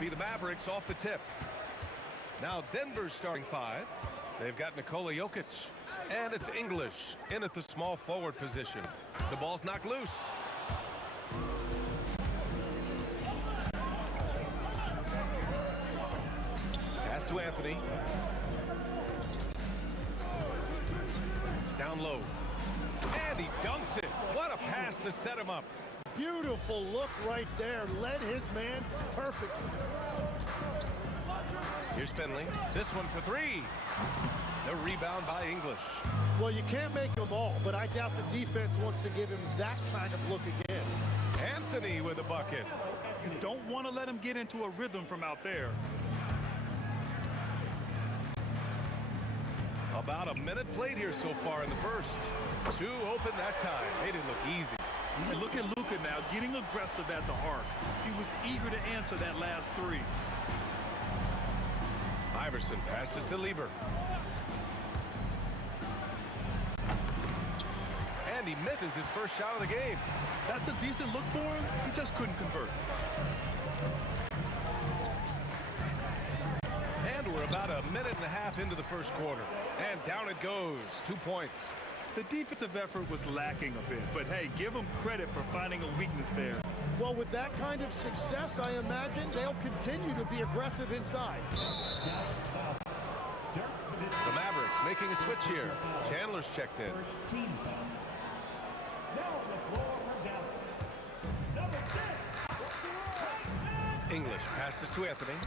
Be the Mavericks off the tip. Now Denver's starting five. They've got Nikola Jokic. And it's English in at the small forward position. The ball's knocked loose. Pass to Anthony. Down low. And he dunks it. What a pass to set him up. Beautiful look right there. Led his man perfectly. Here's Finley. This one for three. The rebound by English. Well, you can't make them all, but I doubt the defense wants to give him that kind of look again. Anthony with a bucket. You don't want to let him get into a rhythm from out there. About a minute played here so far in the first. Two open that time. Made it look easy. And look at Luka now, getting aggressive at the arc. He was eager to answer that last three. Iverson passes to Lieber. And he misses his first shot of the game. That's a decent look for him. He just couldn't convert. And we're about a minute and a half into the first quarter. And down it goes. 2 points. The defensive effort was lacking a bit, but hey, give them credit for finding a weakness there. Well, with that kind of success, I imagine they'll continue to be aggressive inside. The Mavericks making a switch here. Chandler's checked in. English passes to Anthony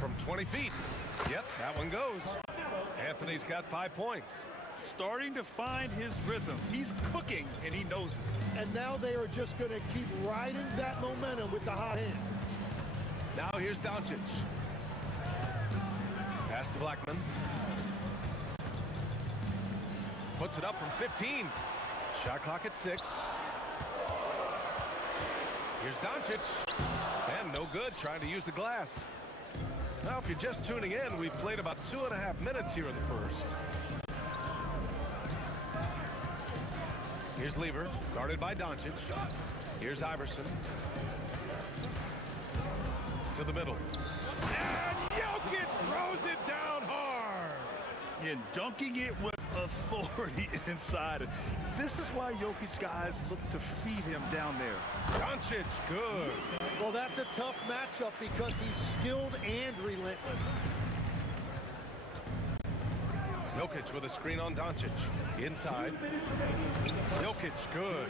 from 20 feet. Yep, that one goes. Anthony's got 5 points. Starting to find his rhythm. He's cooking, and he knows it. And now they are just going to keep riding that momentum with the hot hand. Now here's Doncic. Pass to Blackman. Puts it up from 15. Shot clock at 6. Here's Doncic. And no good trying to use the glass. Now, if you're just tuning in, we've played about 2.5 minutes here in the first. Here's Lever, guarded by Doncic. Here's Iverson. To the middle. And Jokic throws it down hard. And dunking it with authority inside. This is why Jokic guys look to feed him down there. Doncic, good. Well, that's a tough matchup because he's skilled and relentless. Jokic with a screen on Doncic. Inside. Jokic, good.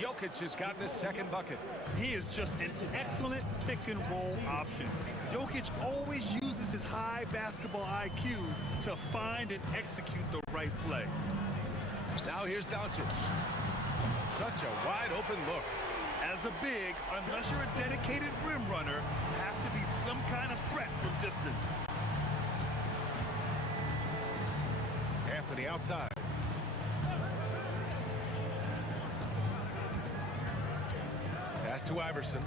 Jokic has gotten his second bucket. He is just an excellent pick-and-roll option. Jokic always uses his high basketball IQ to find and execute the right play. Now here's Doncic. Such a wide-open look. As a big, unless you're a dedicated rim runner, have to be some kind of threat from distance. Anthony outside. Pass to Iverson.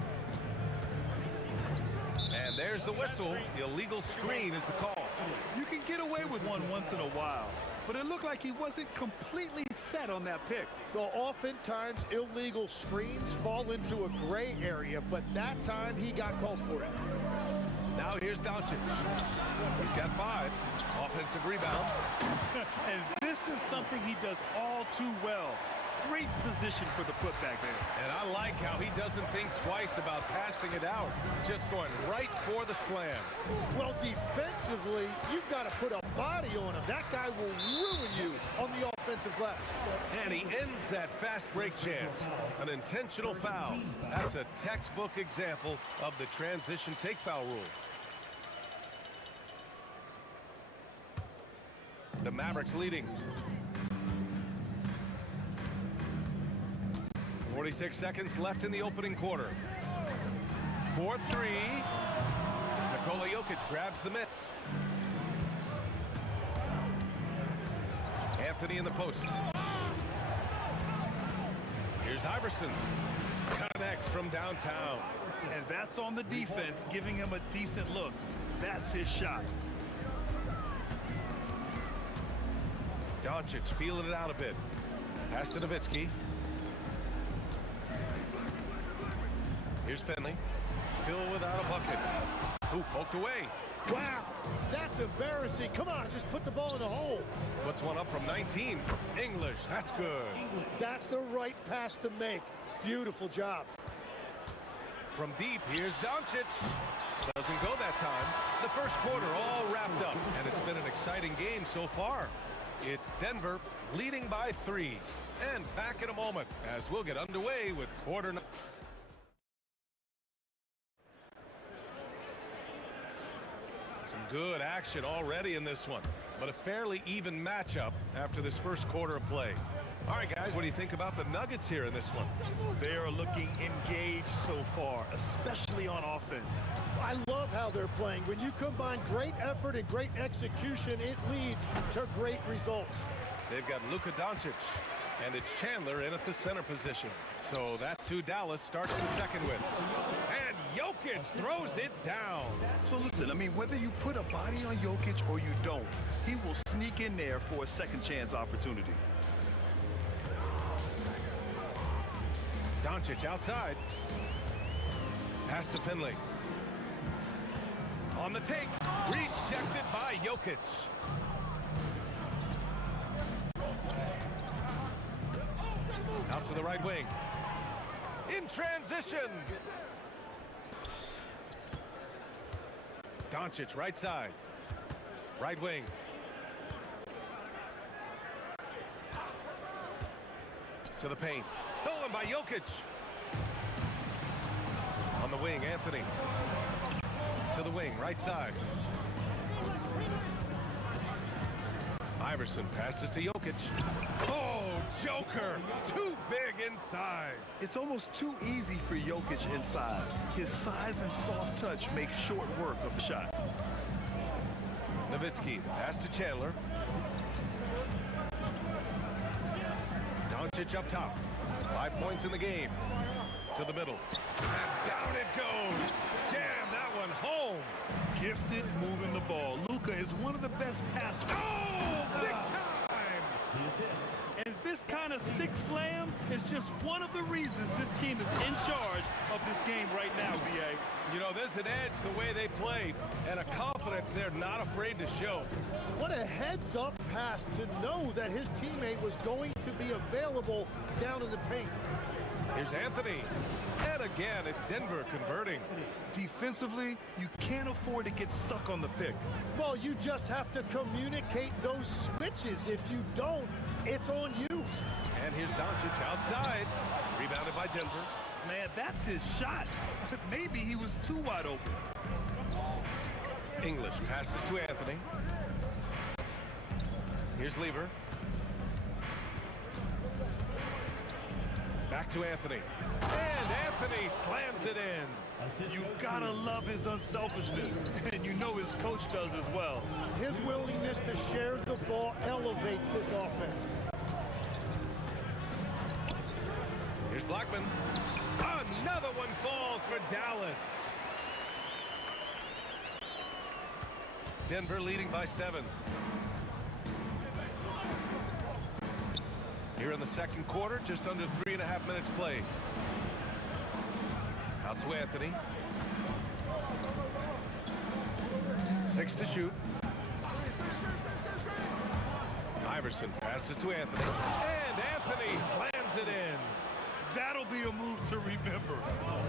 And there's the whistle. Illegal screen is the call. You can get away with one once in a while, but it looked like he wasn't completely set on that pick. Well, oftentimes illegal screens fall into a gray area, but that time he got called for it. Now here's Doncic. He's got 5. Offensive rebound. And this is something he does all too well. Great position for the putback there. And I like how he doesn't think twice about passing it out. Just going right for the slam. Well, defensively, you've got to put a body on him. That guy will ruin you on the offensive glass. And he ends that fast break chance. An intentional foul. That's a textbook example of the transition take foul rule. The Mavericks leading. 46 seconds left in the opening quarter. 4-3. Nikola Jokic grabs the miss. Anthony in the post. Here's Iverson. Connects from downtown. And that's on the defense, giving him a decent look. That's his shot. Doncic feeling it out a bit. Pass to Nowitzki. Here's Finley. Still without a bucket. Ooh, poked away. Wow, that's embarrassing. Come on, just put the ball in the hole. Puts one up from 19. English, that's good. That's the right pass to make. Beautiful job. From deep, here's Doncic. Doesn't go that time. The first quarter all wrapped up, and it's been an exciting game so far. It's Denver leading by 3. And back in a moment as we'll get underway with quarter. Some good action already in this one, but a fairly even matchup after this first quarter of play. All right, guys, what do you think about the Nuggets here in this one? They are looking engaged so far, especially on offense. I love how they're playing. When you combine great effort and great execution, it leads to great results. They've got Luka Doncic, and it's Chandler in at the center position. So that's who Dallas starts the second with. And Jokic throws it down. So listen, I mean, whether you put a body on Jokic or you don't, he will sneak in there for a second chance opportunity. Doncic outside. Pass to Finley. On the take. Rejected by Jokic. Out to the right wing. In transition. Doncic right side. Right wing. To the paint. Stolen by Jokic. On the wing, Anthony. To the wing, right side. Iverson passes to Jokic. Oh, Joker. Too big inside. It's almost too easy for Jokic inside. His size and soft touch make short work of the shot. Nowitzki, pass to Chandler. Doncic up top. 5 points in the game. To the middle. And down it goes. of the best passers. Oh, big time! And this kind of sick slam is just one of the reasons this team is in charge of this game right now, B.A. You know, there's an edge the way they play, and a confidence they're not afraid to show. What a heads-up pass to know that his teammate was going to be available down in the paint. Here's Anthony. And again, it's Denver converting. Defensively, you can't afford to get stuck on the pick. Well, you just have to communicate those switches. If you don't, it's on you. And here's Doncic outside. Rebounded by Denver. Man, that's his shot. Maybe he was too wide open. English passes to Anthony. Here's Lever. Back to Anthony. And Anthony slams it in. You gotta love his unselfishness, and you know his coach does as well. His willingness to share the ball elevates this offense. Here's Blackman. Another one falls for Dallas. Denver leading by 7. Here in the second quarter, just under 3.5 minutes played. Out to Anthony. 6 to shoot. Iverson passes to Anthony. And Anthony slams it in. That'll be a move to remember.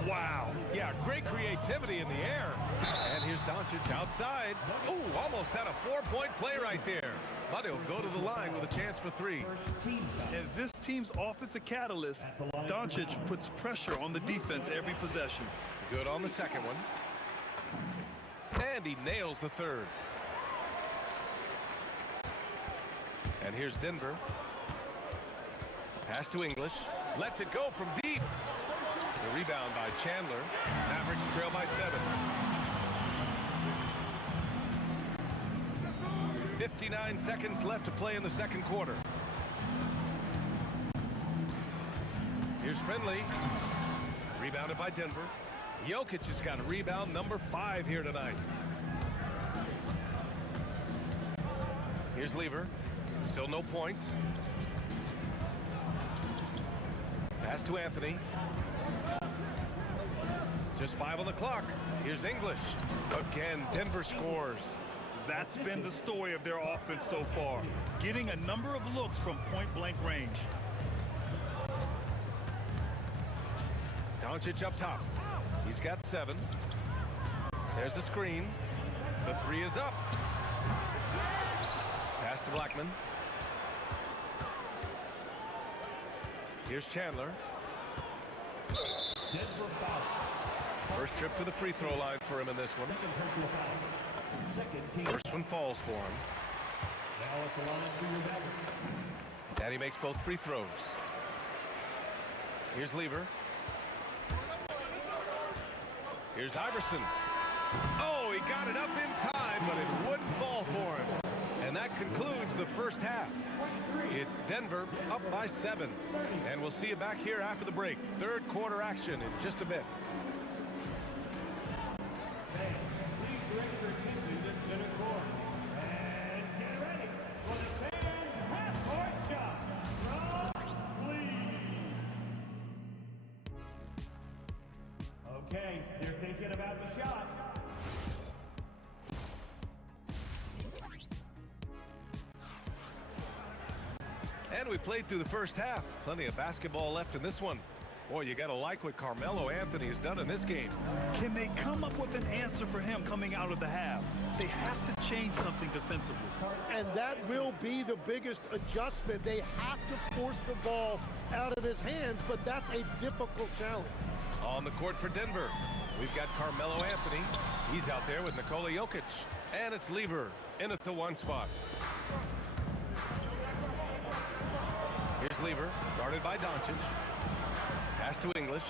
Wow. Yeah, great creativity in the air. And here's Doncic outside. Ooh, almost had a 4-point play right there. But he'll go to the line with a chance for 3. And this team's offensive catalyst, Doncic puts pressure on the defense every possession. Good on the second one. And he nails the third. And here's Denver. Pass to English. Lets it go from deep. The rebound by Chandler. Mavericks trail by 7. 59 seconds left to play in the second quarter. Here's Finley. Rebounded by Denver. Jokic has got a rebound number 5 here tonight. Here's Lever. Still no points. Pass to Anthony. Just 5 on the clock. Here's English. Again, Denver scores. That's been the story of their offense so far, getting a number of looks from point-blank range. Doncic up top. He's got 7. There's a screen. The 3 is up. Pass to Blackman. Here's Chandler. First trip to the free throw line for him in this one. First one falls for him. And he makes both free throws. Here's Lever. Here's Iverson. Oh, he got it up in time, but it wouldn't fall for him. And that concludes the first half. It's Denver up by 7. And we'll see you back here after the break. Third quarter action in just a bit. Okay, they're thinking about the shot. And we played through the first half. Plenty of basketball left in this one. Boy, you gotta like what Carmelo Anthony has done in this game. Can they come up with an answer for him coming out of the half? They have to change something defensively. And that will be the biggest adjustment. They have to force the ball out of his hands, but that's a difficult challenge. On the court for Denver, we've got Carmelo Anthony. He's out there with Nikola Jokic. And it's Lever in at the 1 spot. Here's Lever, guarded by Doncic. Pass to English.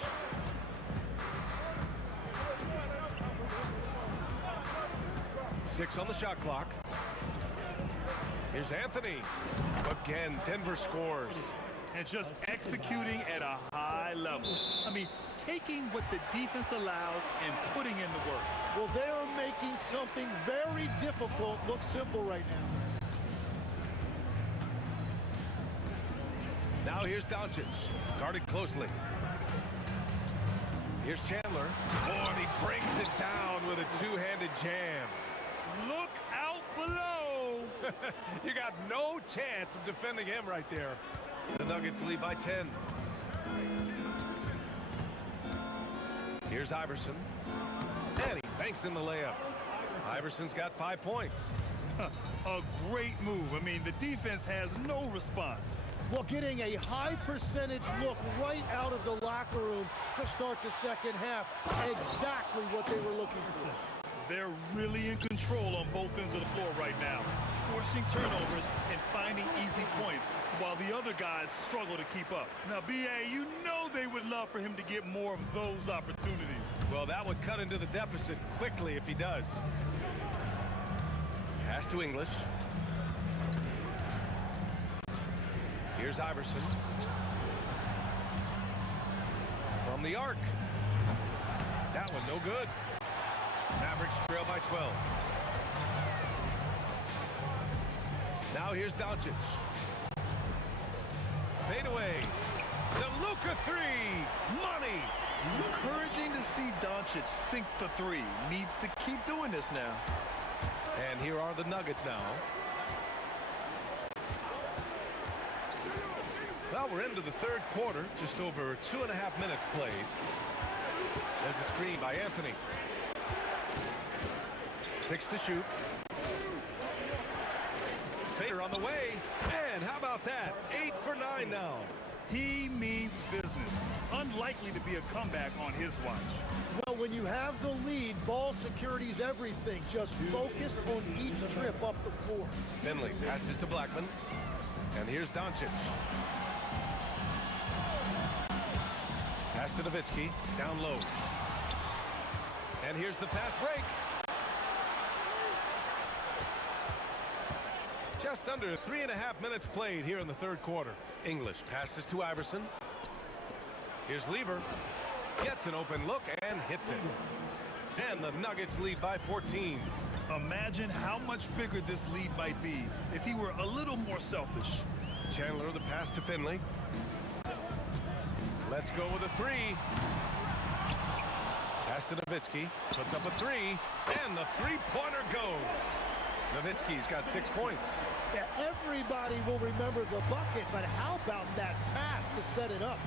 Six on the shot clock. Here's Anthony. Again, Denver scores. And just executing at a high level. I mean, taking what the defense allows and putting in the work. Well, they are making something very difficult look simple right now. Now here's Doncic, guarded closely. Here's Chandler. Oh, and he brings it down with a two-handed jam. Look out below. You got no chance of defending him right there. The Nuggets lead by 10. Here's Iverson. And he banks in the layup. Iverson's got 5 points. A great move. I mean, the defense has no response. Well, getting a high percentage look right out of the locker room to start the second half. Exactly what they were looking for. They're really in control on both ends of the floor right now, forcing turnovers and finding easy points while the other guys struggle to keep up. Now, B.A., you know they would love for him to get more of those opportunities. Well, that would cut into the deficit quickly if he does. Pass to English. Here's Iverson. From the arc. That one no good. Mavericks trail by 12. Now here's Doncic. Fade away. The Luka three. Money. Encouraging to see Doncic sink the three. Needs to keep doing this now. And here are the Nuggets now. Well, we're into the third quarter. Just over 2.5 minutes played. There's a screen by Anthony. 6 to shoot. Fader on the way. And how about that? 8 for 9 now. He means business. Unlikely to be a comeback on his watch. Well, when you have the lead, ball security's everything. Just focus on each trip up the floor. Finley passes to Blackman. And here's Doncic. Pass to Nowitzki. Down low. And here's the fast break. Just under 3.5 minutes played here in the third quarter. English passes to Iverson. Here's Lever. Gets an open look and hits it. And the Nuggets lead by 14. Imagine how much bigger this lead might be if he were a little more selfish. Chandler the pass to Finley. Let's go with a three. Pass to Nowitzki. Puts up a three. And the three-pointer goes. Nowitzki's got 6 points. Yeah, everybody will remember the bucket, but how about that pass to set it up?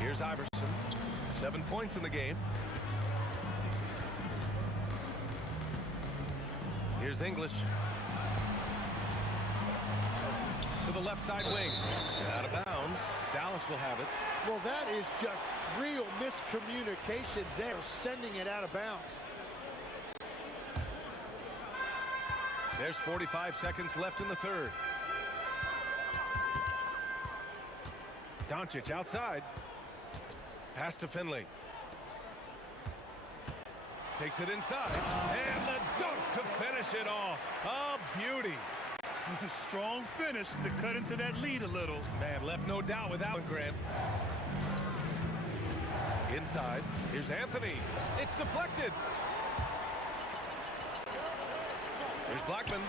Here's Iverson. 7 points in the game. Here's English. To the left side wing. Out of bounds. Dallas will have it. Well, that is just real miscommunication there, sending it out of bounds. There's 45 seconds left in the third. Doncic outside. Pass to Finley. Takes it inside. And the dunk to finish it off. A beauty. Strong finish to cut into that lead a little. Man, left no doubt with that one, Grant. Inside. Here's Anthony. It's deflected. Here's Blackman.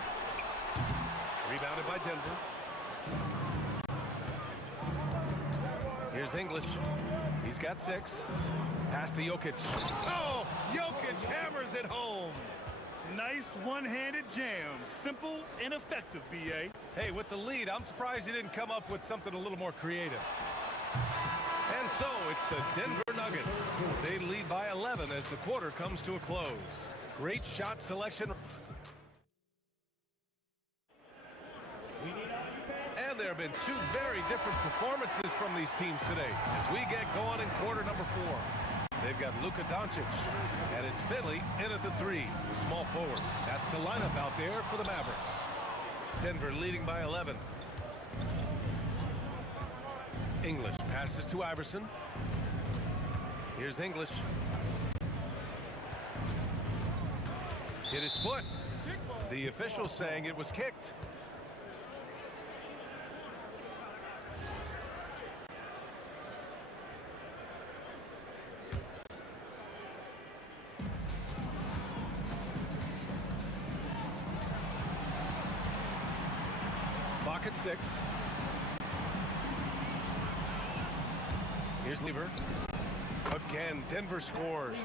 Rebounded by Denver. Here's English. He's got 6. Pass to Jokic. Oh, Jokic hammers it home. Nice one-handed jam. Simple and effective, B.A. Hey, with the lead, I'm surprised he didn't come up with something a little more creative. And so it's the Denver Nuggets. They lead by 11 as the quarter comes to a close. Great shot selection. And there have been 2 very different performances from these teams today as we get going in quarter number 4. They've got Luka Doncic, and it's Finley in at the 3, the small forward. That's the lineup out there for the Mavericks. Denver leading by 11. English passes to Iverson. Here's English. Hit his foot. The official saying it was kicked. 6. Here's Lever. Again, Denver scores.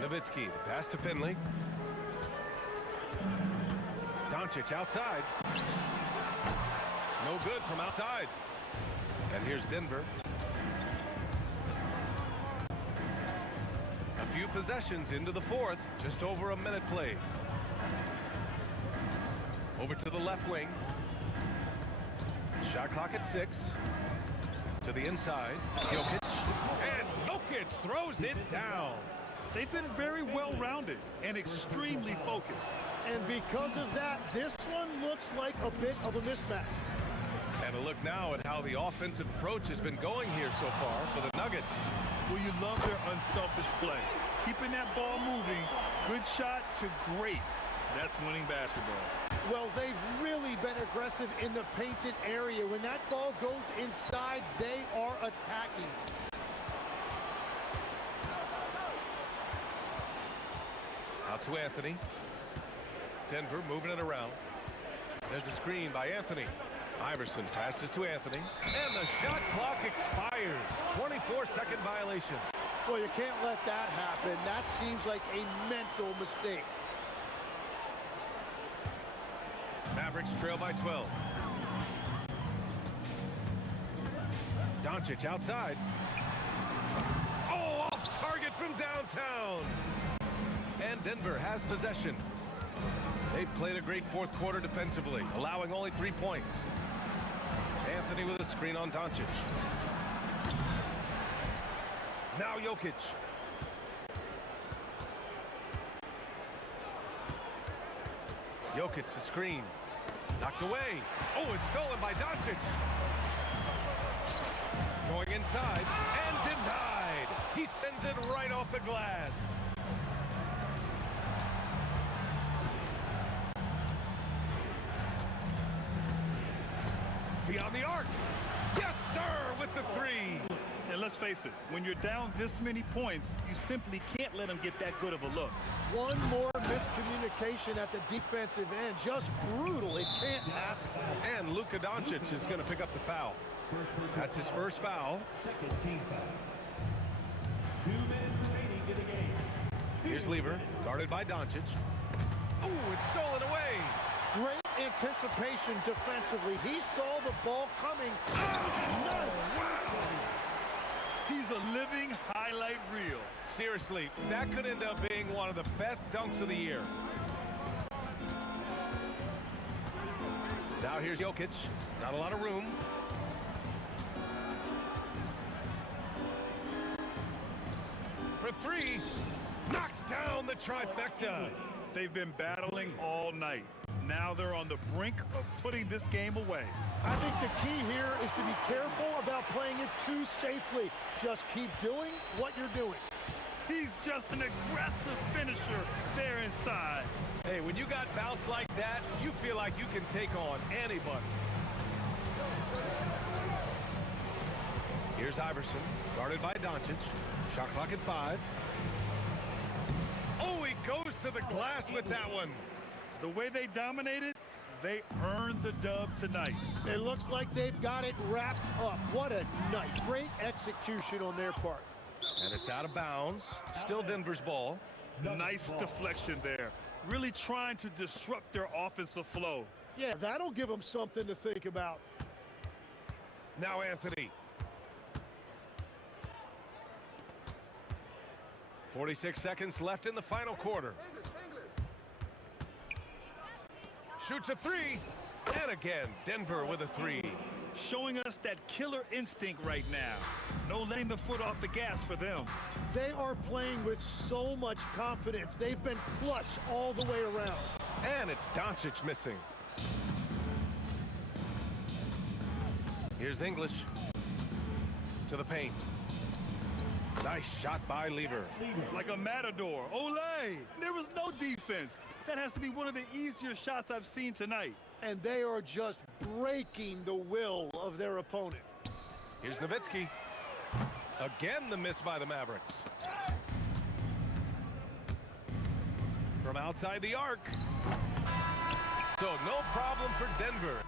Nowitzki, the pass to Finley. Doncic outside. No good from outside. And here's Denver. A few possessions into the fourth, just over a minute played. Over to the left wing. Shot clock at 6. To the inside. Jokic. And Jokic throws it down. They've been very well-rounded and extremely focused. And because of that, this one looks like a bit of a mismatch. And a look now at how the offensive approach has been going here so far for the Nuggets. Well, you love their unselfish play. Keeping that ball moving, good shot to great. That's winning basketball. Well, they've really been aggressive in the painted area. When that ball goes inside, they are attacking. Out to Anthony. Denver moving it around. There's a screen by Anthony. Iverson passes to Anthony. And the shot clock expires. 24-second violation. Well, you can't let that happen. That seems like a mental mistake. Mavericks trail by 12. Doncic outside. Oh, off target from downtown. And Denver has possession. They've played a great fourth quarter defensively, allowing only 3 points. Anthony with a screen on Doncic. Now Jokic. Jokic, the screen. Knocked away. Oh, it's stolen by Doncic. Going inside and denied. He sends it right off the glass. Beyond the arc. Yes, sir, with the 3. And let's face it, when you're down this many points, you simply can't let them get that good of a look. One more miscommunication at the defensive end. Just brutal. It can't happen. And Luka Doncic is going to pick up the foul. That's his first foul. Second team foul. 2 minutes remaining in the game. Here's Lever, guarded by Doncic. Oh, it's stolen away. Great anticipation defensively. He saw the ball coming. He's a living highlight reel. Seriously, that could end up being one of the best dunks of the year. Now here's Jokic. Not a lot of room. For 3. Knocks down the trifecta. They've been battling all night. Now they're on the brink of putting this game away. I think the key here is to be careful about playing it too safely. Just keep doing what you're doing. He's just an aggressive finisher there inside. Hey, when you got bounce like that, you feel like you can take on anybody. Here's Iverson, guarded by Doncic. Shot clock at 5. Oh, he goes to the glass with that one. The way they dominated, they earned the dub tonight. It looks like they've got it wrapped up. What a night. Great execution on their part. And it's out of bounds. Still Denver's ball. Nice deflection there. Really trying to disrupt their offensive flow. Yeah, that'll give them something to think about. Now Anthony. 46 seconds left in the final quarter. Shoots a 3. And again, Denver with a 3. Showing us that killer instinct right now. No letting the foot off the gas for them. They are playing with so much confidence. They've been clutch all the way around. And it's Doncic missing. Here's English. To the paint. Nice shot by Lever. Like a matador. Olay! There was no defense. That has to be one of the easier shots I've seen tonight. And they are just breaking the will of their opponent. Here's Nowitzki. Again, the miss by the Mavericks. from outside the arc. So no problem for Denver.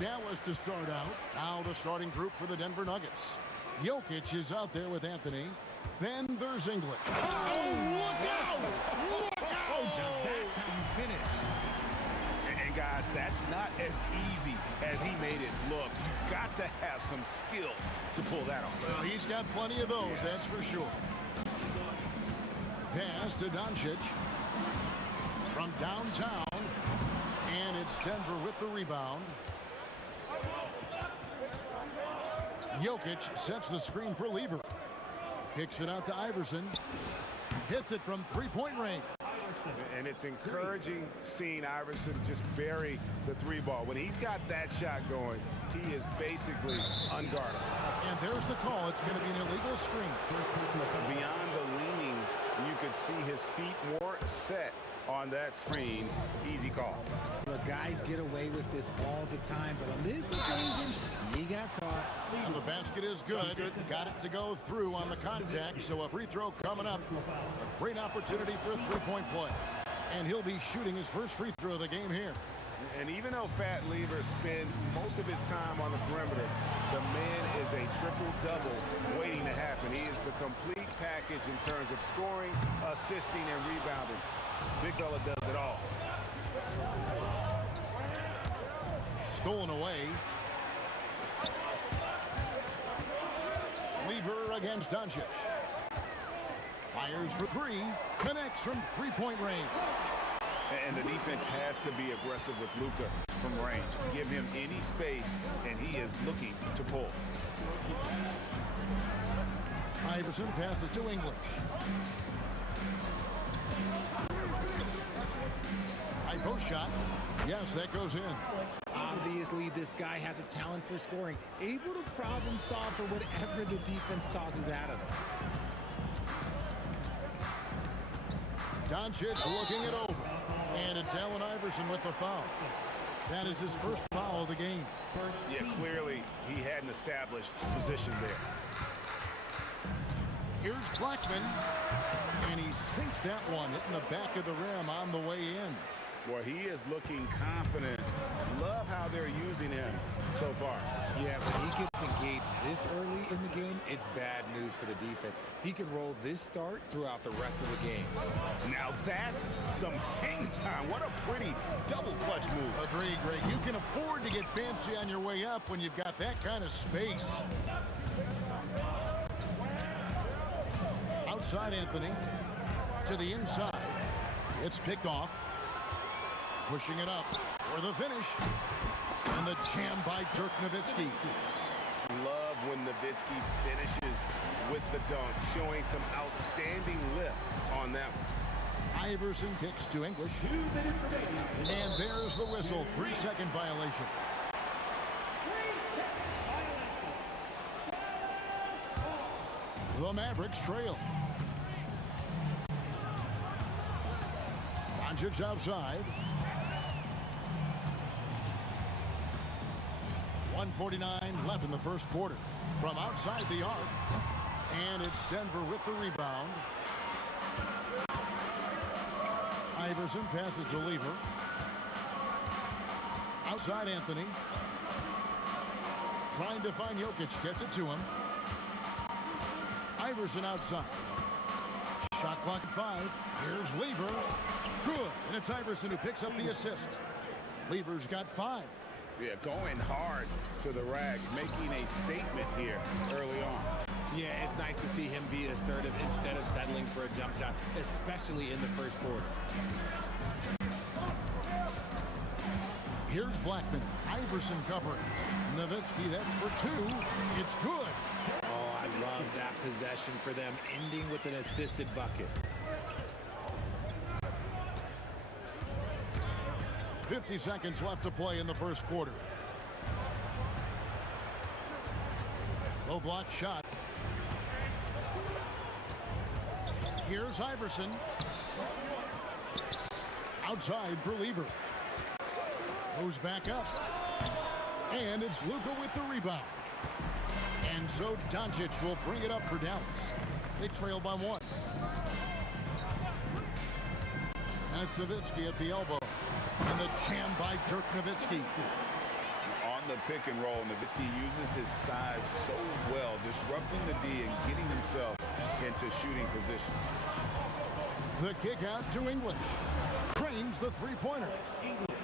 Dallas to start out. Now the starting group for the Denver Nuggets. Jokic is out there with Anthony. Then there's English. Oh, look out! Look out! That's how you finish. And guys, that's not as easy as he made it look. You've got to have some skills to pull that off. Well, he's got plenty of those, that's for sure. Pass to Doncic from downtown, and it's Denver with the rebound. Jokic sets the screen for Lever. Kicks it out to Iverson. Hits it from three-point range. And it's encouraging seeing Iverson just bury the three ball. When he's got that shot going, he is basically unguardable. And there's the call. It's going to be an illegal screen. Beyond the leaning, you could see his feet more set on that screen. Easy call. Look, guys get away with this all the time, but on this occasion, he got caught. And the basket is good. Got it to go through on the contact, so a free throw coming up. A great opportunity for a three-point play. And he'll be shooting his first free throw of the game here. And even though Fat Lever spends most of his time on the perimeter, the man is a triple-double waiting to happen. He is the complete package in terms of scoring, assisting, and rebounding. Big fella does it all. Stolen away. Lever against Doncic. Fires for three. Connects from three-point range. And the defense has to be aggressive with Luka from range. Give him any space, and he is looking to pull. Iverson passes to English. High post shot. Yes, that goes in. Obviously, this guy has a talent for scoring, able to problem solve for whatever the defense tosses at him. Doncic looking it over. And it's Allen Iverson with the foul. That is his first foul of the game. Yeah, clearly he hadn't established position there. Here's Blackman. And he sinks that one, hitting the back of the rim on the way in. Boy, he is looking confident. Love how they're using him so far. Yeah, when he gets engaged this early in the game, it's bad news for the defense. He can roll this start throughout the rest of the game. Now that's some hang time. What a pretty double clutch move. Agree, Greg. You can afford to get fancy on your way up when you've got that kind of space. Outside Anthony. To the inside. It's picked off. Pushing it up for the finish. And the jam by Dirk Nowitzki. Love when Nowitzki finishes with the dunk, showing some outstanding lift on that one. Iverson kicks to English. 2 minutes remaining. And there's the whistle. 3-second violation. The Mavericks trail. Doncic outside. 1:49 left in the first quarter. From outside the arc. And it's Denver with the rebound. Iverson passes to Lever. Outside Anthony. Trying to find Jokic. Gets it to him. Iverson outside. Shot clock at 5. Here's Lever. Good. And it's Iverson who picks up the assist. Lever's got 5. Yeah, going hard to the rack, making a statement here early on. Yeah, it's nice to see him be assertive instead of settling for a jump shot, especially in the first quarter. Here's Blackman. Iverson covering. Nowitzki, that's for 2. It's good. Oh, I love that possession for them, ending with an assisted bucket. 50 seconds left to play in the first quarter. Low block shot. Here's Iverson. Outside for Lever. Goes back up. And it's Luka with the rebound. And so Doncic will bring it up for Dallas. They trail by 1. That's Nowitzki at the elbow. And the jam by Dirk Nowitzki. On the pick and roll, Nowitzki uses his size so well, disrupting the D and getting himself into shooting position. The kick out to English. Cranes the three-pointer.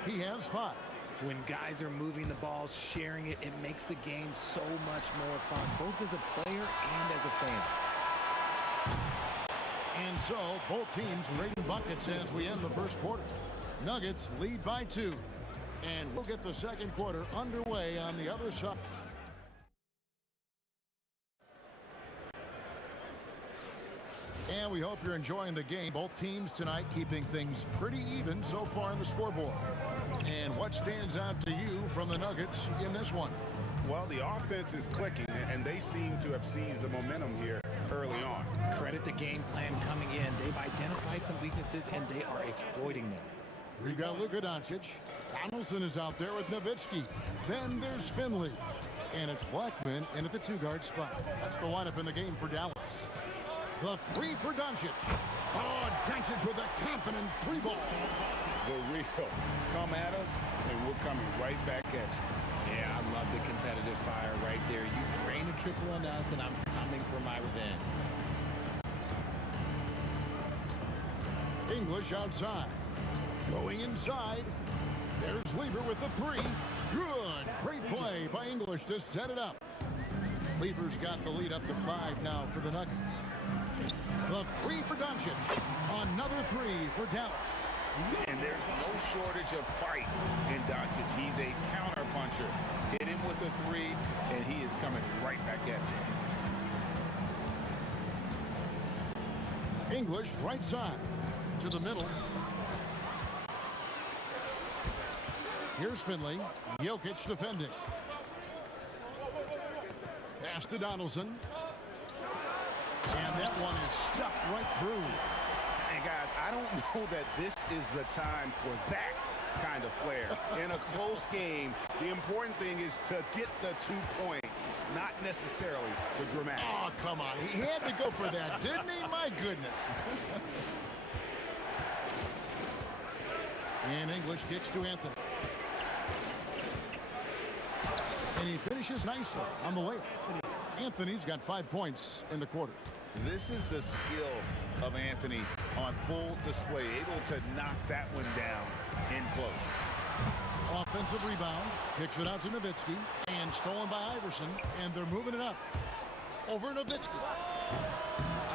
He has 5. When guys are moving the ball, sharing it, it makes the game so much more fun, both as a player and as a fan. And so, both teams trading buckets as we end the first quarter. Nuggets lead by 2. And we'll get the second quarter underway on the other side. And we hope you're enjoying the game. Both teams tonight keeping things pretty even so far in the scoreboard. And what stands out to you from the Nuggets in this one? Well, the offense is clicking, and they seem to have seized the momentum here early on. Credit the game plan coming in. They've identified some weaknesses, and they are exploiting them. We've got Luka Doncic. Donaldson is out there with Nowitzki. Then there's Finley. And it's Blackman in at the 2-guard spot. That's the lineup in the game for Dallas. The 3 for Doncic. Oh, Doncic with a confident 3-ball. The real come at us, and we're coming right back at you. Yeah, I love the competitive fire right there. You drain a triple on us, and I'm coming for my revenge. English outside. Going inside. There's Lever with the 3. Good. Great play by English to set it up. Lever's got the lead up to 5 now for the Nuggets. The 3 for Doncic. Another 3 for Dallas. And there's no shortage of fight in Doncic. He's a counter puncher. Hit him with a 3, and he is coming right back at you. English right side to the middle. Here's Finley. Jokic defending. Pass to Donaldson. And that one is stuffed right through. And guys, I don't know that this is the time for that kind of flair. In a close game, the important thing is to get the 2 points, not necessarily the dramatic. Oh, come on. He had to go for that, didn't he? My goodness. And English kicks to Anthony. And he finishes nicely on the layup. Anthony's got 5 points in the quarter. This is the skill of Anthony on full display, able to knock that one down in close. Offensive rebound, kicks it out to Nowitzki, and stolen by Iverson, and they're moving it up. Over Nowitzki.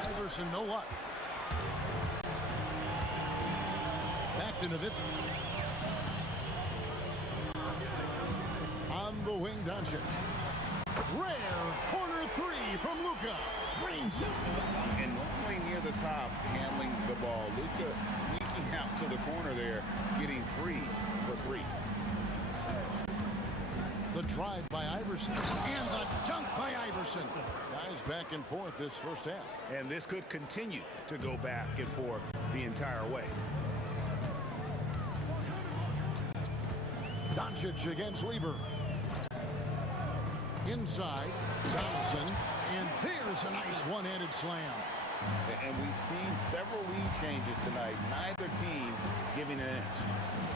Iverson, no luck. Back to Nowitzki. On the wing, Doncic. Rare corner 3 from Luka. Drains it. And normally near the top, handling the ball. Luka sneaking out to the corner there, getting free for 3. The drive by Iverson. And the dunk by Iverson. Guys back and forth this first half. And this could continue to go back and forth the entire way. Doncic against Lever. Inside, Donaldson, and there's a nice one-handed slam. And we've seen several lead changes tonight. Neither team giving an inch.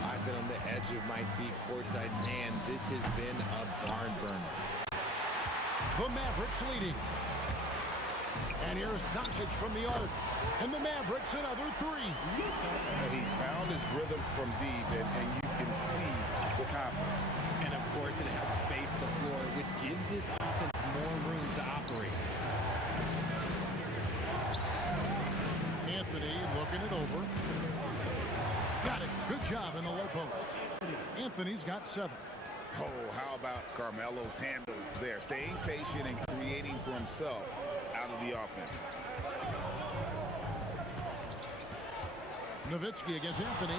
I've been on the edge of my seat courtside. Man, this has been a barn burner. The Mavericks leading. And here's Doncic from the arc. And the Mavericks another 3. And he's found his rhythm from deep, and you can see the confidence. And of course, it helps space the floor, which gives this offense more room to operate. Anthony looking it over. Got it. Good job in the low post. Anthony's got 7. Oh, how about Carmelo's handle there? Staying patient and creating for himself out of the offense. Nowitzki against Anthony.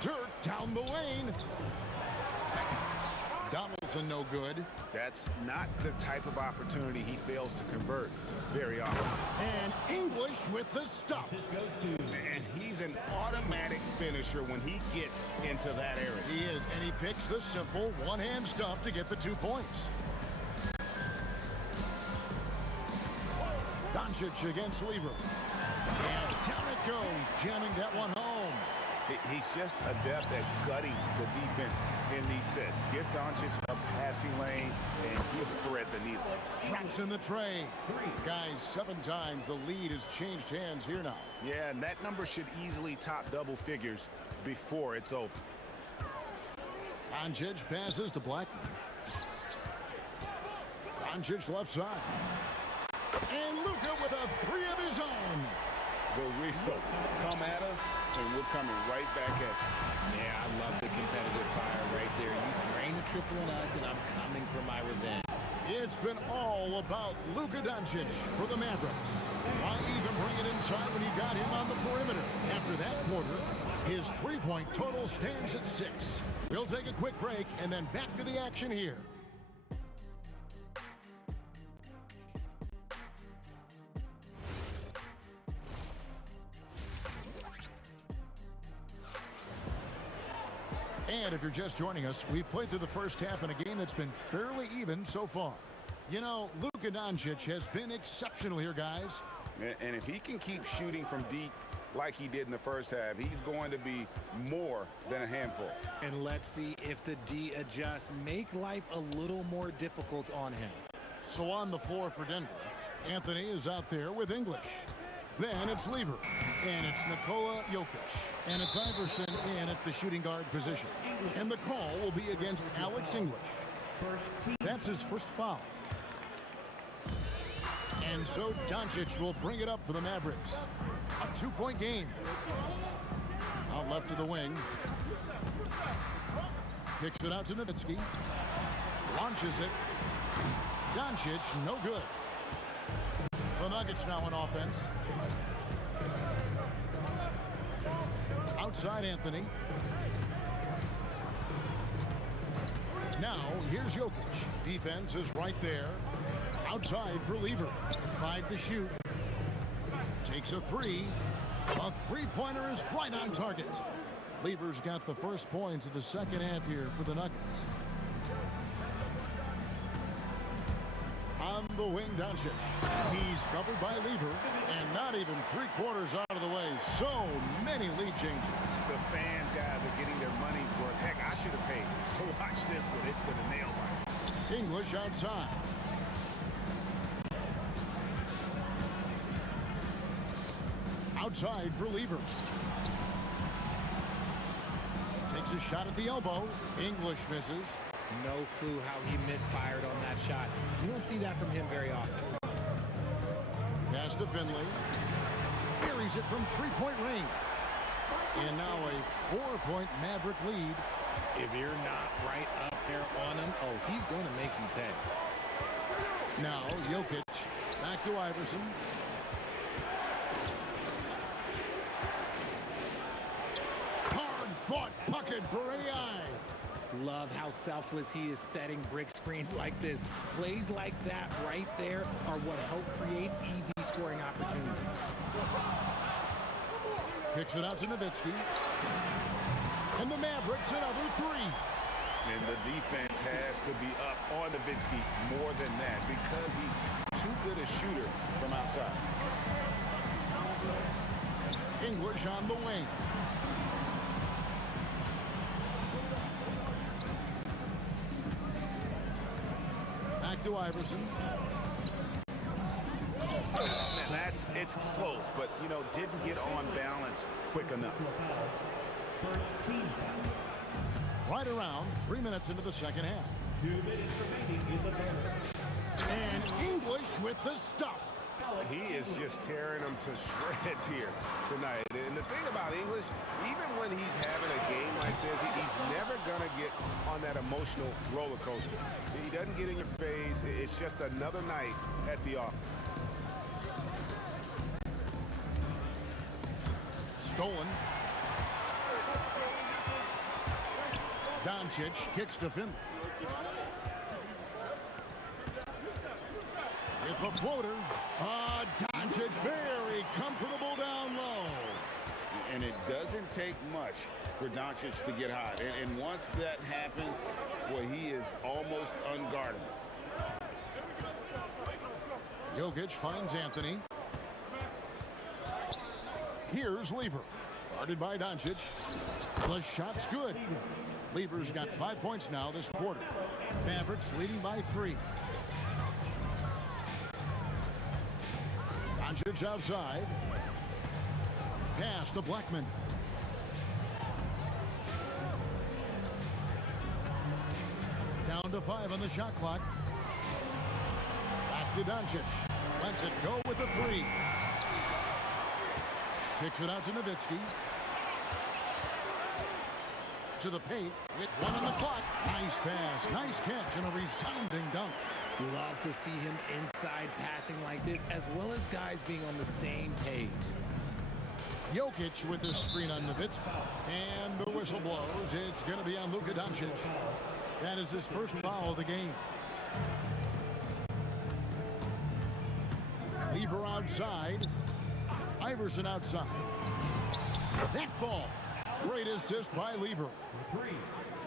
Dirk down the lane. Donaldson no good. That's not the type of opportunity he fails to convert very often. And English with the stuff. And he's an automatic finisher when he gets into that area. He is, and he picks the simple one-hand stuff to get the 2 points. Doncic against Lever. And down it goes, jamming that one home. He's just adept at gutting the defense in these sets. Give Doncic a passing lane, and he'll thread the needle. Drops in the tray. Guys, 7 times the lead has changed hands here now. Yeah, and that number should easily top double figures before it's over. Doncic passes to Blackman. Doncic left side. And Luka with a 3 of his own. The wheel come at us, and we're coming right back at you. Yeah, I love the competitive fire right there. You drain a triple on us, and I'm coming for my revenge. It's been all about Luka Doncic for the Mavericks. Why even bring it inside when you got him on the perimeter? After that quarter, his 3-point total stands at 6. We'll take a quick break and then back to the action here. And if you're just joining us, we've played through the first half in a game that's been fairly even so far. You know, Luka Doncic has been exceptional here, guys. And if he can keep shooting from deep like he did in the first half, he's going to be more than a handful. And let's see if the D adjusts, make life a little more difficult on him. So on the floor for Denver, Anthony is out there with English. Then it's Lever, and it's Nikola Jokic, and it's Iverson in at the shooting guard position. And the call will be against Alex English. That's his first foul. And so Doncic will bring it up for the Mavericks. A 2-point game. Out left of the wing. Kicks it out to Nowitzki. Launches it. Doncic, no good. The Nuggets now on offense. Outside Anthony. Now here's Jokic. Defense is right there. Outside for Lever. 5 to shoot. Takes a 3. A 3-pointer is right on target. Lever's got the first points of the second half here for the Nuggets. On the wing, Doncic. He's covered by Lever, and not even 3/4 out of the way. So many lead changes. The fans, guys, are getting their money's worth. Heck, I should have paid to watch this one. It's been a nail biter. English outside. Outside for Lever. Takes a shot at the elbow. English misses. No clue how he misfired on that shot. You don't see that from him very often. Pass to Finley. Buries it from 3-point range. And now a 4-point Maverick lead. If you're not right up there on him, oh, he's going to make you pay. Now Jokic. Back to Iverson. Hard-fought bucket for AI. Love how selfless he is setting brick screens like this. Plays like that right there are what help create easy scoring opportunities. Kicks it out to Nowitzki. And the Mavericks another 3. And the defense has to be up on Nowitzki more than that because he's too good a shooter from outside. English on the wing. Back to Iverson. Man, it's close, but, you know, didn't get on balance quick enough. Right around 3 minutes into the second half. 2 minutes remaining in the third. And English with the stuff. He is just tearing them to shreds here tonight. And the thing about English, even when he's having a game like this, he's never going to get on that emotional roller coaster. He doesn't get in your face. It's just another night at the office. Stolen. Doncic kicks to Finley. With the floater. Doncic very comfortable down low. And it doesn't take much for Doncic to get hot. And once that happens, well, he is almost unguardable. Jokic finds Anthony. Here's Lever. Guarded by Doncic. The shot's good. Lever's got 5 points now this quarter. Mavericks leading by 3. Doncic outside. Pass to Blackman. Down to 5 on the shot clock. Back to Doncic. Lets it go with the 3. Kicks it out to Nowitzki. To the paint with 1 on the clock. Nice pass, nice catch, and a resounding dunk. Love to see him inside passing like this, as well as guys being on the same page. Jokic with the screen on Nowitzki. And the whistle blows. It's going to be on Luka Doncic. That is his first foul of the game. Lever outside. Iverson outside. That ball. Great assist by Lever.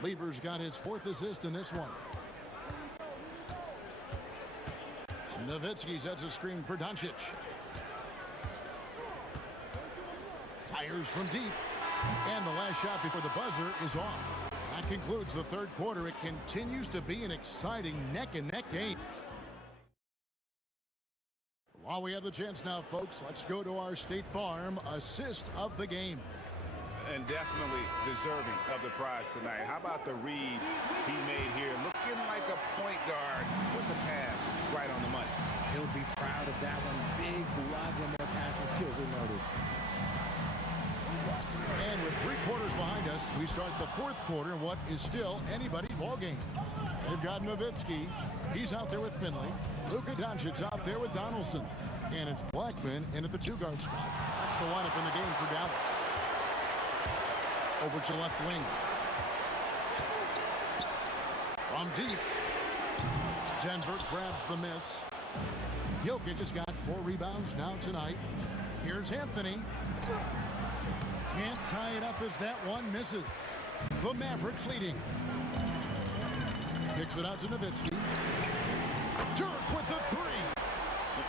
Lever's got his 4th assist in this one. Nowitzki sets a screen for Doncic. Fires from deep. And the last shot before the buzzer is off. That concludes the third quarter. It continues to be an exciting neck-and-neck game. While we have the chance now, folks, let's go to our State Farm assist of the game. And definitely deserving of the prize tonight. How about the read he made here? Looking like a point guard with the pass right on the money. He'll be proud of that one. Bigs love when their passing skills are noticed. And with 3 quarters behind us, we start the 4th quarter in what is still anybody's ball game. They've got Nowitzki. He's out there with Finley. Luka Doncic's out there with Donaldson. And it's Blackman in at the 2-guard spot. That's the lineup in the game for Dallas. Over to left wing. From deep. Denver grabs the miss. Jokic has got 4 rebounds now tonight. Here's Anthony. Can't tie it up as that one misses. The Mavericks leading. Kicks it out to Nowitzki. Dirk with the 3.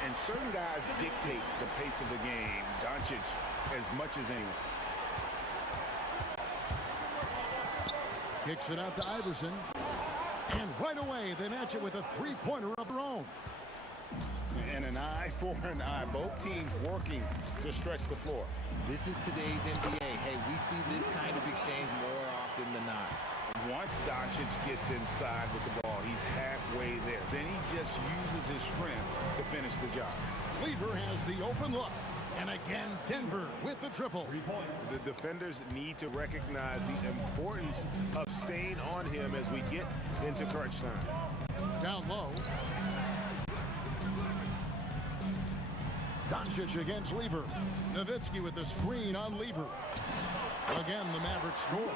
And certain guys dictate the pace of the game. Doncic as much as anyone. Kicks it out to Iverson. And right away, they match it with a 3-pointer of their own. And an eye for an eye. Both teams working to stretch the floor. This is today's NBA. Hey, we see this kind of exchange more often than not. Once Doncic gets inside with the ball, he's halfway there. Then he just uses his strength to finish the job. Lever has the open look. And again, Denver with the triple. The defenders need to recognize the importance of staying on him as we get into crunch time. Down low. Doncic against Lever. Nowitzki with the screen on Lever. Again, the Mavericks score.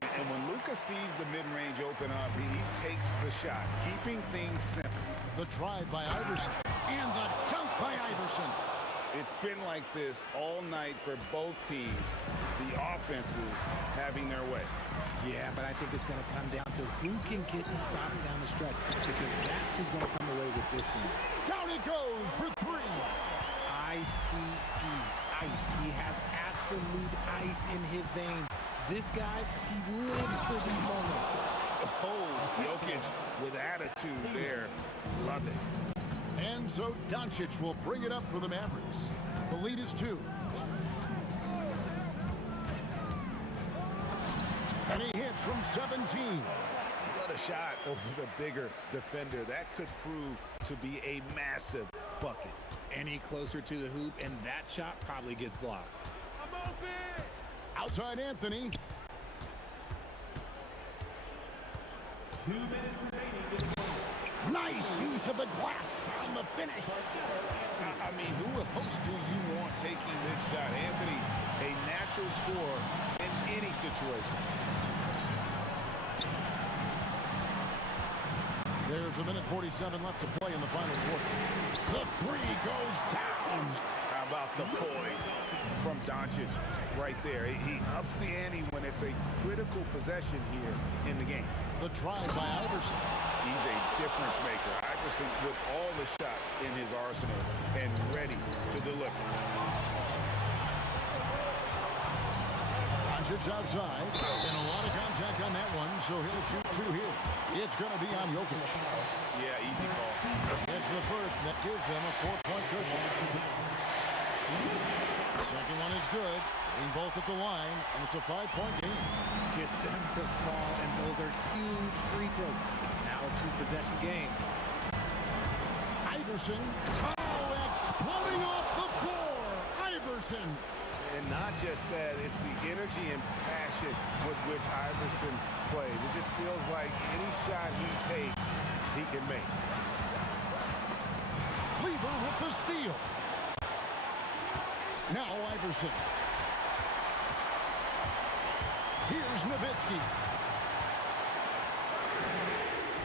And when Luka sees the mid-range open up, he takes the shot, keeping things simple. The drive by Iverson. And the dunk by Iverson. It's been like this all night for both teams. The offenses having their way. Yeah, but I think it's going to come down to who can get the stops down the stretch, because that's who's going to come away with this one. Down it goes for 3. ICE, ice. He has absolute ice in his veins. This guy, he lives for these moments. Oh, Jokic with attitude there. Love it. And so Doncic will bring it up for the Mavericks. The lead is 2. And he hits from 17. What a shot over the bigger defender. That could prove to be a massive bucket. Any closer to the hoop, and that shot probably gets blocked. I'm open! Outside Anthony. 2 minutes remaining in the game. Nice use of the glass on the finish. I mean, who else do you want taking this shot? Anthony, a natural scorer in any situation. There's 1:47 left to play in the final quarter. The 3 goes down. How about the poise from Doncic right there? He ups the ante when it's a critical possession here in the game. The drive by Iverson. He's a difference maker. Iverson with all the shots in his arsenal and ready to deliver. Doncic outside. And a lot of contact on that one, so he'll shoot two here. It's going to be on Jokic. Yeah, easy call. It's the first that gives them a 4-point cushion. Second one is good. Hitting both at the line, and it's a 5-point game. Gets them to fall, and those are huge free throws. It's now a 2-possession game. Iverson. Oh, exploding off the floor. Iverson. And not just that, it's the energy and passion with which Iverson plays. It just feels like any shot he takes, he can make. Cleaver with the steal. Now Iverson. Here's Nowitzki.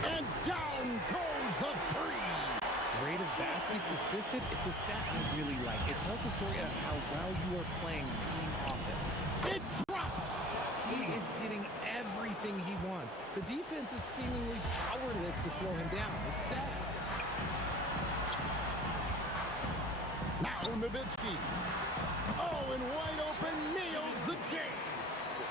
And down goes the three. Rate of baskets assisted, it's a stat I really like. It tells the story of how well you are playing team offense. It drops. He is getting everything he wants. The defense is seemingly powerless to slow him down. It's sad. Now Nowitzki. Oh, and wide open, nails the J.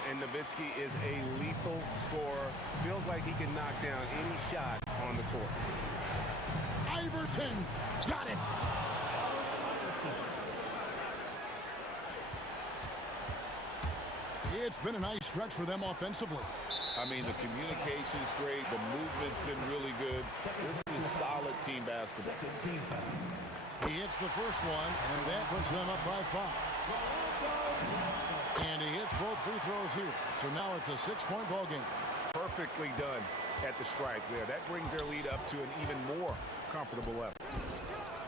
And Nowitzki is a lethal scorer. Feels like he can knock down any shot on the court. Iverson got it. It's been a nice stretch for them offensively. I mean, the communication's great. The movement's been really good. This is solid team basketball. He hits the first one, and that puts them up by 5. And he hits both free throws here. So now it's a 6-point ball game. Perfectly done at the stripe there. That brings their lead up to an even more comfortable level.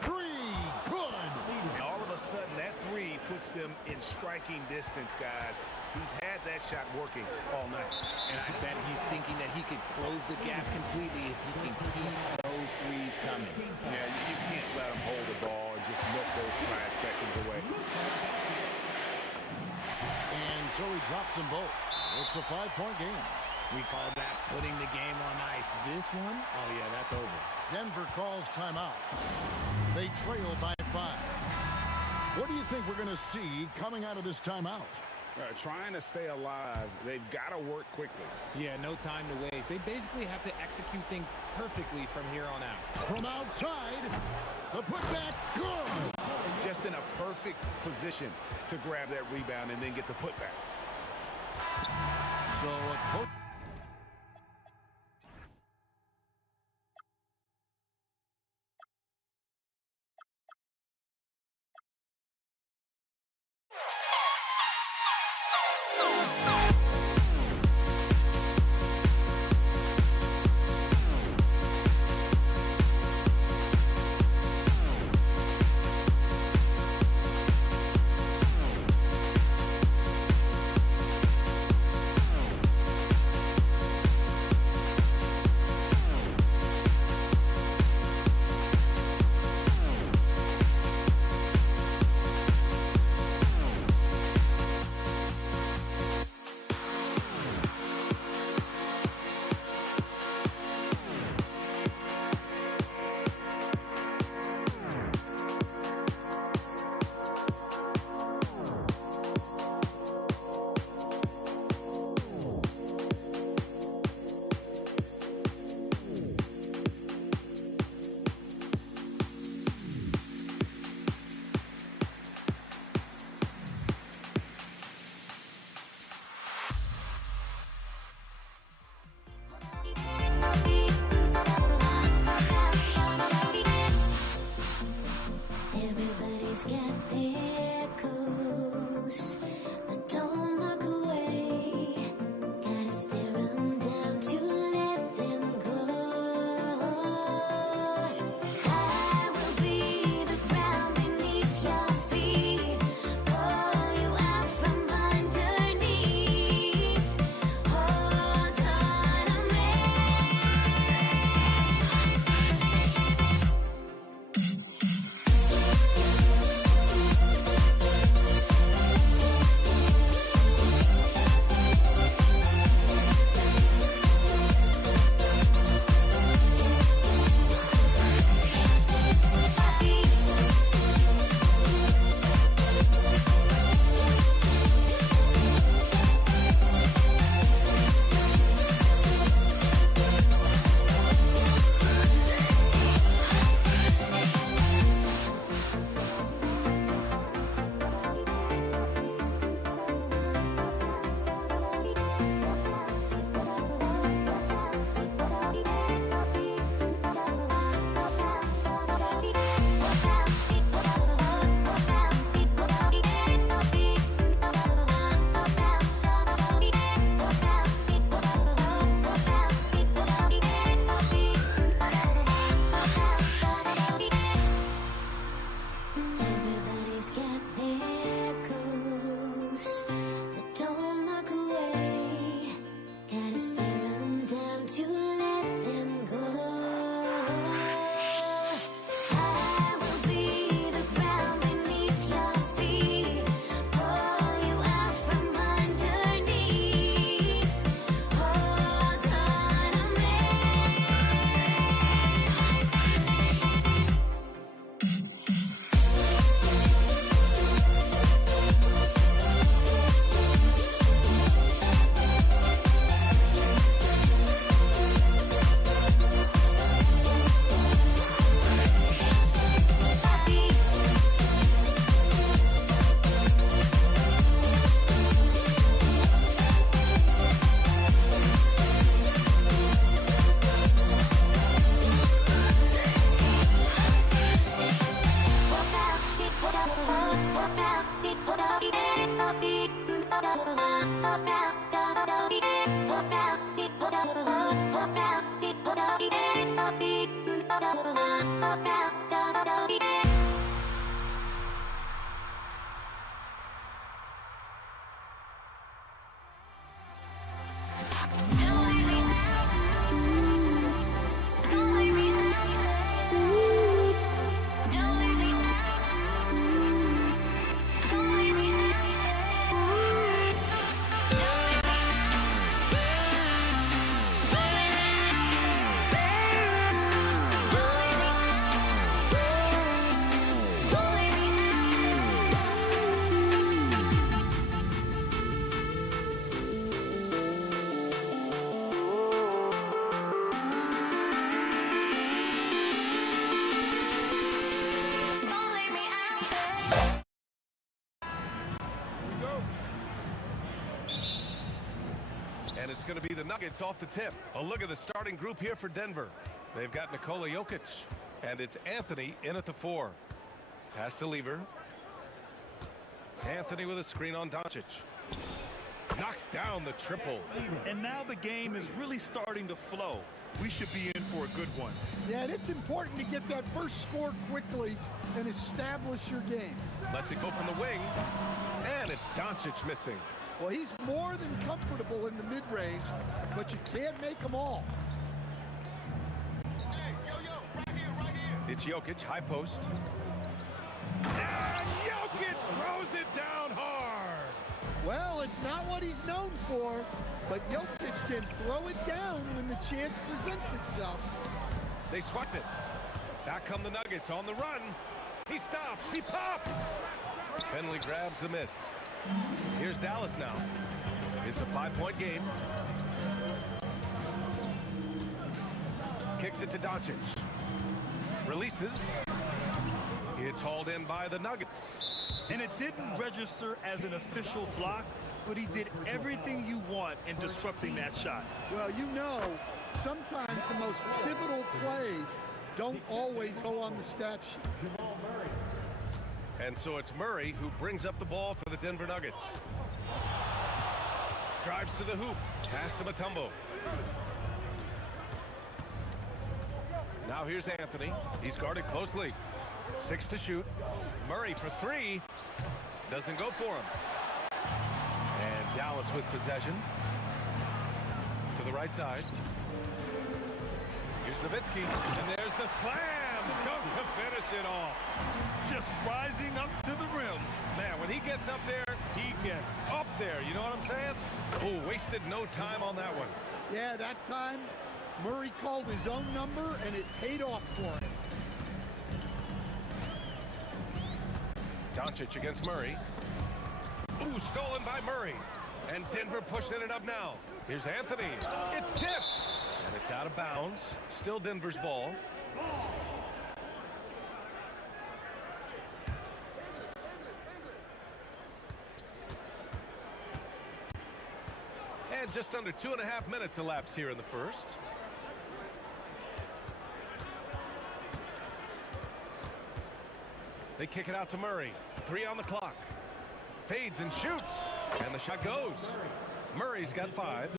Three, good. And all of a sudden, that three puts them in striking distance, guys. He's had that shot working all night. And I bet he's thinking that he could close the gap completely if he can keep those threes coming. Yeah, you can't let him hold the ball and just milk those last seconds away. And so he drops them both. It's a 5-point game. We call that putting the game on ice. This one, oh yeah, that's over. Denver calls timeout. They trail by 5. What do you think we're going to see coming out of this timeout? Trying to stay alive, they've got to work quickly. Yeah, no time to waste. They basically have to execute things perfectly from here on out. From outside, the putback, good. Just in a perfect position to grab that rebound and then get the putback. So a And it's going to be the Nuggets off the tip. A look at the starting group here for Denver. They've got Nikola Jokic, and it's Anthony in at the 4. Pass to Lever. Anthony with a screen on Doncic. Knocks down the triple. And now the game is really starting to flow. We should be in for a good one. Yeah, and it's important to get that first score quickly and establish your game. Lets it go from the wing, and it's Doncic missing. Well, he's more than comfortable in the mid-range, but you can't make them all. It's Jokic, high post. And Jokic throws it down hard. Well, it's not what he's known for, but Jokic can throw it down when the chance presents itself. They swept it. Back come the Nuggets on the run. He stops. He pops. Finley grabs the miss. Here's Dallas now. It's a 5-point game. Kicks it to Doncic. Releases. It's hauled in by the Nuggets. And it didn't register as an official block, but he did everything you want in disrupting that shot. Well, you know, sometimes the most pivotal plays don't always go on the stat sheet. And so it's Murray who brings up the ball for the Denver Nuggets. Drives to the hoop. Pass to Mutombo. Now here's Anthony. He's guarded closely. 6 to shoot. Murray for 3. Doesn't go for him. And Dallas with possession. To the right side. Here's Nowitzki. And there's the slam. Dunk to finish it off. Just rising up to the rim. Man, when he gets up there, he gets up there. You know what I'm saying? Oh, wasted no time on that one. Yeah, that time, Murray called his own number, and it paid off for him. Doncic against Murray. Ooh, stolen by Murray. And Denver pushing it up now. Here's Anthony. It's tipped. And it's out of bounds. Still Denver's ball. And just under 2.5 minutes elapsed here in the first. They kick it out to Murray. 3 on the clock. Fades and shoots. And the shot goes. Murray's got 5.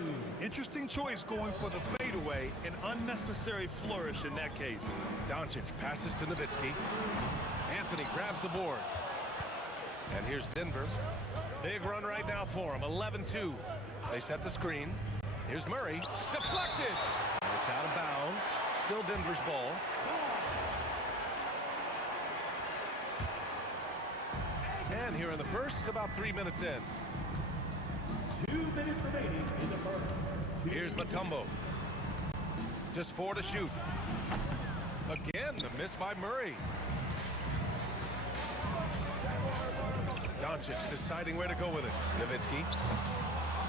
Interesting choice going for the fadeaway. An unnecessary flourish in that case. Doncic passes to Nowitzki. Anthony grabs the board. And here's Denver. Big run right now for him. 11-2. They set the screen. Here's Murray. Deflected. And it's out of bounds. Still Denver's ball. And here in the first, about 3 minutes in. 2 minutes remaining in the first. Here's Mutombo. Just 4 to shoot. Again, the miss by Murray. Doncic deciding where to go with it. Nowitzki.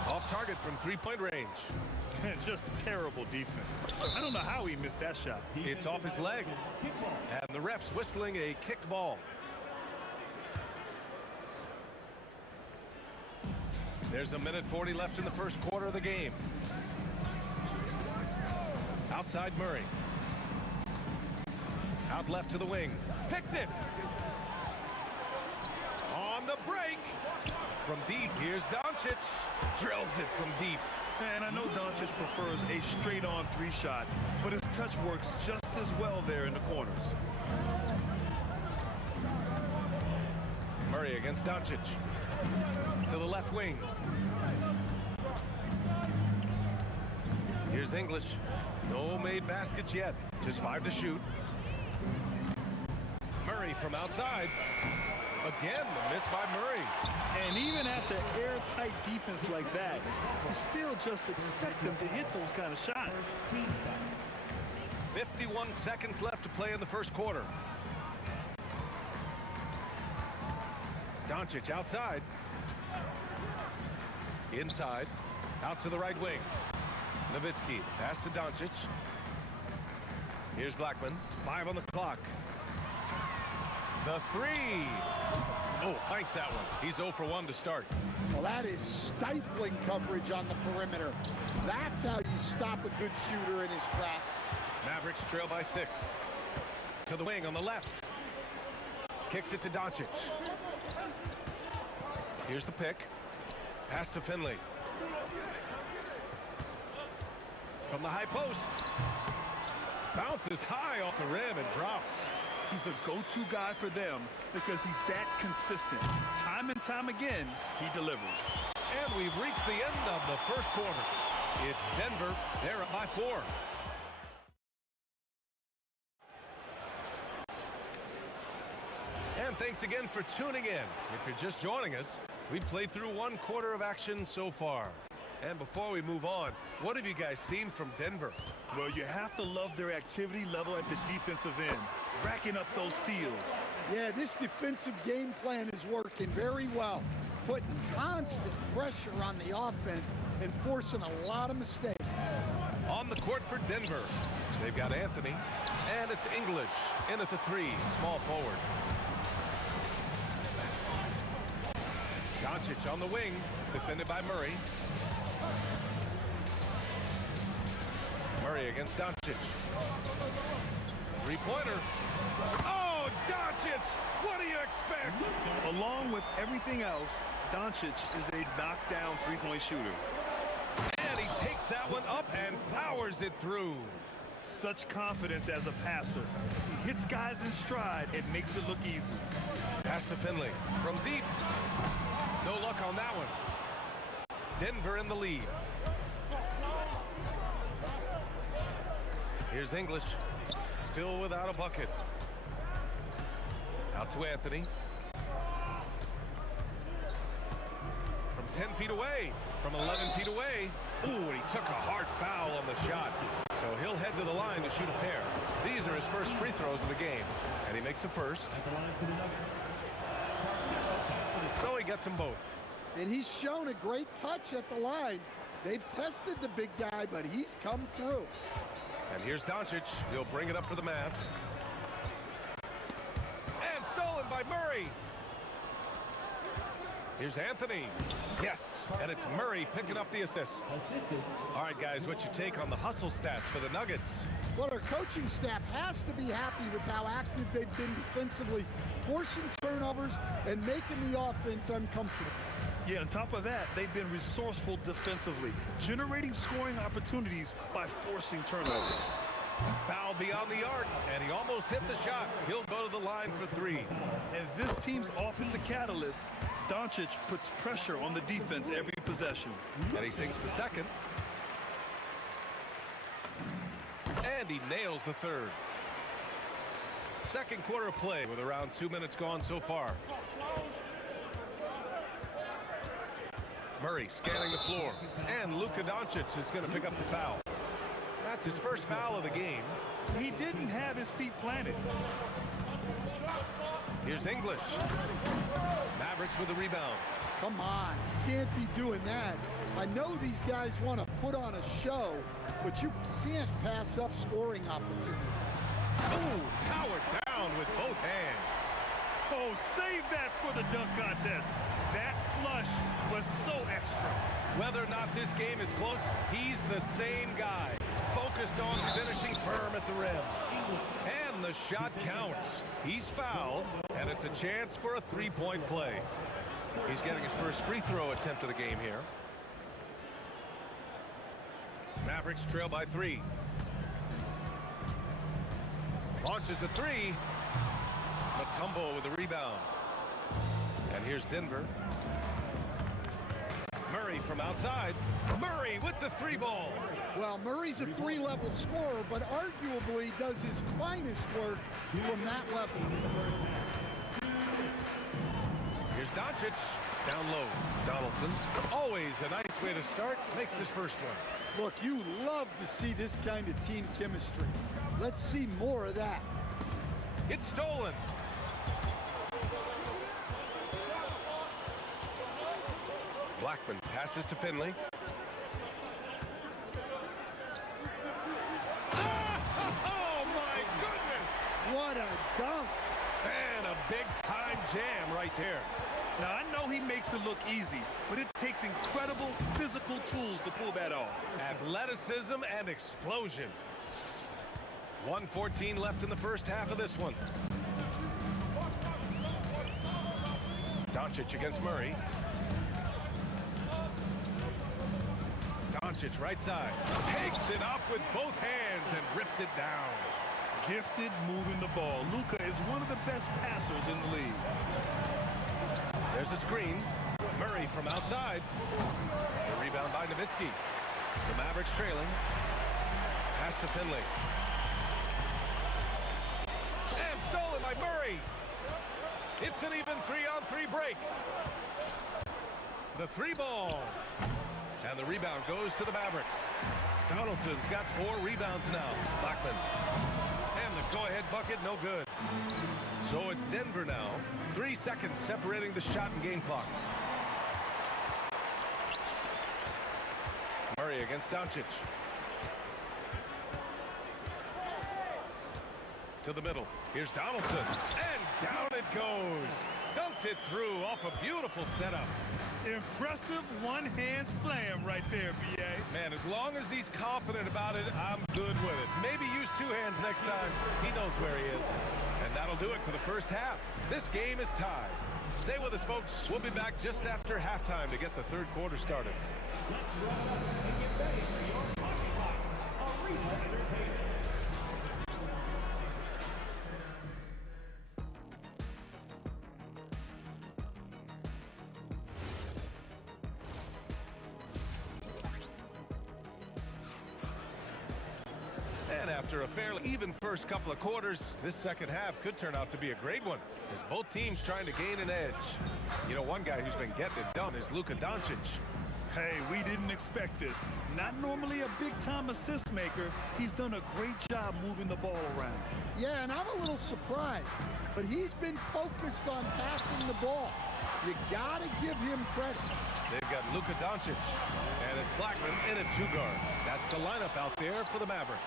Off target from 3-point range. Just terrible defense. I don't know how he missed that shot. It's off his leg. And the ref's whistling a kicked ball. There's a minute 40 left in the first quarter of the game. Outside Murray. Out left to the wing. Picked it. On the break. From deep, here's Doncic. Drills it from deep. And I know Doncic prefers a straight-on three-shot, but his touch works just as well there in the corners. Murray against Doncic. To the left wing. Here's English. No made baskets yet. Just 5 to shoot. Murray from outside. Again, the miss by Murray. And even after airtight defense like that, you still just expect him to hit those kind of shots. 51 seconds left to play in the first quarter. Doncic outside. Inside. Out to the right wing. Nowitzki. Pass to Doncic. Here's Blackman. 5 on the clock. The three. Oh, thanks that one. He's 0 for 1 to start. Well, that is stifling coverage on the perimeter. That's how you stop a good shooter in his tracks. Mavericks trail by 6. To the wing on the left. Kicks it to Doncic. Here's the pick. Pass to Finley. From the high post. Bounces high off the rim and drops. He's a go-to guy for them because he's that consistent. Time and time again, he delivers. And we've reached the end of the first quarter. It's Denver. They're up by 4. And thanks again for tuning in. If you're just joining us, we've played through 1 quarter of action so far. And before we move on, what have you guys seen from Denver? Well, you have to love their activity level at the defensive end, racking up those steals. Yeah, this defensive game plan is working very well, putting constant pressure on the offense and forcing a lot of mistakes. On the court for Denver, they've got Anthony, and it's English in at the 3, small forward. Doncic on the wing, defended by Murray. Murray against Doncic. Three-pointer. Oh, Doncic! What do you expect? Along with everything else, Doncic is a knockdown three-point shooter. And he takes that one up and powers it through. Such confidence as a passer. He hits guys in stride and makes it look easy. Pass to Finley from deep. No luck on that one. Denver in the lead. Here's English, still without a bucket. Out to Anthony. From 10 feet away, from 11 feet away. Ooh, and he took a hard foul on the shot. So he'll head to the line to shoot a pair. These are his first free throws of the game. And he makes a first. So he gets them both. And he's shown a great touch at the line. They've tested the big guy, but he's come through. And here's Doncic. He'll bring it up for the Mavs. And stolen by Murray. Here's Anthony. Yes, and it's Murray picking up the assist. All right, guys, what's your take on the hustle stats for the Nuggets? Well, our coaching staff has to be happy with how active they've been defensively, forcing turnovers and making the offense uncomfortable. Yeah, on top of that, they've been resourceful defensively, generating scoring opportunities by forcing turnovers. Foul beyond the arc, and he almost hit the shot. He'll go to the line for 3. And this team's offensive catalyst, Doncic puts pressure on the defense every possession. And he sinks the second. And he nails the third. Second quarter of play with around 2 minutes gone so far. Murray scanning the floor. And Luka Doncic is going to pick up the foul. That's his first foul of the game. He didn't have his feet planted. Here's English. Mavericks with the rebound. Come on, you can't be doing that. I know these guys want to put on a show, but you can't pass up scoring opportunities. Ooh, powered down with both hands. Oh, save that for the dunk contest. That flush was so extra. Whether or not this game is close, he's the same guy, focused on finishing firm at the rim. And the shot counts. He's fouled, and it's a chance for a three-point play. He's getting his first free throw attempt of the game here. Mavericks trail by 3. Launches a 3. Mutombo with the rebound. And here's Denver. Murray from outside. Murray with the 3 ball. Well, Murray's a 3-level scorer, but arguably does his finest work from that level. Here's Doncic. Down low. Donaldson. Always a nice way to start. Makes his first one. Look, you love to see this kind of team chemistry. Let's see more of that. It's stolen. Blackman passes to Finley. Oh, my goodness! What a dunk! And a big-time jam right there. Now, I know he makes it look easy, but it takes incredible physical tools to pull that off. Athleticism and explosion. 1:14 left in the first half of this one. Doncic against Murray. Doncic right side. Takes it up with both hands and rips it down. Gifted moving the ball. Luka is one of the best passers in the league. There's a screen. Murray from outside. The rebound by Nowitzki. The Mavericks trailing. Pass to Finley. And stolen by Murray. It's an even 3-on-3 break. The 3 ball. And the rebound goes to the Mavericks. Donaldson's got 4 rebounds now. Blackman. And the go-ahead bucket, no good. So it's Denver now. 3 seconds separating the shot and game clocks. Murray against Doncic. To the middle. Here's Donaldson. And down it goes. Dunked it through off a beautiful setup. Impressive one-hand slam right there, B.A. Man, as long as he's confident about it, I'm good with it. Maybe use 2 hands next time. He knows where he is. And that'll do it for the first half. This game is tied. Stay with us, folks. We'll be back just after halftime to get the third quarter started. Let's run and get ready for your Money Box Arena Entertainment. And after a fairly even first couple of quarters, this second half could turn out to be a great one, as both teams trying to gain an edge. You know, one guy who's been getting it done is Luka Doncic. Hey, we didn't expect this. Not normally a big-time assist maker. He's done a great job moving the ball around. Yeah, and I'm a little surprised, but he's been focused on passing the ball. You gotta give him credit. They've got Luka Doncic, and it's Blackman in a 2-guard. That's the lineup out there for the Mavericks.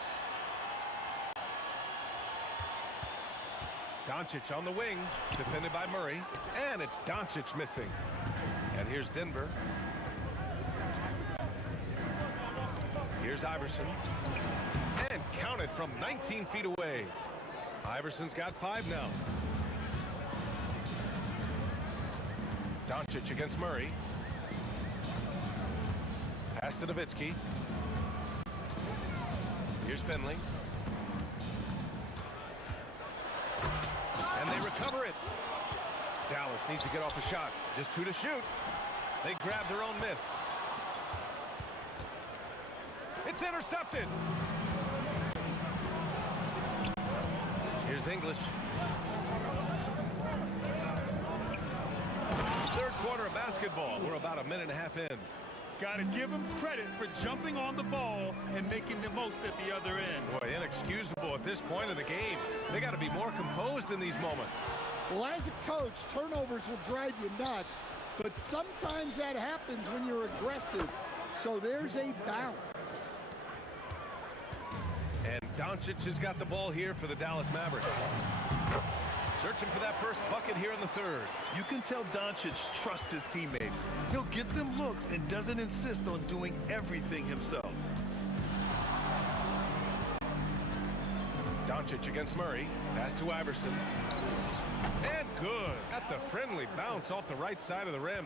Doncic on the wing, defended by Murray, and it's Doncic missing. And here's Denver. Here's Iverson. And counted from 19 feet away. Iverson's got 5 now. Doncic against Murray. Pass to Nowitzki. Here's Finley. And they recover it. Dallas needs to get off a shot. Just 2 to shoot. They grab their own miss. It's intercepted. Here's English. Third quarter of basketball. We're about a minute and a half in. Got to give him credit for jumping on the ball and making the most at the other end. Boy, inexcusable at this point of the game. They got to be more composed in these moments. Well, as a coach, turnovers will drive you nuts, but sometimes that happens when you're aggressive. So there's a balance. And Doncic has got the ball here for the Dallas Mavericks. Searching for that first bucket here in the third. You can tell Doncic trusts his teammates. He'll get them looks and doesn't insist on doing everything himself. Doncic against Murray. Pass to Iverson. And good. Got the friendly bounce off the right side of the rim.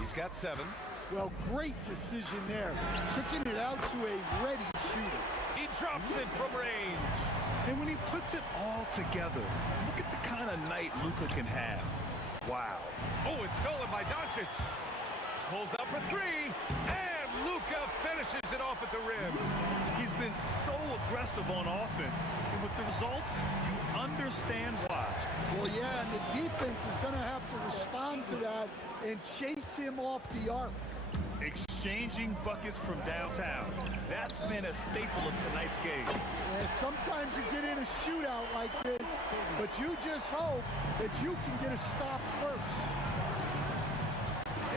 He's got 7. Well, great decision there. Kicking it out to a ready shooter. He drops it from range. And when he puts it all together, look at the kind of night Luka can have. Wow. Oh, it's stolen by Doncic. Pulls up for three, and Luka finishes it off at the rim. He's been so aggressive on offense, and with the results, you understand why. Well, yeah, and the defense is going to have to respond to that and chase him off the arc. Exchanging buckets from downtown. That's been a staple of tonight's game. And sometimes you get in a shootout like this, but you just hope that you can get a stop first.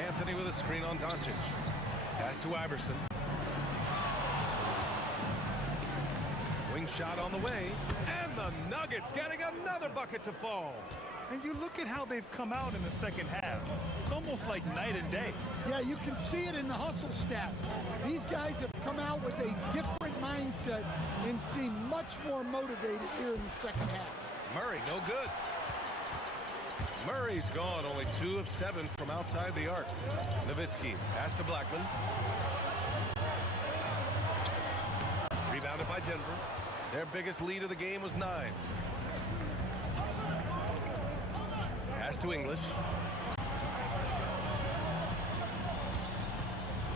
Anthony with a screen on Doncic. Pass to Iverson. Wing shot on the way, and the Nuggets getting another bucket to fall. And you look at how they've come out in the second half. It's almost like night and day. Yeah, you can see it in the hustle stats. These guys have come out with a different mindset and seem much more motivated here in the second half. Murray, no good. Murray's gone, only 2 of 7 from outside the arc. Nowitzki, pass to Blackman. Rebounded by Denver. Their biggest lead of the game was 9. Pass to English.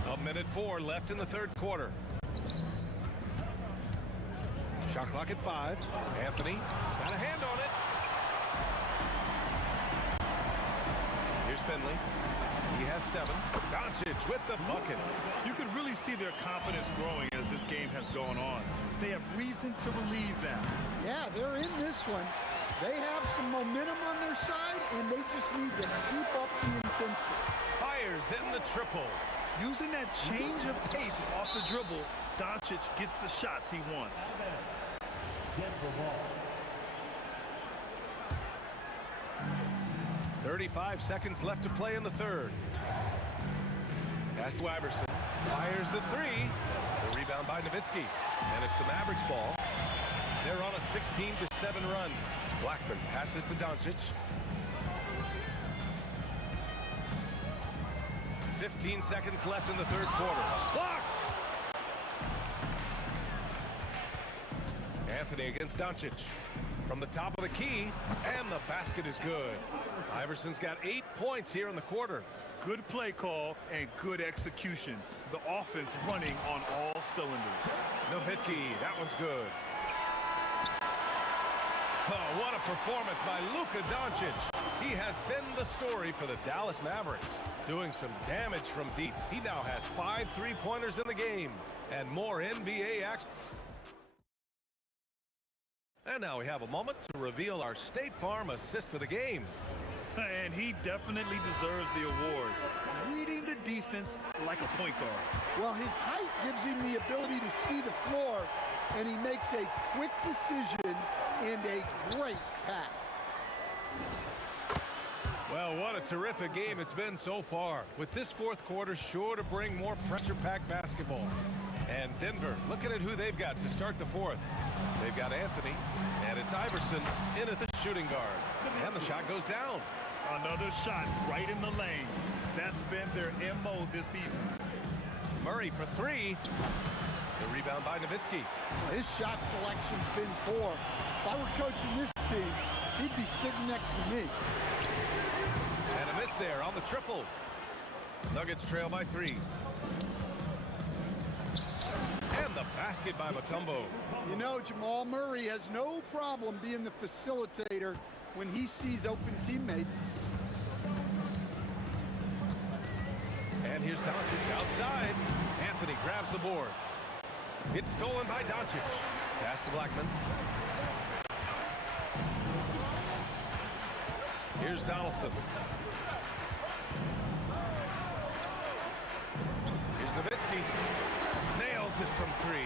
A minute 4 left in the third quarter. Shot clock at 5. Anthony got a hand on it. Here's Finley. He has 7. Doncic with the bucket. You can really see their confidence growing as this game has gone on. They have reason to believe that. Yeah, they're in this one. They have some momentum on their side, and they just need to keep up the intensity. Fires in the triple. Using that change of pace off the dribble, Doncic gets the shots he wants. Denver ball. 35 seconds left to play in the third. Pass to Iverson. Fires the 3. The rebound by Nowitzki. And it's the Mavericks ball. They're on a 16-7 run. Blackman passes to Doncic. 15 seconds left in the third quarter. Blocked! Anthony against Doncic. From the top of the key, and the basket is good. Iverson's got 8 points here in the quarter. Good play call and good execution. The offense running on all cylinders. Nowitzki, that one's good. Oh, what a performance by Luka Doncic. He has been the story for the Dallas Mavericks, doing some damage from deep. He now has 5 3-pointers in the game and more NBA action. And now we have a moment to reveal our State Farm assist of the game. And he definitely deserves the award. Reading the defense like a point guard. Well, his height gives him the ability to see the floor, and he makes a quick decision and a great pass. Well, what a terrific game it's been so far, with this fourth quarter sure to bring more pressure-packed basketball. And Denver, looking at who they've got to start the fourth. They've got Anthony, and it's Iverson in at the shooting guard. And the shot goes down. Another shot right in the lane. That's been their MO this evening. Murray for 3. The rebound by Nowitzki. His shot selection's been poor. If I were coaching this team, he'd be sitting next to me. And a miss there on the triple. Nuggets trail by 3. And the basket by Mutombo. You know, Jamal Murray has no problem being the facilitator when he sees open teammates. And here's Doncic outside. Anthony grabs the board. It's stolen by Doncic. Pass to Blackman. Here's Donaldson. Here's Nowitzki. Nails it from 3.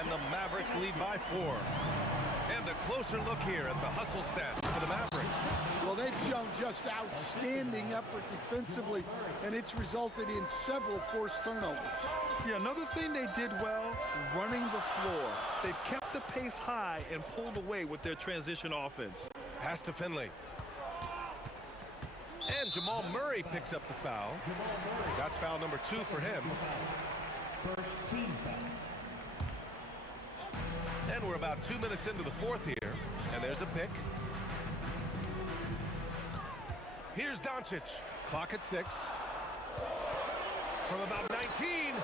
And the Mavericks lead by 4. And a closer look here at the hustle stats for the Mavericks. Well, they've shown just outstanding effort defensively, and it's resulted in several forced turnovers. Yeah, another thing they did well, running the floor. They've kept the pace high and pulled away with their transition offense. Pass to Finley. And Jamal Murray picks up the foul. That's foul number 2 for him. First team foul. And we're about 2 minutes into the fourth here. And there's a pick. Here's Doncic. Clock at 6. From about 19.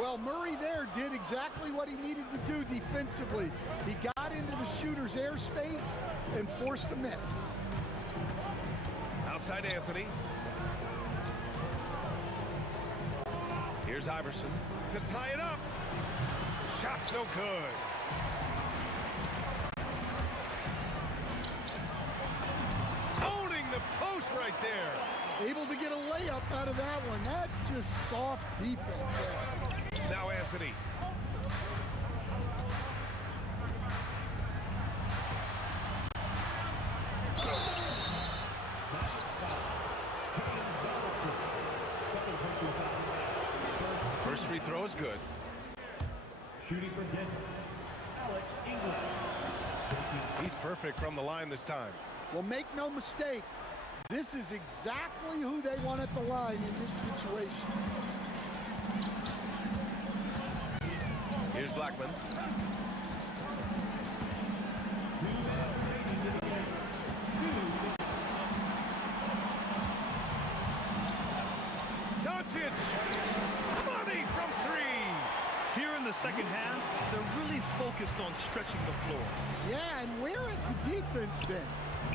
Well, Murray there did exactly what he needed to do defensively. He got into the shooter's airspace and forced a miss. Outside Anthony. Here's Iverson to tie it up. Shot's no good. Owning the post right there. Able to get a layup out of that one. That's just soft defense there. Now Anthony. First free throw is good. Shooting for Denver, Alex England. He's perfect from the line this time. Well, make no mistake, this is exactly who they want at the line in this situation. Here's Blackman. Doncic! Money from 3! Here in the second half, they're really focused on stretching the floor. Yeah, and where has the defense been?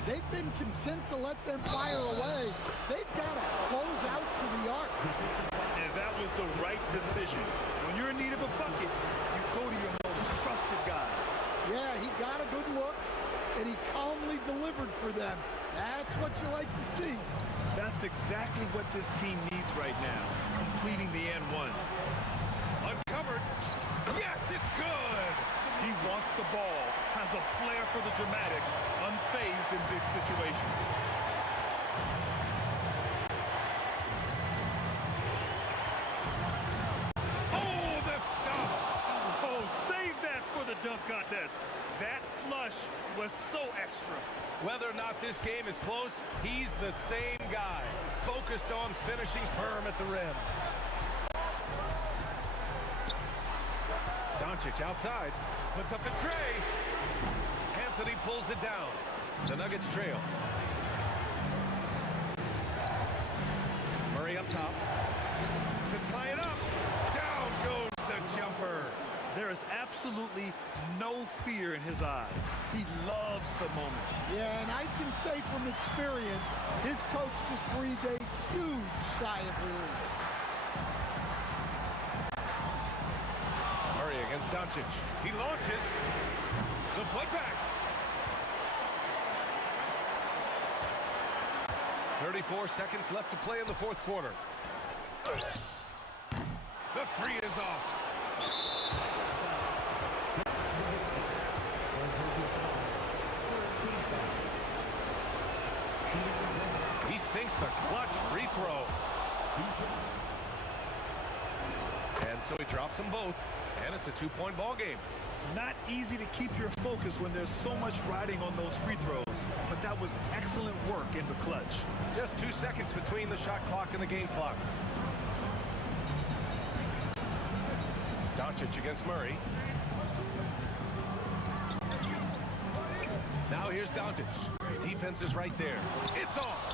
They've been content to let them fire away. They've got to close out to the arc. And that was the right decision. When you're in need of a bucket, you go to your most trusted guys. Yeah, he got a good look, and he calmly delivered for them. That's what you like to see. That's exactly what this team needs right now, completing the and one. Uncovered. Yes, it's good! He wants the ball, has a flair for the dramatic, unfazed in big situations. Oh, the stuff! Oh, save that for the dunk contest. That flush was so extra. Whether or not this game is close, he's the same guy, focused on finishing firm at the rim. Doncic outside, puts up the tray. Anthony pulls it down. The Nuggets trail. Murray up top. To tie it up. Down goes the jumper. There is absolutely no fear in his eyes. He loves the moment. Yeah, and I can say from experience, his coach just breathed a huge sigh of relief. Murray against Doncic. He launches. The putback. 34 seconds left to play in the fourth quarter. The 3 is off. He sinks the clutch free throw. And so he drops them both. And it's a 2-point ball game. Not easy to keep your focus when there's so much riding on those free throws, but that was excellent work in the clutch. Just 2 seconds between the shot clock and the game clock. Doncic against Murray. Now here's Doncic. Defense is right there. It's off.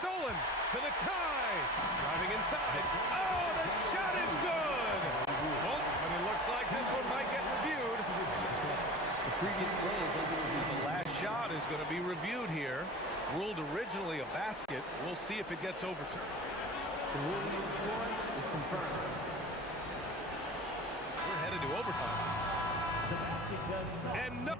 Stolen to the tie. Driving inside. Oh, the shot is good. Oh, and it looks like this one might get reviewed. The previous play is able to be The last shot is going to be reviewed here. Ruled originally a basket. We'll see if it gets overturned. the ruling on the floor is confirmed. We're headed to overtime. And no.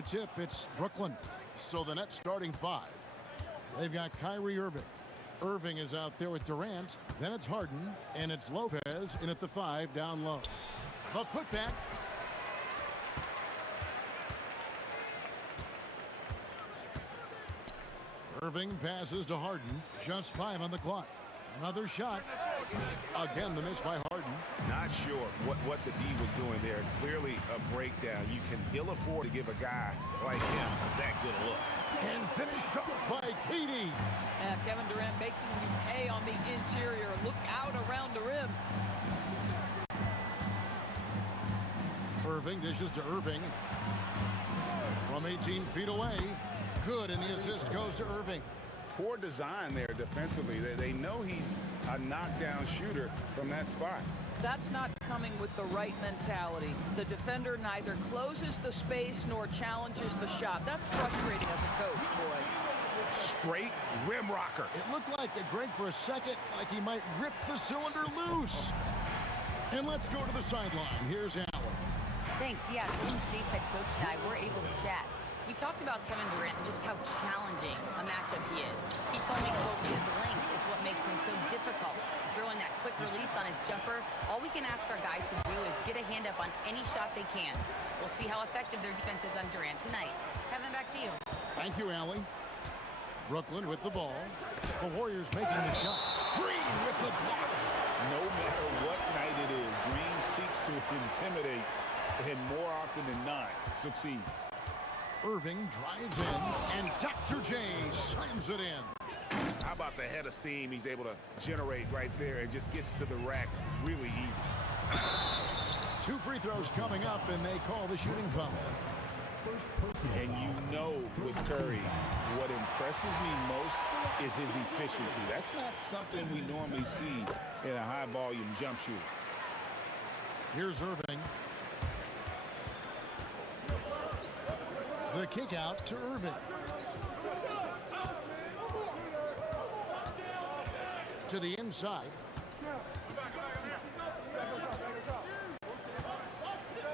the tip, it's Brooklyn. So the net starting 5. They've got Kyrie Irving. Irving is out there with Durant. Then it's Harden, and it's Lopez in at the 5 down low. The putback. Irving passes to Harden. Just 5 on the clock. Another shot. Again, the miss by Harden. Not sure what the D was doing there. Clearly a breakdown. You can ill afford to give a guy like him that good a look. And finished off by KD. Yeah, Kevin Durant making you pay on the interior. Look out around the rim. Irving dishes to Irving. From 18 feet away. Good, and the assist goes to Irving. Poor design there defensively. They know he's a knockdown shooter from that spot. That's not coming with the right mentality. The defender neither closes the space nor challenges the shot. That's frustrating as a coach, boy. Straight rim rocker. It looked like it, Greg, for a second, like he might rip the cylinder loose. And let's go to the sideline. Here's Allen. Thanks. Yeah, Golden State's head coach and I were able to chat. We talked about Kevin Durant and just how challenging a matchup he is. He told me, quote, his length is what makes him so difficult. Throwing that quick release on his jumper, all we can ask our guys to do is get a hand up on any shot they can. We'll see how effective their defense is on Durant tonight. Kevin, back to you. Thank you, Allie. Brooklyn with the ball. The Warriors making the shot. Green with the block. No matter what night it is, Green seeks to intimidate and more often than not succeeds. Irving drives in, and Dr. J slams it in. How about the head of steam he's able to generate right there and just gets to the rack really easy. 2 free throws coming up, and they call the shooting foul. And you know with Curry, what impresses me most is his efficiency. That's not something we normally see in a high-volume jump shooter. Here's Irving. The kick out to Irving. To the inside.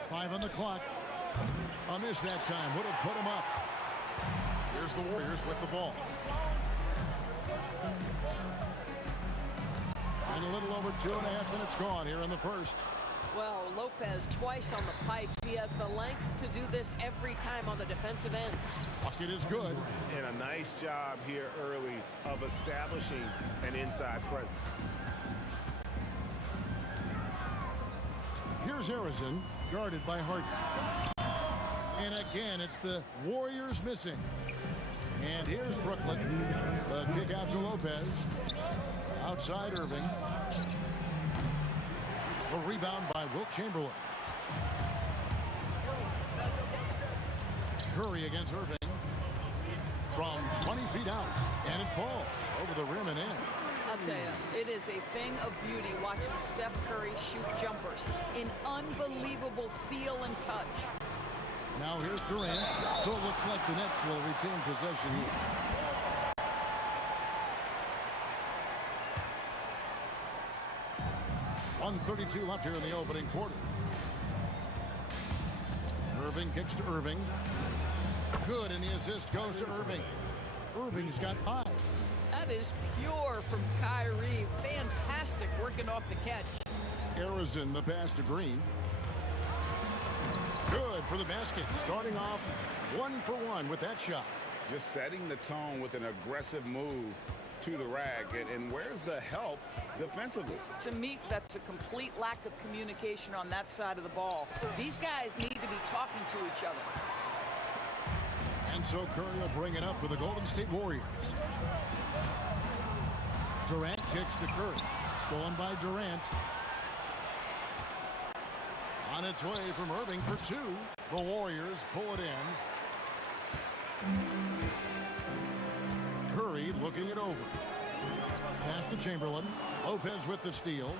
5 on the clock. A miss that time. Would have put him up. Here's the Warriors with the ball. And a little over 2.5 minutes gone here in the first. Well, Lopez twice on the pipes. He has the length to do this every time on the defensive end. Bucket is good. And a nice job here early of establishing an inside presence. Here's Harrison, guarded by Harden. And again, it's the Warriors missing. And here's Brooklyn. The kick out to Lopez. Outside Irving. The rebound by Wilt Chamberlain. Curry against Irving. From 20 feet out. And it falls over the rim and in. I'll tell you, it is a thing of beauty watching Steph Curry shoot jumpers. An unbelievable feel and touch. Now here's Durant. So it looks like the Nets will retain possession here. 1:32 left here in the opening quarter. Irving kicks to Irving. Good, and the assist goes to Irving. Irving's got 5. That is pure from Kyrie. Fantastic working off the catch. Harrison, the pass to Green. Good for the basket. Starting off 1 for 1 with that shot. Just setting the tone with an aggressive move to the rack. And where's the help defensively? To me, that's a complete lack of communication on that side of the ball. These guys need to be talking to each other. And so Curry will bring it up for the Golden State Warriors. Durant kicks to Curry. Stolen by Durant. On its way from Irving for 2. The Warriors pull it in. Curry looking it over. Pass to Chamberlain. Lopez with the steal.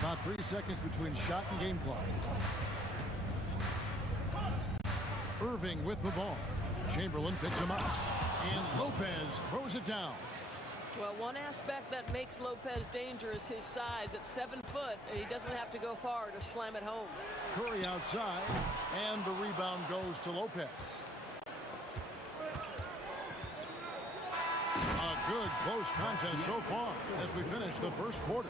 About 3 seconds between shot and game clock. Irving with the ball. Chamberlain picks him up. And Lopez throws it down. Well, one aspect that makes Lopez dangerous, his size. At 7 foot, he doesn't have to go far to slam it home. Curry outside, and the rebound goes to Lopez. A good close contest so far as we finish the first quarter.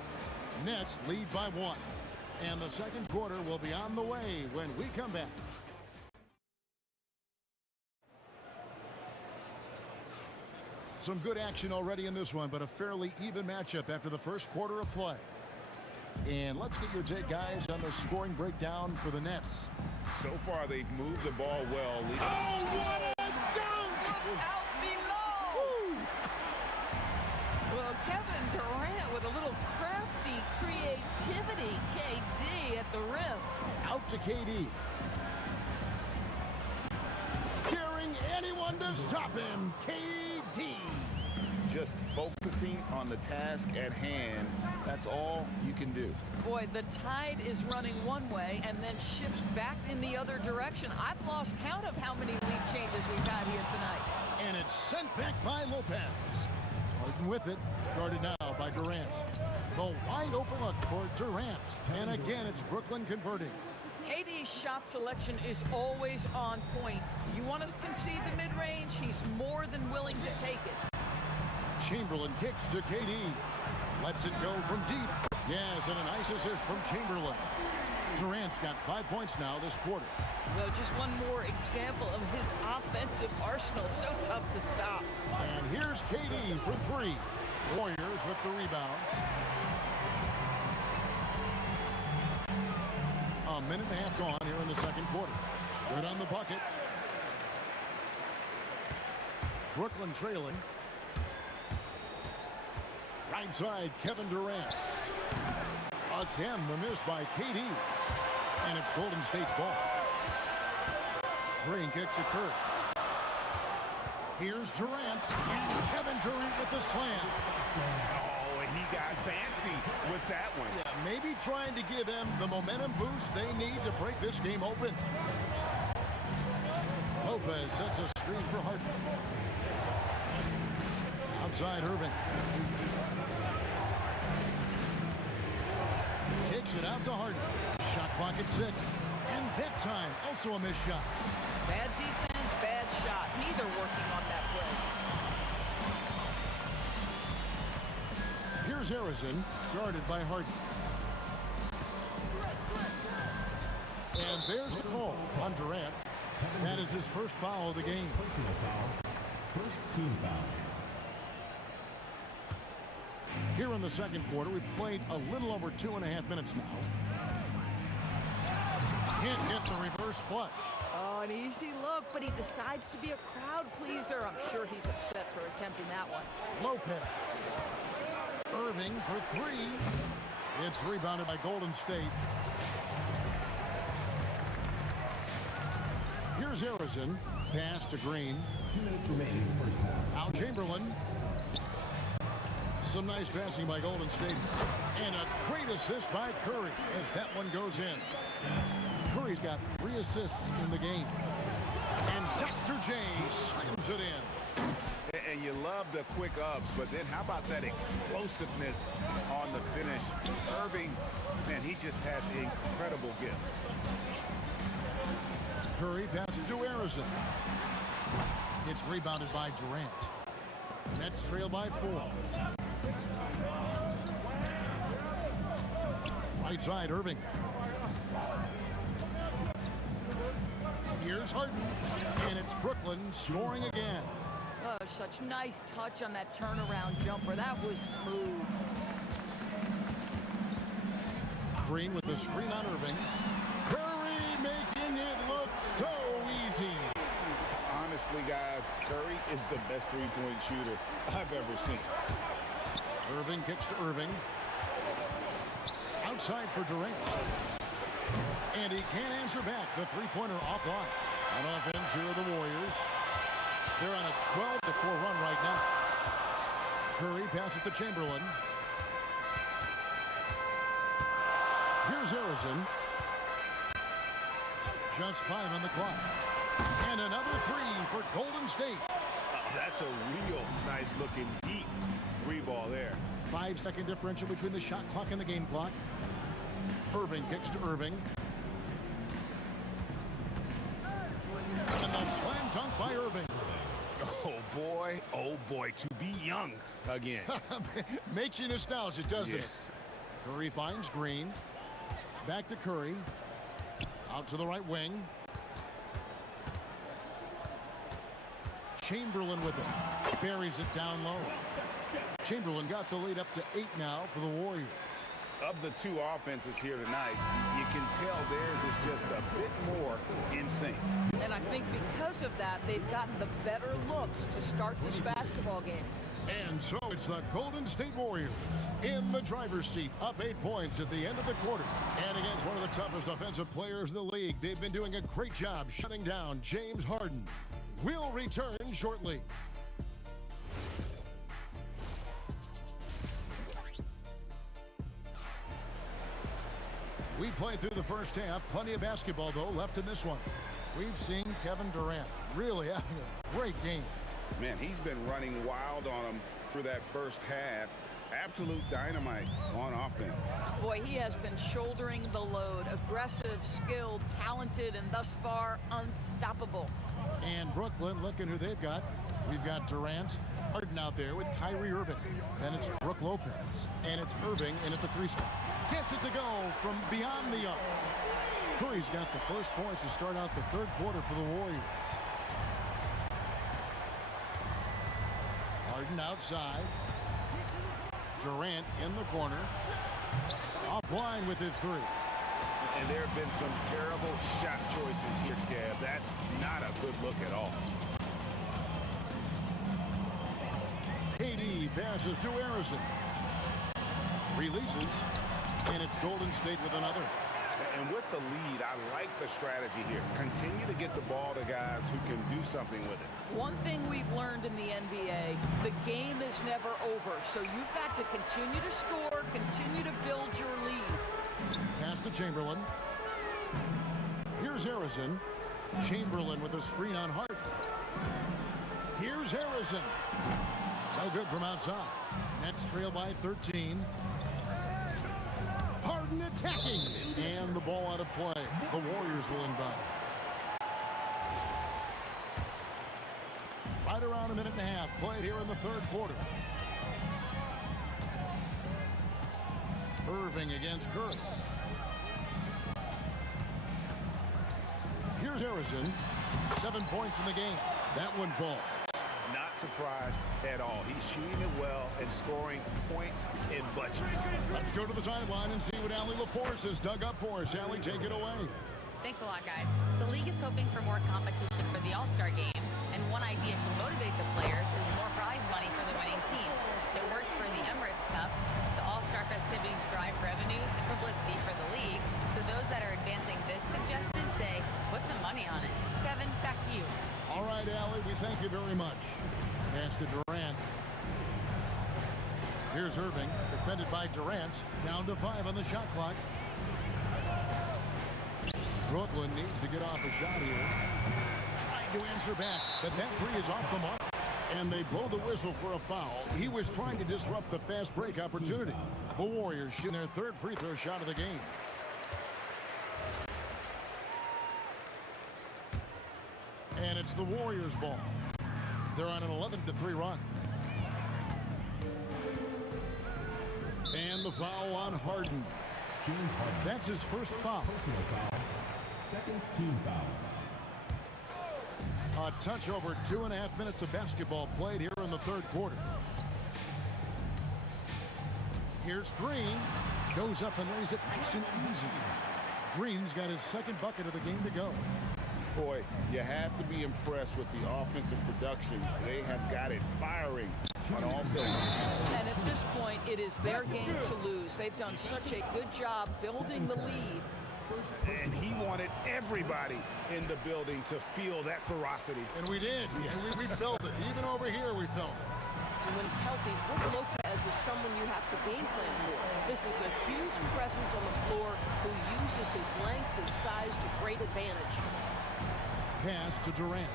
Nets lead by 1. And the second quarter will be on the way when we come back. Some good action already in this one, but a fairly even matchup after the first quarter of play. And let's get your take, guys, on the scoring breakdown for the Nets. So far, they've moved the ball well. Oh, what a dunk! Out below! Well, Kevin Durant with a little crafty creativity. KD at the rim. Out to KD. Daring anyone to stop him, KD. Just focusing on the task at hand. That's all you can do. Boy, the tide is running one way and then shifts back in the other direction. I've lost count of how many lead changes we've had here tonight. And it's sent back by Lopez. Harden with it, guarded now by Durant. The wide open look for Durant. And again, it's Brooklyn converting. KD's shot selection is always on point. You want to concede the mid-range, he's more than willing to take it. Chamberlain kicks to KD. Lets it go from deep. Yes, and a nice assist from Chamberlain. Durant's got 5 points now this quarter. Well, just one more example of his offensive arsenal. So tough to stop. And here's KD for 3. Warriors with the rebound. A minute and a half gone here in the second quarter. Good on the bucket. Brooklyn trailing. Right side, Kevin Durant. Again, the miss by KD. And it's Golden State's ball. Green kicks to Curry. Here's Durant. And Kevin Durant with the slam. Oh, he got fancy with that one. Yeah, maybe trying to give them the momentum boost they need to break this game open. Lopez sets a screen for Harden. Outside Irving. Kicks it out to Harden. Shot clock at 6. And that time, also a missed shot. Bad defense, bad shot. Neither working on that play. Here's Harrison, guarded by Harden. And there's the call on Durant. That is his first foul of the game. Personal foul. First team foul. Here in the second quarter, we've played a little over 2.5 minutes now. Can't get the reverse flush. Oh, an easy look, but he decides to be a crowd pleaser. I'm sure he's upset for attempting that one. Lopez. Irving for 3. It's rebounded by Golden State. Here's Harrison. Pass to Green. 2 minutes remaining in the first half. Out Chamberlain. Some nice passing by Golden State. And a great assist by Curry as that one goes in. Curry's got 3 assists in the game. And Dr. J slams it in. And you love the quick ups, but then how about that explosiveness on the finish? Irving, man, he just has incredible gift. Curry passes to Harrison. It's rebounded by Durant. Nets trail by 4. Right side, Irving. Here's Harden. And it's Brooklyn scoring again. Oh, such nice touch on that turnaround jumper. That was smooth. Green with the screen on Irving. Curry making it look so easy. Honestly, guys, Curry is the best three-point shooter I've ever seen. Irving kicks to Irving. Outside for Durant. And he can't answer back. The three-pointer offline. On offense, here are the Warriors. They're on a 12-4 run right now. Curry passes to Chamberlain. Here's Harrison. Just 5 on the clock. And another 3 for Golden State. That's a real nice looking deep three ball there. 5-second differential between the shot clock and the game clock. Irving kicks to Irving. And the slam dunk by Irving. Oh boy, to be young again. Makes you nostalgic, doesn't it? Curry finds Green. Back to Curry. Out to the right wing. Chamberlain with it. Buries it down low. Chamberlain got the lead up to 8 now for the Warriors. Of the two offenses here tonight, you can tell theirs is just a bit more in sync. And I think because of that, they've gotten the better looks to start this basketball game. And so it's the Golden State Warriors in the driver's seat, up 8 points at the end of the quarter. And against one of the toughest offensive players in the league, they've been doing a great job shutting down James Harden. We'll return shortly. We played through the first half. Plenty of basketball, though, left in this one. We've seen Kevin Durant really having a great game. Man, he's been running wild on them through that first half. Absolute dynamite on offense. Boy, he has been shouldering the load. Aggressive, skilled, talented, and thus far unstoppable. And Brooklyn, look at who they've got. We've got Durant, Harden out there with Kyrie Irving. Then it's Brook Lopez. And it's Irving in at the 3 spot. Gets it to go from beyond the arc. Curry's got the first points to start out the third quarter for the Warriors. Harden outside. Durant in the corner. Offline with his 3. And there have been some terrible shot choices here, Kev. That's not a good look at all. KD passes to Harrison. Releases. And it's Golden State with another. And with the lead, I like the strategy here. Continue to get the ball to guys who can do something with it. One thing we've learned in the NBA, the game is never over. So you've got to continue to score, continue to build your lead. Pass to Chamberlain. Here's Harrison. Chamberlain with a screen on Harden. Here's Harrison. No good from outside. Nets trail by 13. Harden attacking. And the ball out of play. The Warriors will inbound. Right around a minute and a half played here in the third quarter. Irving against Curry. Here's Harrison. 7 points in the game. That one falls. Not surprised at all. He's shooting it well and scoring points in bunches. Let's go to the sideline and see what Allie LaForce has dug up for us. Allie, take it away. Thanks a lot, guys. The league is hoping for more competition for the All-Star game, and one idea to motivate the players is more prize money for the winning team. It worked for the Emirates Cup. The All-Star festivities drive revenues and publicity for the league, so those that are advancing this suggestion say, put some money on it. Kevin, back to you. All right, Allie, we thank you very much. Pass to Durant. Here's Irving, defended by Durant. Down to 5 on the shot clock. Brooklyn needs to get off a shot here. Trying to answer back, but that 3 is off the mark. And they blow the whistle for a foul. He was trying to disrupt the fast break opportunity. The Warriors shooting their 3rd free throw shot of the game. And it's the Warriors' ball. They're on an 11-3 run. And the foul on Harden. That's his first foul. Personal foul. Second team foul. A touch over 2.5 minutes of basketball played here in the third quarter. Here's Green. Goes up and lays it nice and easy. Green's got his 2nd bucket of the game to go. Boy, you have to be impressed with the offensive production. They have got it firing on all cylinders. And at this point, it is their game to lose. They've done such a good job building the lead. And he wanted everybody in the building to feel that ferocity. And we did. Yeah. We felt it. Even over here, we felt it. And when he's healthy, Brook Lopez is someone you have to game plan for. This is a huge presence on the floor who uses his length, his size to great advantage. Pass to Durant.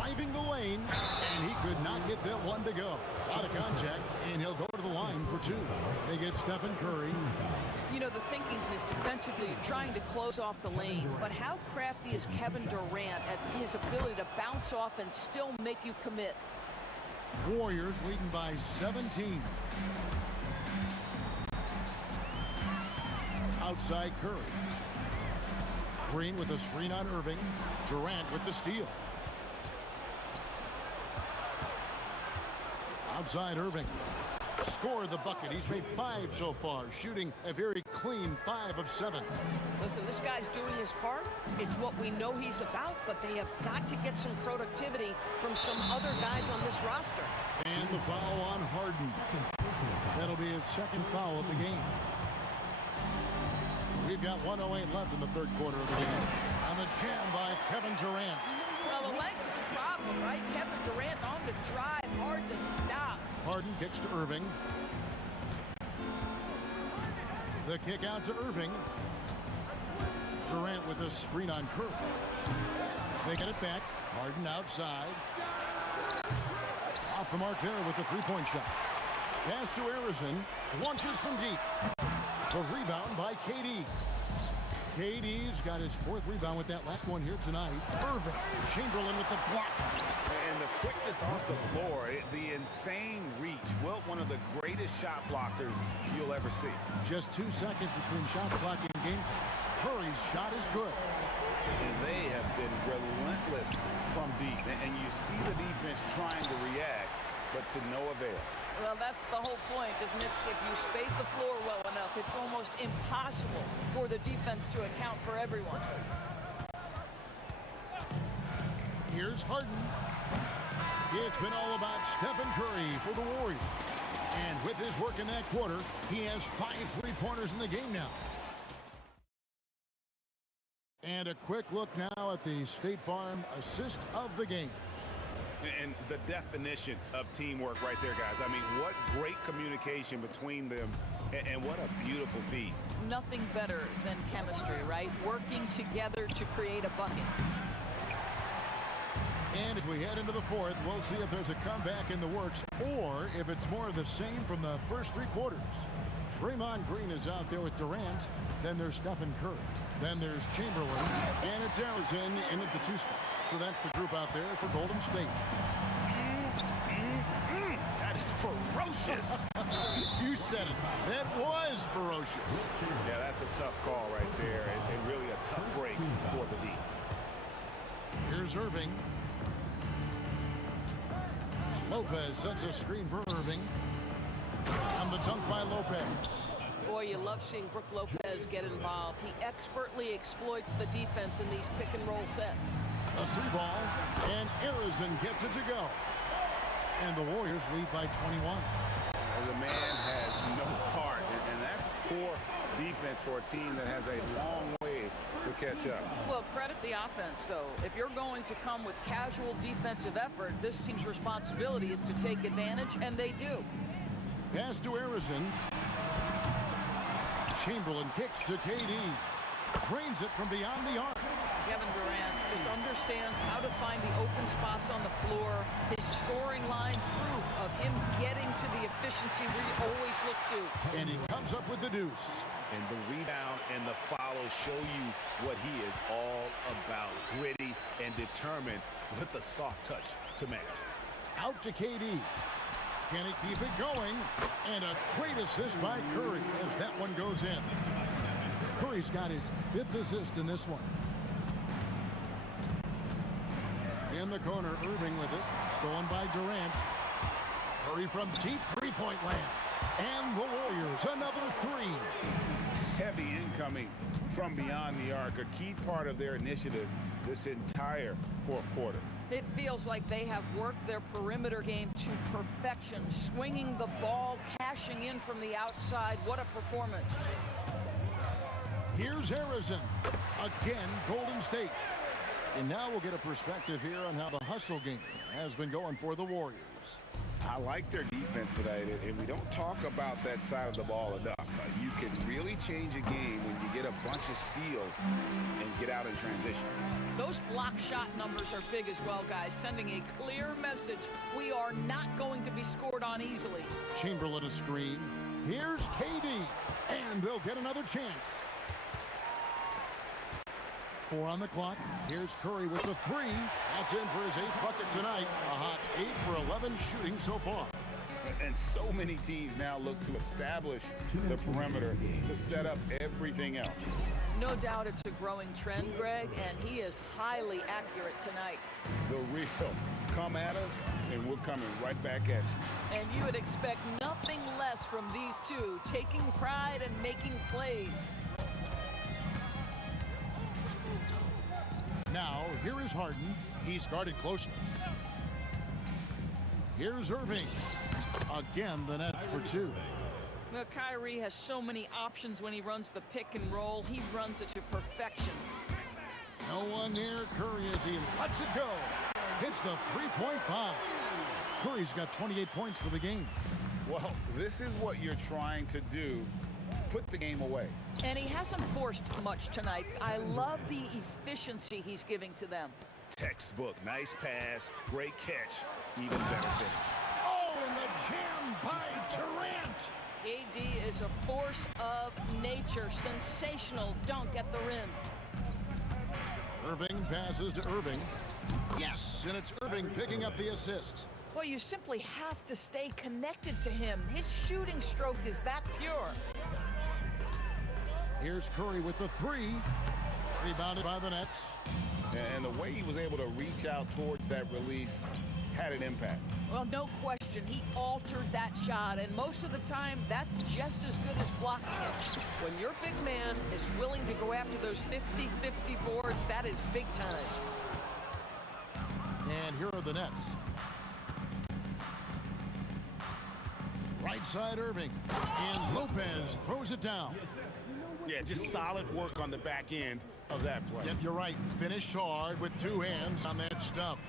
5 leaving the lane, and he could not get that one to go. Out of contact, and he'll go to the line for two. They get Stephen Curry. You know, the thinking is defensively trying to close off the lane, but how crafty is Kevin Durant at his ability to bounce off and still make you commit? Warriors leading by 17. Outside Curry. Green with a screen on Irving. Durant with the steal. Outside Irving. Score the bucket. He's made 5 so far, shooting a very clean 5 of 7. Listen, this guy's doing his part. It's what we know he's about, but they have got to get some productivity from some other guys on this roster. And the foul on Harden. That'll be his second foul of the game. We've got 1:08 left in the third quarter of the game. On the jam by Kevin Durant. Well, the length is a problem, right? Kevin Durant on the drive, hard to stop. Harden kicks to Irving. The kick out to Irving. Durant with a screen on Curry. They get it back. Harden outside. Off the mark there with the three-point shot. Pass to Harrison. Launches from deep. The rebound by KD. KD's got his 4th rebound with that last one here tonight. Irving. Chamberlain with the block. And the quickness off the floor, the insane reach. Wilt, one of the greatest shot blockers you'll ever see. Just 2 seconds between shot clock and game clock. Curry's shot is good. And they have been relentless from deep. And you see the defense trying to react, but to no avail. Well, that's the whole point, isn't it? If you space the floor well enough, it's almost impossible for the defense to account for everyone. Here's Harden. It's been all about Stephen Curry for the Warriors. And with his work in that quarter, he has 5 three-pointers in the game now. And a quick look now at the State Farm assist of the game. And the definition of teamwork right there, guys. I mean, what great communication between them, and what a beautiful feed. Nothing better than chemistry, right? Working together to create a bucket. And as we head into the fourth, we'll see if there's a comeback in the works or if it's more of the same from the first 3 quarters. Draymond Green is out there with Durant. Then there's Stephen Curry. Then there's Chamberlain. And it's Harrison in at the 2 spot. So that's the group out there for Golden State. That is ferocious. You said it. That was ferocious. Yeah, that's a tough call right there, and really a tough break for the D. Here's Irving. Lopez sets a screen for Irving. And the dunk by Lopez. Boy, you love seeing Brook Lopez get involved. He expertly exploits the defense in these pick-and-roll sets. A 3-ball, and Harrison gets it to go. And the Warriors lead by 21. The man has no heart, and that's poor defense for a team that has a long way to catch up. Well, credit the offense, though. If you're going to come with casual defensive effort, this team's responsibility is to take advantage, and they do. Pass to Harrison. Chamberlain kicks to KD. Drains it from beyond the arc. Kevin Durant just understands how to find the open spots on the floor. His scoring line proof of him getting to the efficiency we always look to. And he comes up with the deuce. And the rebound and the follow show you what he is all about. Gritty and determined with a soft touch to match. Out to KD. Can he keep it going? And a great assist by Curry as that one goes in. Curry's got his 5th assist in this one. In the corner, Irving with it. Stolen by Durant. Curry from deep 3-point land. And the Warriors, another 3. Heavy incoming from beyond the arc, a key part of their initiative this entire 4th quarter. It feels like they have worked their perimeter game to perfection, swinging the ball, cashing in from the outside. What a performance. Here's Harrison. Again, Golden State. And now we'll get a perspective here on how the hustle game has been going for the Warriors. I like their defense today, and we don't talk about that side of the ball enough. You can really change a game when you get a bunch of steals and get out in transition. Those block shot numbers are big as well, guys, sending a clear message. We are not going to be scored on easily. Chamberlain a screen. Here's KD, and they'll get another chance. 4 on the clock. Here's Curry with the 3. That's in for his 8th bucket tonight. A hot 8 for 11 shooting so far. And so many teams now look to establish the perimeter to set up everything else. No doubt it's a growing trend, Greg, and he is highly accurate tonight. The real come at us, and we're coming right back at you. And you would expect nothing less from these two, taking pride and making plays. Now, here is Harden. He's guarded closely. Here's Irving. Again, the Nets for 2. Well, Kyrie has so many options when he runs the pick and roll. He runs it to perfection. No one near Curry as he lets it go. Hits the 3-point bomb. Curry's got 28 points for the game. Well, this is what you're trying to do. Put the game away. And he hasn't forced much tonight. I love the efficiency he's giving to them. Textbook. Nice pass. Great catch. Even better finish. Oh, and the jam by Durant. KD is a force of nature. Sensational dunk at the rim. Irving passes to Irving. Yes, and it's Irving picking up the assist. Well, you simply have to stay connected to him. His shooting stroke is that pure. Here's Curry with the 3. Rebounded by the Nets. And the way he was able to reach out towards that release had an impact. Well, no question. He altered that shot, and most of the time, that's just as good as blocking it. When your big man is willing to go after those 50-50 boards, that is big time. And here are the Nets. Right side Irving. And Lopez throws it down. Yeah, just solid work on the back end of that play. Yep, you're right. Finished hard with 2 hands on that stuff.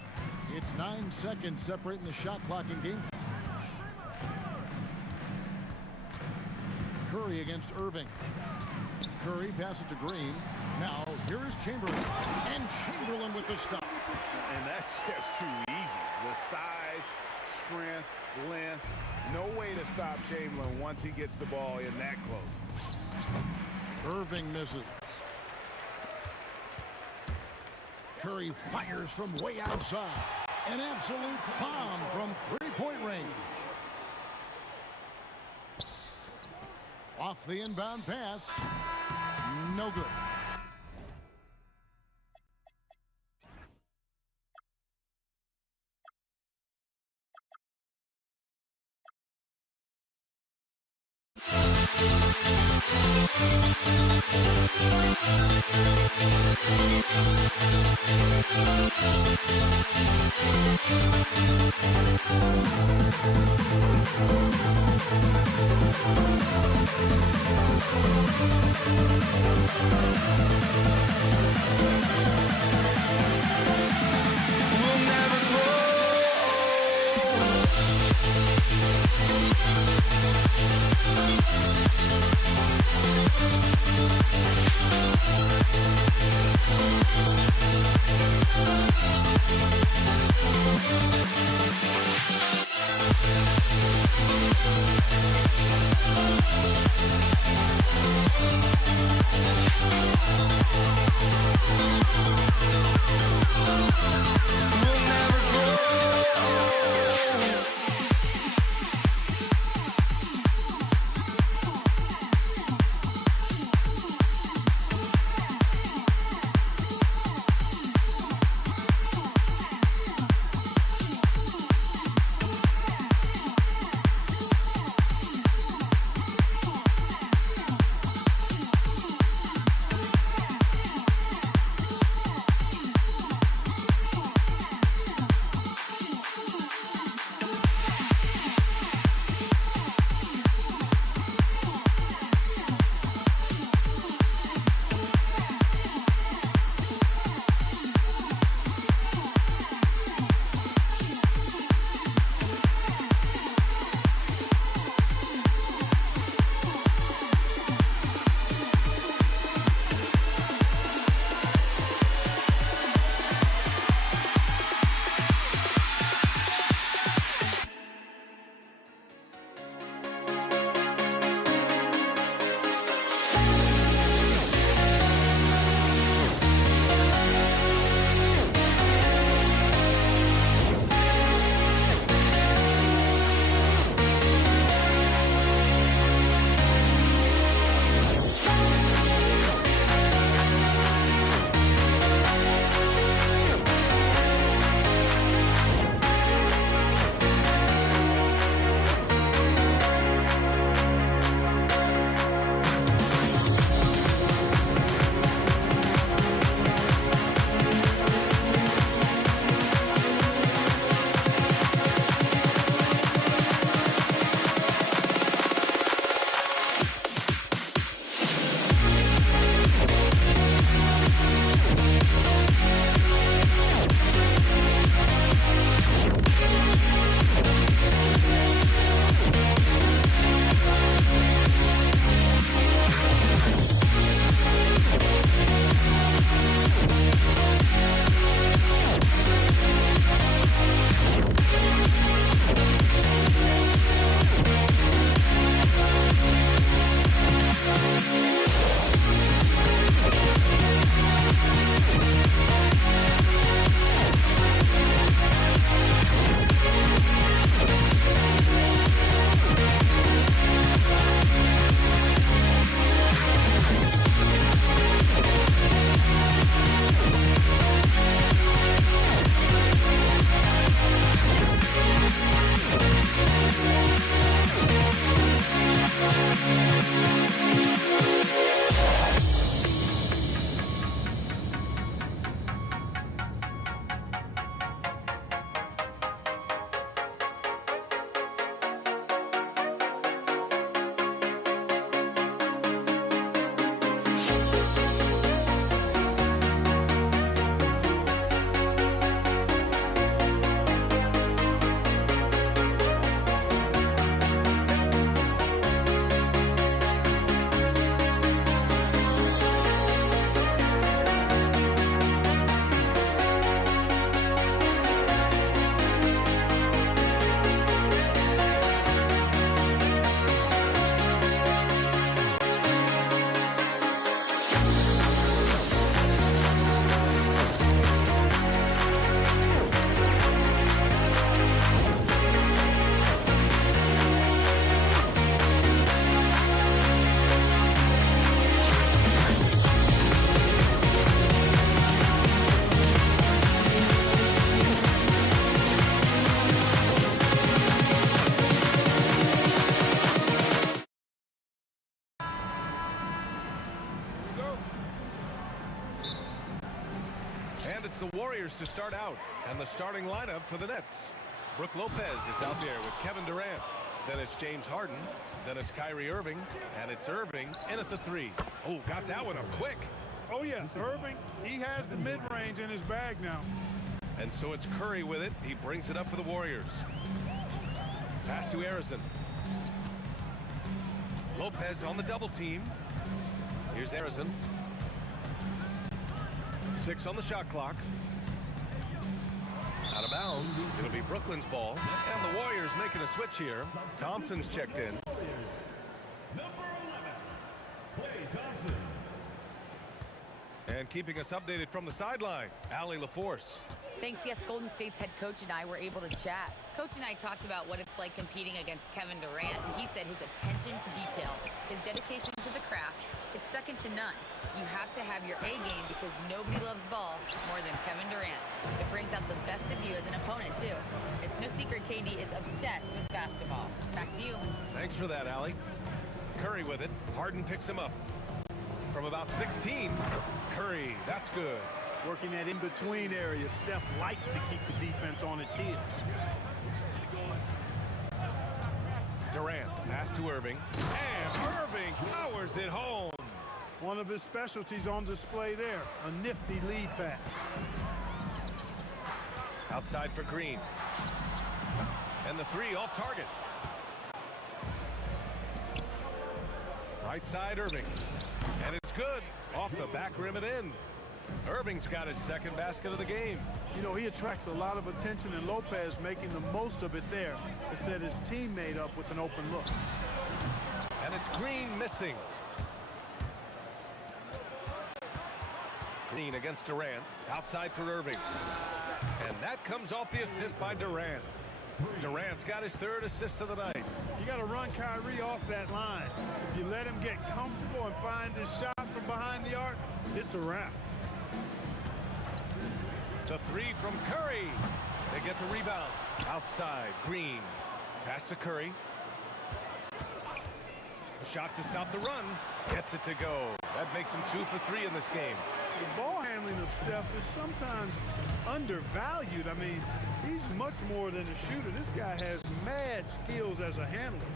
It's 9 seconds separating the shot clock in game. Curry against Irving. Curry passes to Green. Now, here is Chamberlain. And Chamberlain with the stuff. And that's just too easy. The size, strength, length. No way to stop Chamberlain once he gets the ball in that close. Irving misses. Curry fires from way outside. An absolute bomb from 3-point range. Off the inbound pass. No good. We'll never grow. the Warriors to start out, and the starting lineup for the Nets. Brook Lopez is out there with Kevin Durant. Then it's James Harden. Then it's Kyrie Irving, and it's Irving in at the 3. Oh, got that one up quick. Oh, yes, Irving, he has the mid-range in his bag now. And so it's Curry with it. He brings it up for the Warriors. Pass to Harrison. Lopez on the double team. Here's Harrison. 6 on the shot clock. Out of bounds. It'll be Brooklyn's ball. And the Warriors making a switch here. Thompson's checked in. Number 11, Klay Thompson. And keeping us updated from the sideline, Allie LaForce. Thanks. Yes, Golden State's head coach and I were able to chat. Coach and I talked about what it's like competing against Kevin Durant. He said his attention to detail, his dedication to the craft, it's second to none. You have to have your A game because nobody loves ball more than Kevin Durant. It brings out the best of you as an opponent, too. It's no secret KD is obsessed with basketball. Back to you. Thanks for that, Allie. Curry with it. Harden picks him up. From about 16, Curry, that's good. Working that in-between area. Steph likes to keep the defense on its heels. Durant, pass to Irving. And Irving powers it home. One of his specialties on display there. A nifty lead pass. Outside for Green. And the 3 off target. Right side, Irving. And it's good. Off the back rim and in. Irving's got his second basket of the game. You know, he attracts a lot of attention, and Lopez making the most of it there to set his teammate up with an open look. And it's Green missing. Green against Durant. Outside for Irving. And that comes off the assist by Durant. Durant's got his 3rd assist of the night. You got to run Kyrie off that line. If you let him get comfortable and find his shot from behind the arc, it's a wrap. The 3 from Curry. They get the rebound. Outside, Green. Pass to Curry. A shot to stop the run. Gets it to go. That makes him 2 for 3 in this game. The ball handling of Steph is sometimes undervalued. I mean, he's much more than a shooter. This guy has mad skills as a handler.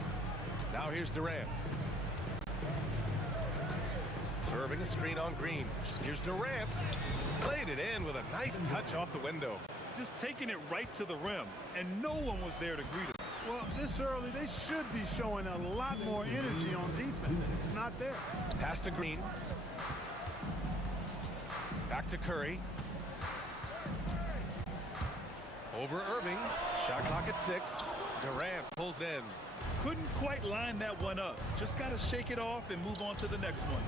Now here's Durant. Irving a screen on Green. Here's Durant. Played it in with a nice touch off the window. Just taking it right to the rim, and no one was there to greet him. Well, this early, they should be showing a lot more energy on defense. It's not there. Pass to Green. Back to Curry. Over Irving. Shot clock at 6. Durant pulls in. Couldn't quite line that one up. Just got to shake it off and move on to the next one.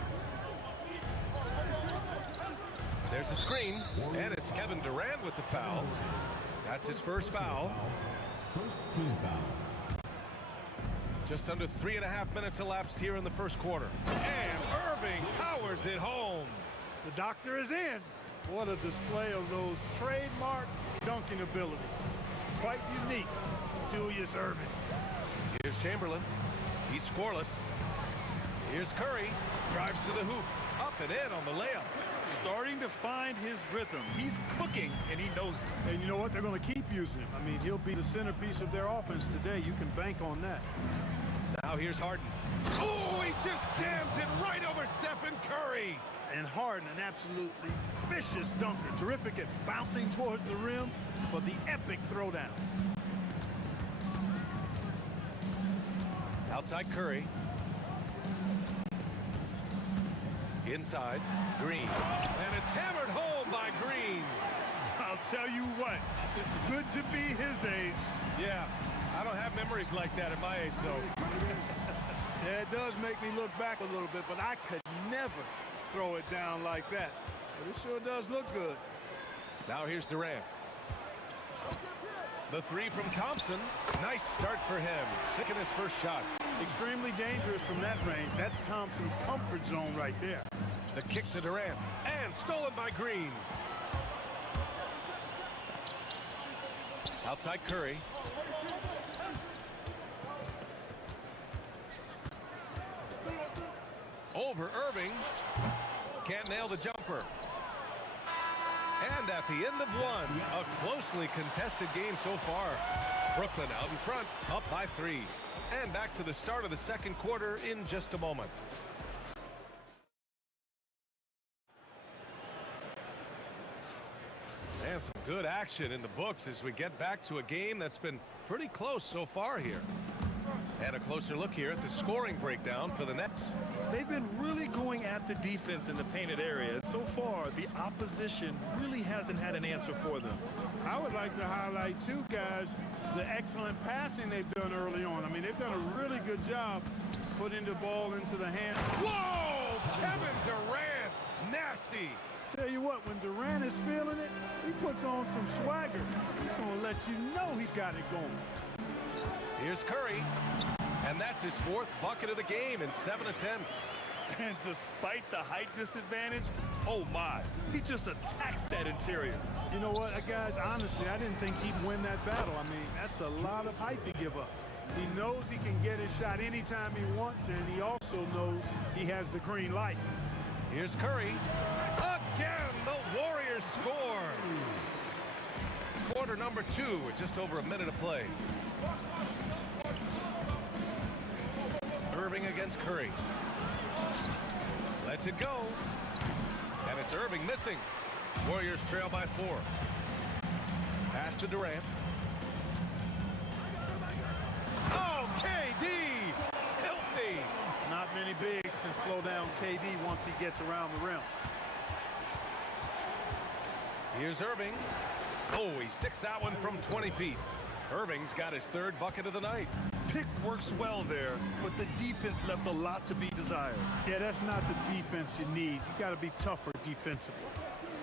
There's a screen, and it's Kevin Durant with the foul. That's his first foul. First team foul. Just under 3.5 minutes elapsed here in the first quarter. And Irving powers it home. The doctor is in. What a display of those trademark dunking abilities. Quite unique, Julius Irving. Here's Chamberlain. He's scoreless. Here's Curry. Drives to the hoop. Up and in on the layup. Starting to find his rhythm. He's cooking, and he knows it. And you know what? They're going to keep using him. I mean, he'll be the centerpiece of their offense today. You can bank on that. Now here's Harden. Oh, he just jams it right over Stephen Curry. And Harden, an absolutely vicious dunker. Terrific at bouncing towards the rim for the epic throwdown. Outside Curry. Inside, Green. And it's hammered home by Green. I'll tell you what, it's good to be his age. Yeah, I don't have memories like that at my age, though. Yeah, it does make me look back a little bit, but I could never throw it down like that. But it sure does look good. Now here's Durant. The 3 from Thompson. Nice start for him. Sick in his first shot. Extremely dangerous from that range. That's Thompson's comfort zone right there. The kick to Durant. And stolen by Green. Outside Curry. Over Irving. Can't nail the jumper. And at the end of one, a closely contested game so far. Brooklyn out in front, up by 3. And back to the start of the second quarter in just a moment. And some good action in the books as we get back to a game that's been pretty close so far here. And a closer look here at the scoring breakdown for the Nets. They've been really going at the defense in the painted area. And so far, the opposition really hasn't had an answer for them. I would like to highlight, too, guys, the excellent passing they've done early on. I mean, they've done a really good job putting the ball into the hands. Whoa! Kevin Durant! Nasty! Tell you what, when Durant is feeling it, he puts on some swagger. He's going to let you know he's got it going. Here's Curry, and that's his 4th bucket of the game in 7 attempts. And despite the height disadvantage, oh my, he just attacks that interior. You know what, guys, honestly, I didn't think he'd win that battle. I mean, that's a lot of height to give up. He knows he can get his shot anytime he wants, and he also knows he has the green light. Here's Curry. Again, the Warriors score. Quarter number 2 with just over a minute of play. Irving against Curry. Lets it go. And it's Irving missing. Warriors trail by 4. Pass to Durant. Oh, KD! Filthy! Not many bigs can slow down KD once he gets around the rim. Here's Irving. Oh, he sticks that one from 20 feet. Irving's got his 3rd bucket of the night. Pick works well there, but the defense left a lot to be desired. Yeah, that's not the defense you need. You got to be tougher defensively.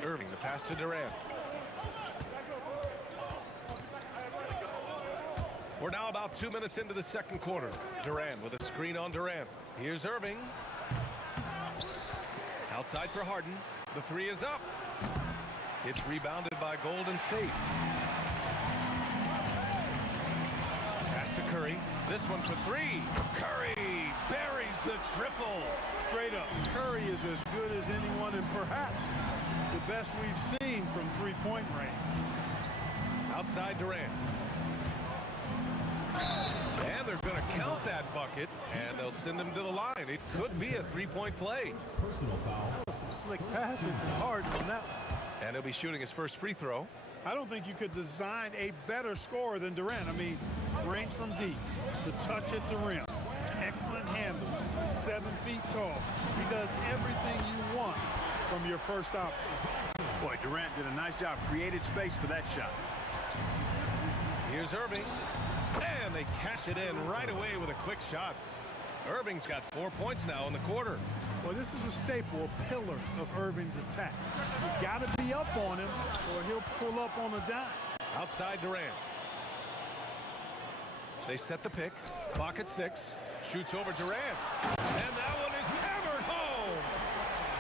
Irving, the pass to Durant. We're now about 2 minutes into the second quarter. Durant with a screen on Durant. Here's Irving. Outside for Harden. The 3 is up. It's rebounded by Golden State. Pass to Curry. This one for 3. Curry buries the triple. Straight up, Curry is as good as anyone and perhaps the best we've seen from three-point range. Outside Durant. And they're going to count that bucket, and they'll send him to the line. It could be a 3-point play. Personal foul. Some slick passing from Harden on that. And he'll be shooting his first free throw. I don't think you could design a better scorer than Durant. I mean, range from deep, the touch at the rim, excellent handle, 7 feet tall. He does everything you want from your first option. Boy, Durant did a nice job, created space for that shot. Here's Irving. And they cash it in right away with a quick shot. Irving's got 4 points now in the quarter. Well, this is a staple, a pillar of Irving's attack. You got to be up on him or he'll pull up on a dime. Outside Durant. They set the pick. Clock at 6. Shoots over Durant. And that one is hammered home.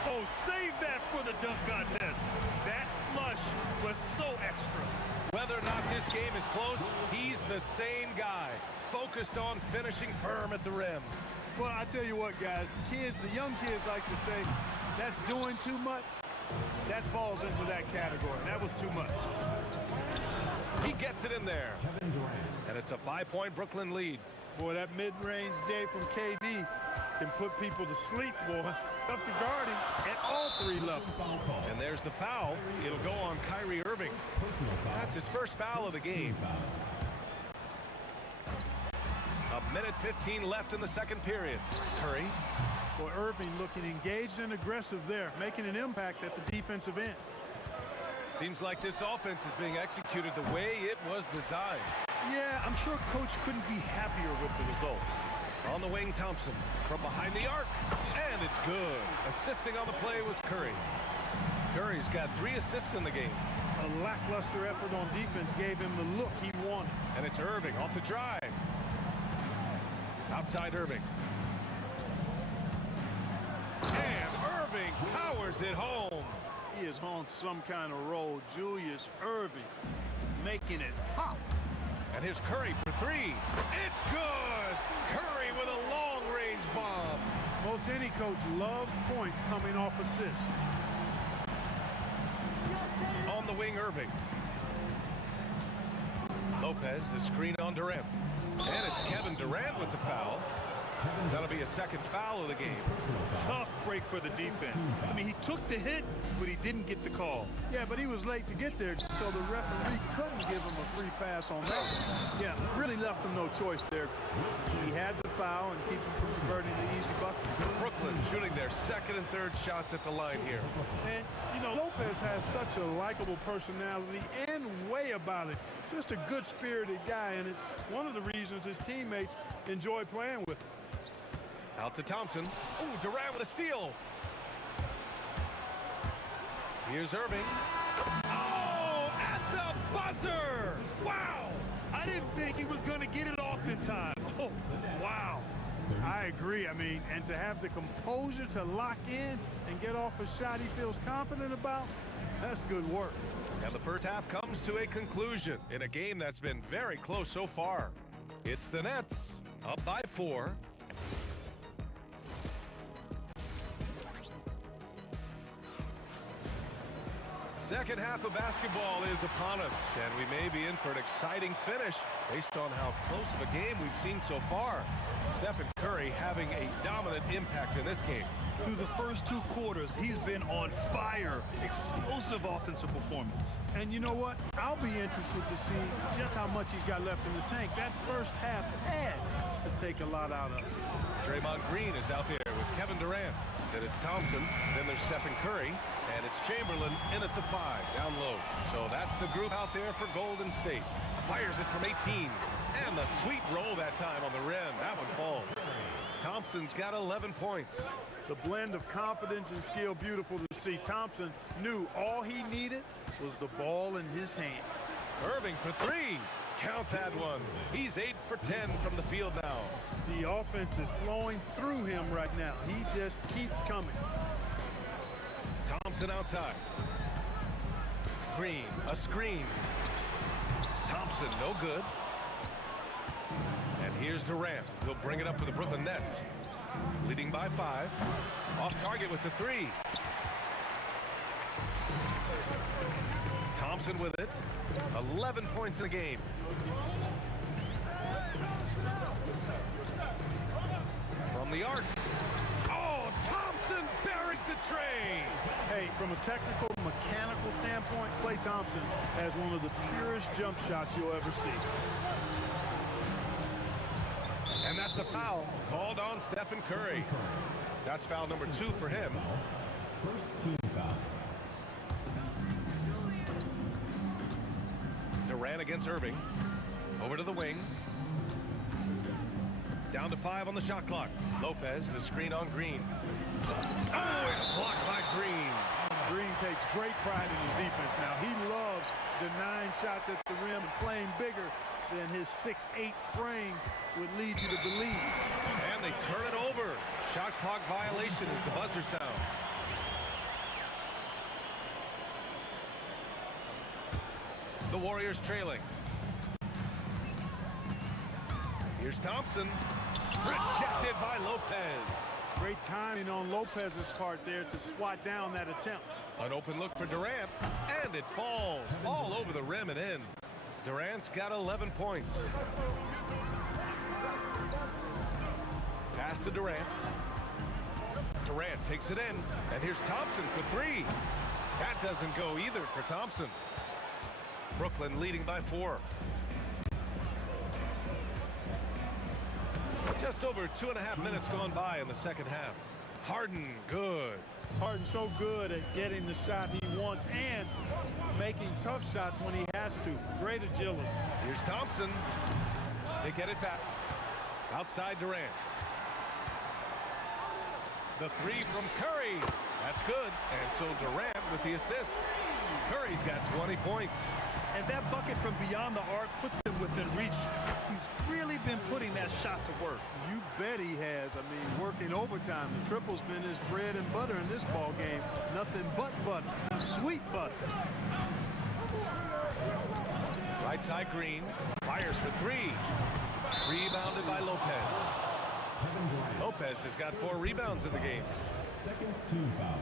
Oh, save that for the dunk contest. That flush was so extra. Whether or not this game is close, he's the same guy, focused on finishing firm at the rim. Well, I tell you what, guys, the young kids like to say, that's doing too much. That falls into that category. That was too much. He gets it in there. Kevin Durant. And it's a 5-point Brooklyn lead. Boy, that mid-range J from KD can put people to sleep, boy. Tough to guard him at all 3 levels. And there's the foul. It'll go on Kyrie Irving. That's his first foul of the game. A minute 15 left in the second period. Curry. Boy, Irving looking engaged and aggressive there, making an impact at the defensive end. Seems like this offense is being executed the way it was designed. Yeah, I'm sure Coach couldn't be happier with the results. On the wing, Thompson from behind the arc, and it's good. Assisting on the play was Curry. Curry's got 3 assists in the game. A lackluster effort on defense gave him the look he wanted. And it's Irving off the drive. Outside Irving. And Irving powers it home. He is on some kind of roll. Julius Irving making it pop. And here's Curry for 3. It's good! Curry with a long-range bomb. Most any coach loves points coming off assists. the wing, Irving. Lopez, the screen on Durant. And it's Kevin Durant with the foul. That'll be a second foul of the game. Tough break for the defense. I mean, he took the hit, but he didn't get the call. Yeah, but he was late to get there, so the referee couldn't give him a free pass on that. Yeah, really left him no choice there. He had the foul and keeps him from converting the easy bucket. Brooklyn shooting their second and third shots at the line here. And, you know, Lopez has such a likable personality and way about it. Just a good-spirited guy, and it's one of the reasons his teammates enjoy playing with him. Out to Thompson. Oh, Durant with a steal. Here's Irving. Oh, at the buzzer! Wow! I didn't think he was going to get it off in time. Oh, wow. I agree. I mean, and to have the composure to lock in and get off a shot he feels confident about, that's good work. And the first half comes to a conclusion in a game that's been very close so far. It's the Nets, up by 4. Second half of basketball is upon us, and we may be in for an exciting finish based on how close of a game we've seen so far. Stephen Curry having a dominant impact in this game. Through the first 2 quarters, he's been on fire. Explosive offensive performance. And you know what? I'll be interested to see just how much he's got left in the tank. That first half had to take a lot out of it. Draymond Green is out there with Kevin Durant. Then it's Thompson. Then there's Stephen Curry. And it's Chamberlain in at the 5, down low. So that's the group out there for Golden State. Fires it from 18. And the sweet roll that time on the rim. That one falls. Thompson's got 11 points. The blend of confidence and skill, beautiful to see. Thompson knew all he needed was the ball in his hands. Irving for 3. Count that one. He's 8 for 10 from the field now. The offense is flowing through him right now. He just keeps coming. Thompson outside. Green, a screen. Thompson, no good. And here's Durant. He'll bring it up for the Brooklyn Nets. Leading by 5. Off target with the 3. Thompson with it. 11 points in the game. From the arc. Oh, Thompson buries the tray. Hey, from a technical, mechanical standpoint, Klay Thompson has one of the purest jump shots you'll ever see. And that's a foul called on Stephen Curry. That's foul number 2 for him. First team foul. Durant against Irving. Over to the wing. Down to 5 on the shot clock. Lopez, the screen on Green. Oh, it's blocked by Green. Green takes great pride in his defense now. He loves denying shots at the rim and playing bigger than his 6'8" frame would lead you to believe. And they turn it over. Shot clock violation as the buzzer sounds. The Warriors trailing. Here's Thompson. Rejected by Lopez. Great timing on Lopez's part there to swat down that attempt. An open look for Durant, and it falls all over the rim and in. Durant's got 11 points. Pass to Durant. Durant takes it in, and here's Thompson for 3. That doesn't go either for Thompson. Brooklyn leading by 4. Just over 2.5 minutes gone by in the second half. Harden, good. Harden so good at getting the shot he wants and making tough shots when he has to. Great agility. Here's Thompson. They get it back. Outside Durant. The 3 from Curry. That's good. And so Durant with the assist. Curry's got 20 points. And that bucket from beyond the arc puts him within reach. He's really been putting that shot to work. You bet he has. I mean, working overtime. The triple's been his bread and butter in this ball game. Nothing but butter. Sweet butter. Right side Green. Fires for 3. Rebounded by Lopez. Lopez has got 4 rebounds in the game. Second team foul.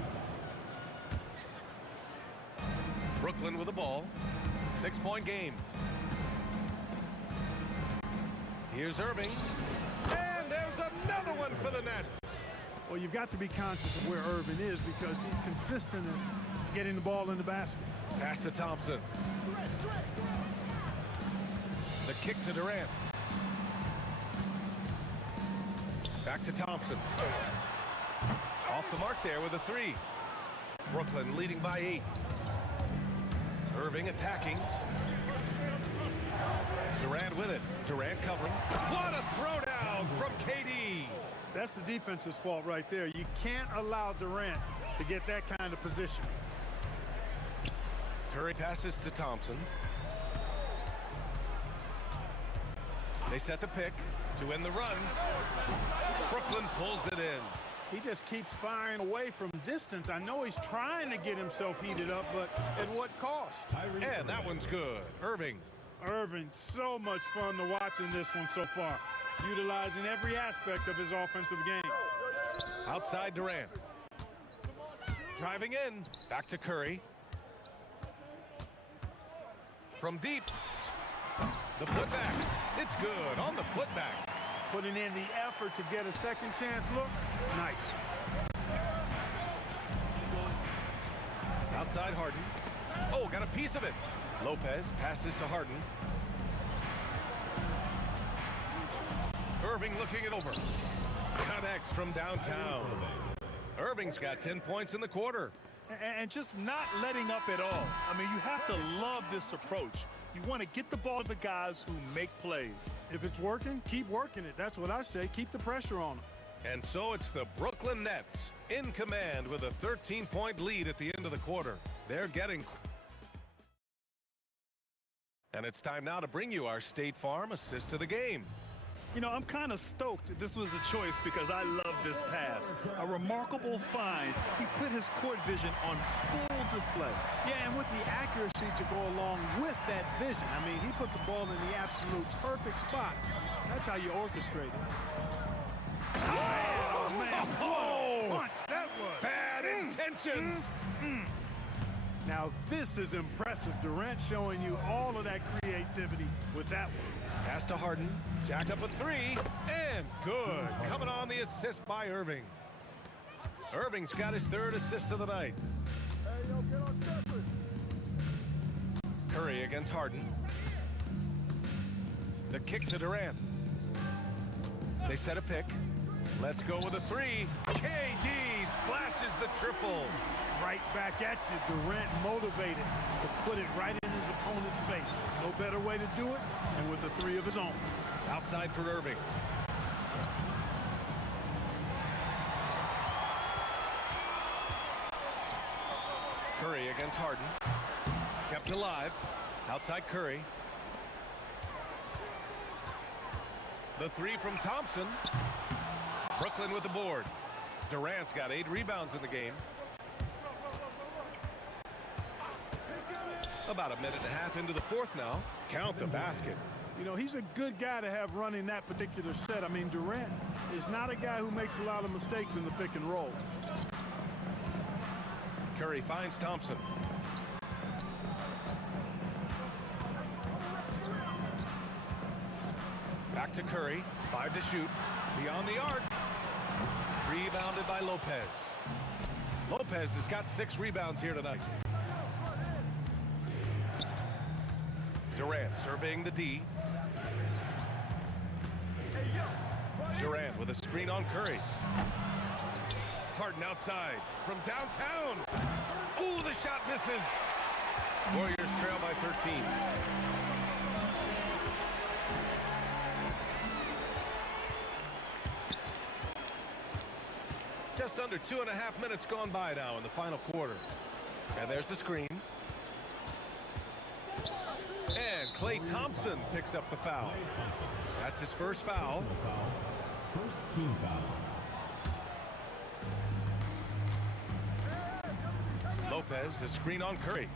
Brooklyn with the ball. 6-point game. Here's Irving. And there's another one for the Nets. Well, you've got to be conscious of where Irving is because he's consistent in getting the ball in the basket. Pass to Thompson. The kick to Durant. Back to Thompson. Off the mark there with a 3. Brooklyn leading by 8. Irving attacking. Durant with it. Durant covering. What a throwdown from KD. That's the defense's fault right there. You can't allow Durant to get that kind of position. Curry passes to Thompson. They set the pick to end the run. Brooklyn pulls it in. He just keeps firing away from distance. I know he's trying to get himself heated up, but at what cost? And that one's good. Irving. Irving, so much fun to watch in this one so far, utilizing every aspect of his offensive game. Outside Durant. Driving in. Back to Curry. From deep. The putback. It's good on the putback. Putting in the effort to get a second chance look. Nice. Outside Harden. Oh, got a piece of it. Lopez passes to Harden. Irving looking it over. Connects from downtown. Irving's got 10 points in the quarter. And just not letting up at all. I mean, you have to love this approach. You want to get the ball to the guys who make plays. If it's working, keep working it. That's what I say. Keep the pressure on them. And so it's the Brooklyn Nets in command with a 13-point lead at the end of the quarter. They're getting... And it's time now to bring you our State Farm assist to the game. You know, I'm kind of stoked this was a choice because I love this pass. A remarkable find. He put his court vision on full display. Yeah, and with the accuracy to go along with that vision. I mean, he put the ball in the absolute perfect spot. That's how you orchestrate it. Oh, man. What a punch that was. Bad intentions. Now, this is impressive. Durant showing you all of that creativity with that one. Pass to Harden. Jacked up a 3. And good. Coming on the assist by Irving. Irving's got his 3rd assist of the night. Curry against Harden. The kick to Durant. They set a pick. Let's go with a 3. KD splashes the triple. Right back at you. Durant motivated to put it right in his opponent's face. No better way to do it, and with a 3 of his own. Outside for Irving. Curry against Harden. Kept alive. Outside Curry. The 3 from Thompson. Brooklyn with the board. Durant's got 8 rebounds in the game. About a minute and a half into the 4th now. Count the basket. You know, he's a good guy to have running that particular set. I mean, Durant is not a guy who makes a lot of mistakes in the pick and roll. Curry finds Thompson. Back to Curry. 5 to shoot. Beyond the arc. Rebounded by Lopez. Lopez has got 6 rebounds here tonight. Durant surveying the D. Durant with a screen on Curry. Harden outside from downtown. Ooh, the shot misses. Warriors trail by 13. Just under 2.5 minutes gone by now in the final quarter. And there's the screen. And Klay Thompson picks up the foul. That's his first foul. First team foul. Lopez, the screen on Curry.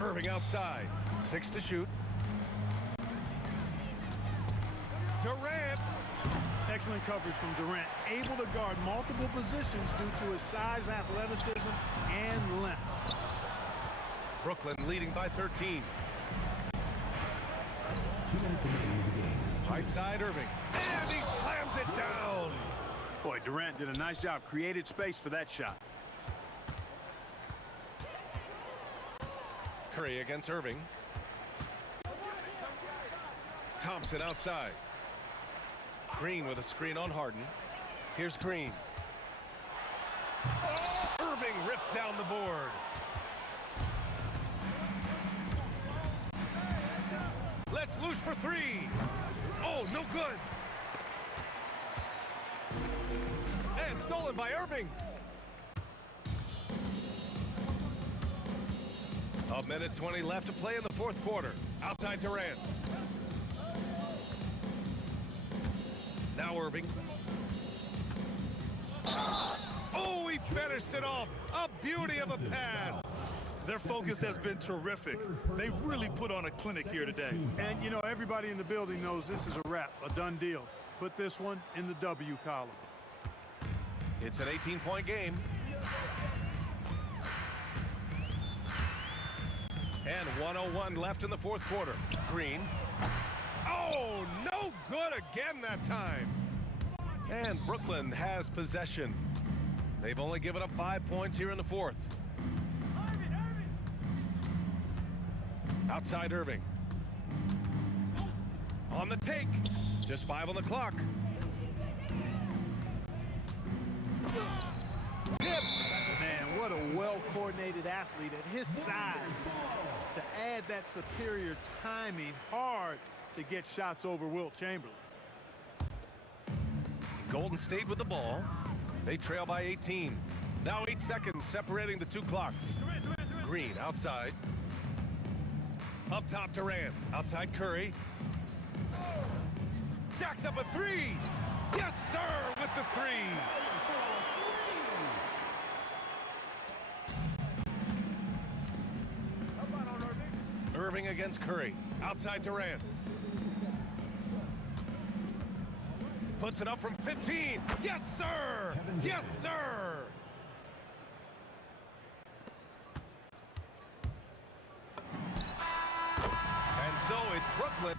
Irving outside. 6 to shoot. Durant. Excellent coverage from Durant. Able to guard multiple positions due to his size, athleticism, and length. Brooklyn leading by 13. 2 minutes remaining in the game. Right side Irving. And he slams it down. Boy, Durant did a nice job. Created space for that shot. Curry against Irving. Thompson outside. Green with a screen on Harden. Here's Green. Irving rips down the board. Let's loose for three. Oh, no good. And stolen by Irving. A minute 20 left to play in the fourth quarter. Outside Durant. Now Irving. Oh, he finished it off. A beauty of a pass. Their focus has been terrific. They really put on a clinic here today. And, you know, everybody in the building knows this is a wrap, a done deal. Put this one in the W column. It's an 18-point game. And 1:01 left in the fourth quarter. Green. Oh, no good again that time. And Brooklyn has possession. They've only given up 5 points here in the fourth. Outside Irving. On the take. Just 5 on the clock. Tip. Man, what a well-coordinated athlete at his size. To add that superior timing, hard to get shots over Wilt Chamberlain. Golden State with the ball. They trail by 18. Now 8 seconds separating the two clocks. Green outside. Up top Durant. Outside Curry. Jacks up a three. Yes, sir, with the three. Irving against Curry. Outside Durant. Puts it up from 15. Yes, sir. Yes, sir. And so it's Brooklyn.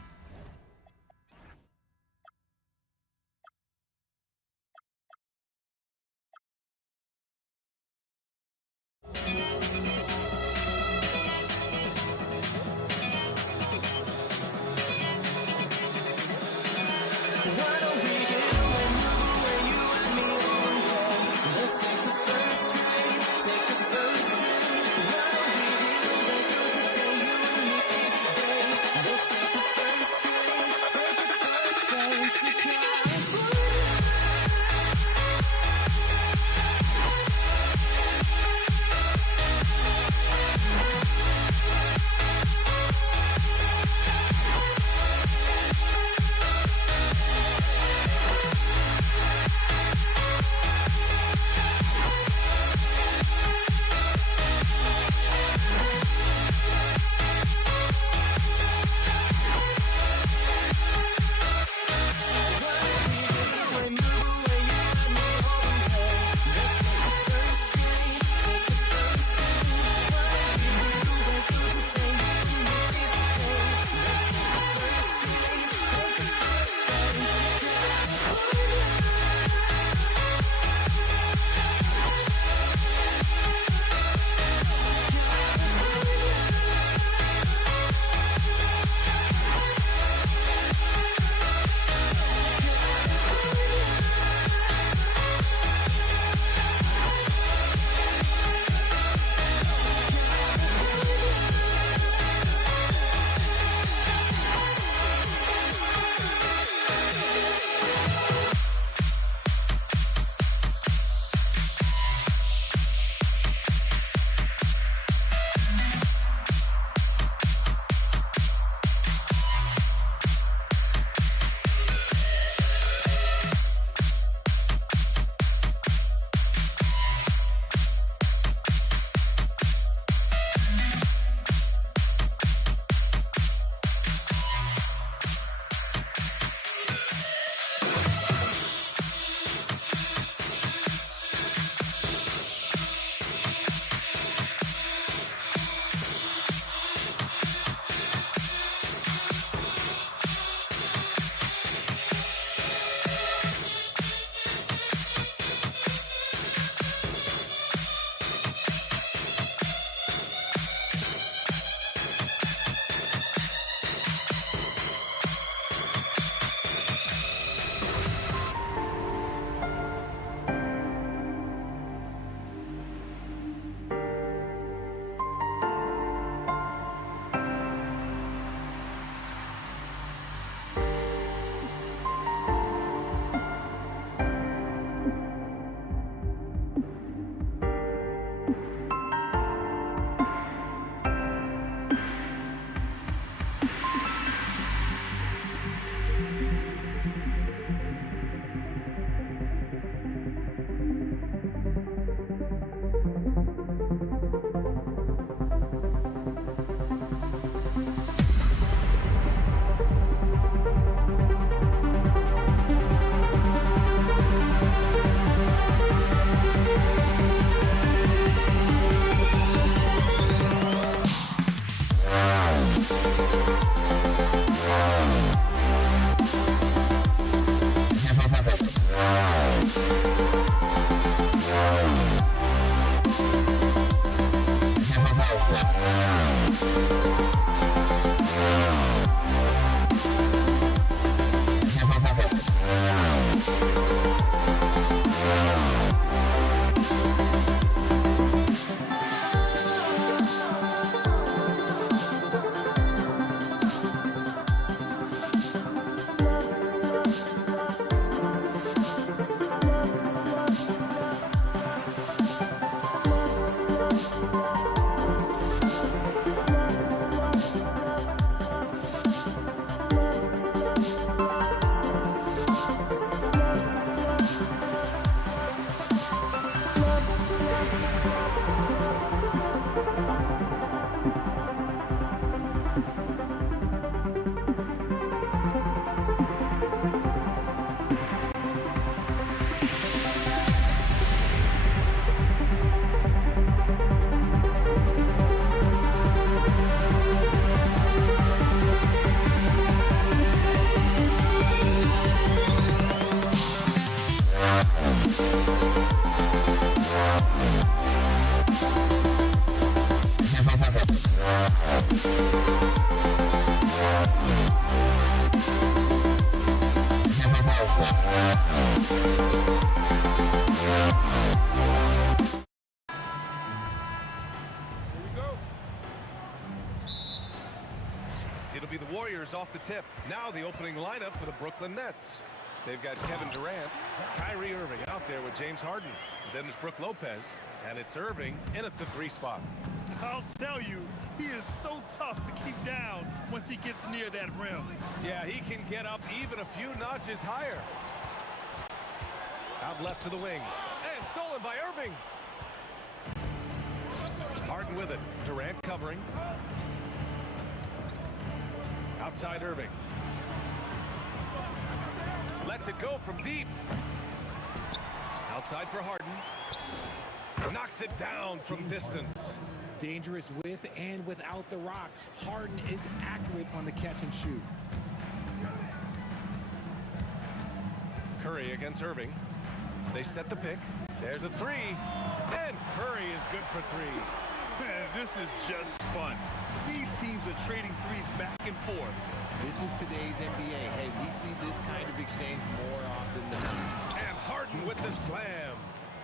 off the tip. Now the opening lineup for the Brooklyn Nets. They've got Kevin Durant, Kyrie Irving out there with James Harden. Then there's Brook Lopez, and it's Irving in at the 3 spot. I'll tell you, he is so tough to keep down once he gets near that rim. Yeah, he can get up even a few notches higher. Out left to the wing, and stolen by Irving. Harden with it. Durant covering. Outside Irving. Lets it go from deep. Outside for Harden. Knocks it down from distance. Dangerous with and without the rock. Harden is accurate on the catch and shoot. Curry against Irving. They set the pick. There's a 3. And Curry is good for 3. Man, this is just fun. These teams are trading threes back and forth. This is today's NBA. Hey, we see this kind of exchange more often than not. And Harden with the slam.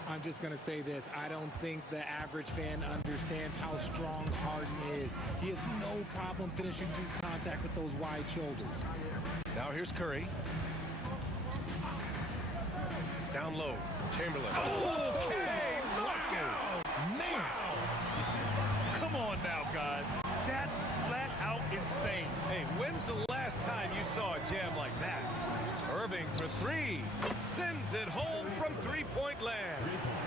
I'm just going to say this. I don't think the average fan understands how strong Harden is. He has no problem finishing through contact with those wide shoulders. Now here's Curry. Down low. Chamberlain. Okay, look out. Man. Come on now, guys. That's flat out insane. Hey, when's the last time you saw a jam like that? Irving for 3. Sends it home from 3-point land.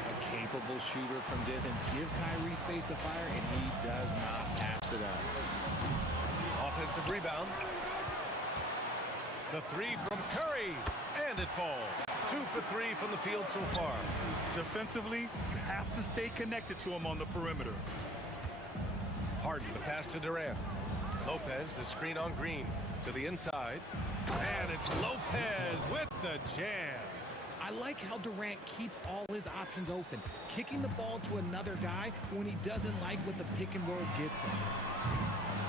A capable shooter from distance. Give Kyrie space to fire, and he does not pass it up. Offensive rebound. The 3 from Curry. And it falls. 2 for 3 from the field so far. Defensively, you have to stay connected to him on the perimeter. Harden, the pass to Durant. Lopez, the screen on Green. To the inside. And it's Lopez with the jam. I like how Durant keeps all his options open, kicking the ball to another guy when he doesn't like what the pick and roll gets him.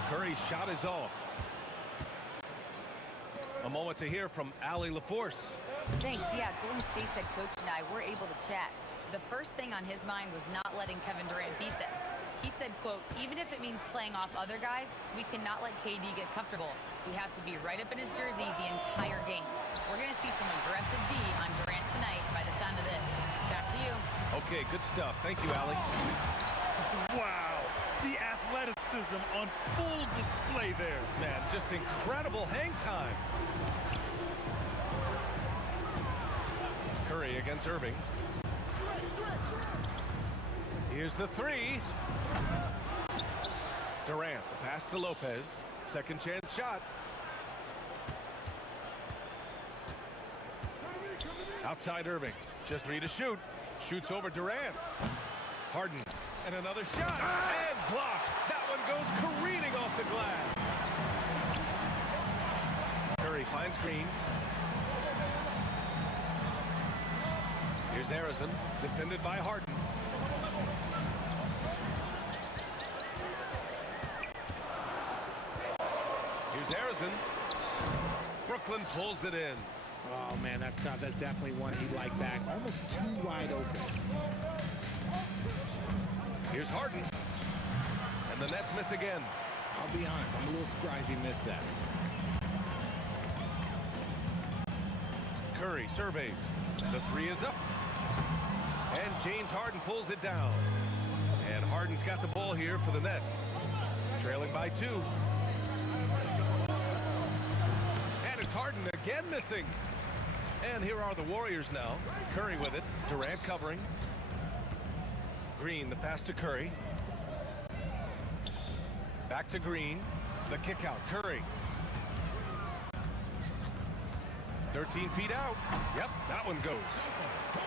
Curry's shot is off. A moment to hear from Allie LaForce. Thanks. Yeah, Golden State's head coach and I were able to chat. The first thing on his mind was not letting Kevin Durant beat them. He said, quote, even if it means playing off other guys, we cannot let KD get comfortable. We have to be right up in his jersey the entire game. We're going to see some aggressive D on Durant tonight by the sound of this. Back to you. Okay, good stuff. Thank you, Allie. Wow. The athleticism on full display there. Man, just incredible hang time. Curry against Irving. Here's the 3. Durant, the pass to Lopez. Second chance shot. Outside Irving. Just 3 to shoot. Shoots over Durant. Harden. And another shot. And blocked. That one goes careening off the glass. Curry finds Green. Here's Harrison. Defended by Harden. Here's Harrison. Brooklyn pulls it in. Oh, man, that's tough. That's definitely one he'd like back. Almost too wide open. Here's Harden. And the Nets miss again. I'll be honest, I'm a little surprised he missed that. Curry surveys. The 3 is up. And James Harden pulls it down. And Harden's got the ball here for the Nets. Trailing by 2. And it's Harden again missing. And here are the Warriors now. Curry with it. Durant covering. Green, the pass to Curry. Back to Green. The kick out. Curry. 13 feet out. Yep, that one goes.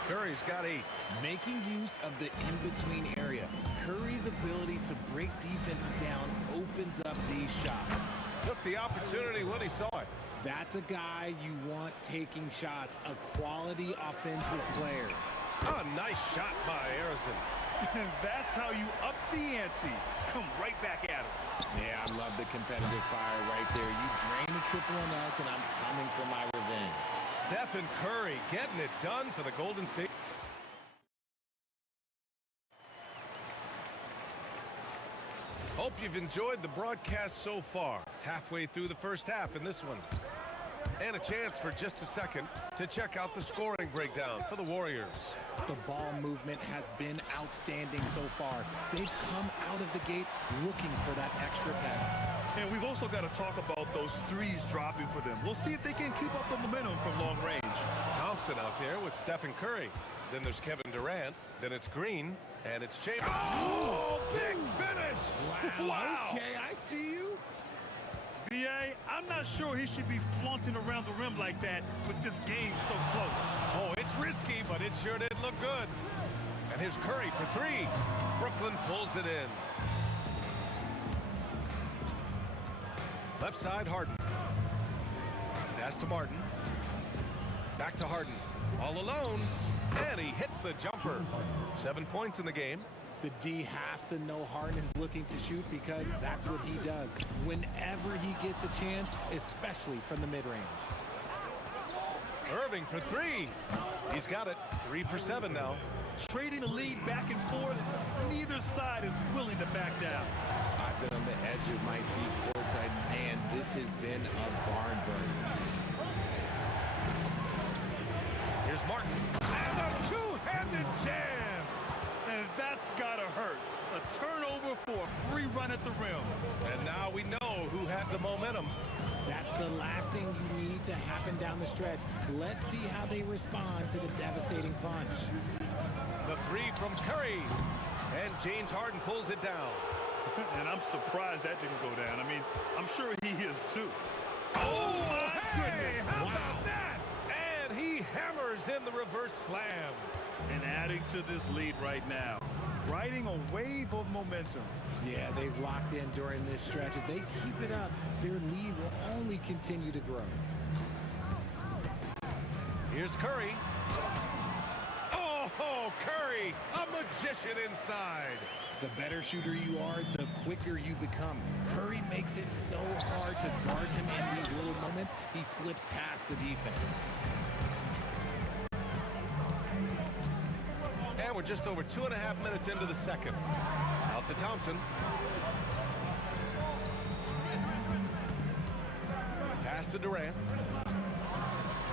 Curry's got 8. Making use of the in-between area. Curry's ability to break defenses down opens up these shots. Took the opportunity when he saw it. That's a guy you want taking shots, a quality offensive player. Oh, nice shot by Harrison. And that's how you up the ante. Come right back at him. Yeah, I love the competitive fire right there. You drain the triple on us, and I'm coming for my revenge. Stephen Curry getting it done for the Golden State. Hope you've enjoyed the broadcast so far. Halfway through the first half in this one. And a chance for just a second to check out the scoring breakdown for the Warriors. The ball movement has been outstanding so far. They've come out of the gate looking for that extra pass. And we've also got to talk about those threes dropping for them. We'll see if they can keep up the momentum from long range. Thompson out there with Stephen Curry. Then there's Kevin Durant. Then it's Green. And it's Chambers. Oh, big finish! Wow. Okay, I see you. B.A., I'm not sure he should be flaunting around the rim like that with this game so close. Oh, it's risky, but it sure did look good. And here's Curry for three. Brooklyn pulls it in. Left side, Harden. Pass to Martin. Back to Harden. All alone. And he hits the jumper. 7 points in the game. The D has to know Harden is looking to shoot because that's what he does whenever he gets a chance, especially from the mid-range. Irving for three. He's got it. 3 for 7 now. Trading the lead back and forth, neither side is willing to back down. I've been on the edge of my seat courtside. Man, this has been a barn burner. Here's Martin. And a two-handed jam. And that's gotta hurt. A turnover for a free run at the rim. And now we know who has the momentum. That's the last thing you need to happen down the stretch. Let's see how they respond to the devastating punch. The three from Curry. And James Harden pulls it down. And I'm surprised that didn't go down. I mean, I'm sure he is too. Oh, my goodness. How about that? And he hammers in the reverse slam. And adding to this lead right now, riding a wave of momentum. Yeah, they've locked in during this stretch. If they keep it up, their lead will only continue to grow. Here's Curry. Oh, Curry, a magician inside. The better shooter you are, the quicker you become. Curry makes it so hard to guard him in these little moments, he slips past the defense. And we're just over 2.5 minutes into the second. Out to Thompson. Pass to Durant.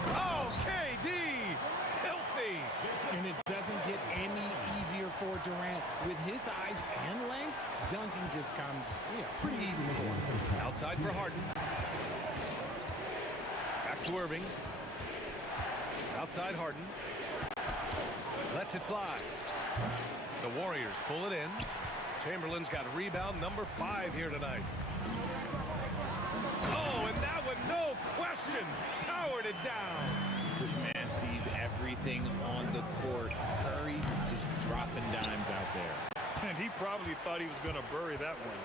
Oh, KD! Filthy! And it doesn't get any easier for Durant. With his size and length, dunking just comes pretty easy for him. Outside for Harden. Back to Irving. Outside Harden. Lets it fly. The Warriors pull it in. Chamberlain's got rebound number 5 here tonight. Oh, and that one, no question, powered it down. This man sees everything on the court. Curry just dropping dimes out there. And he probably thought he was going to bury that one.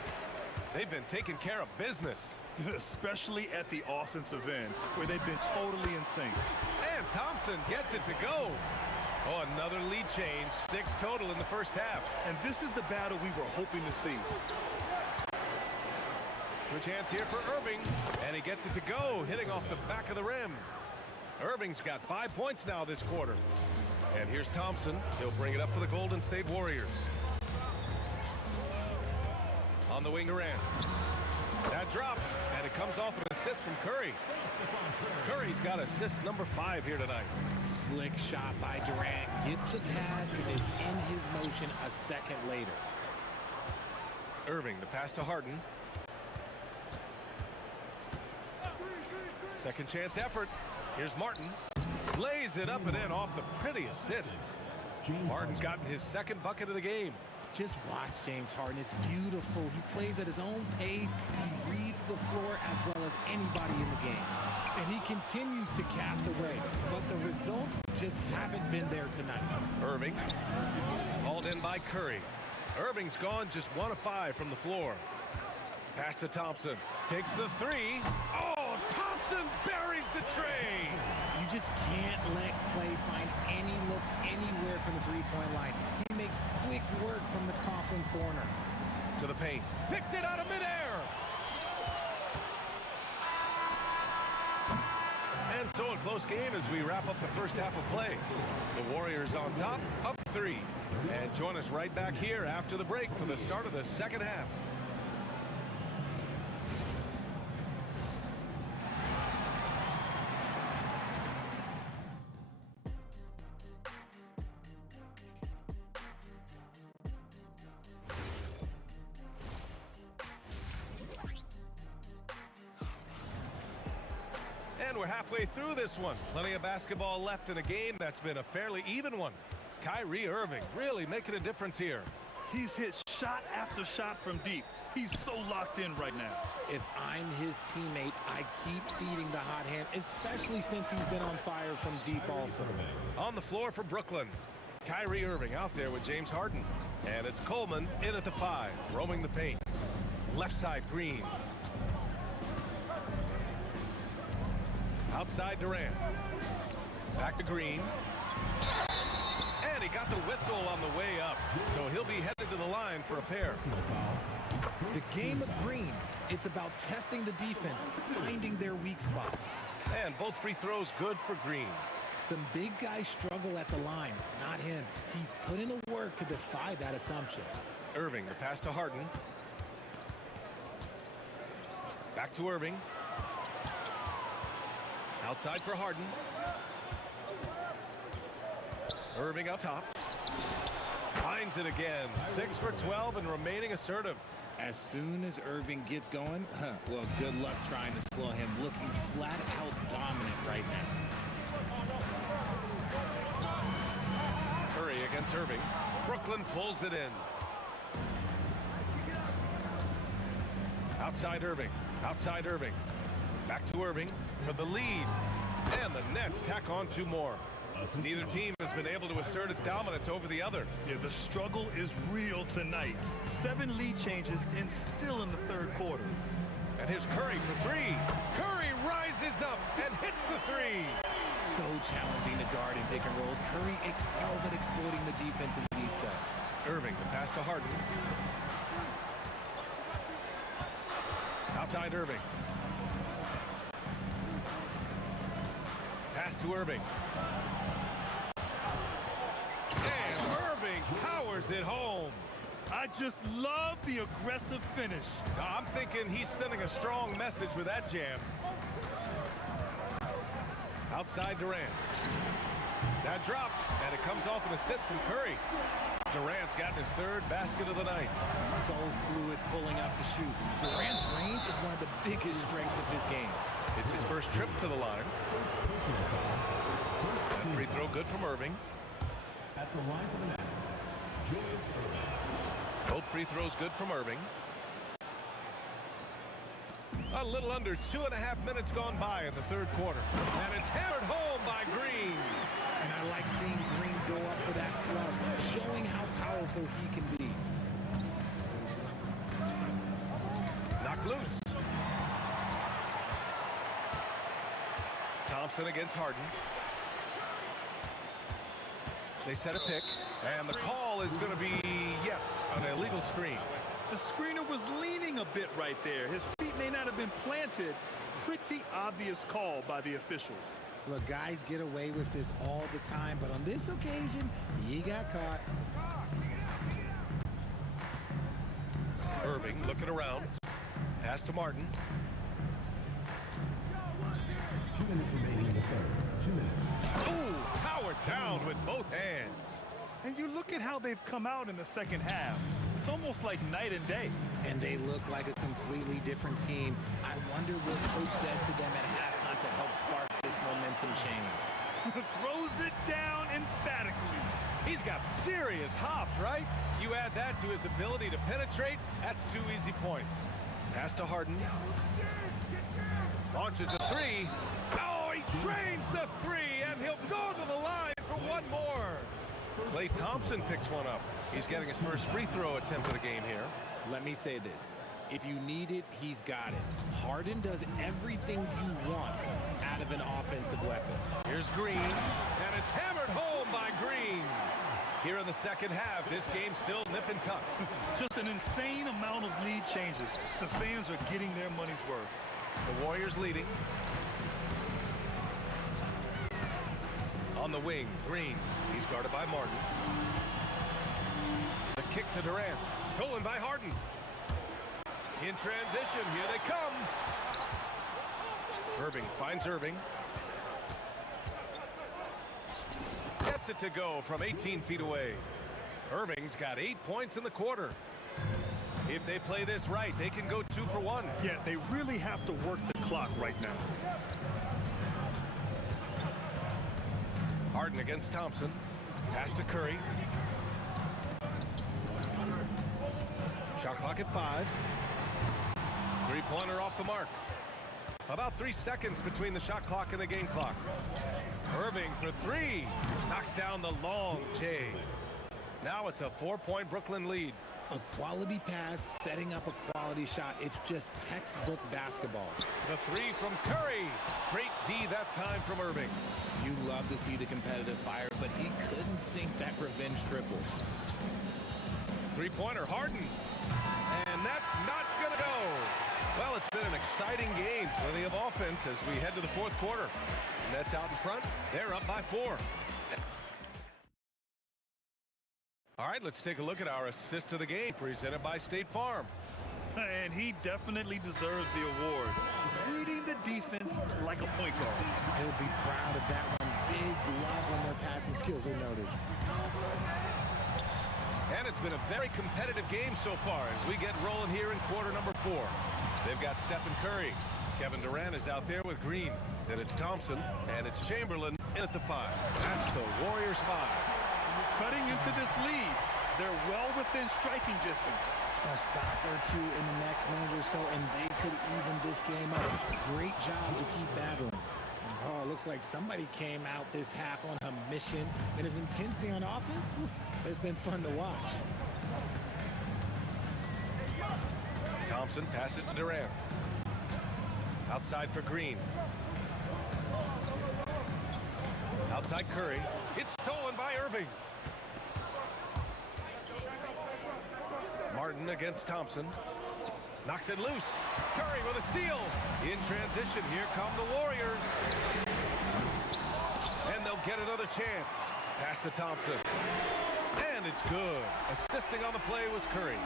They've been taking care of business. Especially at the offensive end, where they've been totally in sync. And Thompson gets it to go. Oh, another lead change. 6 total in the first half. And this is the battle we were hoping to see. Good chance here for Irving. And he gets it to go, hitting off the back of the rim. Irving's got 5 points now this quarter. And here's Thompson. He'll bring it up for the Golden State Warriors. On the wing, Durant. That drops, and it comes off an assist from Curry. Curry's got assist number 5 here tonight. Slick shot by Durant. Gets the pass and is in his motion a second later. Irving, the pass to Harden. Second chance effort. Here's Martin. Lays it up and in off the pretty assist. Harden's gotten his second bucket of the game. Just watch James Harden. It's beautiful. He plays at his own pace. He reads the floor as well as anybody in the game. And he continues to cast away. But the results just haven't been there tonight. Irving. Hauled in by Curry. Irving's gone just 1 of 5 from the floor. Pass to Thompson. Takes the 3. Oh, Thompson buries the tray. You just can't let Clay find any looks anywhere from the three-point line. He makes quick work from the Coughlin corner. To the paint. Picked it out of midair. And so a close game as we wrap up the first half of play. The Warriors on top, up 3. And join us right back here after the break for the start of the second half. And we're halfway through this one. Plenty of basketball left in a game that's been a fairly even one. Kyrie Irving really making a difference here. He's hit shot after shot from deep. He's so locked in right now. If I'm his teammate, I keep feeding the hot hand, especially since he's been on fire from deep also. On the floor for Brooklyn, Kyrie Irving out there with James Harden. And it's Coleman in at the 5, roaming the paint. Left side, Green. Outside, Durant. Back to Green. And he got the whistle on the way up. So he'll be headed to the line for a pair. The game of Green, it's about testing the defense, finding their weak spots. And both free throws good for Green. Some big guys struggle at the line, not him. He's put in the work to defy that assumption. Irving, the pass to Harden. Back to Irving. Outside for Harden. Irving out top. Finds it again. 6 for 12 and remaining assertive. As soon as Irving gets going, well, good luck trying to slow him. Looking flat out dominant right now. Curry against Irving. Brooklyn pulls it in. Outside Irving. Outside Irving. Back to Irving for the lead. And the Nets tack on 2 more. Neither team has been able to assert a dominance over the other. Yeah, the struggle is real tonight. 7 lead changes and still in the 3rd quarter. And here's Curry for 3. Curry rises up and hits the 3. So challenging to guard in pick and rolls. Curry excels at exploiting the defense in these sets. Irving, the pass to Harden. Outside Irving. Pass to Irving. And Irving powers it home. I just love the aggressive finish. I'm thinking he's sending a strong message with that jam. Outside Durant. That drops, and it comes off an assist from Curry. Durant's gotten his 3rd basket of the night. So fluid pulling up to shoot. Durant's range is one of the biggest strengths of his game. It's his first trip to the line. That free throw good from Irving. At the line for the Nets, Julius Irving. Both free throws good from Irving. A little under 2.5 minutes gone by in the 3rd quarter. And it's hammered home by Green. And I like seeing Green go up for that thrust, showing how powerful he can be. Knocked loose. Thompson against Harden. They set a pick, and the call is going to be, yes, an illegal screen. The screener was leaning a bit right there. His feet may not have been planted. Pretty obvious call by the officials. Look, guys get away with this all the time, but on this occasion, he got caught. Irving looking around. Pass to Martin. 2 minutes remaining in the 3rd. 2 minutes. Ooh, powered down with both hands. And you look at how they've come out in the 2nd half. It's almost like night and day. And they look like a completely different team. I wonder what coach said to them at halftime to help spark this momentum change. Throws it down emphatically. He's got serious hops, right? You add that to his ability to penetrate, that's 2 easy points. Pass to Harden. Launches a 3. Oh, he drains the 3, and he'll go to the line for 1 more. Klay Thompson picks one up. He's getting his first free throw attempt of the game here. Let me say this. If you need it, he's got it. Harden does everything you want out of an offensive weapon. Here's Green, and it's hammered home by Green. Here in the 2nd half, this game's still nip and tuck. Just an insane amount of lead changes. The fans are getting their money's worth. The Warriors leading. On the wing, Green. He's guarded by Martin. The kick to Durant. Stolen by Harden. In transition, here they come. Irving finds Irving. Gets it to go from 18 feet away. Irving's got 8 points in the quarter. If they play this right, they can go 2 for 1. Yeah, they really have to work the clock right now. Harden against Thompson. Pass to Curry. Shot clock at 5. Three-pointer off the mark. About 3 seconds between the shot clock and the game clock. Irving for 3. Knocks down the long J. Now it's a 4-point Brooklyn lead. A quality pass, setting up a quality shot. It's just textbook basketball. The 3 from Curry. Great D that time from Irving. You love to see the competitive fire, but he couldn't sink that revenge triple. Three-pointer Harden. And that's not going to go. Well, it's been an exciting game. Plenty of offense as we head to the fourth quarter. Nets out in front. They're up by 4. All right, let's take a look at our assist of the game presented by State Farm. And he definitely deserves the award. Reading the defense like a point guard. He'll be proud of that one. Biggs love when their passing skills are noticed. And it's been a very competitive game so far as we get rolling here in quarter number 4. They've got Stephen Curry. Kevin Durant is out there with Green. Then it's Thompson, and it's Chamberlain in at the 5. That's the Warriors 5. Cutting into this lead, they're well within striking distance. A stop or two in the next minute or so, and they could even this game up. Great job to keep battling. Oh, it looks like somebody came out this half on a mission. And his intensity on offense, it's been fun to watch. Thompson passes to Durant. Outside for Green. Outside Curry. It's stolen by Irving. Martin against Thompson. Knocks it loose. Curry with a steal. In transition, here come the Warriors. And they'll get another chance. Pass to Thompson. And it's good. Assisting on the play was Curry.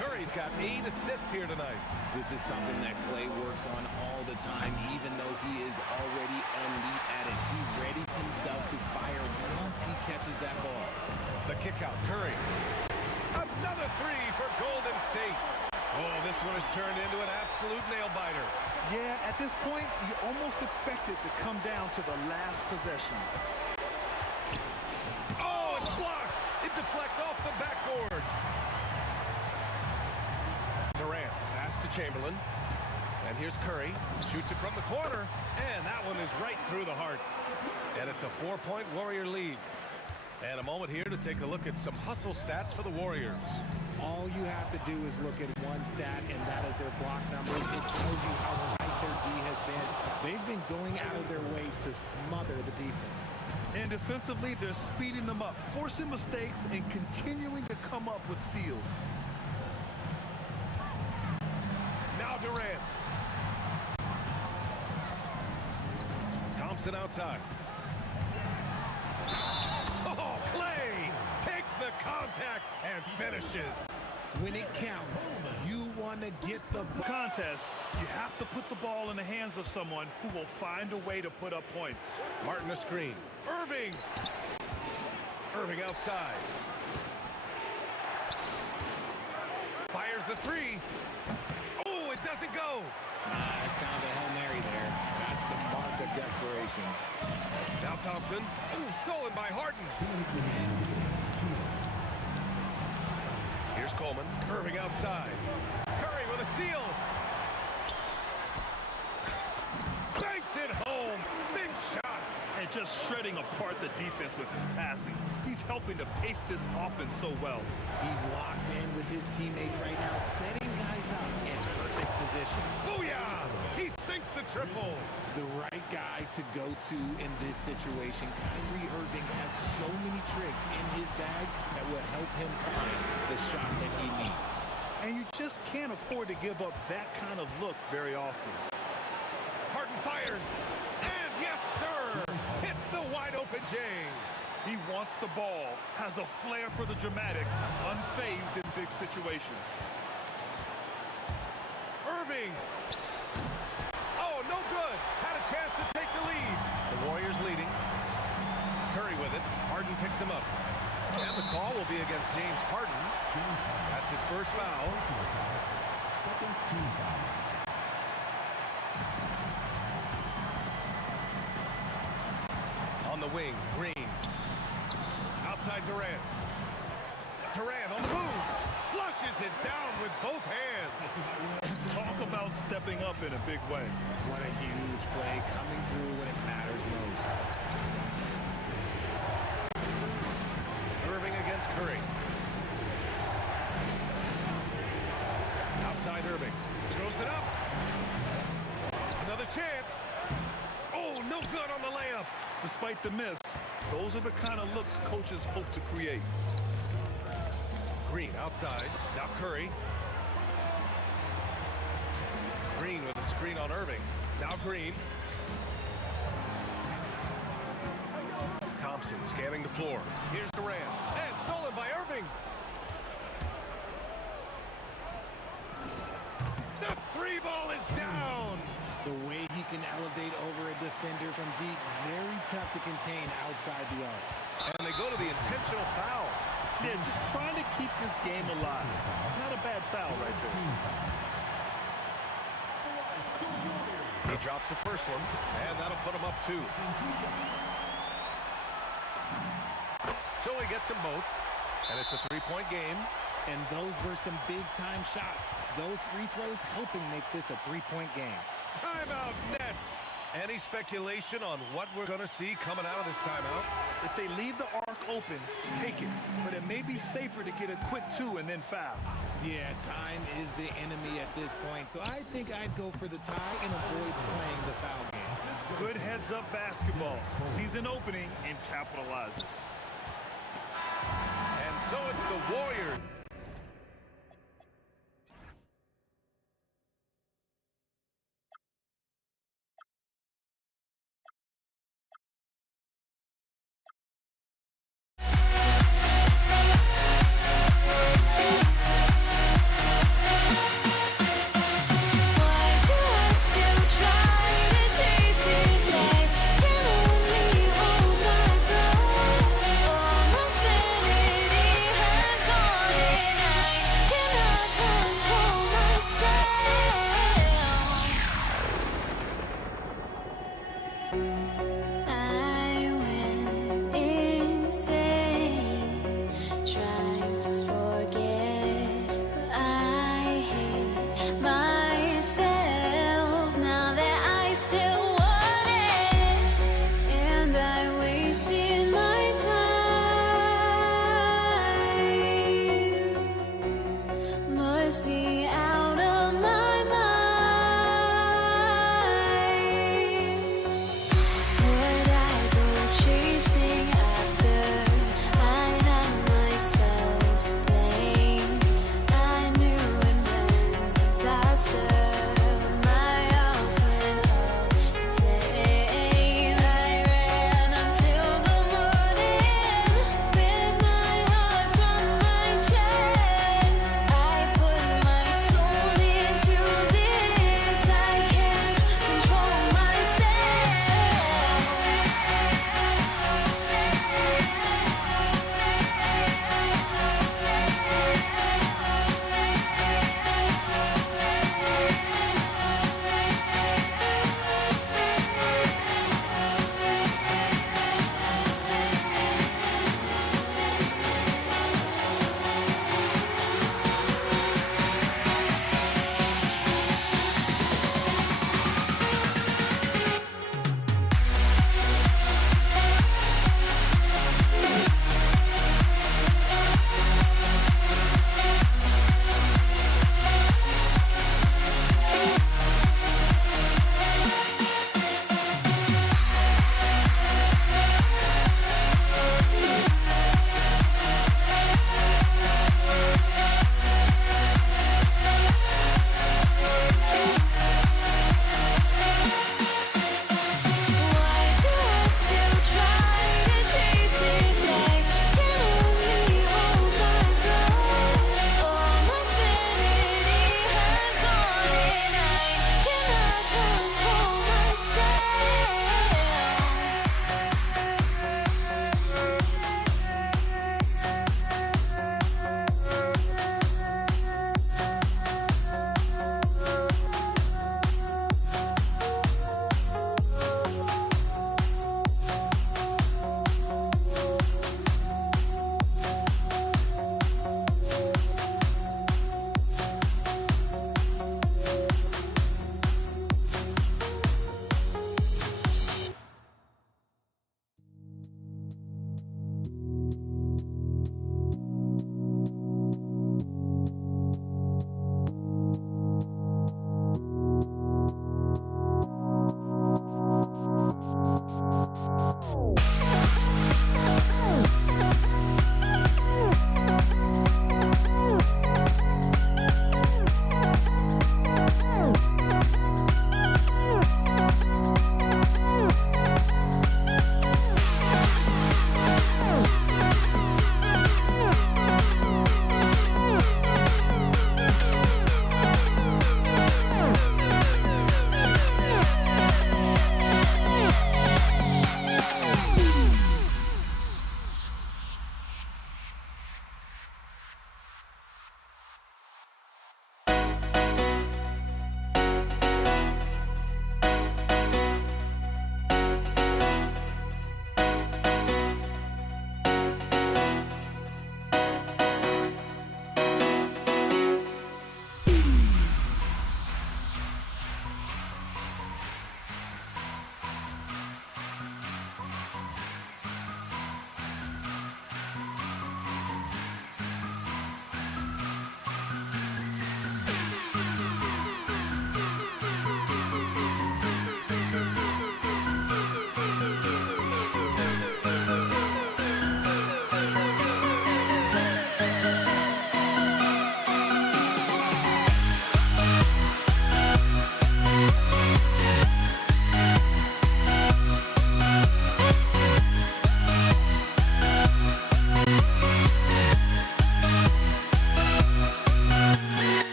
Curry's got 8 assists here tonight. This is something that Clay works on all the time, even though he is already elite at it. He readies himself to fire once he catches that ball. The kick out, Curry. Another 3 for Golden State. Oh, this one has turned into an absolute nail-biter. Yeah, at this point, you almost expect it to come down to the last possession. Oh, it's blocked. It deflects off the backboard. Durant, pass to Chamberlain. And here's Curry. Shoots it from the corner. And that one is right through the heart. And it's a 4-point Warrior lead. And a moment here to take a look at some hustle stats for the Warriors. All you have to do is look at one stat, and that is their block numbers. It tells you how tight their D has been. They've been going out of their way to smother the defense. And defensively, they're speeding them up, forcing mistakes, and continuing to come up with steals. Now Durant. Thompson outside. Oh, Clay takes the contact and finishes. When it counts, you want to get the contest. You have to put the ball in the hands of someone who will find a way to put up points. Martin a screen. Irving. Irving outside. Fires the 3. Oh, it doesn't go. It's kind of a Hail Mary there. That's the mark of desperation. Now Thompson. Oh, stolen by Harden. Here's Coleman. Irving outside. Curry with a steal. Banks it home. Big shot. And just shredding apart the defense with his passing. He's helping to pace this offense so well. He's locked in with his teammates right now, setting guys up in perfect position. Booyah! He sinks the triples. The right guy to go to in this situation. Kyrie Irving has so many tricks in his bag that will help him find the shot that he needs. And you just can't afford to give up that kind of look very often. Harden fires. And yes, sir! Hits the wide open J. He wants the ball, has a flair for the dramatic, unfazed in big situations. Irving. Oh, no good. Had a chance to take the lead. The Warriors leading. Curry with it. Harden picks him up. And the call will be against James Harden. That's his first foul. Second team foul. On the wing, Green. Outside Durant. Durant on the move. Flushes it down with both hands. Talk about stepping up in a big way. What a huge play, coming through when it matters most. Irving against Curry. Outside Irving. Throws it up. Another chance. Oh, no good on the layup. Despite the miss, those are the kind of looks coaches hope to create. Green outside. Now Curry. Green with a screen on Irving. Now Green. Thompson scanning the floor. Here's Durant. And stolen by Irving. The three ball is down. The way he can elevate over a defender from deep, very tough to contain outside the arc. And they go to the intentional foul. Yeah, just trying to keep this game alive. Not a bad foul right there. He drops the first one, and that'll put him up 2. So he gets them both, and it's a 3-point game. And those were some big-time shots. Those free throws helping make this a 3-point game. Timeout Nets. Any speculation on what we're going to see coming out of this timeout? If they leave the arc open, take it. But it may be safer to get a quick 2 and then foul. Yeah, time is the enemy at this point. So I think I'd go for the tie and avoid playing the foul game. Good heads-up basketball. Sees an opening and capitalizes. And so it's the Warriors.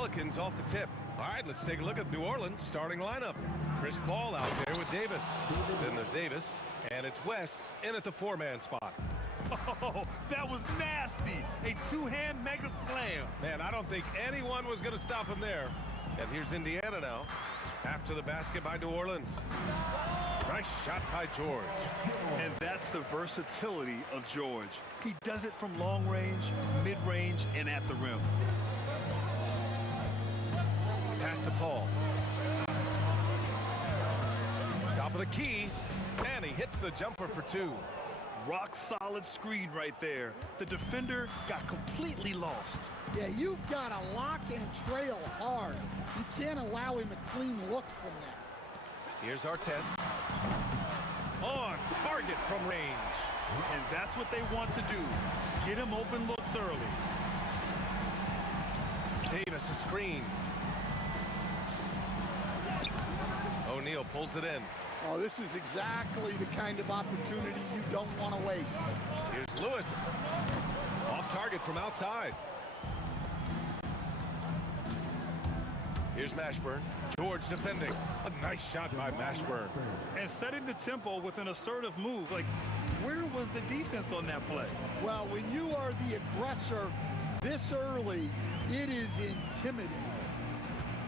Pelicans off the tip. All right, let's take a look at New Orleans starting lineup. Chris Paul out there with Davis. Then there's Davis, and it's West in at the 4-man spot. Oh, that was nasty. A two-hand mega slam. Man, I don't think anyone was going to stop him there. And here's Indiana now, after the basket by New Orleans. Nice shot by George. And that's the versatility of George. He does it from long range, mid-range, and at the rim. Pass to Paul. Top of the key, and he hits the jumper for 2. Rock solid screen right there. The defender got completely lost. Yeah, you've got to lock and trail hard. You can't allow him a clean look from that. Here's our test. On target from range. And that's what they want to do. Get him open looks early. Davis a screen. O'Neal pulls it in. Oh, this is exactly the kind of opportunity you don't want to waste. Here's Lewis. Off target from outside. Here's Mashburn. George defending. A nice shot by Mashburn. And setting the tempo with an assertive move. Like, where was the defense on that play? Well, when you are the aggressor this early, it is intimidating.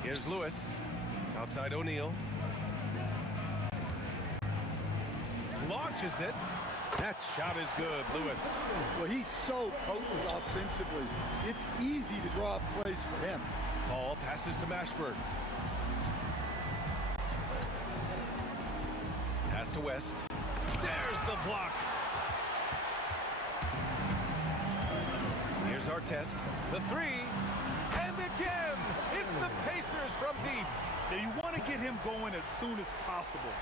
Here's Lewis. Outside O'Neal. Launches it. That shot is good, Lewis. Well, he's so potent offensively. It's easy to draw up plays for him. Paul passes to Mashburn. Pass to West. There's the block. Here's our test. The 3. And again, it's the Pacers from deep. Now you want to get him going as soon as possible.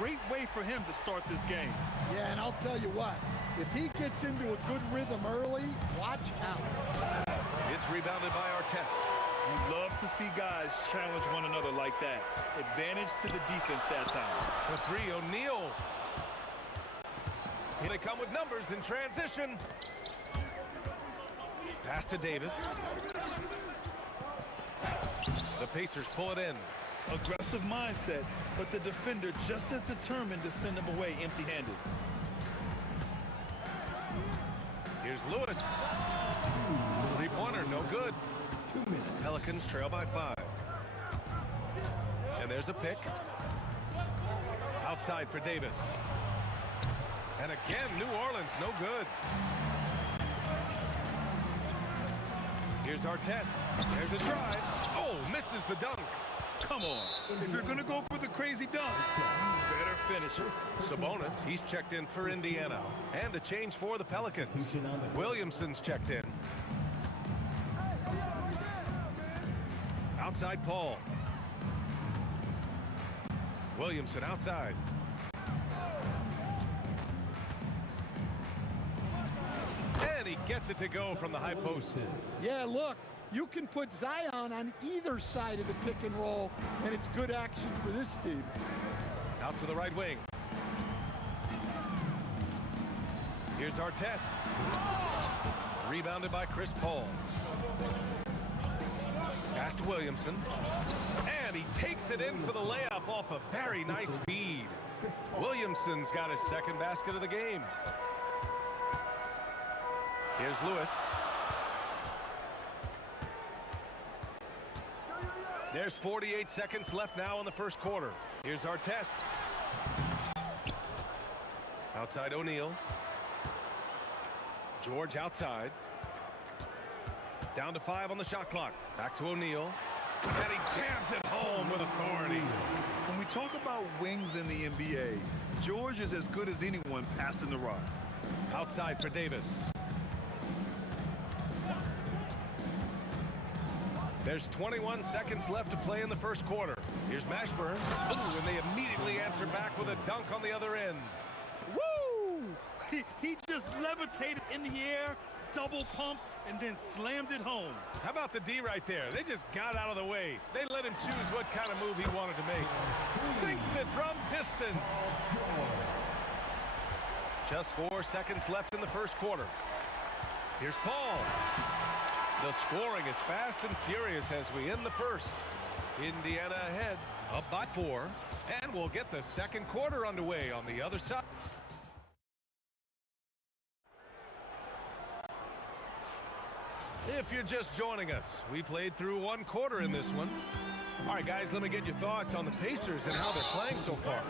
Great way for him to start this game. Yeah, and I'll tell you what, if he gets into a good rhythm early, watch out. It's rebounded by our test. You love to see guys challenge one another like that. Advantage to the defense that time. The 3, O'Neal. Here they come with numbers in transition. Pass to Davis. The Pacers pull it in. Aggressive mindset, but the defender just as determined to send him away empty-handed. Here's Lewis. 3-pointer, no good. Pelicans trail by 5. And there's a pick. Outside for Davis. And again, New Orleans, no good. Here's our test. There's a drive. Oh, misses the dunk. Come on. If you're going to go for the crazy dunk, you better finish it. Sabonis, he's checked in for Indiana. And a change for the Pelicans. Williamson's checked in. Outside Paul. Williamson outside. And he gets it to go from the high post. Yeah, look, you can put Zion on either side of the pick and roll, and it's good action for this team. Out to the right wing. Here's our test. Rebounded by Chris Paul. Pass to Williamson. And he takes it in for the layup off a very nice feed. Williamson's got his second basket of the game. Here's Lewis. There's 48 seconds left now in the first quarter. Here's our test. Outside O'Neal. George outside. Down to 5 on the shot clock. Back to O'Neal. And he jams it home with authority. When we talk about wings in the NBA, George is as good as anyone passing the rock. Outside for Davis. There's 21 seconds left to play in the first quarter. Here's Mashburn. Ooh, and they immediately answer back with a dunk on the other end. Woo! He just levitated in the air, double pumped, and then slammed it home. How about the D right there? They just got out of the way. They let him choose what kind of move he wanted to make. Sinks it from distance. Just 4 seconds left in the first quarter. Here's Paul. The scoring is fast and furious as we end the first. Indiana ahead, up by 4, and we'll get the second quarter underway on the other side. If you're just joining us, we played through 1 quarter in this one. All right, guys, let me get your thoughts on the Pacers and how they're playing so far.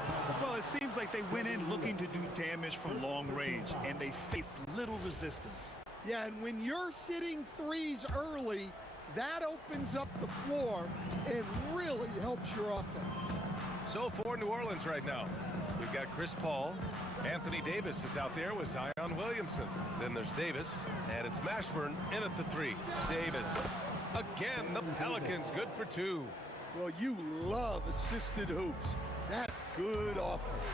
Well, it seems like they went in looking to do damage from long range, and they faced little resistance. Yeah, and when you're hitting threes early, that opens up the floor and really helps your offense. So for New Orleans right now, we've got Chris Paul. Anthony Davis is out there with Zion Williamson. Then there's Davis, and it's Mashburn in at the 3. Davis. Again, the Pelicans good for 2. Well, you love assisted hoops. That's good offense.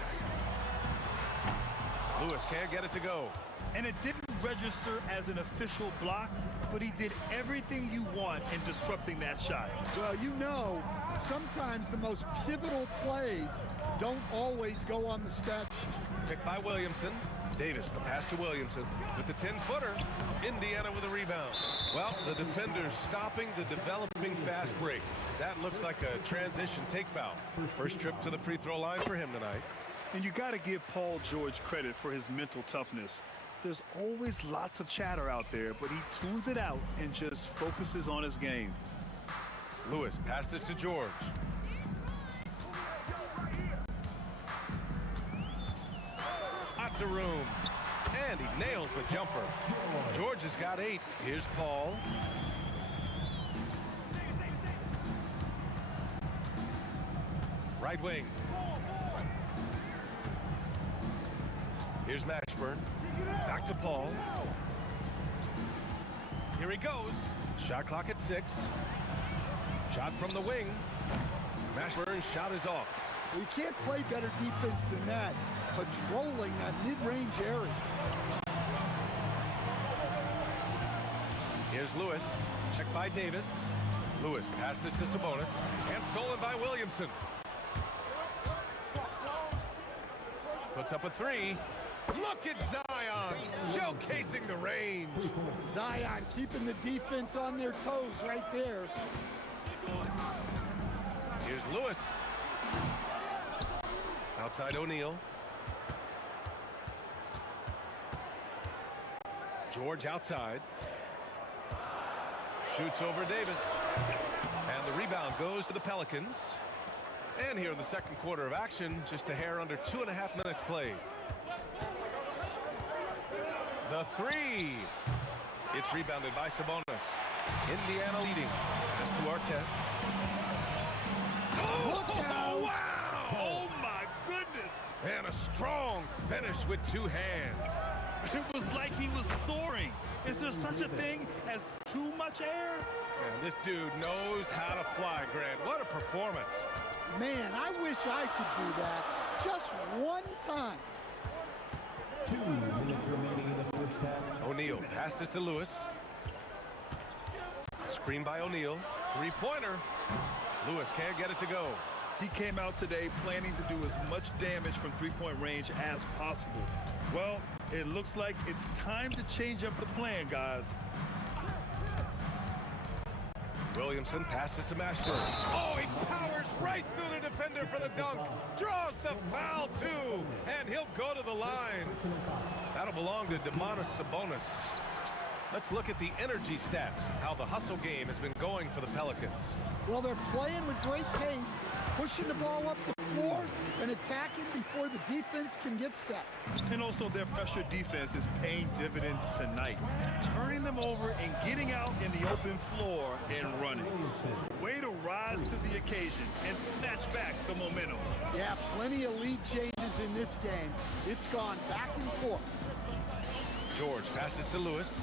Lewis can't get it to go. And it didn't register as an official block, but he did everything you want in disrupting that shot. Well, you know, sometimes the most pivotal plays don't always go on the stat sheet. Picked by Williamson. Davis, the pass to Williamson with the 10-footer. Indiana with a rebound. Well, the defender's stopping the developing fast break. That looks like a transition take foul. First trip to the free throw line for him tonight. And you got to give Paul George credit for his mental toughness. There's always lots of chatter out there, but he tunes it out and just focuses on his game. Lewis passes to George. Lots of room. And he nails the jumper. George has got 8. Here's Paul. Right wing. Here's Mashburn. Back to Paul. Here he goes. Shot clock at 6. Shot from the wing. Mashburn's shot is off. You can't play better defense than that, patrolling that mid-range area. Here's Lewis. Checked by Davis. Lewis passes to Sabonis. And stolen by Williamson. Puts up a 3. Look at Zion showcasing the range. Zion keeping the defense on their toes right there. Here's Lewis. Outside O'Neal. George outside. Shoots over Davis. And the rebound goes to the Pelicans. And here in the second quarter of action, just a hair under 2.5 minutes played. The 3. It's rebounded by Sabonis. Indiana leading. Pass to Artest. Oh, wow! Oh, my goodness! And a strong finish with 2 hands. It was like he was soaring. Is there such a thing as too much air? And this dude knows how to fly, Grant. What a performance. Man, I wish I could do that just one time. 2 minutes remaining in the first half. O'Neal passes to Lewis. Screen by O'Neal. 3-pointer. Lewis can't get it to go. He came out today planning to do as much damage from three-point range as possible. Well, it looks like it's time to change up the plan, guys. Williamson passes to Mashburn. Oh, he powers right through the defender for the dunk. Draws the foul, too. And he'll go to the line. That'll belong to Domantas Sabonis. Let's look at the energy stats, how the hustle game has been going for the Pelicans. Well, they're playing with great pace, pushing the ball up the floor and attacking before the defense can get set. And also their pressure defense is paying dividends tonight, turning them over and getting out in the open floor and running. Way to rise to the occasion and snatch back the momentum. Yeah, plenty of lead changes in this game. It's gone back and forth. George passes to Lewis.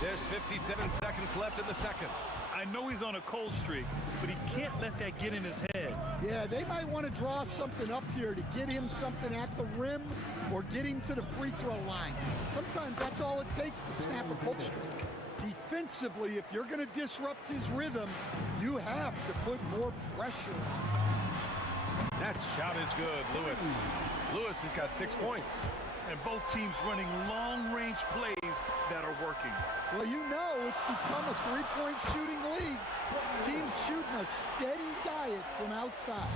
There's 57 seconds left in the second. I know he's on a cold streak, but he can't let that get in his head. Yeah, they might want to draw something up here to get him something at the rim or get him to the free throw line. Sometimes that's all it takes to snap a cold streak. Defensively, if you're going to disrupt his rhythm, you have to put more pressure on him. That shot is good, Lewis. Lewis has got 6 points. And both teams running long-range plays that are working. Well, you know it's become a three-point shooting league. Teams shooting a steady diet from outside.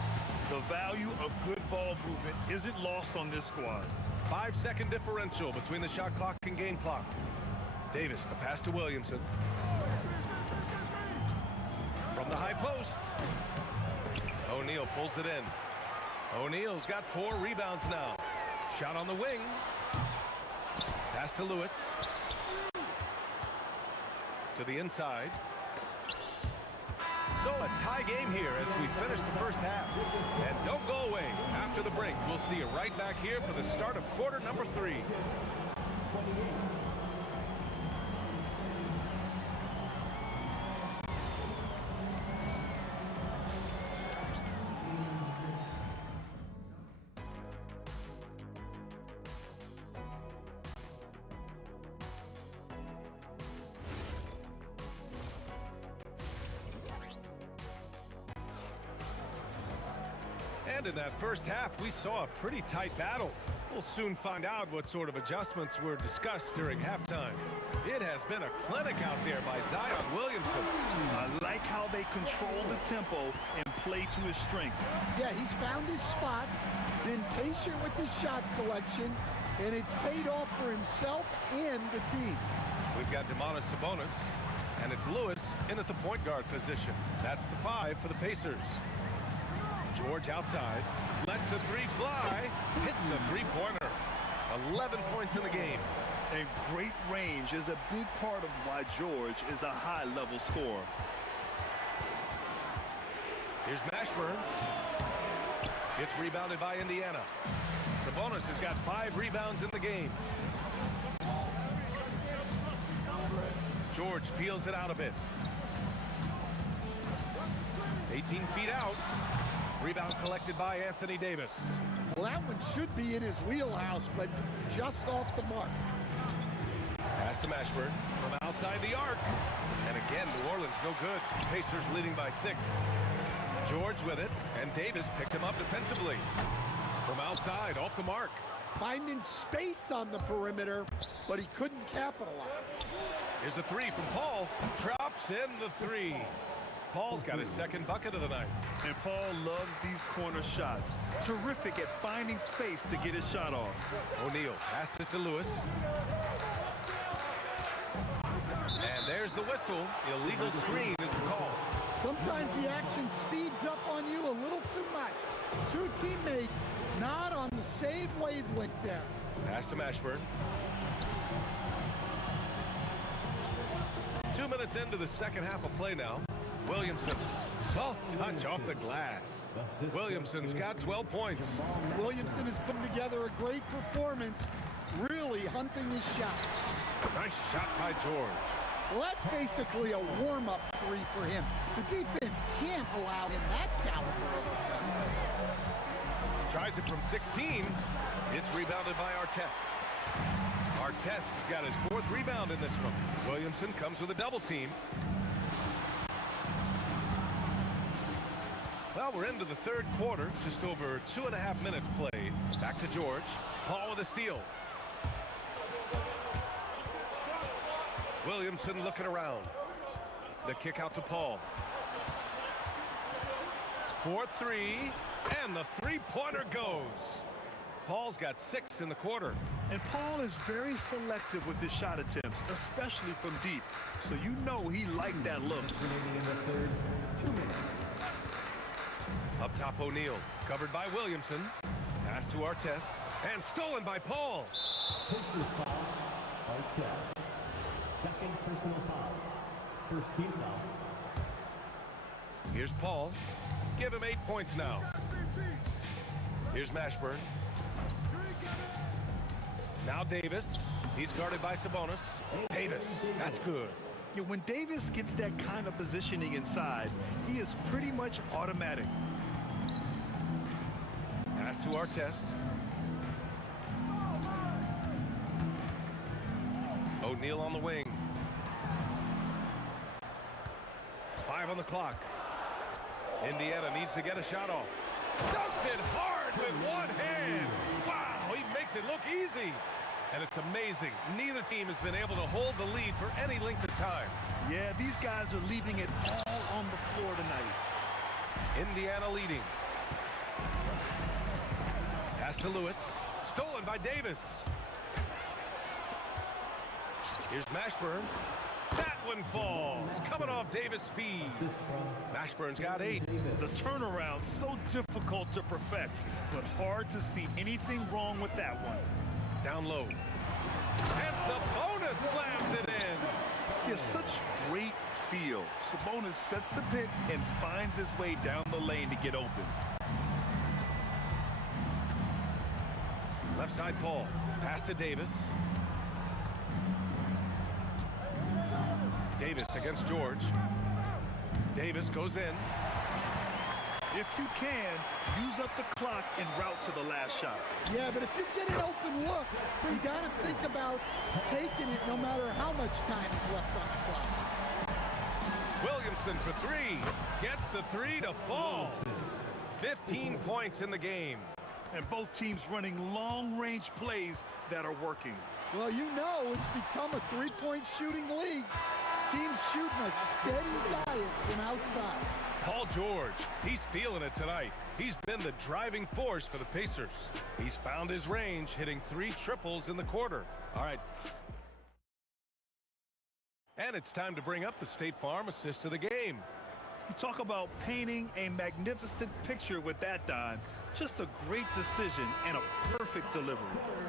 The value of good ball movement isn't lost on this squad. 5-second differential between the shot clock and game clock. Davis, the pass to Williamson. From the high post. O'Neal pulls it in. O'Neal's got 4 rebounds now. Shot on the wing. Pass to Lewis. To the inside. So a tie game here as we finish the first half. And don't go away. After the break, we'll see you right back here for the start of quarter number 3. And in that first half, we saw a pretty tight battle. We'll soon find out what sort of adjustments were discussed during halftime. It has been a clinic out there by Zion Williamson. I like how they control the tempo and play to his strength. Yeah, he's found his spots, been patient with his shot selection, and it's paid off for himself and the team. We've got Domantas Sabonis, and it's Lewis in at the point guard position. That's the 5 for the Pacers. George outside, lets the 3 fly, hits a 3-pointer. 11 points in the game. And great range is a big part of why George is a high-level scorer. Here's Mashburn. Gets rebounded by Indiana. Sabonis has got 5 rebounds in the game. George peels it out a bit. 18 feet out. Rebound collected by Anthony Davis. Well, that one should be in his wheelhouse, but just off the mark. Pass to Mashburn from outside the arc. And again, New Orleans no good. Pacers leading by 6. George with it, and Davis picked him up defensively. From outside, off the mark. Finding space on the perimeter, but he couldn't capitalize. Here's a 3 from Paul. Drops in the 3. Paul's got his second bucket of the night. And Paul loves these corner shots. Terrific at finding space to get his shot off. O'Neal passes to Lewis. And there's the whistle. Illegal screen is the call. Sometimes the action speeds up on you a little too much. 2 teammates not on the same wavelength there. Pass to Mashburn. 2 minutes into the second half of play now. Williamson, soft touch off the glass. Williamson's got 12 points. Williamson is putting together a great performance, really hunting his shot. Nice shot by George. Well, that's basically a warm-up 3 for him. The defense can't allow him that caliber. Tries it from 16. It's rebounded by Artest. Artest has got his 4th rebound in this one. Williamson comes with a double team. Well, we're into the third quarter, just over 2.5 minutes played. Back to George. Paul with a steal. Williamson looking around. The kick out to Paul. 4-3, and the 3-pointer goes. Paul's got 6 in the quarter. And Paul is very selective with his shot attempts, especially from deep. So you know he liked that look. Remaining in the third, 2 minutes. Up top, O'Neal, covered by Williamson. Pass to Artest, and stolen by Paul. Pacers foul, Artest. Second personal foul. First team foul. Here's Paul. Give him 8 points now. Here's Mashburn. Now Davis. He's guarded by Sabonis. Davis, that's good. Yeah, when Davis gets that kind of positioning inside, he is pretty much automatic. Pass to Artest. O'Neal on the wing. 5 on the clock. Indiana needs to get a shot off. Dunks it hard with one hand. Wow, he makes it look easy. And it's amazing. Neither team has been able to hold the lead for any length of time. Yeah, these guys are leaving it all on the floor tonight. Indiana leading. Pass to Lewis. Stolen by Davis. Here's Mashburn. That one falls. Coming off Davis' feed. Mashburn's got 8. The turnaround so difficult to perfect, but hard to see anything wrong with that one. Down low. And Sabonis slams it in. He has such great feel. Sabonis sets the pick and finds his way down the lane to get open. Left side Paul. Pass to Davis. Davis against George. Davis goes in. If you can, use up the clock en route to the last shot. Yeah, but if you get an open look, you got to think about taking it no matter how much time is left on the clock. Williamson for 3. Gets the 3 to fall. 15 points in the game. And both teams running long-range plays that are working. Well, you know it's become a three-point shooting league. Teams shooting a steady diet from outside. Paul George, he's feeling it tonight. He's been the driving force for the Pacers. He's found his range, hitting 3 triples in the quarter. All right. And it's time to bring up the State Farm assist of the game. You talk about painting a magnificent picture with that, Don. Just a great decision and a perfect delivery.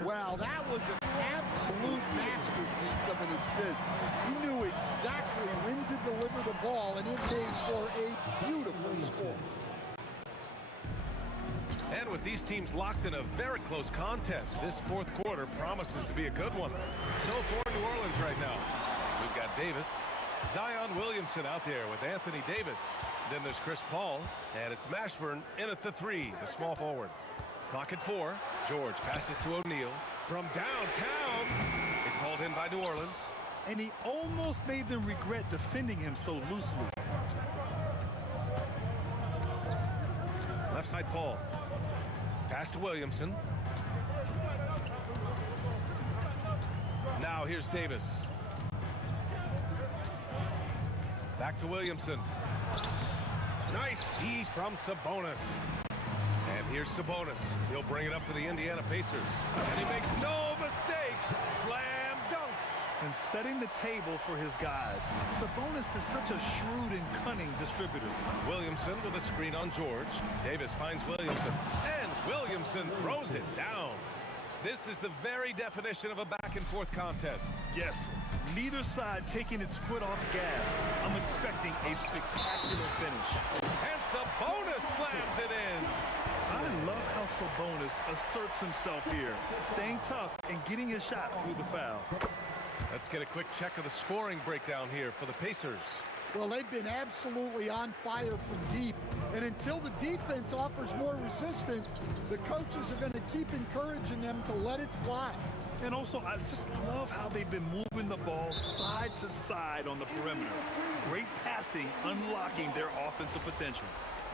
Well, that was an absolute masterpiece of an assist. He knew exactly when to deliver the ball, and it made for a beautiful score. And with these teams locked in a very close contest, this fourth quarter promises to be a good one. So for New Orleans right now, we've got Davis. Zion Williamson out there with Anthony Davis. Then there's Chris Paul, and it's Mashburn in at the 3, the small forward. Clock at 4. George passes to O'Neal. From downtown, it's hauled in by New Orleans. And he almost made them regret defending him so loosely. Left side Paul. Pass to Williamson. Now here's Davis. Back to Williamson. Nice D from Sabonis. And here's Sabonis. He'll bring it up for the Indiana Pacers. And he makes no mistake. Slam dunk. And setting the table for his guys. Sabonis is such a shrewd and cunning distributor. Williamson with a screen on George. Davis finds Williamson. And Williamson throws it down. This is the very definition of a back-and-forth contest. Yes, neither side taking its foot off the gas. I'm expecting a spectacular finish. And Sabonis slams it in. I love how Sabonis asserts himself here, staying tough and getting his shot through the foul. Let's get a quick check of the scoring breakdown here for the Pacers. Well, they've been absolutely on fire from deep. And until the defense offers more resistance, the coaches are going to keep encouraging them to let it fly. And also, I just love how they've been moving the ball side to side on the perimeter. Great passing, unlocking their offensive potential.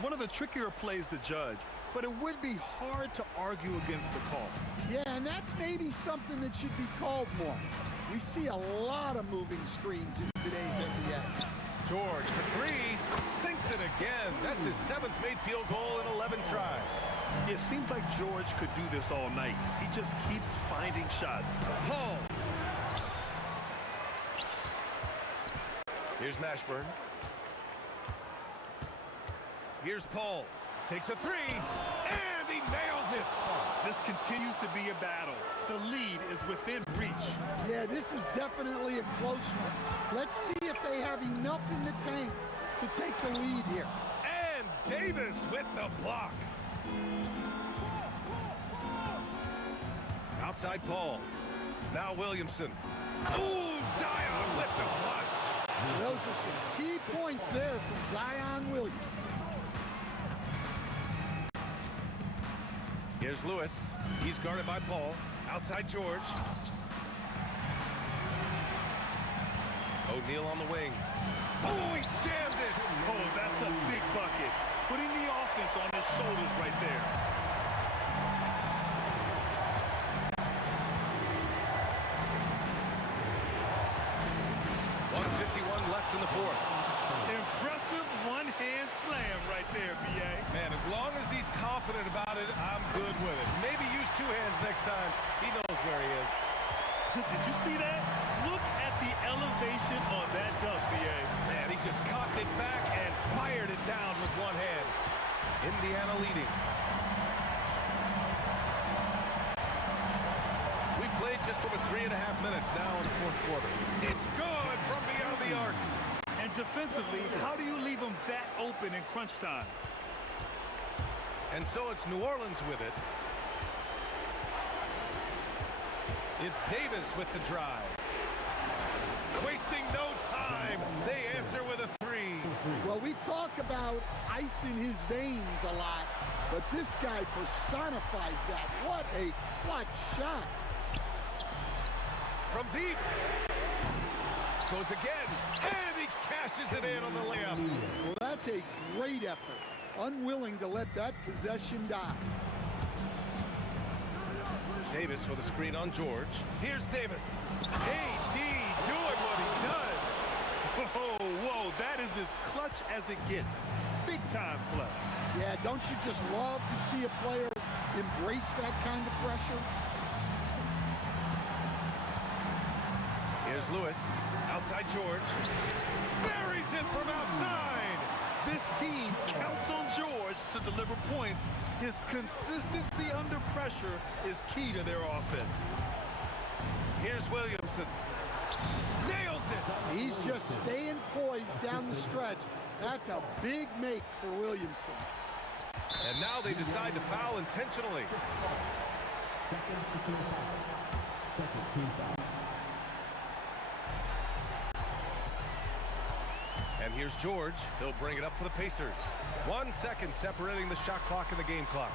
One of the trickier plays to judge, but it would be hard to argue against the call. Yeah, and that's maybe something that should be called more. We see a lot of moving screens in today's NBA. George for 3, sinks it again. That's his 7th made field goal in 11 tries. It seems like George could do this all night. He just keeps finding shots. Paul. Here's Mashburn. Here's Paul. Takes a 3, and he nails it. This continues to be a battle. The lead is within reach. Yeah, this is definitely a close one. Let's see if they have enough in the tank to take the lead here. And Davis with the block. Outside Paul. Now Williamson. Ooh, Zion with the flush. Those are some key points there from Zion Williams. Here's Lewis. He's guarded by Paul. Outside George. O'Neal on the wing. Oh, he jammed it. Oh, that's a big bucket. Putting the offense on his shoulders right there. the fourth. Impressive one-hand slam right there, B.A. Man, as long as he's confident about it, I'm good with it. Maybe use two hands next time. He knows where he is. Did you see that? Look at the elevation on that dunk, B.A. Man, he just cocked it back and fired it down with one hand. Indiana leading. We played just over 3.5 minutes now in the fourth quarter. It's good from beyond the arc. And defensively, how do you leave them that open in crunch time? And so it's New Orleans with it. It's Davis with the drive. Wasting no time. They answer with a three. Well, we talk about ice in his veins a lot, but this guy personifies that. What a clutch shot. From deep. Goes again. And he cashes it in on the layup. Well, that's a great effort. Unwilling to let that possession die. Davis with a screen on George. Here's Davis. KD doing what he does. Whoa, that is as clutch as it gets. Big time play. Yeah, don't you just love to see a player embrace that kind of pressure? Here's Lewis. Outside George. Buries it from outside. This team counts on George to deliver points. His consistency under pressure is key to their offense. Here's Williamson. Nails it. He's just staying poised down the stretch. That's a big make for Williamson. And now they decide to foul intentionally. Second team foul. And here's George. He'll bring it up for the Pacers. 1 second separating the shot clock and the game clock.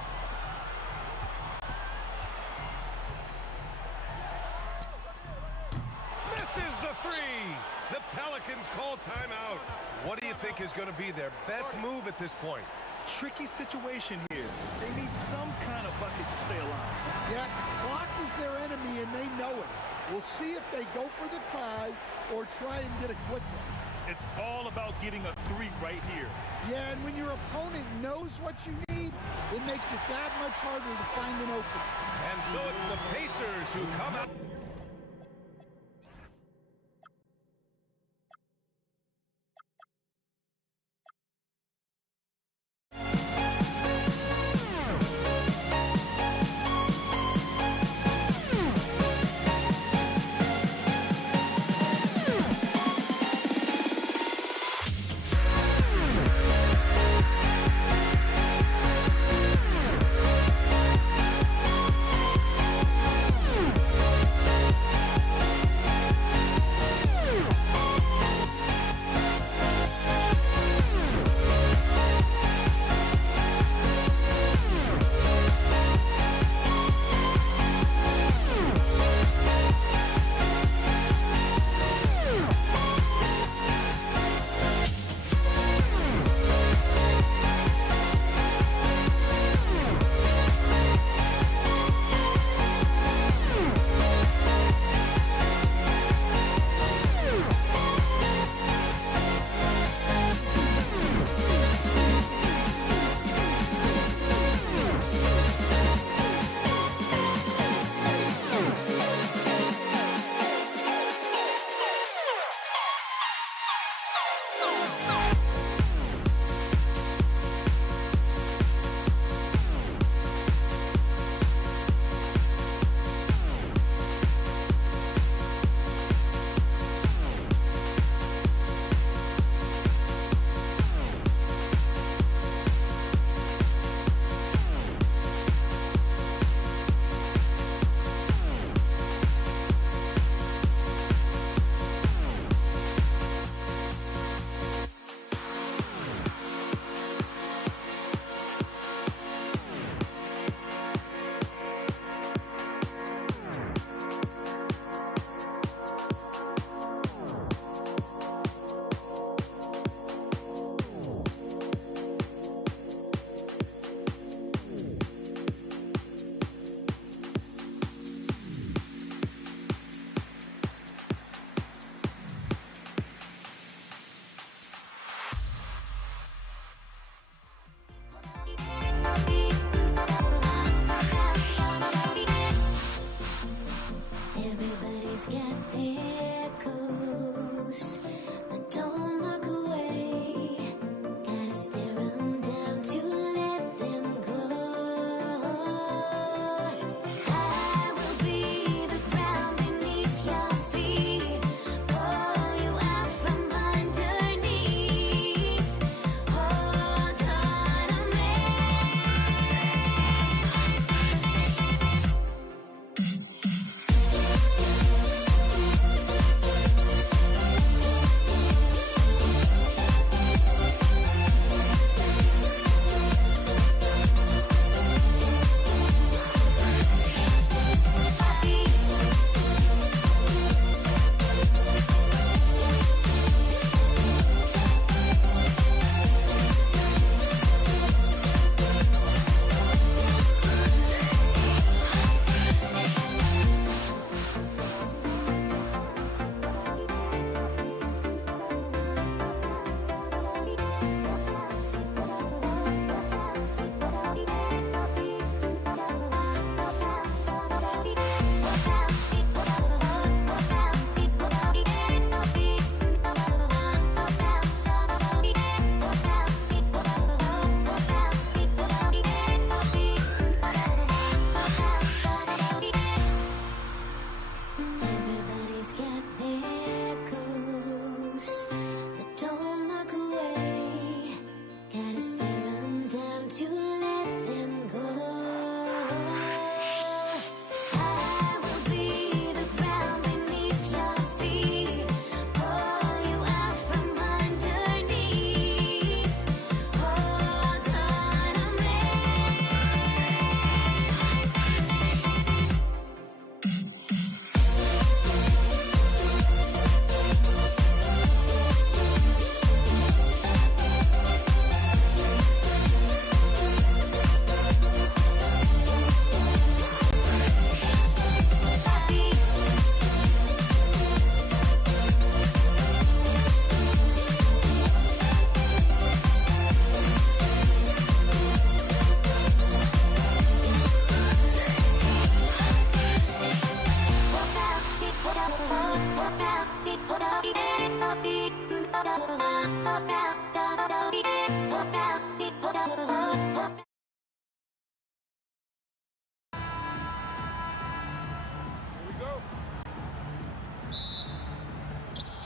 Misses the three. The Pelicans call timeout. What do you think is going to be their best move at this point? Tricky situation here. They need some kind of bucket to stay alive. Yeah, clock is their enemy and they know it. We'll see if they go for the tie or try and get a quick one. It's all about getting a three right here. Yeah, and when your opponent knows what you need, it makes it that much harder to find an opening. And so it's the Pacers who come out.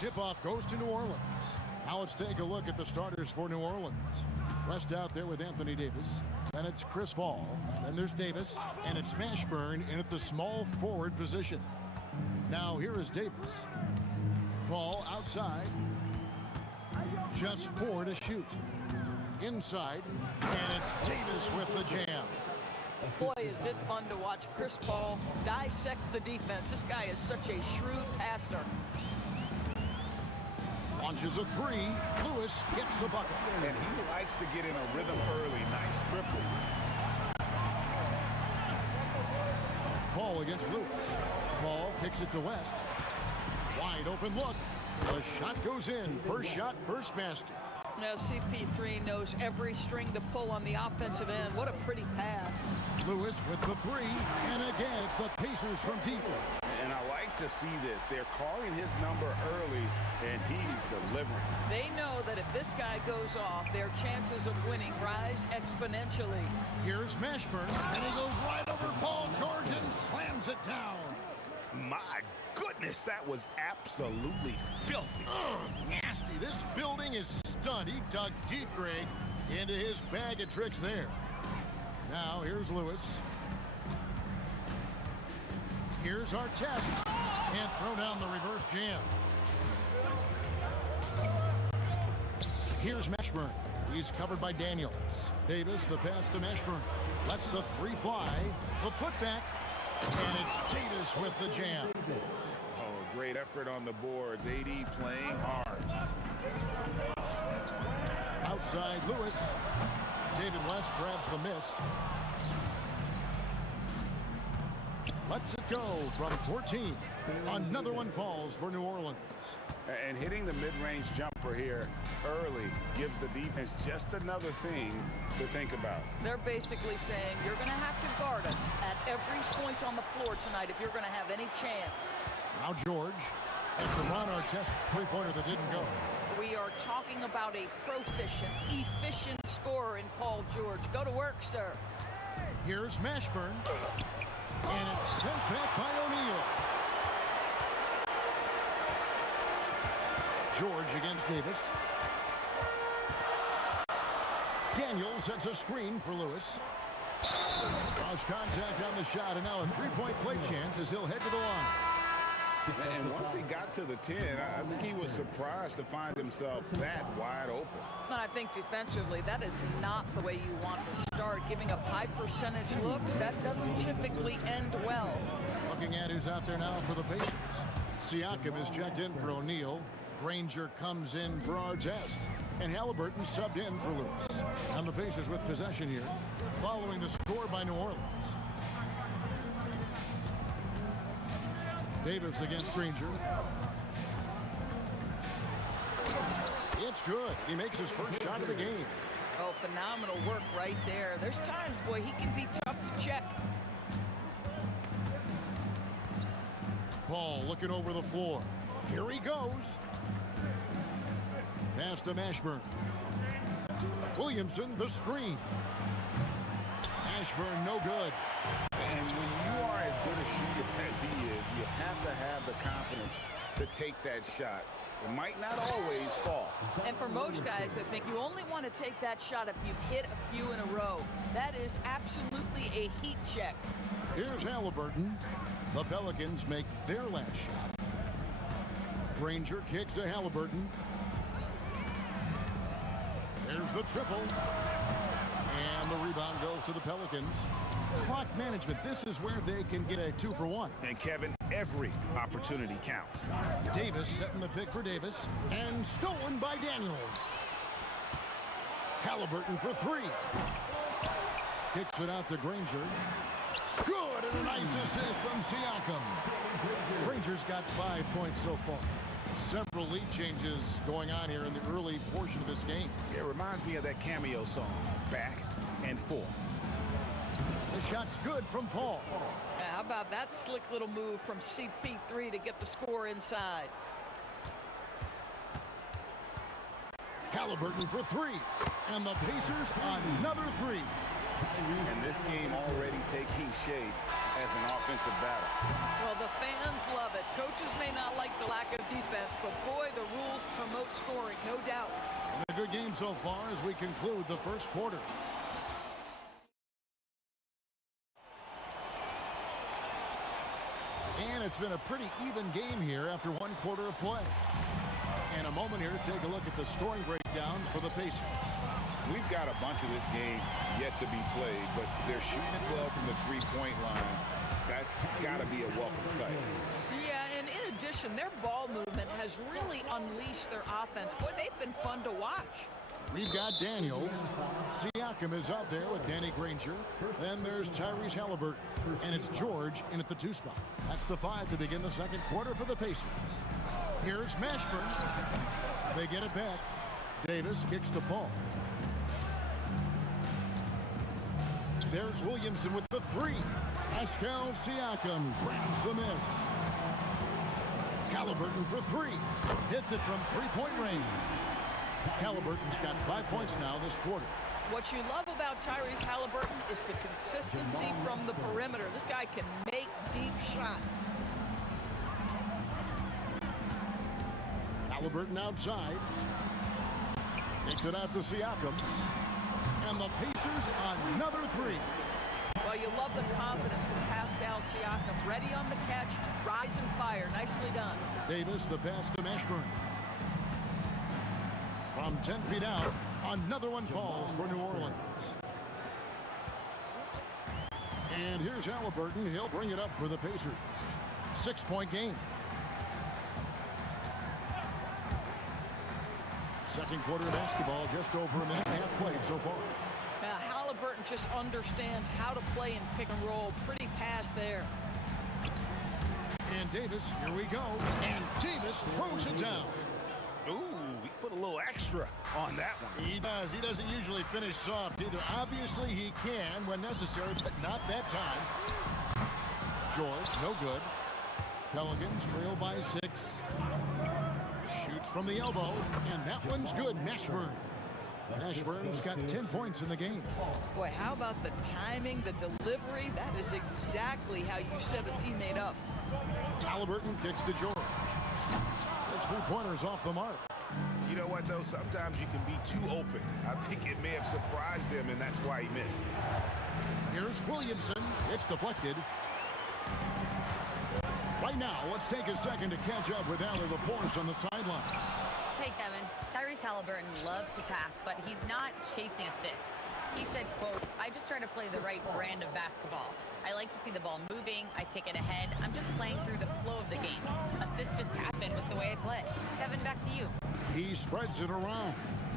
tip-off goes to New Orleans. Now let's take a look at the starters for New Orleans. West out there with Anthony Davis. Then it's Chris Paul. Then there's Davis. And it's Mashburn in at the small forward position. Now here is Davis. Paul outside. Just 4 to shoot. Inside. And it's Davis with the jam. Boy, is it fun to watch Chris Paul dissect the defense. This guy is such a shrewd passer. Launches a 3. Lewis gets the bucket. And he likes to get in a rhythm early. Nice triple. Paul against Lewis. Paul kicks it to West. Wide open look. The shot goes in. First shot, first basket. Now CP3 knows every string to pull on the offensive end. What a pretty pass. Lewis with the 3. And again, it's the Pacers from deep. And I like to see this. They're calling his number early, and he's delivering. They know that if this guy goes off, their chances of winning rise exponentially. Here's Mashburn, and he goes right over Paul George and slams it down. My goodness, that was absolutely filthy. Nasty. This building is stunned. He dug deep, Greg, into his bag of tricks there. Now, here's Lewis. Here's Artest. Can't throw down the reverse jam. Here's Mashburn. He's covered by Daniels. Davis, the pass to Mashburn. Lets the 3 fly. The putback. And it's Davis with the jam. Oh, great effort on the boards. AD playing hard. Outside Lewis. David West grabs the miss. Lets it go from 14. Another one falls for New Orleans. And hitting the mid-range jumper here early gives the defense just another thing to think about. They're basically saying you're going to have to guard us at every point on the floor tonight if you're going to have any chance. Now George. After Ron Artest's 3-pointer that didn't go. We are talking about a proficient, efficient scorer in Paul George. Go to work, sir. Here's Mashburn. And it's sent back by O'Neal. George against Davis. Daniels sets a screen for Lewis. Cross contact on the shot, and now a 3-point play chance as he'll head to the line. And once he got to the 10, I think he was surprised to find himself that wide open. I think defensively, that is not the way you want to start. Giving up high percentage looks, that doesn't typically end well. Looking at who's out there now for the Pacers. Siakam is checked in for O'Neal. Granger comes in for Artest. And Halliburton subbed in for Lewis. And the Pacers with possession here, following the score by New Orleans. Davis against Granger. It's good. He makes his first shot of the game. Oh, phenomenal work right there. There's times, boy, he can be tough to check. Paul looking over the floor. Here he goes. Pass to Mashburn. Williamson, the screen. Mashburn, no good. And when you are as good a shooter as he is, you have to have the confidence to take that shot. It might not always fall. And for most guys, I think you only want to take that shot if you've hit a few in a row. That is absolutely a heat check. Here's Halliburton. The Pelicans make their last shot. Granger kicks to Halliburton. There's the triple. And the rebound goes to the Pelicans. Clock management, this is where they can get a 2-for-1. And Kevin, every opportunity counts. Davis setting the pick for Davis. And stolen by Daniels. Halliburton for 3. Kicks it out to Granger. Good, and a nice assist from Siakam. Granger's got 5 points so far. Several lead changes going on here in the early portion of this game. It reminds me of that cameo song, Back and Forth. The shot's good from Paul. How about that slick little move from CP3 to get the score inside? Halliburton for 3. And the Pacers another 3. And this game already taking shape as an offensive battle. Well, the fans love it. Coaches may not like the lack of defense, but boy, the rules promote scoring, no doubt. A good game so far as we conclude the first quarter. And it's been a pretty even game here after one quarter of play. And a moment here to take a look at the scoring breakdown for the Pacers. We've got a bunch of this game yet to be played, but they're shooting it well from the three-point line. That's got to be a welcome sight. Yeah, and in addition, their ball movement has really unleashed their offense. Boy, they've been fun to watch. We've got Daniels. Siakam is out there with Danny Granger. Then there's Tyrese Halliburton. And it's George in at the 2 spot. That's the 5 to begin the second quarter for the Pacers. Here's Mashburn. They get it back. Davis kicks to Paul. There's Williamson with the 3. Pascal Siakam grabs the miss. Halliburton for 3. Hits it from three-point range. Halliburton's got 5 points now this quarter. What you love about Tyrese Halliburton is the consistency from the perimeter. This guy can make deep shots. Halliburton outside. Kicks it out to Siakam. And the Pacers another 3. Well, you love the confidence from Pascal Siakam. Ready on the catch, rise and fire. Nicely done. Davis, the pass to Mashburn. From 10 feet out, another one falls for New Orleans. And here's Halliburton. He'll bring it up for the Pacers. 6-point game. Second quarter basketball, just over a minute and a half played so far. Now, Halliburton just understands how to play in pick and roll. Pretty pass there. And Davis, here we go. And Davis throws it down. Ooh, he put a little extra on that one. He does. He doesn't usually finish soft either. Obviously, he can when necessary, but not that time. George, no good. Pelicans trail by 6. Shoots from the elbow, and that one's good. Mashburn. Mashburn's got 10 points in the game. Boy, how about the timing, the delivery? That is exactly how you set a teammate up. Halliburton kicks to George. Those 3-pointers off the mark. You know what, though? Sometimes you can be too open. I think it may have surprised him, and that's why he missed. Here's Williamson. It's deflected. Right now, let's take a second to catch up with Allie LaForce on the sideline. Hey, Kevin. Tyrese Halliburton loves to pass, but he's not chasing assists. He said, quote, "I just try to play the right brand of basketball. I like to see the ball moving. I kick it ahead. I'm just playing through the flow of the game. Assists just happen with the way I play." Kevin, back to you. He spreads it around.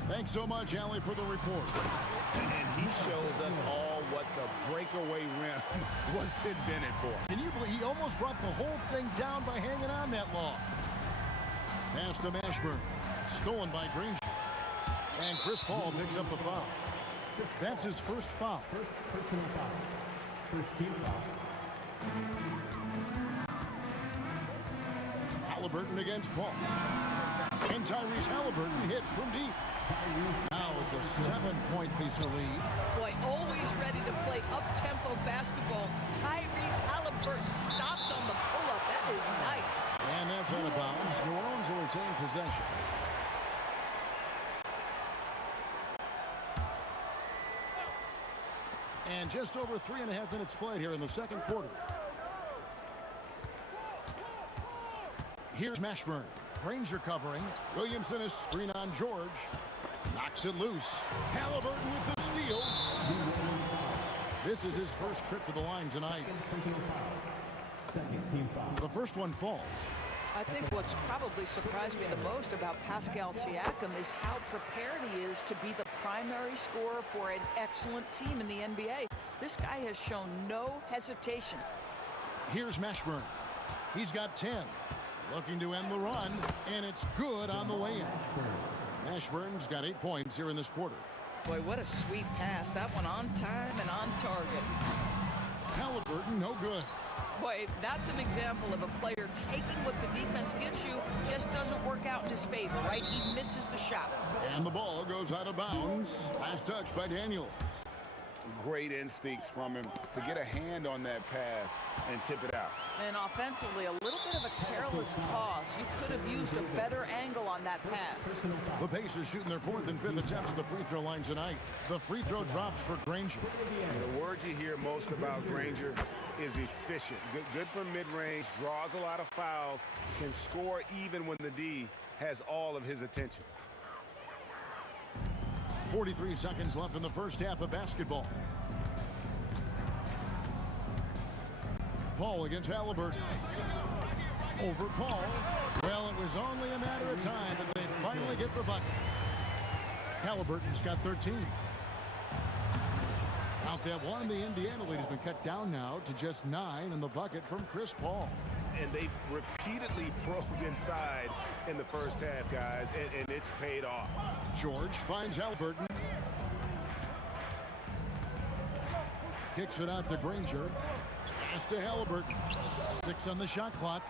Thanks so much, Allie, for the report. And he shows us all what the breakaway rim was invented for. Can you believe he almost brought the whole thing down by hanging on that long? Pass to Mashburn. Stolen by Granger. And Chris Paul picks up the foul. That's his first foul. First personal foul. First team foul. Halliburton against Paul. And Tyrese Halliburton hits from deep. Now it's a 7-point Pacer lead. Boy, always ready to play up-tempo basketball. Tyrese Halliburton stops on the pull-up. That is nice. And that's out of bounds. New Orleans will retain possession. And just over 3.5 minutes played here in the second quarter. Here's Mashburn. Granger covering. Williamson is screen on George. Knocks it loose. Halliburton with the steal. This is his first trip to the line tonight. Second team foul. The first one falls. I think what's probably surprised me the most about Pascal Siakam is how prepared he is to be the primary scorer for an excellent team in the NBA. This guy has shown no hesitation. Here's Mashburn. He's got 10. Looking to end the run, and it's good on the way in. Mashburn's got 8 points here in this quarter. Boy, what a sweet pass. That one on time and on target. Halliburton, no good. Boy, that's an example of a player taking what the defense gives you, just doesn't work out in his favor, right? He misses the shot. And the ball goes out of bounds. Last touch by Daniels. great instincts from him to get a hand on that pass and tip it out. And offensively, a little bit of a careless toss. You could have used a better angle on that pass. The Pacers shooting their 4th and 5th attempts at the free throw line tonight. The free throw drops for Granger. The word you hear most about Granger is efficient. Good from mid-range, draws a lot of fouls, can score even when the D has all of his attention. 43 seconds left in the first half of basketball. Paul against Halliburton. Over Paul. Well, it was only a matter of time, but they finally get the bucket. Halliburton's got 13. Out that one, the Indiana lead has been cut down now to just 9 in the bucket from Chris Paul. And they've repeatedly probed inside in the first half, guys, and it's paid off. George finds Halliburton. Kicks it out to Granger. Pass to Halliburton. 6 on the shot clock.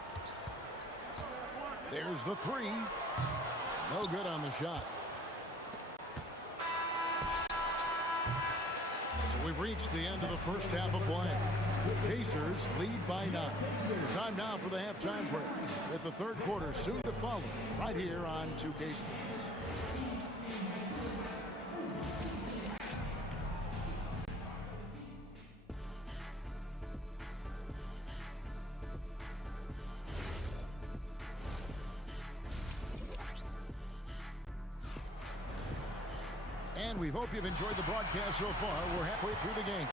There's the 3. No good on the shot. So we've reached the end of the first half of play. Pacers lead by 9. Time now for the halftime break, with the third quarter soon to follow right here on 2K Sports. And we hope you've enjoyed the broadcast so far. We're halfway through the game.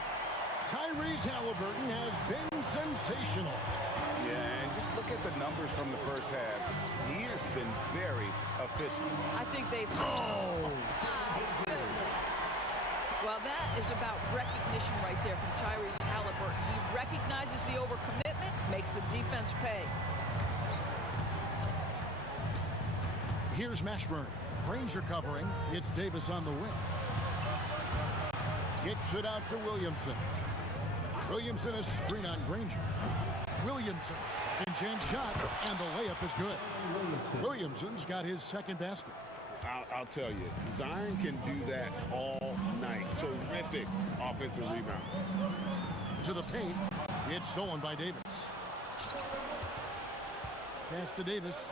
Tyrese Halliburton has been sensational. Yeah, and just look at the numbers from the first half. He has been very efficient. I think they've... Oh, my goodness. Well, that is about recognition right there from Tyrese Halliburton. He recognizes the overcommitment, makes the defense pay. Here's Mashburn. Granger covering. It's Davis on the wing. Kicks it out to Williamson. Williamson is screen on Granger. Williamson, second chance shot, and the layup is good. Williamson's got his second basket. I'll tell you, Zion can do that all night. Terrific offensive rebound. To the paint. It's stolen by Davis. Pass to Davis.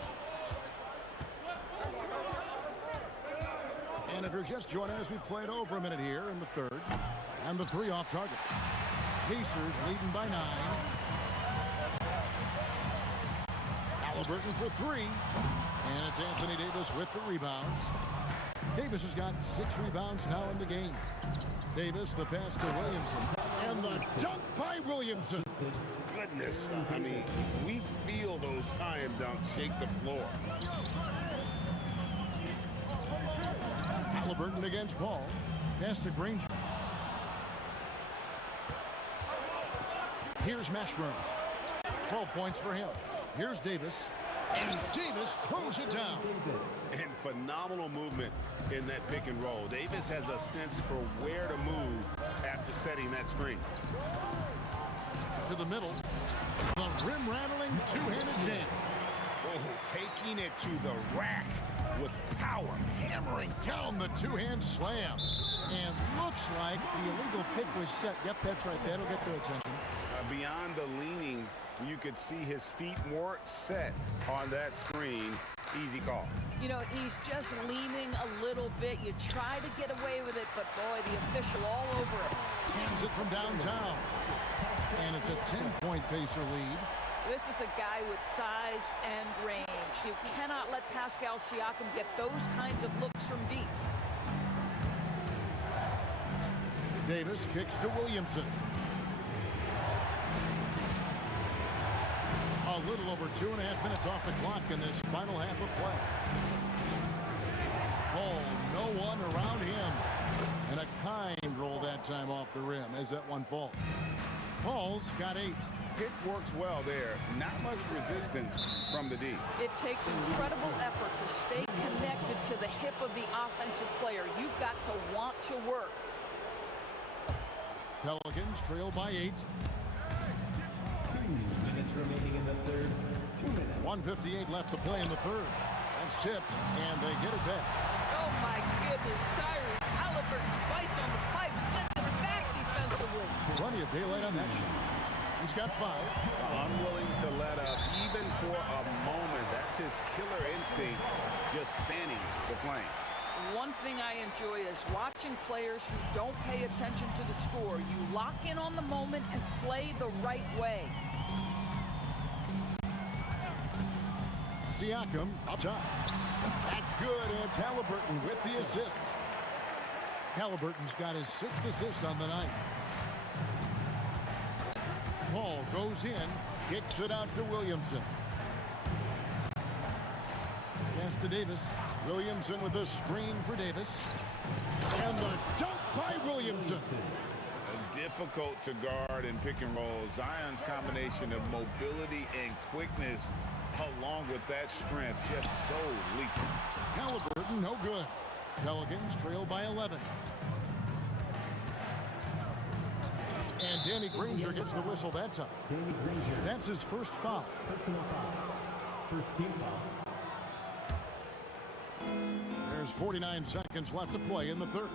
And if you're just joining us, we played over a minute here in the third. And the 3 off target. Pacers leading by 9. Halliburton for 3. And it's Anthony Davis with the rebounds. Davis has got 6 rebounds now in the game. Davis, the pass to Williamson. And the dunk by Williamson. Goodness, I mean, we feel those Zion dunks shake the floor. Halliburton against Paul. Pass to Granger. Here's Mashburn. 12 points for him. Here's Davis. And Davis throws it down. And phenomenal movement in that pick and roll. Davis has a sense for where to move after setting that screen. To the middle. The rim-rattling two-handed jam. Oh, taking it to the rack with power. Hammering down the two-hand slam. And looks like the illegal pick was set. Yep, that's right. That'll get their attention. Beyond the leaning, you could see his feet weren't set on that screen. Easy call. You know, he's just leaning a little bit. You try to get away with it, but boy, the official all over it. Hands it from downtown. And it's a 10-point Pacer lead. This is a guy with size and range. You cannot let Pascal Siakam get those kinds of looks from deep. Davis kicks to Williamson. A little over 2.5 minutes off the clock in this final half of play. Paul, no one around him. And a kind roll that time off the rim as that one falls. Paul's got 8. Pick works well there. Not much resistance from the D. It takes incredible effort to stay connected to the hip of the offensive player. You've got to want to work. Pelicans trail by 8. 2 minutes remaining in the third. 2 minutes. 1:58 left to play in the third. That's tipped, and they get it back. Oh, my goodness. Tyrese Halliburton twice on the pipe, sent it back plenty of daylight on that shot. He's got 5. Unwilling to let up even for a moment. That's his killer instinct, just fanning the flame. One thing I enjoy is watching players who don't pay attention to the score. You lock in on the moment and play the right way. Siakam up top. That's good. It's Halliburton with the assist. Halliburton's got his 6th assist on the night. Paul goes in, kicks it out to Williamson. Pass to Davis. Williamson with a screen for Davis. And the dunk by Williamson. Difficult to guard and pick and roll. Zion's combination of mobility and quickness along with that strength just so lethal. Halliburton no good. Pelicans trail by 11. And Danny Granger gets the whistle that time. That's his first foul. Personal foul. First team foul. There's 49 seconds left to play in the third.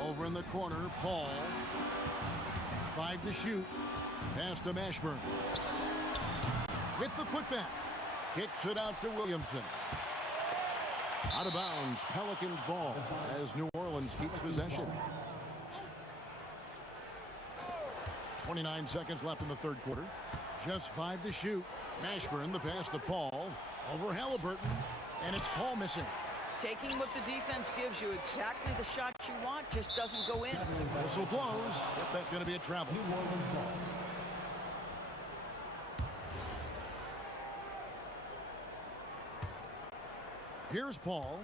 Over in the corner, Paul. 5 to shoot. Pass to Mashburn. With the putback. Kicks it out to Williamson. Out of bounds, Pelicans ball as New Orleans keeps possession. 29 seconds left in the third quarter. Just 5 to shoot. Mashburn, the pass to Paul. Over Halliburton. And it's Paul missing. Taking what the defense gives you, exactly the shot you want, just doesn't go in. Whistle blows. If that's going to be a travel. Here's Paul.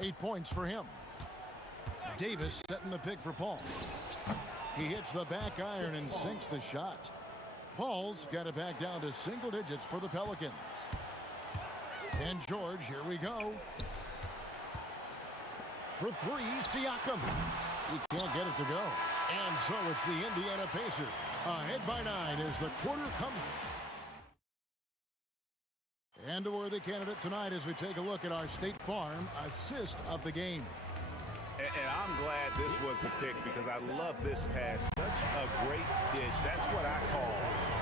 8 points for him. Davis setting the pick for Paul. He hits the back iron and sinks the shot. Paul's got it back down to single digits for the Pelicans. And George, here we go. For 3, Siakam. He can't get it to go. And so it's the Indiana Pacers. Ahead by 9 as the quarter comes. And a worthy candidate tonight as we take a look at our State Farm assist of the game. And I'm glad this was the pick because I love this pass. Such a great dish. That's what I call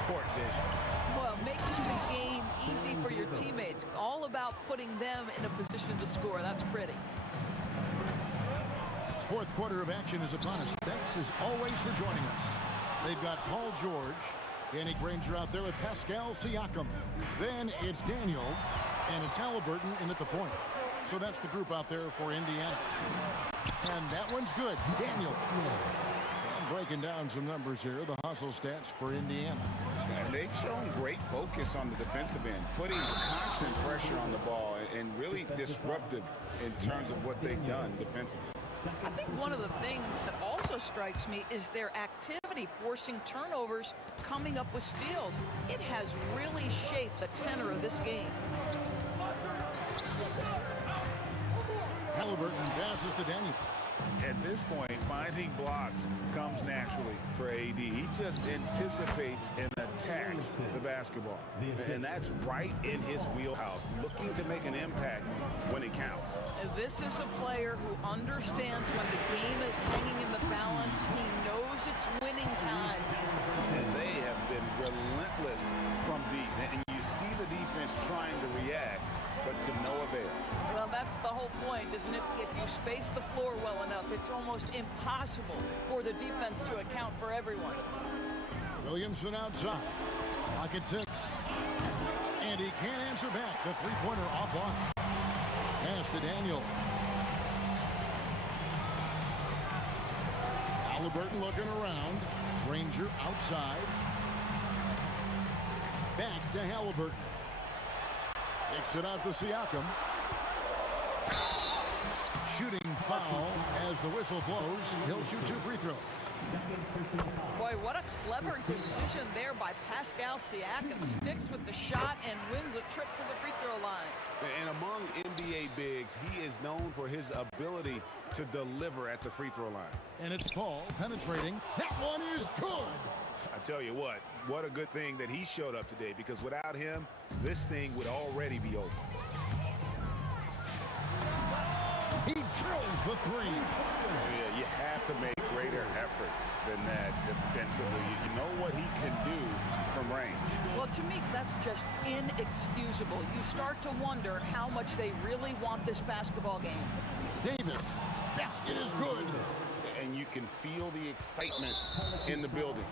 court vision. Well, making the game easy for your teammates. All about putting them in a position to score. That's pretty. Fourth quarter of action is upon us. Thanks as always for joining us. They've got Paul George, Danny Granger out there with Pascal Siakam. Then it's Daniels, and it's Halliburton in at the point. So that's the group out there for Indiana. And that one's good. Daniels. I'm breaking down some numbers here, the hustle stats for Indiana. And they've shown great focus on the defensive end, putting constant pressure on the ball and really disruptive in terms of what they've done defensively. I think one of the things that also strikes me is their activity forcing turnovers, coming up with steals. It has really shaped the tenor of this game. Halliburton passes to Daniels. At this point, finding blocks comes naturally for AD. He just anticipates and attacks the basketball. And that's right in his wheelhouse, looking to make an impact when it counts. This is a player who understands when the game is hanging in the balance. He knows it's winning time. And they have been relentless from deep. And you see the defense trying to react, but to no avail. Well, that's the whole point, isn't it? If you space the floor well enough, it's almost impossible for the defense to account for everyone. Williamson outside. Clock at 6. And he can't answer back. The three-pointer offline. Pass to Daniel. Halliburton looking around. Granger outside. Back to Halliburton. Kicks it out to Siakam. Shooting foul as the whistle blows. He'll shoot 2 free throws. Boy, what a clever decision there by Pascal Siakam. Sticks with the shot and wins a trip to the free throw line. And among NBA bigs, he is known for his ability to deliver at the free throw line. And it's Paul penetrating. That one is good. I tell you what a good thing that he showed up today, because without him, this thing would already be over. He drills the 3. Yeah, you have to make greater effort than that defensively. You know what he can do from range. Well, to me, that's just inexcusable. You start to wonder how much they really want this basketball game. Davis, basket is good. And you can feel the excitement in the building.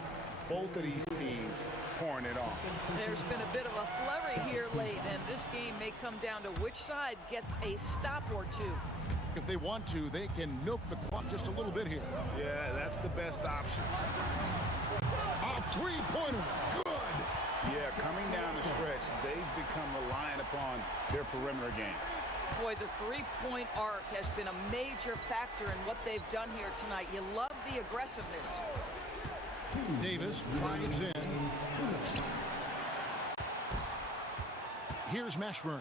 Both of these teams pouring it on. There's been a bit of a flurry here late, and this game may come down to which side gets a stop or two. If they want to, they can milk the clock just a little bit here. Yeah, that's the best option. A three-pointer. Good. Yeah, coming down the stretch, they've become reliant upon their perimeter game. Boy, the three-point arc has been a major factor in what they've done here tonight. You love the aggressiveness. Davis drives in. Here's Mashburn.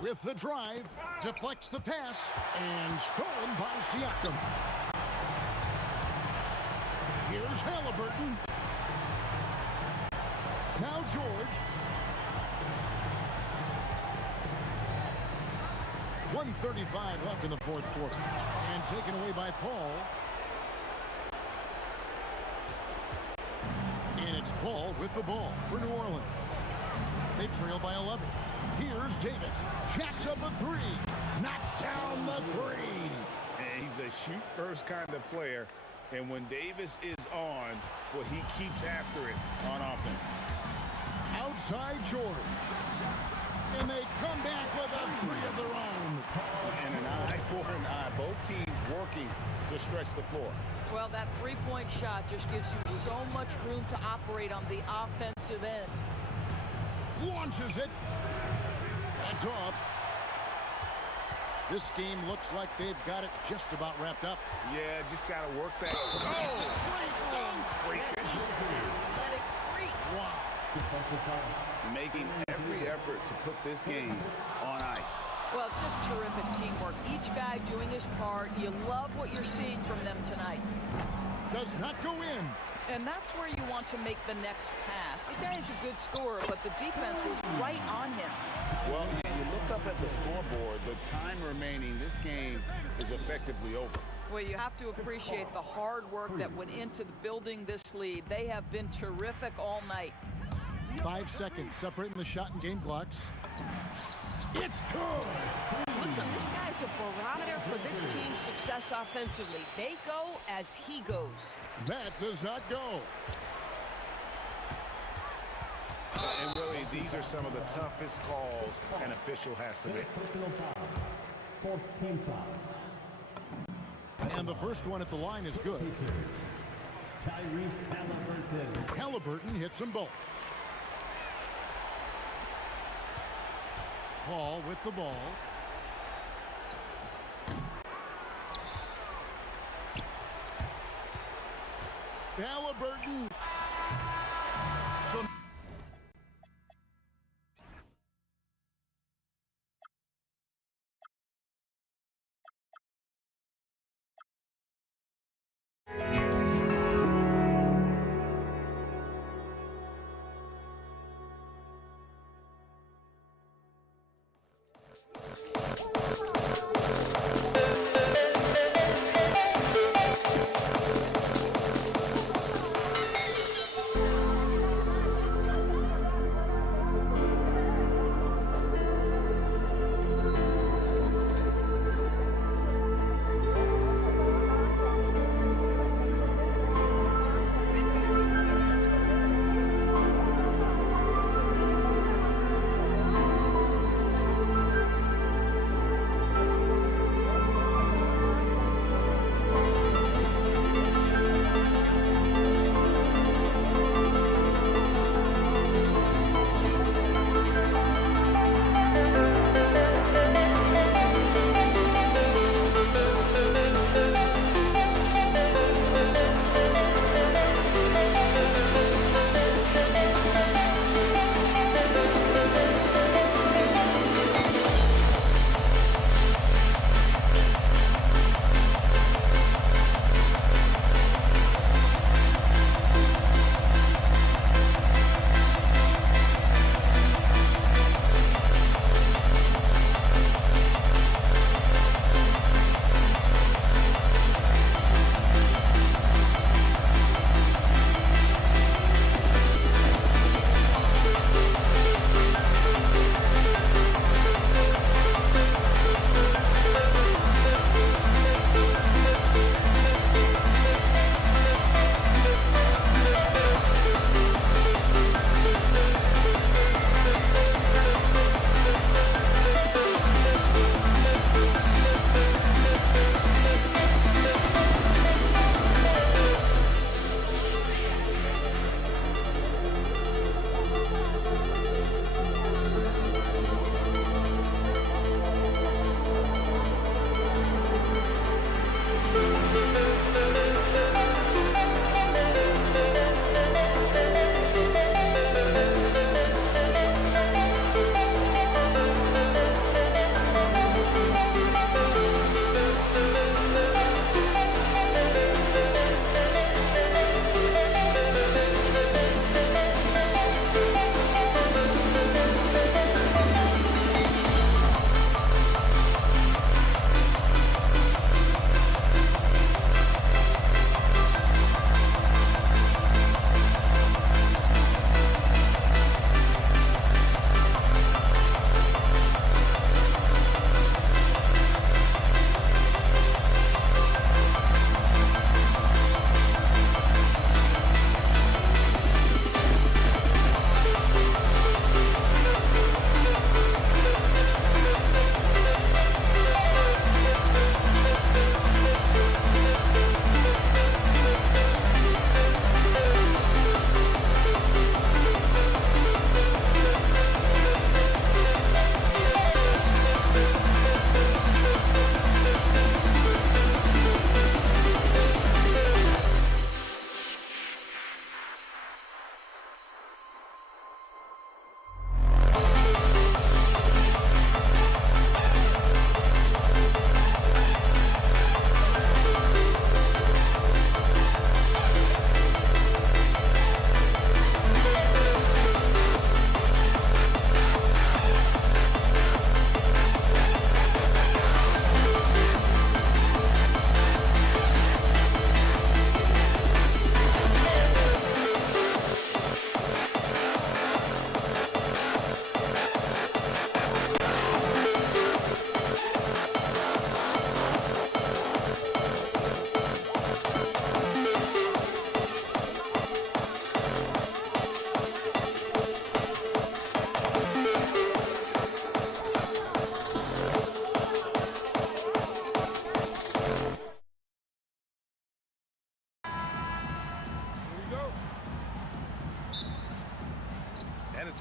With the drive, deflects the pass, and stolen by Siakam. Here's Halliburton. Now George. 1:35 left in the fourth quarter. And taken away by Paul. And it's Paul with the ball for New Orleans. They trail by 11. Here's Davis. Jacks up a three. Knocks down the three. And he's a shoot-first kind of player. And when Davis is on, well, he keeps after it on offense. Outside George. And they come back with a three of their own. And an eye for an eye. Both teams working to stretch the floor. Well, that three-point shot just gives you so much room to operate on the offensive end. Launches it. That's off. This game looks like they've got it just about wrapped up. Yeah, just got to work that. It's a great dunk. Freakish. Let it free. Wow. Making every effort to put this game on ice. Well, just terrific teamwork. Each guy doing his part. You love what you're seeing from them tonight. Does not go in. And that's where you want to make the next pass. The guy is a good scorer, but the defense was right on him. Well, you look up at the scoreboard, the time remaining, this game is effectively over. Well, you have to appreciate the hard work that went into building this lead. They have been terrific all night. 5 seconds separating the shot and game clocks. It's good. Listen, this guy's a barometer for this team's success offensively. They go as he goes. That does not go. And really, these are some of the toughest calls an official has to make. Fourth team foul. And the first one at the line is good. Tyrese Halliburton. Halliburton hits them both. Paul with the ball. Halliburton.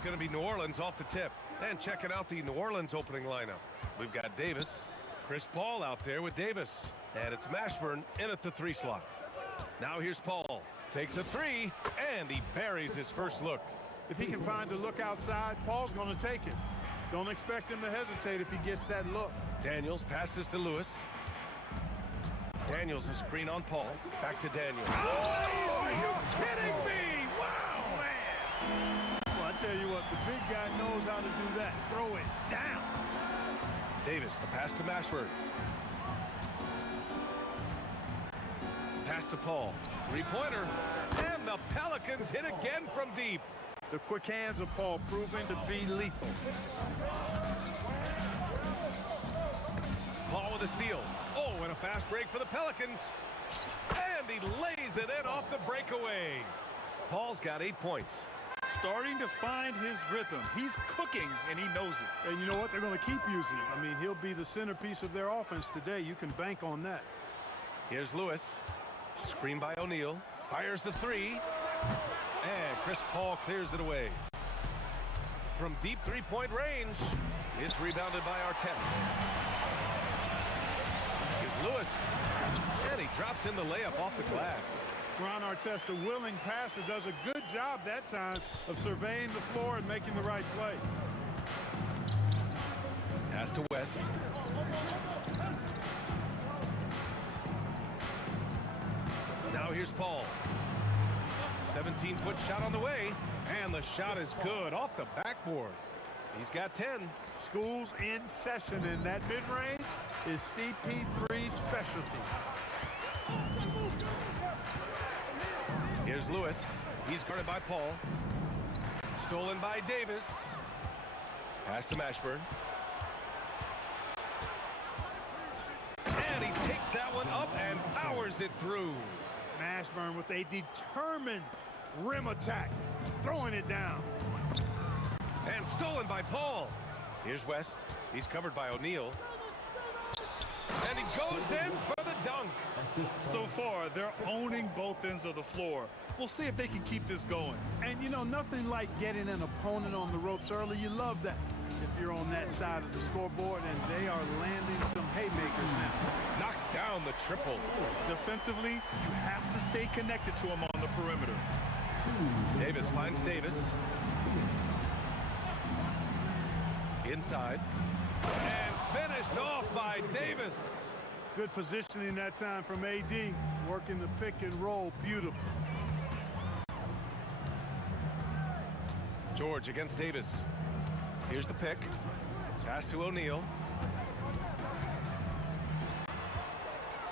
going to be New Orleans off the tip. And checking out the New Orleans opening lineup. We've got Davis, Chris Paul out there with Davis. And it's Mashburn in at the 3 slot. Now here's Paul. Takes a 3, and he buries his first look. If he can find a look outside, Paul's going to take it. Don't expect him to hesitate if he gets that look. Daniels passes to Lewis. Daniels a screen on Paul. Back to Daniels. Oh, are you kidding me? Wow, man. Well, I tell you what, the big guy knows how to do that. Throw it down. Davis, the pass to Mashburn. Pass to Paul. 3-pointer. And the Pelicans hit again from deep. The quick hands of Paul proving to be lethal. Paul with a steal. Oh, and a fast break for the Pelicans. And he lays it in off the breakaway. Paul's got 8 points. Starting to find his rhythm. He's cooking, and he knows it. And you know what? They're going to keep using him. I mean, he'll be the centerpiece of their offense today. You can bank on that. Here's Lewis. Screen by O'Neal. Fires the 3. And Chris Paul clears it away. From deep 3-point range, it's rebounded by Artest. Here's Lewis. And he drops in the layup off the glass. Ron Artest, a willing passer, does a good job that time of surveying the floor and making the right play. Pass to West. Now here's Paul. 17-foot shot on the way. And the shot is good off the backboard. He's got 10. School's in session, and that mid-range is CP3's specialty. Here's Lewis. He's guarded by Paul. Stolen by Davis. Pass to Mashburn. And he takes that one up and powers it through. Mashburn with a determined rim attack, throwing it down. And stolen by Paul. Here's West. He's covered by O'Neal. And he goes in for the dunk. So far, they're owning both ends of the floor. We'll see if they can keep this going. And, you know, nothing like getting an opponent on the ropes early. You love that if you're on that side of the scoreboard, and they are landing some haymakers now. Knocks down the triple. Defensively, you have to stay connected to him on the perimeter. Davis finds Davis. Inside. And finished off by Davis. Good positioning that time from AD. Working the pick and roll. Beautiful. George against Davis. Here's the pick. Pass to O'Neal.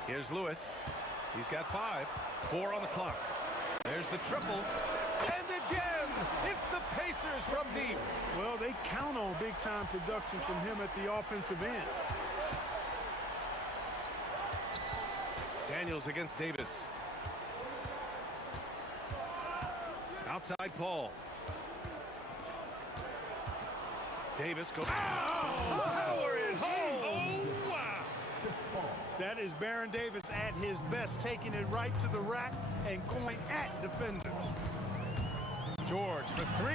Here's Lewis. He's got 5. 4 on the clock. There's the triple. And again, it's the Pacers from deep. Well, they count on big-time production from him at the offensive end. Daniels against Davis. Outside Paul. Davis goes. Power it home. Oh, wow. That is Baron Davis at his best, taking it right to the rack and going at defenders. George for 3.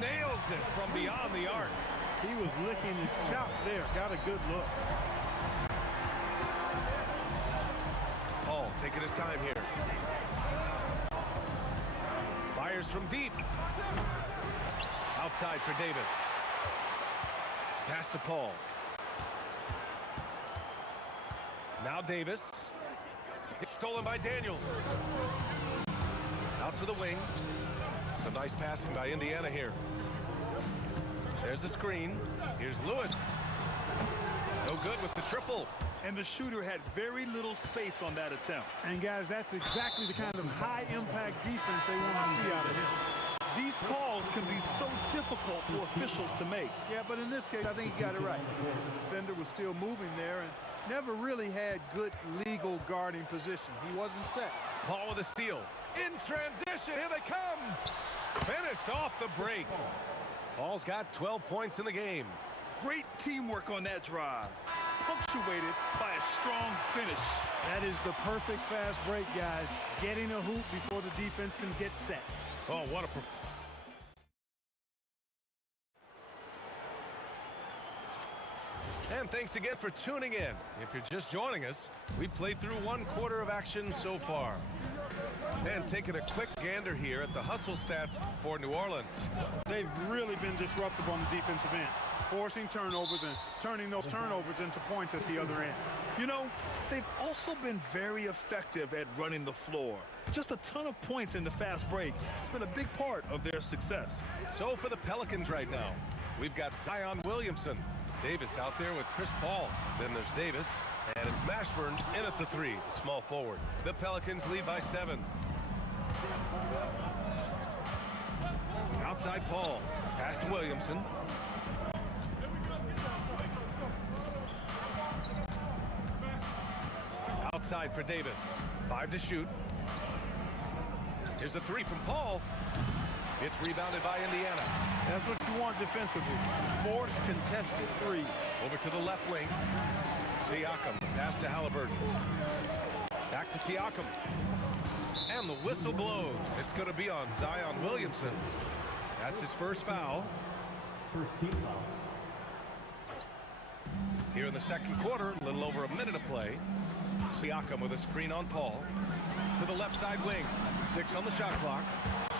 Nails it from beyond the arc. He was licking his chops there. Got a good look. Paul taking his time here. Fires from deep. Outside for Davis. Pass to Paul. Now Davis. It's stolen by Daniels. Out to the wing. Some nice passing by Indiana here. There's a screen. Here's Lewis. No good with the triple. And the shooter had very little space on that attempt. And guys, that's exactly the kind of high-impact defense they want to see out of him. These calls can be so difficult for officials to make. Yeah, but in this case, I think he got it right. The defender was still moving there and never really had good legal guarding position. He wasn't set. Paul with a steal. In transition, here they come. Finished off the break. Paul's got 12 points in the game. Great teamwork on that drive, punctuated by a strong finish. That is the perfect fast break, guys. Getting a hoop before the defense can get set. Oh, what a performance. thanks again for tuning in. If you're just joining us, we played through 1 quarter of action so far. And taking a quick gander here at the hustle stats for New Orleans. They've really been disruptive on the defensive end, forcing turnovers and turning those turnovers into points at the other end. You know, they've also been very effective at running the floor. Just a ton of points in the fast break. It's been a big part of their success. So for the Pelicans right now, we've got Zion Williamson. Davis out there with Chris Paul. Then there's Davis, and it's Mashburn in at the 3, the small forward. The Pelicans lead by 7. Outside Paul, pass to Williamson. Outside for Davis, 5 to shoot. Here's a 3 from Paul. It's rebounded by Indiana. That's what you want defensively. Force contested 3. Over to the left wing. Siakam, pass to Halliburton. Back to Siakam. And the whistle blows. It's going to be on Zion Williamson. That's his first foul. First team foul. Here in the second quarter, a little over a minute of play. Siakam with a screen on Paul. To the left side wing. 6 on the shot clock.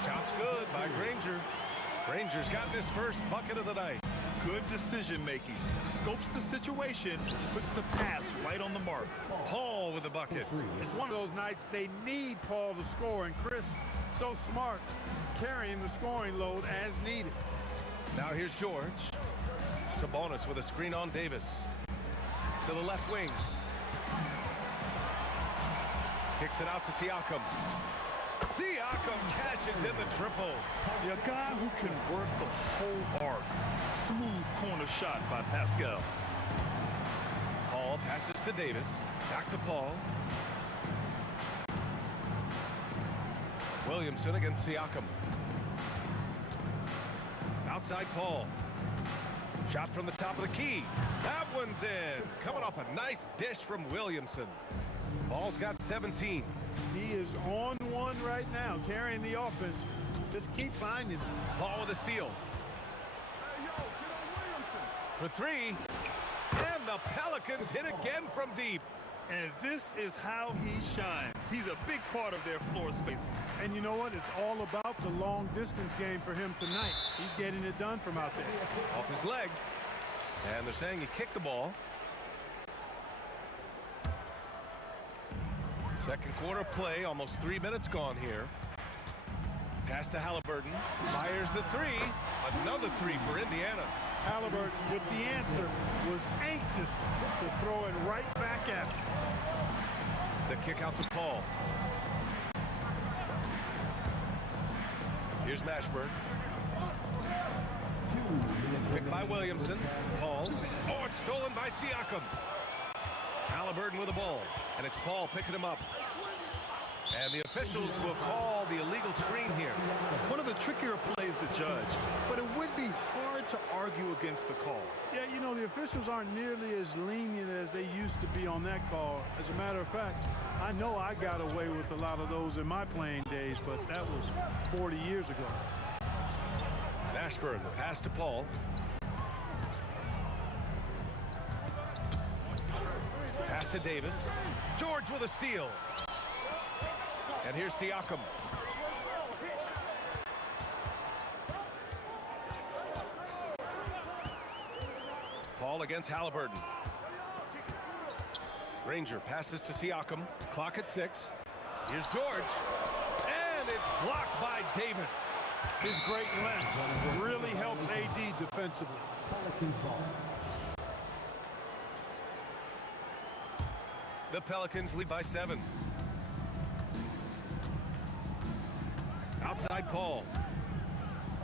Shot's good by Granger. Granger's gotten his first bucket of the night. Good decision making. Scopes the situation, puts the pass right on the mark. Paul with the bucket. It's one of those nights they need Paul to score, and Chris, so smart, carrying the scoring load as needed. Now here's George. Sabonis with a screen on Davis. To the left wing. Kicks it out to Siakam. Siakam cashes in the triple. A guy who can work the whole arc. Smooth corner shot by Pascal. Paul passes to Davis. Back to Paul. Williamson against Siakam. Outside Paul. Shot from the top of the key. That one's in. Coming off a nice dish from Williamson. Paul's got 17. He is on one right now, carrying the offense. Just keep finding him. Paul with a steal. For 3. And the Pelicans hit again from deep. And this is how he shines. He's a big part of their floor space. And you know what? It's all about the long distance game for him tonight. He's getting it done from out there. Off his leg. And they're saying he kicked the ball. Second quarter play, almost 3 minutes gone here. Pass to Halliburton. Fires the 3. Another 3 for Indiana. Halliburton, with the answer, was anxious to throw it right back at him. The kick out to Paul. Here's Mashburn. Picked by Williamson. Paul. Oh, it's stolen by Siakam. Halliburton with the ball. And it's Paul picking him up. And the officials will call the illegal screen here. One of the trickier plays to judge, but it would be hard to argue against the call. Yeah, you know, the officials aren't nearly as lenient as they used to be on that call. As a matter of fact, I know I got away with a lot of those in my playing days, but that was 40 years ago. Mashburn, the pass to Paul. Pass to Davis. George with a steal. And here's Siakam. Paul against Halliburton. Granger passes to Siakam. Clock at 6. Here's George. And it's blocked by Davis. His great length really helps AD defensively. Pelicans ball. The Pelicans lead by 7. Outside Paul.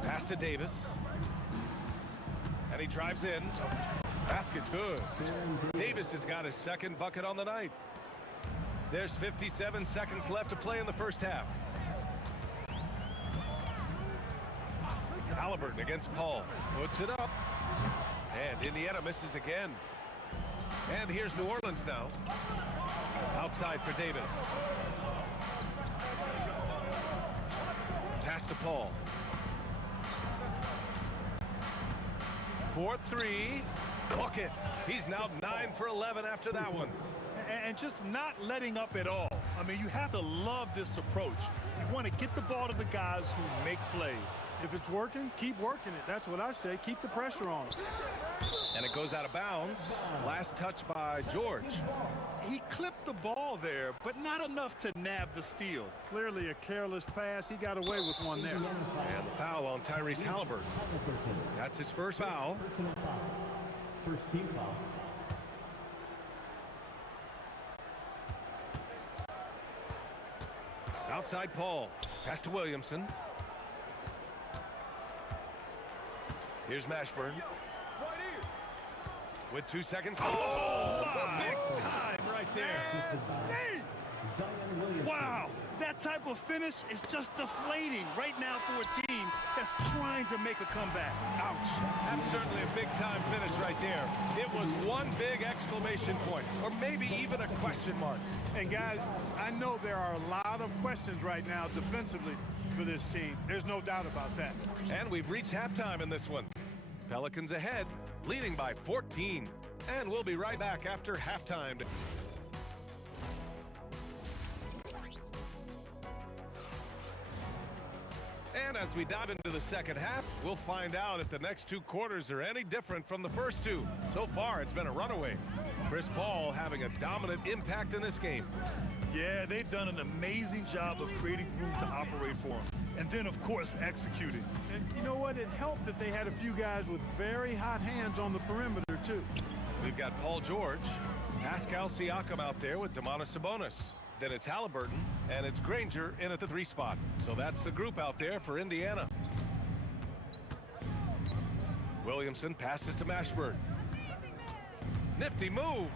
Pass to Davis. And he drives in. Basket's good. Davis has got his second bucket on the night. There's 57 seconds left to play in the first half. Halliburton against Paul. Puts it up. And Indiana misses again. And here's New Orleans now. Outside for Davis. Pass to Paul. 4-3. Book it. He's now 9 for 11 after that one. And just not letting up at all. I mean, you have to love this approach. You want to get the ball to the guys who make plays. If it's working, keep working it. That's what I say. Keep the pressure on him. And it goes out of bounds. Last touch by George. He clipped the ball there, but not enough to nab the steal. Clearly a careless pass. He got away with one there. And the foul on Tyrese Halliburton. That's his first foul. First team foul. Outside Paul. Pass to Williamson. Here's Mashburn. With 2 seconds. Oh, big time right there. Wow, that type of finish is just deflating right now for a team that's trying to make a comeback. Ouch. That's certainly a big-time finish right there. It was one big exclamation point, or maybe even a question mark. And guys, I know there are a lot of questions right now defensively for this team. There's no doubt about that. And we've reached halftime in this one. Pelicans ahead, leading by 14. And we'll be right back after halftime. And as we dive into the second half, we'll find out if the next 2 quarters are any different from the first 2. So far, it's been a runaway. Chris Paul having a dominant impact in this game. Yeah, they've done an amazing job of creating room to operate for him. And then, of course, executing. And you know what? It helped that they had a few guys with very hot hands on the perimeter, too. We've got Paul George, Pascal Siakam out there with Domantas Sabonis. Then it's Halliburton, and it's Granger in at the 3 spot. So that's the group out there for Indiana. Williamson passes to Mashburn. Nifty move.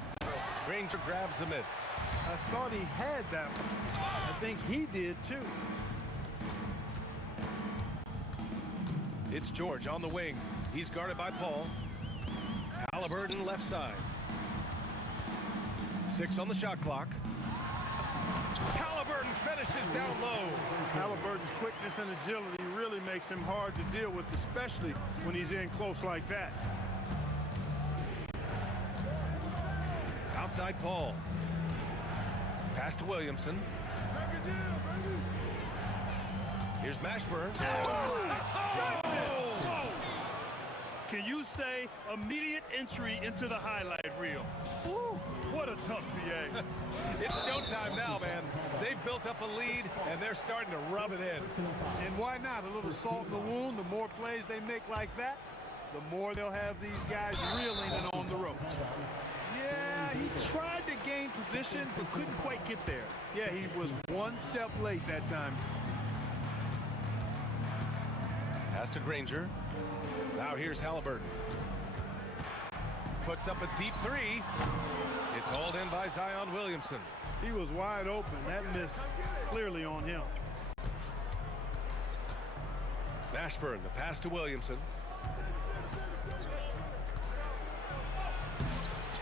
Granger grabs the miss. I thought he had that one. I think he did, too. It's George on the wing. He's guarded by Paul. Halliburton left side. 6 on the shot clock. Halliburton finishes down low. Halliburton's quickness and agility really makes him hard to deal with, especially when he's in close like that. Outside Paul. Pass to Williamson. Here's Mashburn. Can you say immediate entry into the highlight reel? Woo, what a tough PA. It's showtime now, man. They've built up a lead, and they're starting to rub it in. And why not? A little salt in the wound. The more plays they make like that, the more they'll have these guys reeling and on the ropes. Yeah, he tried to gain position, but couldn't quite get there. Yeah, he was one step late that time. Pass to Granger. Now here's Halliburton. Puts up a deep 3. It's hauled in by Zion Williamson. He was wide open. That miss clearly on him. Mashburn, the pass to Williamson.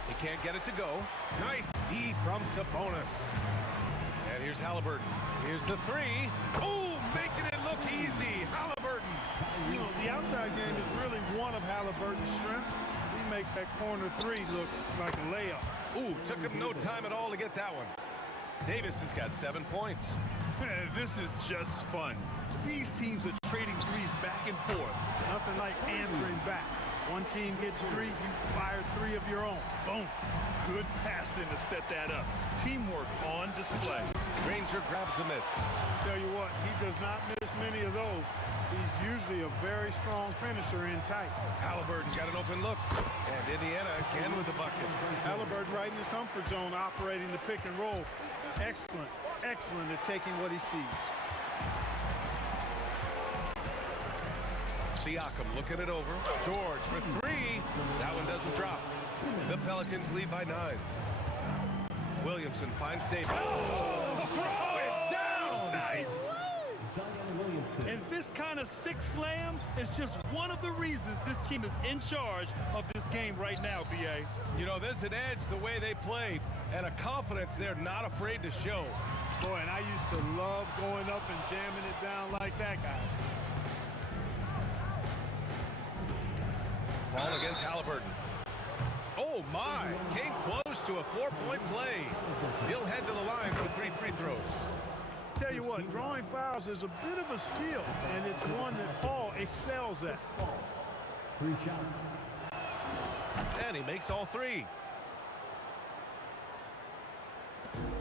He can't get it to go. Nice D from Sabonis. And here's Halliburton. Here's the 3. Oh, making it look easy. Halliburton. You know, the outside game is really one of Halliburton's strengths. He makes that corner 3 look like a layup. Ooh, took him no time at all to get that one. Davis has got 7 points. This is just fun. These teams are trading threes back and forth. Nothing like answering back. One team gets 3, you fire 3 of your own. Boom. Good passing to set that up. Teamwork on display. Granger grabs the miss. Tell you what, he does not miss many of those. He's usually a very strong finisher in tight. Halliburton's got an open look. And Indiana again with the bucket. Halliburton right in his comfort zone operating the pick and roll. Excellent, excellent at taking what he sees. Siakam looking it over. George for 3. That one doesn't drop. The Pelicans lead by 9. Williamson finds Davis. Oh, throw it down! Nice! And this kind of six slam is just one of the reasons this team is in charge of this game right now, B.A. You know, there's an edge the way they play and a confidence they're not afraid to show. Boy, and I used to love going up and jamming it down like that, guys. Ball against Halliburton. Oh, my. Came close to a 4-point play. He'll head to the line for 3 free throws. Tell you what, drawing fouls is a bit of a skill, and it's one that Paul excels at. 3 shots. And he makes all 3.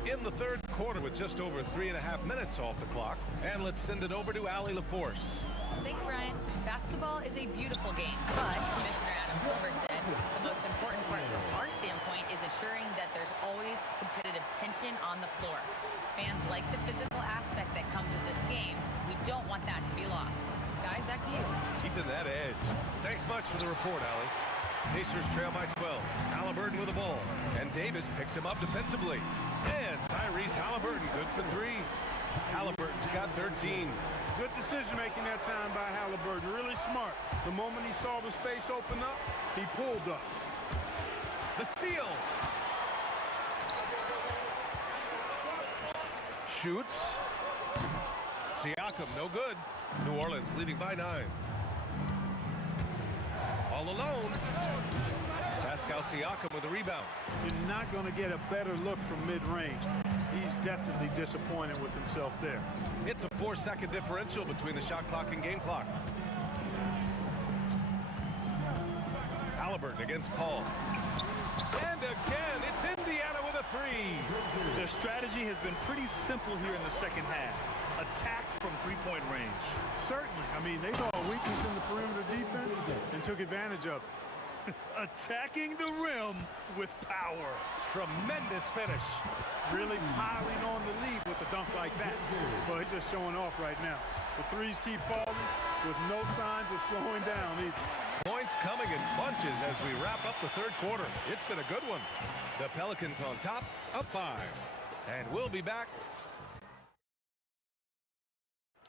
In the third quarter with just over 3.5 minutes off the clock. And let's send it over to Allie LaForce. Thanks, Brian. Basketball is a beautiful game, but Commissioner Adam Silver said the most important part from our standpoint is ensuring that there's always competitive tension on the floor. Fans like the physical aspect that comes with this game. We don't want that to be lost. Guys, back to you. Keeping that edge. Thanks much for the report, Allie. Pacers trail by 12. Halliburton with the ball. And Davis picks him up defensively. And Tyrese Halliburton good for 3. Halliburton's got 13. Good decision-making that time by Halliburton. Really smart. The moment he saw the space open up, he pulled up. The steal. Shoots. Siakam, no good. New Orleans leading by 9. All alone. Pascal Siakam with a rebound. You're not going to get a better look from mid-range. He's definitely disappointed with himself there. It's a 4-second differential between the shot clock and game clock. Halliburton against Paul. And again, it's Indiana with a 3. Their strategy has been pretty simple here in the second half. Attack from 3-point range. Certainly. I mean, they saw a weakness in the perimeter defense and took advantage of it. Attacking the rim with power. Tremendous finish. Really piling on the lead with a dunk like that. Well, he's just showing off right now. The threes keep falling with no signs of slowing down either. Points coming in bunches as we wrap up the third quarter. It's been a good one. The Pelicans on top, up 5. And we'll be back.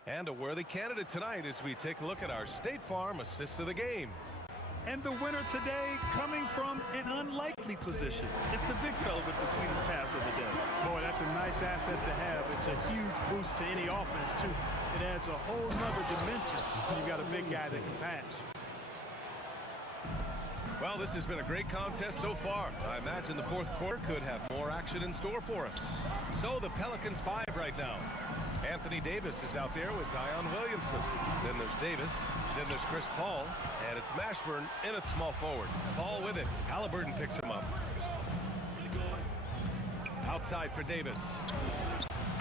And a worthy candidate tonight as we take a look at our State Farm assists of the game. And the winner today coming from an unlikely position. It's the big fella with the sweetest pass of the day. Boy, that's a nice asset to have. It's a huge boost to any offense, too. It adds a whole nother dimension when you've got a big guy that can pass. Well, this has been a great contest so far. I imagine the fourth quarter could have more action in store for us. So the Pelicans 5 right now. Anthony Davis is out there with Zion Williamson. Then there's Davis. Then there's Chris Paul. And it's Mashburn in at small forward. Paul with it. Halliburton picks him up. Outside for Davis.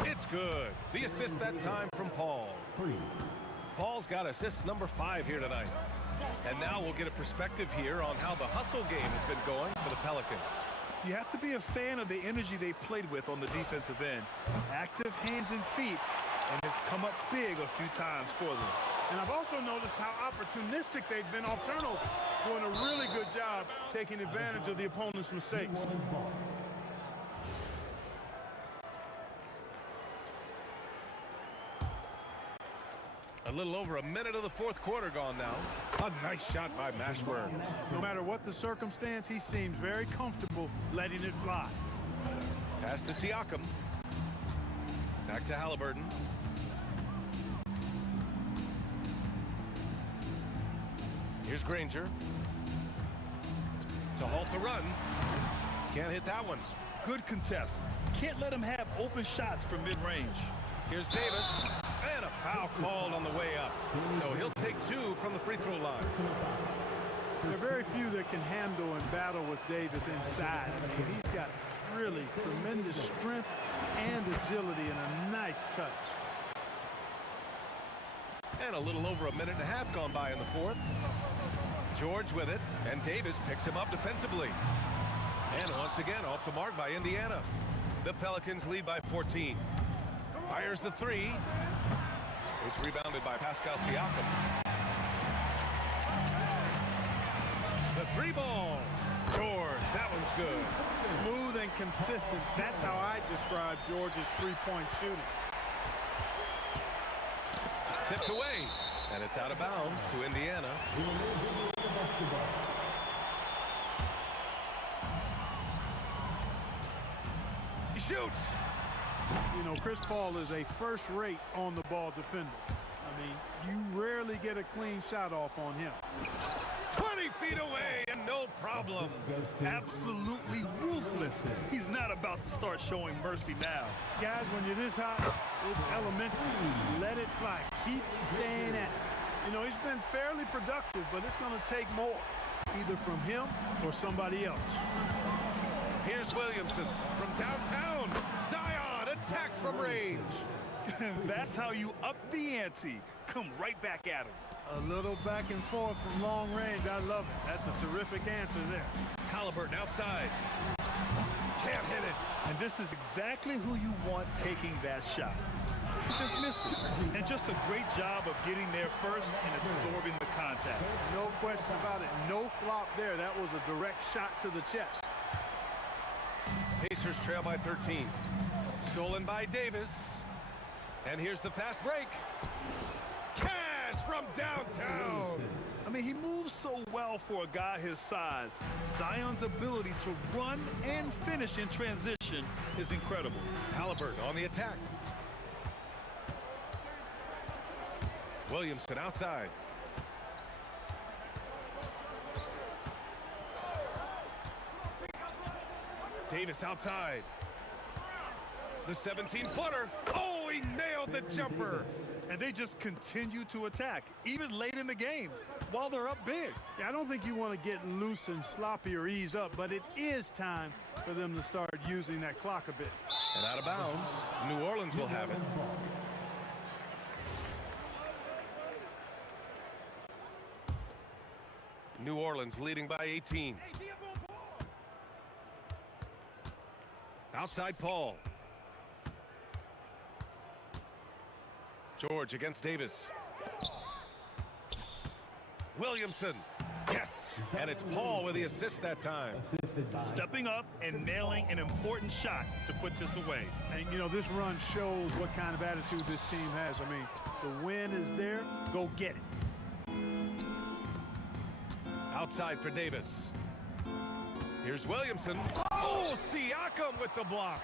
It's good. The assist that time from Paul. Paul's got assist number 5 here tonight. And now we'll get a perspective here on how the hustle game has been going for the Pelicans. You have to be a fan of the energy they've played with on the defensive end. Active hands and feet, and it's come up big a few times for them. And I've also noticed how opportunistic they've been off turnover, doing a really good job taking advantage of the opponent's mistakes. A little over a minute of the fourth quarter gone now. A nice shot by Mashburn. No matter what the circumstance, he seems very comfortable letting it fly. Pass to Siakam. Back to Halliburton. Here's Granger. To halt the run. Can't hit that one. Good contest. Can't let him have open shots from mid-range. Here's Davis. And a foul called on the way up. So he'll take 2 from the free throw line. There are very few that can handle and battle with Davis inside. I mean, he's got really tremendous strength and agility and a nice touch. And a little over a minute and a half gone by in the fourth. George with it, and Davis picks him up defensively. And once again, off the mark by Indiana. The Pelicans lead by 14. Fires the 3. It's rebounded by Pascal Siakam. The 3 ball. George, that one's good. Smooth and consistent. That's how I describe George's three-point shooting. Tipped away, and it's out of bounds to Indiana. He shoots. You know, Chris Paul is a first-rate on-the-ball defender. I mean, you rarely get a clean shot off on him. 20 feet away and no problem. Absolutely ruthless. He's not about to start showing mercy now. Guys, when you're this hot, it's elementary. Let it fly. Keep staying at it. You know, he's been fairly productive, but it's going to take more, either from him or somebody else. Here's Williamson from downtown. Zion attacks from range. That's how you up the ante. Come right back at him. A little back and forth from long range. I love it. That's a terrific answer there. Halliburton outside. Can't hit it. And this is exactly who you want taking that shot. He just missed it. And just a great job of getting there first and absorbing the contact. No question about it. No flop there. That was a direct shot to the chest. Pacers trail by 13. Stolen by Davis. And here's the fast break. Cash from downtown. I mean, he moves so well for a guy his size. Zion's ability to run and finish in transition is incredible. Halliburton on the attack. Williamson outside. Davis outside. The 17-footer. Oh, he nailed the jumper. And they just continue to attack, even late in the game, while they're up big. Yeah, I don't think you want to get loose and sloppy or ease up, but it is time for them to start using that clock a bit. And out of bounds, New Orleans will have it. New Orleans leading by 18. Outside Paul. George against Davis. Williamson. Yes. And it's Paul with the assist that time. Stepping up and nailing an important shot to put this away. And, you know, this run shows what kind of attitude this team has. I mean, the win is there. Go get it. Outside for Davis. Here's Williamson. Oh, Siakam with the block.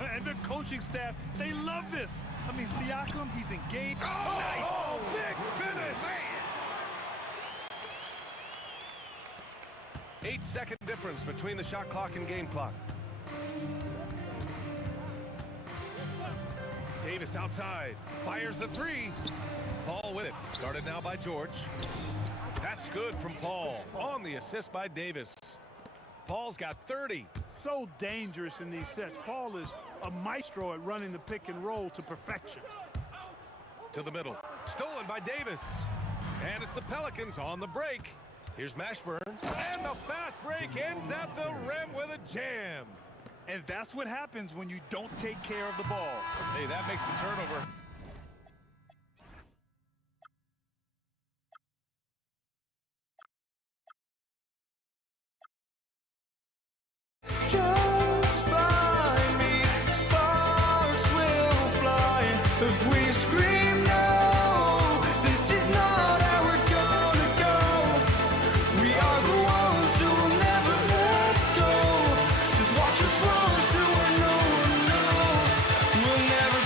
And the coaching staff, they love this. I mean, Siakam, he's engaged. Oh, nice. Big finish. 8-second difference between the shot clock and game clock. Davis outside. Fires the three. Paul with it. Guarded now by George. That's good from Paul. On the assist by Davis. Paul's got 30. So dangerous in these sets. Paul is a maestro at running the pick and roll to perfection. To the middle. Stolen by Davis. And it's the Pelicans on the break. Here's Mashburn. And the fast break ends at the rim with a jam. And that's what happens when you don't take care of the ball. Hey, that makes the turnover. Just find me, sparks will fly if we scream no. This is not how we're gonna go. We are the ones who will never let go. Just watch us run to where no one knows. We'll never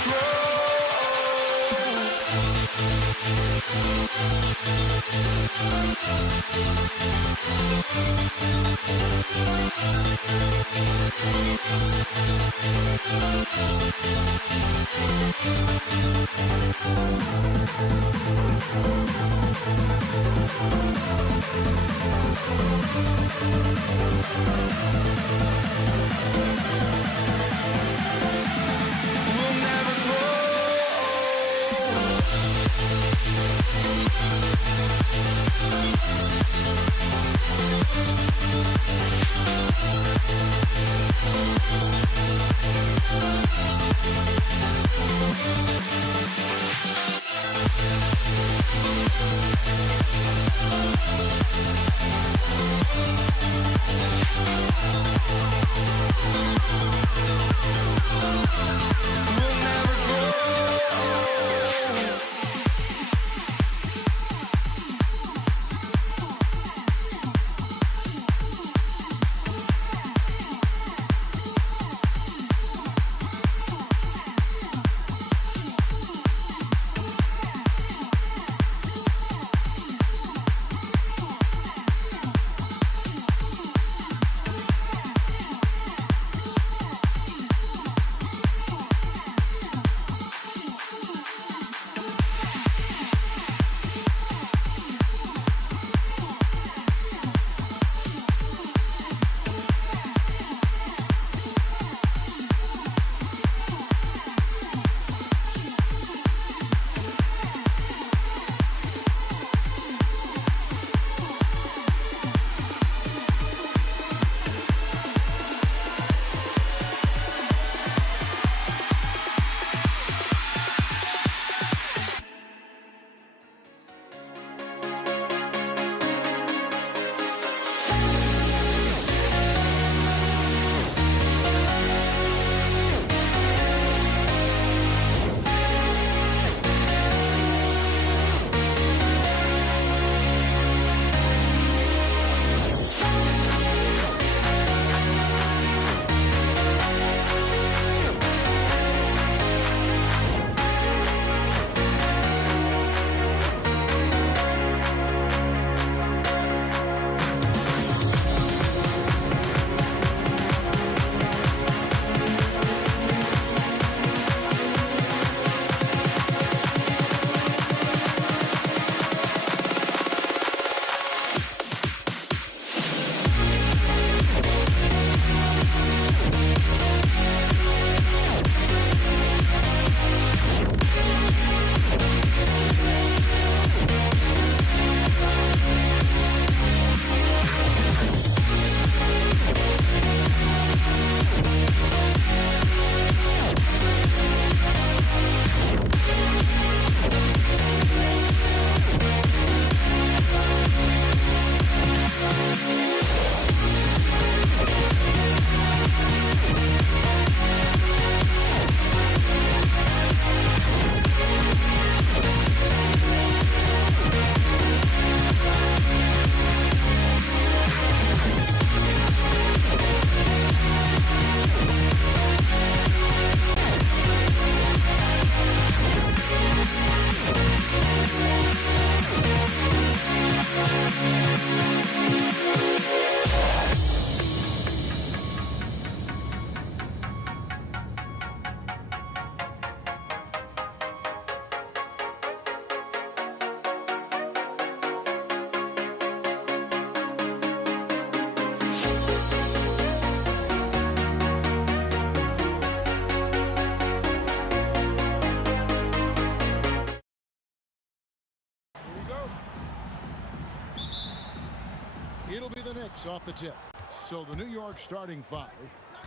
6 off the tip. So the New York starting 5.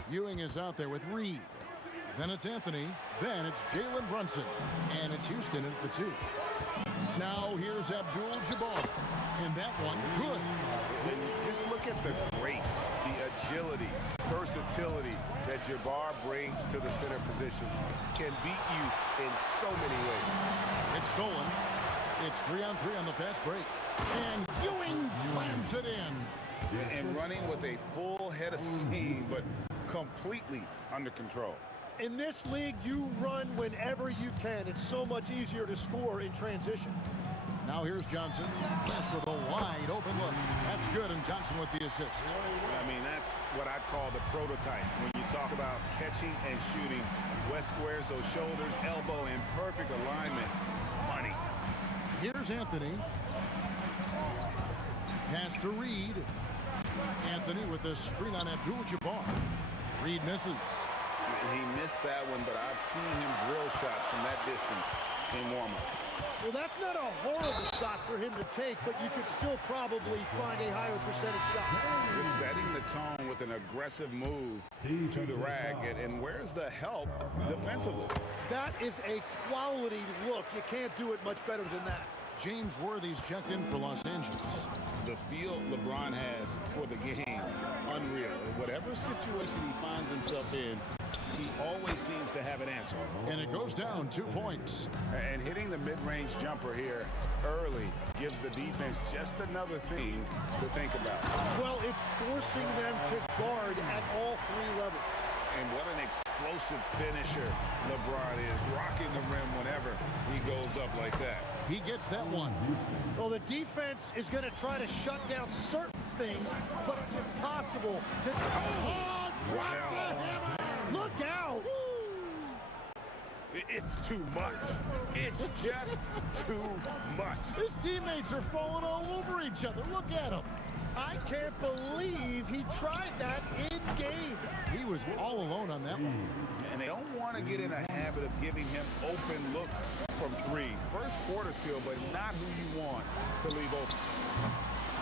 Ewing is out there with Reed. Then it's Anthony. Then it's Jalen Brunson. And it's Houston at the 2. Now here's Abdul-Jabbar. And that one, good. Just look at the grace, the agility, versatility that Jabbar brings to the center position. Can beat you in so many ways. It's stolen. It's 3-on-3 on the fast break. And Ewing slams it in. And running with a full head of steam, but completely under control. In this league, you run whenever you can. It's so much easier to score in transition. Now here's Johnson. Pass with a wide open look. That's good, and Johnson with the assist. I mean, that's what I'd call the prototype. When you talk about catching and shooting, West squares those shoulders, elbow in perfect alignment. Money. Here's Anthony. Pass to Reed. Anthony with the screen on Abdul-Jabbar. Reed misses. He missed that one, but I've seen him drill shots from that distance in warm-up. Well, that's not a horrible shot for him to take, but you could still probably find a higher percentage shot. Just setting the tone with an aggressive move to the rag. And where's the help defensively? That is a quality look. You can't do it much better than that. James Worthy's checked in for Los Angeles. The feel LeBron has for the game, unreal. Whatever situation he finds himself in, he always seems to have an answer. And it goes down 2 points. And hitting the mid-range jumper here early gives the defense just another thing to think about. Well, it's forcing them to guard at all 3 levels. And what an explosive finisher LeBron is, rocking the rim whenever he goes up like that. He gets that one. Well, the defense is going to try to shut down certain things, but it's impossible to... Oh, drop the hammer! Look out! It's too much. It's just too much. His teammates are falling all over each other. Look at him. I can't believe he tried that in game. He was all alone on that one. And they don't want to get in a habit of giving him open looks from 3. First quarter still, but not who you want to leave open.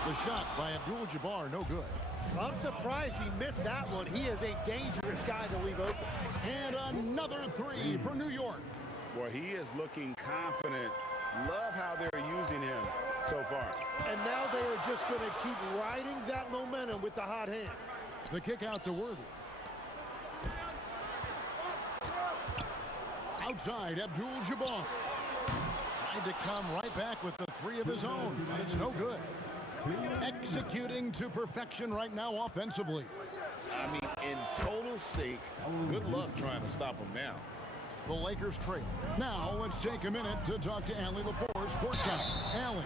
The shot by Abdul-Jabbar, no good. I'm surprised he missed that one. He is a dangerous guy to leave open. And another 3 for New York. Boy, he is looking confident. Love how they're using him so far. And now they are just going to keep riding that momentum with the hot hand. The kick out to Worthy. Outside, Abdul-Jabbar. Tried to come right back with the 3 of his own, but it's no good. Executing to perfection right now offensively. I mean, in total sync. Good luck trying to stop him now. The Lakers trail. Now let's take a minute to talk to Allie LaForce courtside. Allie.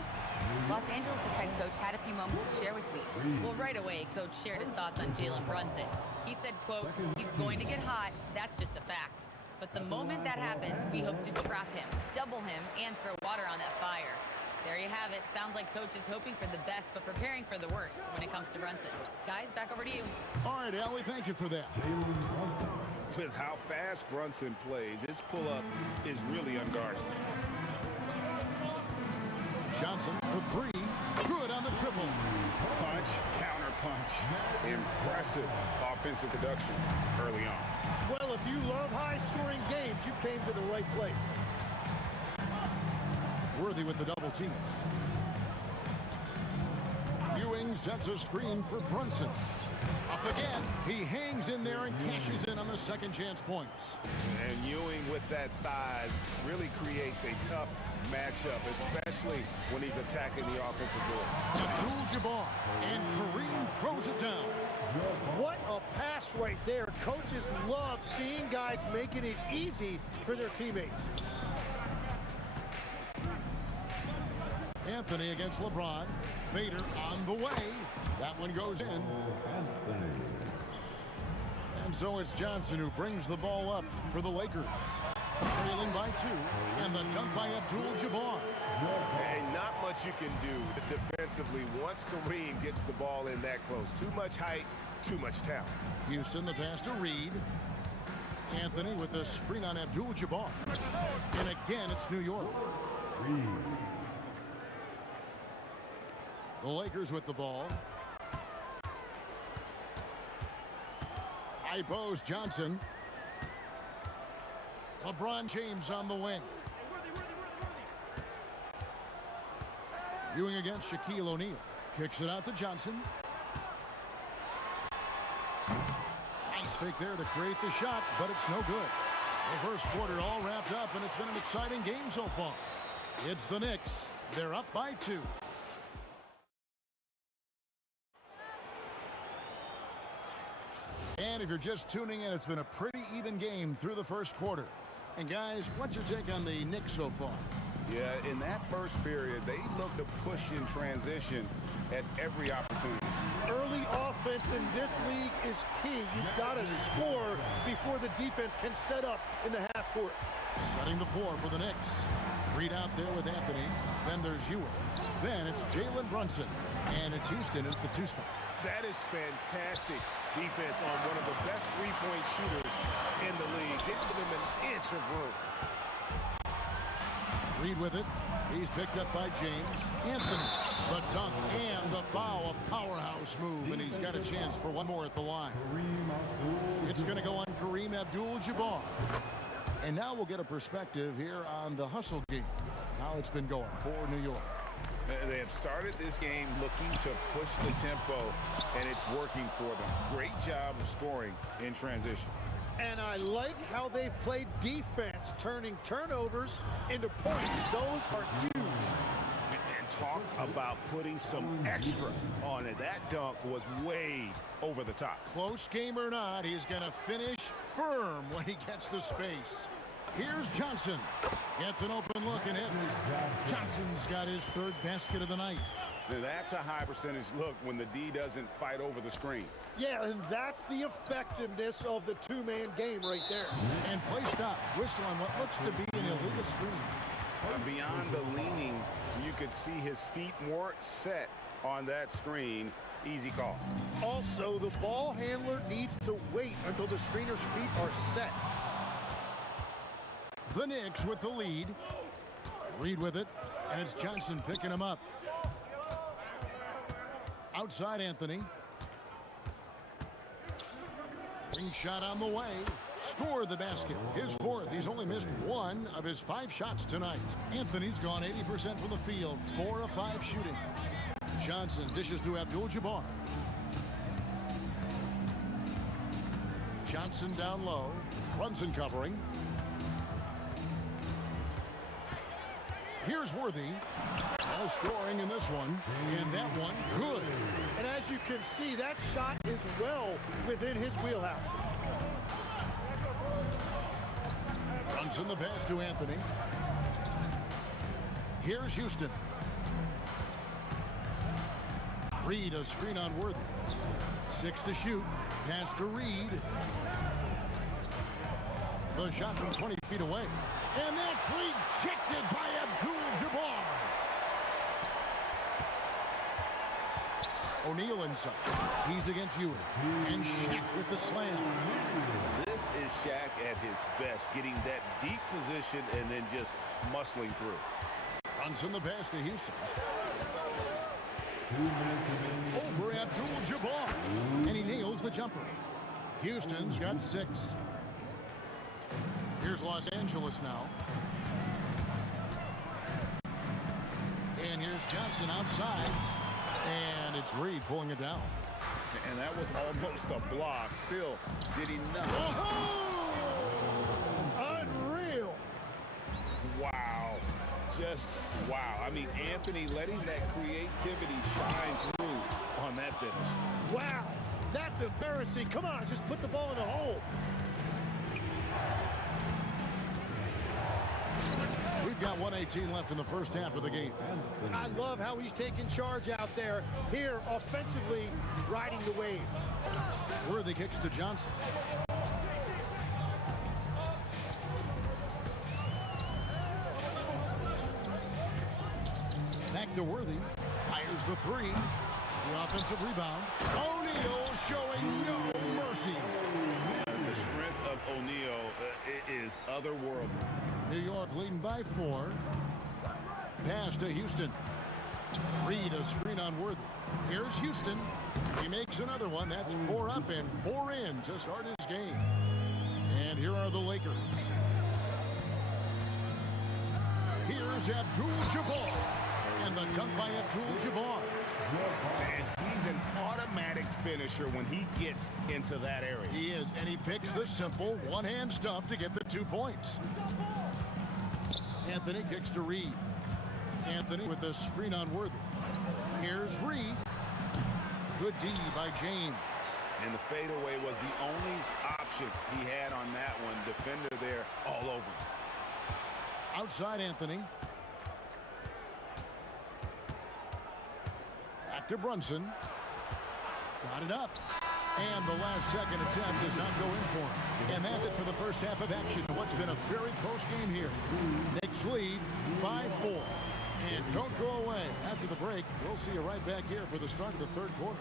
Los Angeles' head coach had a few moments to share with me. Well, right away, coach shared his thoughts on Jalen Brunson. He said, quote, he's going to get hot. That's just a fact. But the moment that happens, we hope to trap him, double him, and throw water on that fire. There you have it. Sounds like coach is hoping for the best, but preparing for the worst when it comes to Brunson. Guys, back over to you. All right, Allie, thank you for that. With how fast Brunson plays, his pull-up is really unguarded. Johnson for 3. Good on the triple. Punch, counter punch. Impressive offensive production early on. Well, if you love high-scoring games, you came to the right place. Worthy with the double team. Ewing sets a screen for Brunson. Up again. He hangs in there and cashes in on the second chance points. And Ewing with that size really creates a tough matchup, especially when he's attacking the offensive board. Abdul-Jabbar, and Kareem throws it down. What a pass right there. Coaches love seeing guys making it easy for their teammates. Anthony against LeBron. Fader on the way. That one goes in. And so it's Johnson who brings the ball up for the Lakers. Trailing by 2. And the dunk by Abdul-Jabbar. And not much you can do defensively once Kareem gets the ball in that close. Too much height, too much talent. Houston, the pass to Reed. Anthony with the screen on Abdul-Jabbar. And again, it's New York. The Lakers with the ball. High post, Johnson. LeBron James on the wing. Ewing against Shaquille O'Neal. Kicks it out to Johnson. Nice fake there to create the shot, but it's no good. The first quarter all wrapped up, and it's been an exciting game so far. It's the Knicks. They're up by 2. And if you're just tuning in, it's been a pretty even game through the first quarter. And guys, what's your take on the Knicks so far? Yeah, in that first period, they looked to push in transition at every opportunity. Early offense in this league is key. You've got to score before the defense can set up in the half court. Setting the floor for the Knicks. Reed out there with Anthony. Then there's Ewing. Then it's Jalen Brunson. And it's Houston at the 2 spot. That is fantastic defense on one of the best three-point shooters in the league. Didn't give him an inch of room. Reed with it. He's picked up by James. Anthony, the dunk and the foul. A powerhouse move, and he's got a chance for one more at the line. It's going to go on Kareem Abdul-Jabbar. And now we'll get a perspective here on the hustle game. How it's been going for New York. They have started this game looking to push the tempo, and it's working for them. Great job of scoring in transition. And I like how they've played defense, turning turnovers into points. Those are huge. And talk about putting some extra on it. That dunk was way over the top. Close game or not, he's going to finish firm when he gets the space. Here's Johnson. Gets an open look and hits. Johnson's got his 3rd basket of the night. That's a high percentage look when the D doesn't fight over the screen. Yeah, and that's the effectiveness of the 2-man game right there. And play stops. Whistle on what looks to be an illegal screen. Beyond the leaning, you could see his feet more set on that screen. Easy call. Also, the ball handler needs to wait until the screener's feet are set. The Knicks with the lead. Reed with it, and it's Johnson picking him up. Outside Anthony. Ring shot on the way. Score the basket. His 4th. He's only missed 1 of his 5 shots tonight. Anthony's gone 80% from the field. 4 of 5 shooting. Johnson dishes to Abdul-Jabbar. Johnson down low. Brunson covering. Here's Worthy. No scoring in this one. And that one, good. And as you can see, that shot is well within his wheelhouse. Brunson the pass to Anthony. Here's Houston. Reed, a screen on Worthy. 6 to shoot. Pass to Reed. The shot from 20 feet away. And that's rejected by Abdul-Jabbar. O'Neal inside. He's against Ewing. And Shaq with the slam. This is Shaq at his best, getting that deep position and then just muscling through. Runs in the pass to Houston. Over Abdul-Jabbar. And he nails the jumper. Houston's got 6. Here's Los Angeles now. And here's Johnson outside. And it's Reed pulling it down. And that was almost a block. Still did enough. Unreal. Wow. Just wow. I mean, Anthony letting that creativity shine through on that finish. Wow. That's embarrassing. Come on, just put the ball in the hole. We've got 1:18 left in the first half of the game. I love how he's taking charge out there. Here, offensively, riding the wave. Worthy kicks to Johnson. Back to Worthy. Fires the 3. The offensive rebound. O'Neal showing no mercy. The strength of O'Neal is otherworldly. New York leading by 4. Pass to Houston. Reed, a screen on Worthy. Here's Houston. He makes another one. That's 4 up and 4 in to start his game. And here are the Lakers. Here's Abdul-Jabbar. And the dunk by Abdul-Jabbar. And he's an automatic finisher when he gets into that area. He is, and he picks the simple one-hand stuff to get the 2 points. Anthony kicks to Reed. Anthony with the screen on Worthy. Here's Reed. Good D by James. And the fadeaway was the only option he had on that one. Defender there all over. Outside Anthony. Back to Brunson. Got it up. And the last second attempt does not go in for him. And that's it for the first half of action. What's been a very close game here. Knicks lead by 4. And don't go away. After the break, we'll see you right back here for the start of the third quarter.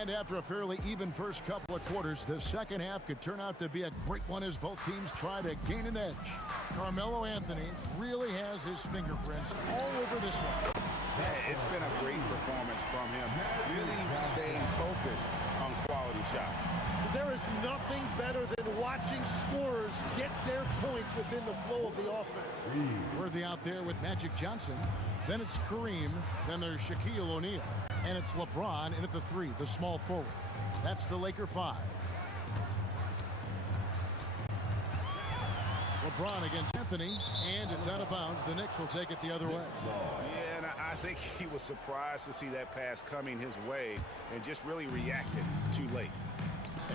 And after a fairly even first couple of quarters, the second half could turn out to be a great one as both teams try to gain an edge. Carmelo Anthony really has his fingerprints all over this one. Yeah, it's been a great performance from him. Really staying focused on quality shots. There is nothing better than watching scorers get their points within the flow of the offense. Worthy out there with Magic Johnson. Then it's Kareem. Then there's Shaquille O'Neal. And it's LeBron in at the 3, the small forward. That's the Laker 5. LeBron against Anthony, and it's out of bounds. The Knicks will take it the other way. Yeah, and I think he was surprised to see that pass coming his way and just really reacted too late.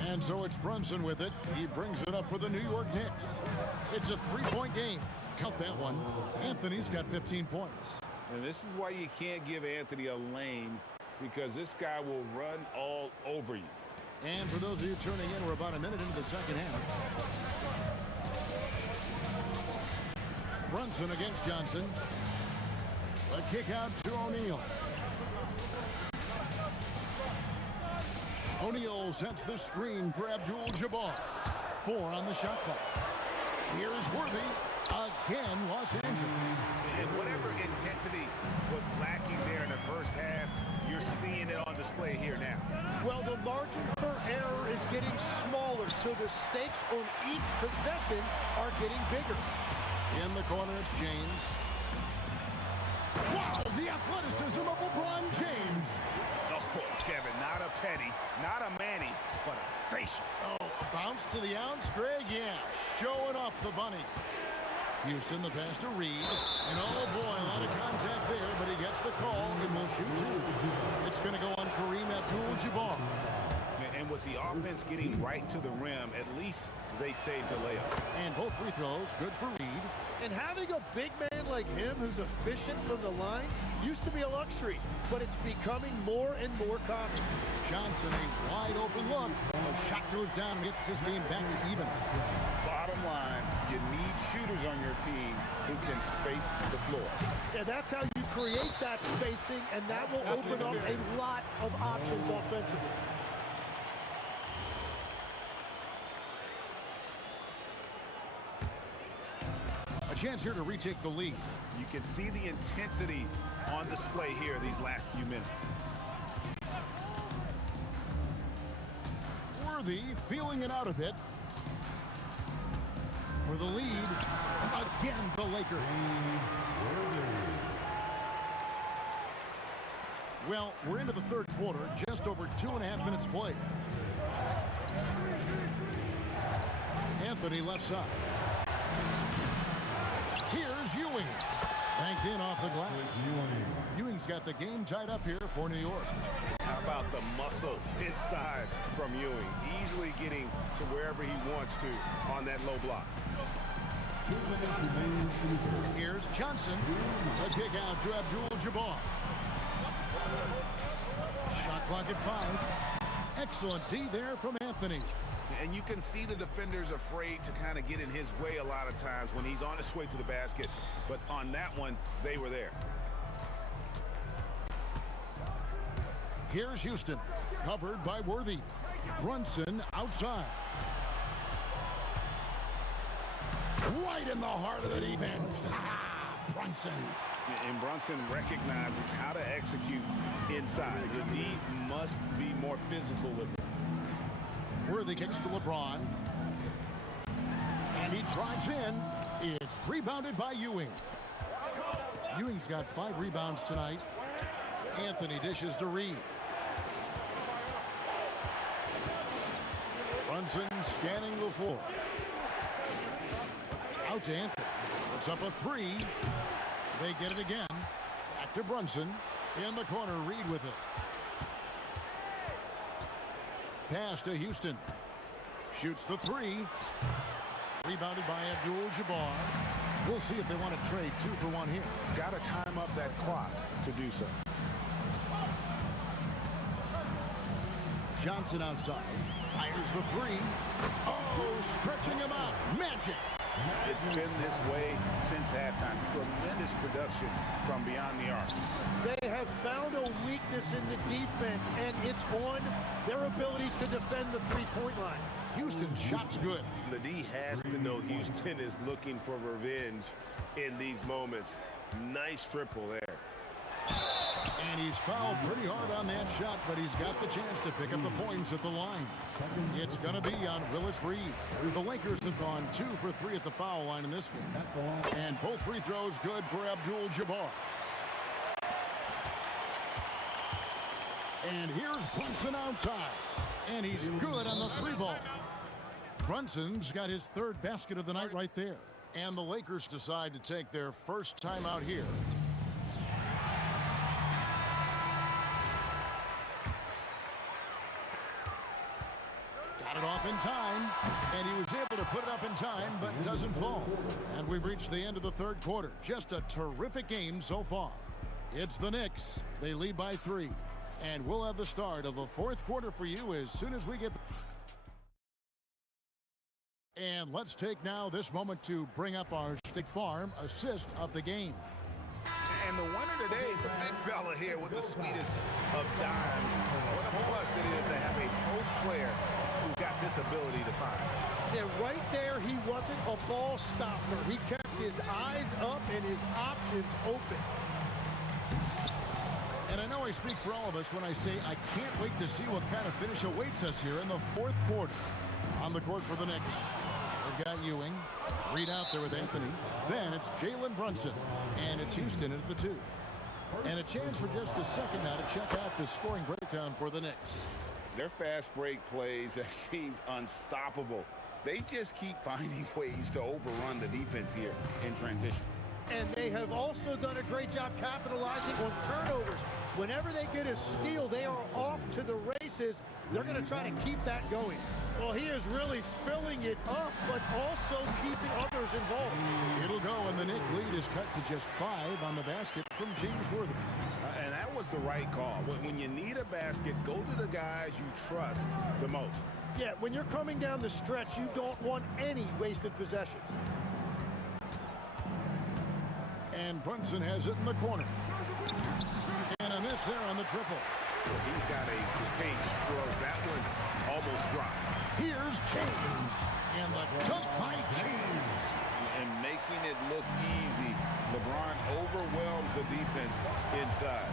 And so it's Brunson with it. He brings it up for the New York Knicks. It's a 3-point game. Count that one. Anthony's got 15 points. And this is why you can't give Anthony a lane, because this guy will run all over you. And for those of you tuning in, we're about a minute into the second half. Brunson against Johnson. The kick out to O'Neal. O'Neal sets the screen for Abdul-Jabbar. 4 on the shot clock. Here's Worthy. Again, Los Angeles. And whatever intensity was lacking there in the first half, you're seeing it on display here now. Well, the margin for error is getting smaller, so the stakes on each possession are getting bigger. In the corner, it's James. Wow, the athleticism of LeBron James. Oh, Kevin, not a penny, not a Manny, but a facial. Oh, a bounce to the ounce, Greg? Yeah, showing off the bunny. Houston, the pass to Reed. And oh boy, a lot of contact there, but he gets the call and will shoot 2. It's going to go on Kareem Abdul-Jabbar. And with the offense getting right to the rim, at least they saved the layup. And both free throws, good for Reed. And having a big man like him who's efficient from the line used to be a luxury, but it's becoming more and more common. Johnson, a wide open look. The shot goes down and gets his game back to even. Bottom line, you need shooters on your team who can space the floor. And that's how you create that spacing, and that will open up a lot of options offensively. A chance here to retake the lead. You can see the intensity on display here these last few minutes. Worthy feeling it out a bit. For the lead, again the Lakers. Well, we're into the third quarter, just over 2.5 minutes played. Anthony left side. Here's Ewing. Banked in off the glass. Ewing's got the game tied up here for New York. How about the muscle inside from Ewing? Easily getting to wherever he wants to on that low block. Here's Johnson. The kick out to Abdul-Jabbar. Shot clock at 5. Excellent D there from Anthony. And you can see the defenders afraid to kind of get in his way a lot of times when he's on his way to the basket. But on that one, they were there. Here's Houston, covered by Worthy. Brunson outside. Right in the heart of the defense. Brunson. And Brunson recognizes how to execute inside. The D must be more physical with it. Worthy kicks to LeBron. And he drives in. It's rebounded by Ewing. Ewing's got 5 rebounds tonight. Anthony dishes to Reed. Brunson scanning the floor. Out to Anthony. Puts up a 3. They get it again. Back to Brunson. In the corner, Reed with it. Pass to Houston. Shoots the 3. Rebounded by Abdul-Jabbar. We'll see if they want to trade 2 for 1 here. Got to time up that clock to do so. Johnson outside. Fires the 3. Oh, stretching him out. Magic. It's been this way since halftime. Tremendous production from beyond the arc. They have found a weakness in the defense, and it's on their ability to defend the three-point line. Houston shot's good. The D has to know Houston is looking for revenge in these moments. Nice triple there. And he's fouled pretty hard on that shot, but he's got the chance to pick up the points at the line. It's going to be on Willis Reed. The Lakers have gone 2 for 3 at the foul line in this game. And both free throws good for Abdul-Jabbar. And here's Brunson outside. And he's good on the 3 ball. Brunson's got his 3rd basket of the night right there. And the Lakers decide to take their first time out here. Got it off in time, and he was able to put it up in time, but doesn't fall. And we've reached the end of the 3rd quarter. Just a terrific game so far. It's the Knicks. They lead by 3. And we'll have the start of the 4th quarter for you as soon as we get... And let's take now this moment to bring up our State Farm assist of the game. And the winner today, the big fella here with the sweetest of dimes. What a plus it is to have a post player who's got this ability to find. And right there, he wasn't a ball stopper. He kept his eyes up and his options open. And I know I speak for all of us when I say I can't wait to see what kind of finish awaits us here in the 4th quarter. On the court for the Knicks, they've got Ewing. Reed out there with Anthony. Then it's Jalen Brunson. And it's Houston at the 2. And a chance for just a second now to check out the scoring breakdown for the Knicks. Their fast break plays have seemed unstoppable. They just keep finding ways to overrun the defense here in transition. And they have also done a great job capitalizing on turnovers. Whenever they get a steal, they are off to the races. They're going to try to keep that going. Well, he is really filling it up, but also keeping others involved. It'll go, and the Knick lead is cut to just 5 on the basket from James Worthy. And that was the right call. When you need a basket, go to the guys you trust the most. Yeah, when you're coming down the stretch, you don't want any wasted possessions. And Brunson has it in the corner. And a miss there on the triple. Well, he's got a great stroke. That one almost dropped. Here's James. And the dunk by James. And making it look easy. LeBron overwhelms the defense inside.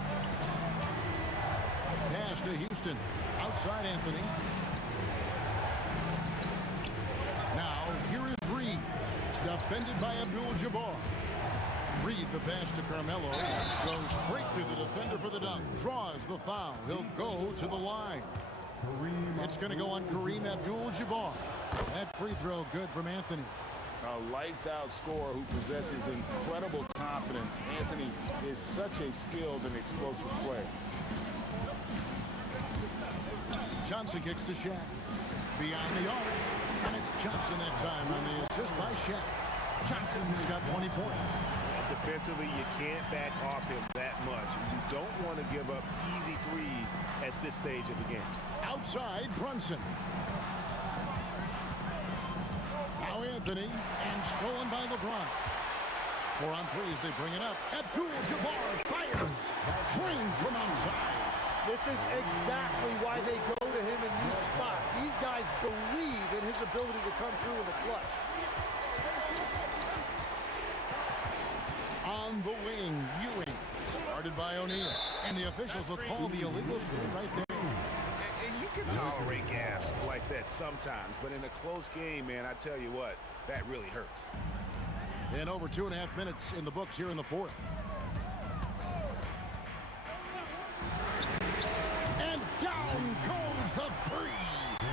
Pass to Houston. Outside Anthony. Now, here is Reed. Defended by Abdul-Jabbar. Reed the pass to Carmelo. Goes straight through the defender for the dunk. Draws the foul. He'll go to the line. It's going to go on Kareem Abdul-Jabbar. That free throw good from Anthony. A lights-out scorer who possesses incredible confidence. Anthony is such a skilled and explosive player. Johnson kicks to Shaq. Beyond the arc. And it's Johnson that time on the assist by Shaq. Johnson's got 20 points. Defensively, you can't back off him that much. You don't want to give up easy threes at this stage of the game. Outside, Brunson. Anthony, and stolen by LeBron. 4 on 3 as they bring it up. Abdul-Jabbar fires. Drained from outside. This is exactly why they go to him in these spots. These guys believe in his ability to come through in the clutch. On the wing, Ewing. Guarded by O'Neal. And the officials will call the illegal screen right there. And you can tolerate gaffes like that sometimes, but in a close game, man, I tell you what, that really hurts. And over 2.5 minutes in the books here in the fourth. And down goes the three.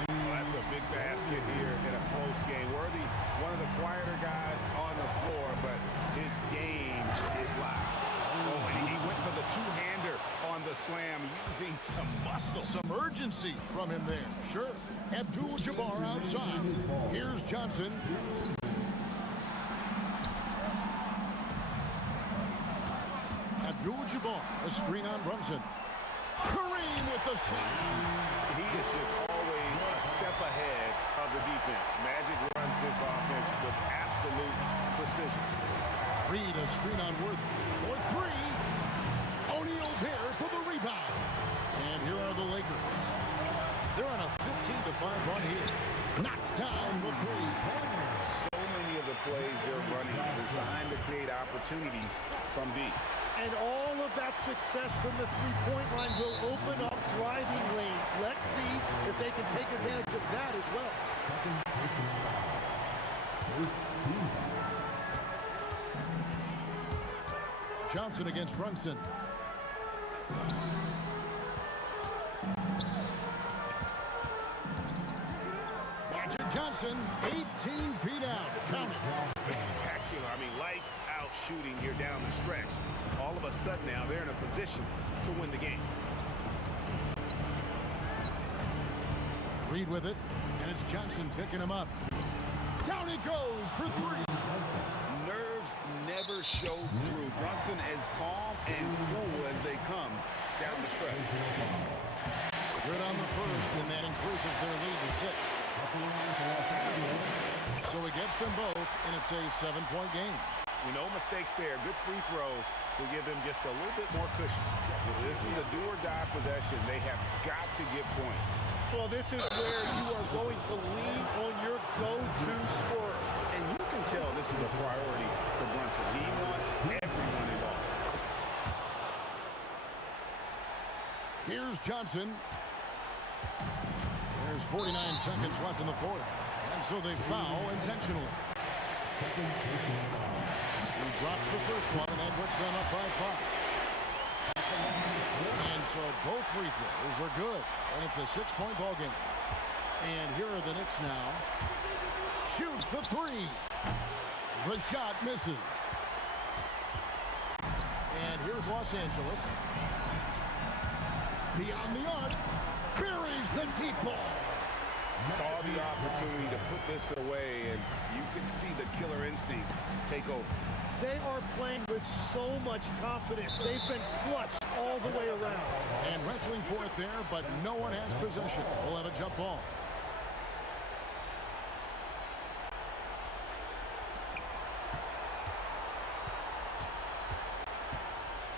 Well, that's a big basket here in a close game. Worthy, one of the quieter guys on the floor, but his game is loud. Oh, and he went for the two-hander on the slam, using some muscle. Some urgency from him there. Sure. Abdul-Jabbar outside. Here's Johnson. Abdul-Jabbar, a screen on Brunson. Kareem with the slam. He is just always a step ahead of the defense. Magic runs this offense with absolute precision. Reed, a screen on Worthy. For 3. O'Neal there for the rebound. And here are the Lakers. They're on a 15-5 run here. Knocks down the 3. So many of the plays they're running designed to create opportunities from deep. And all of that success from the three-point line will open up driving lanes. Let's see if they can take advantage of that as well. Johnson against Brunson. Magic Johnson, 18 feet out. Count it. Spectacular. I mean, lights out shooting here down the stretch. All of a sudden now they're in a position to win the game. Reed with it, and it's Johnson picking him up. Down he goes for 3. Nerves never show through. Brunson as calm and cool as they come down the stretch. Good on the first, and that increases their lead to 6. So he gets them both, and it's a 7-point game. No mistakes there. Good free throws to give them just a little bit more cushion. This is a do-or-die possession. They have got to get points. Well, this is where you are going to lean on your go-to scorer. And you can tell this is a priority for Brunson. He wants everyone involved. Here's Johnson. There's 49 seconds left in the fourth. And so they foul intentionally. He drops the first one, and that puts them up by 5. And so both free throws are good. And it's a 6-point ball game. And here are the Knicks now. Shoots the 3. The shot misses. And here's Los Angeles. Beyond the arc. Buries the deep ball. Saw the opportunity to put this away, and you can see the killer instinct take over. They are playing with so much confidence. They've been clutched all the way around. And wrestling for it there, but no one has possession. We'll have a jump ball.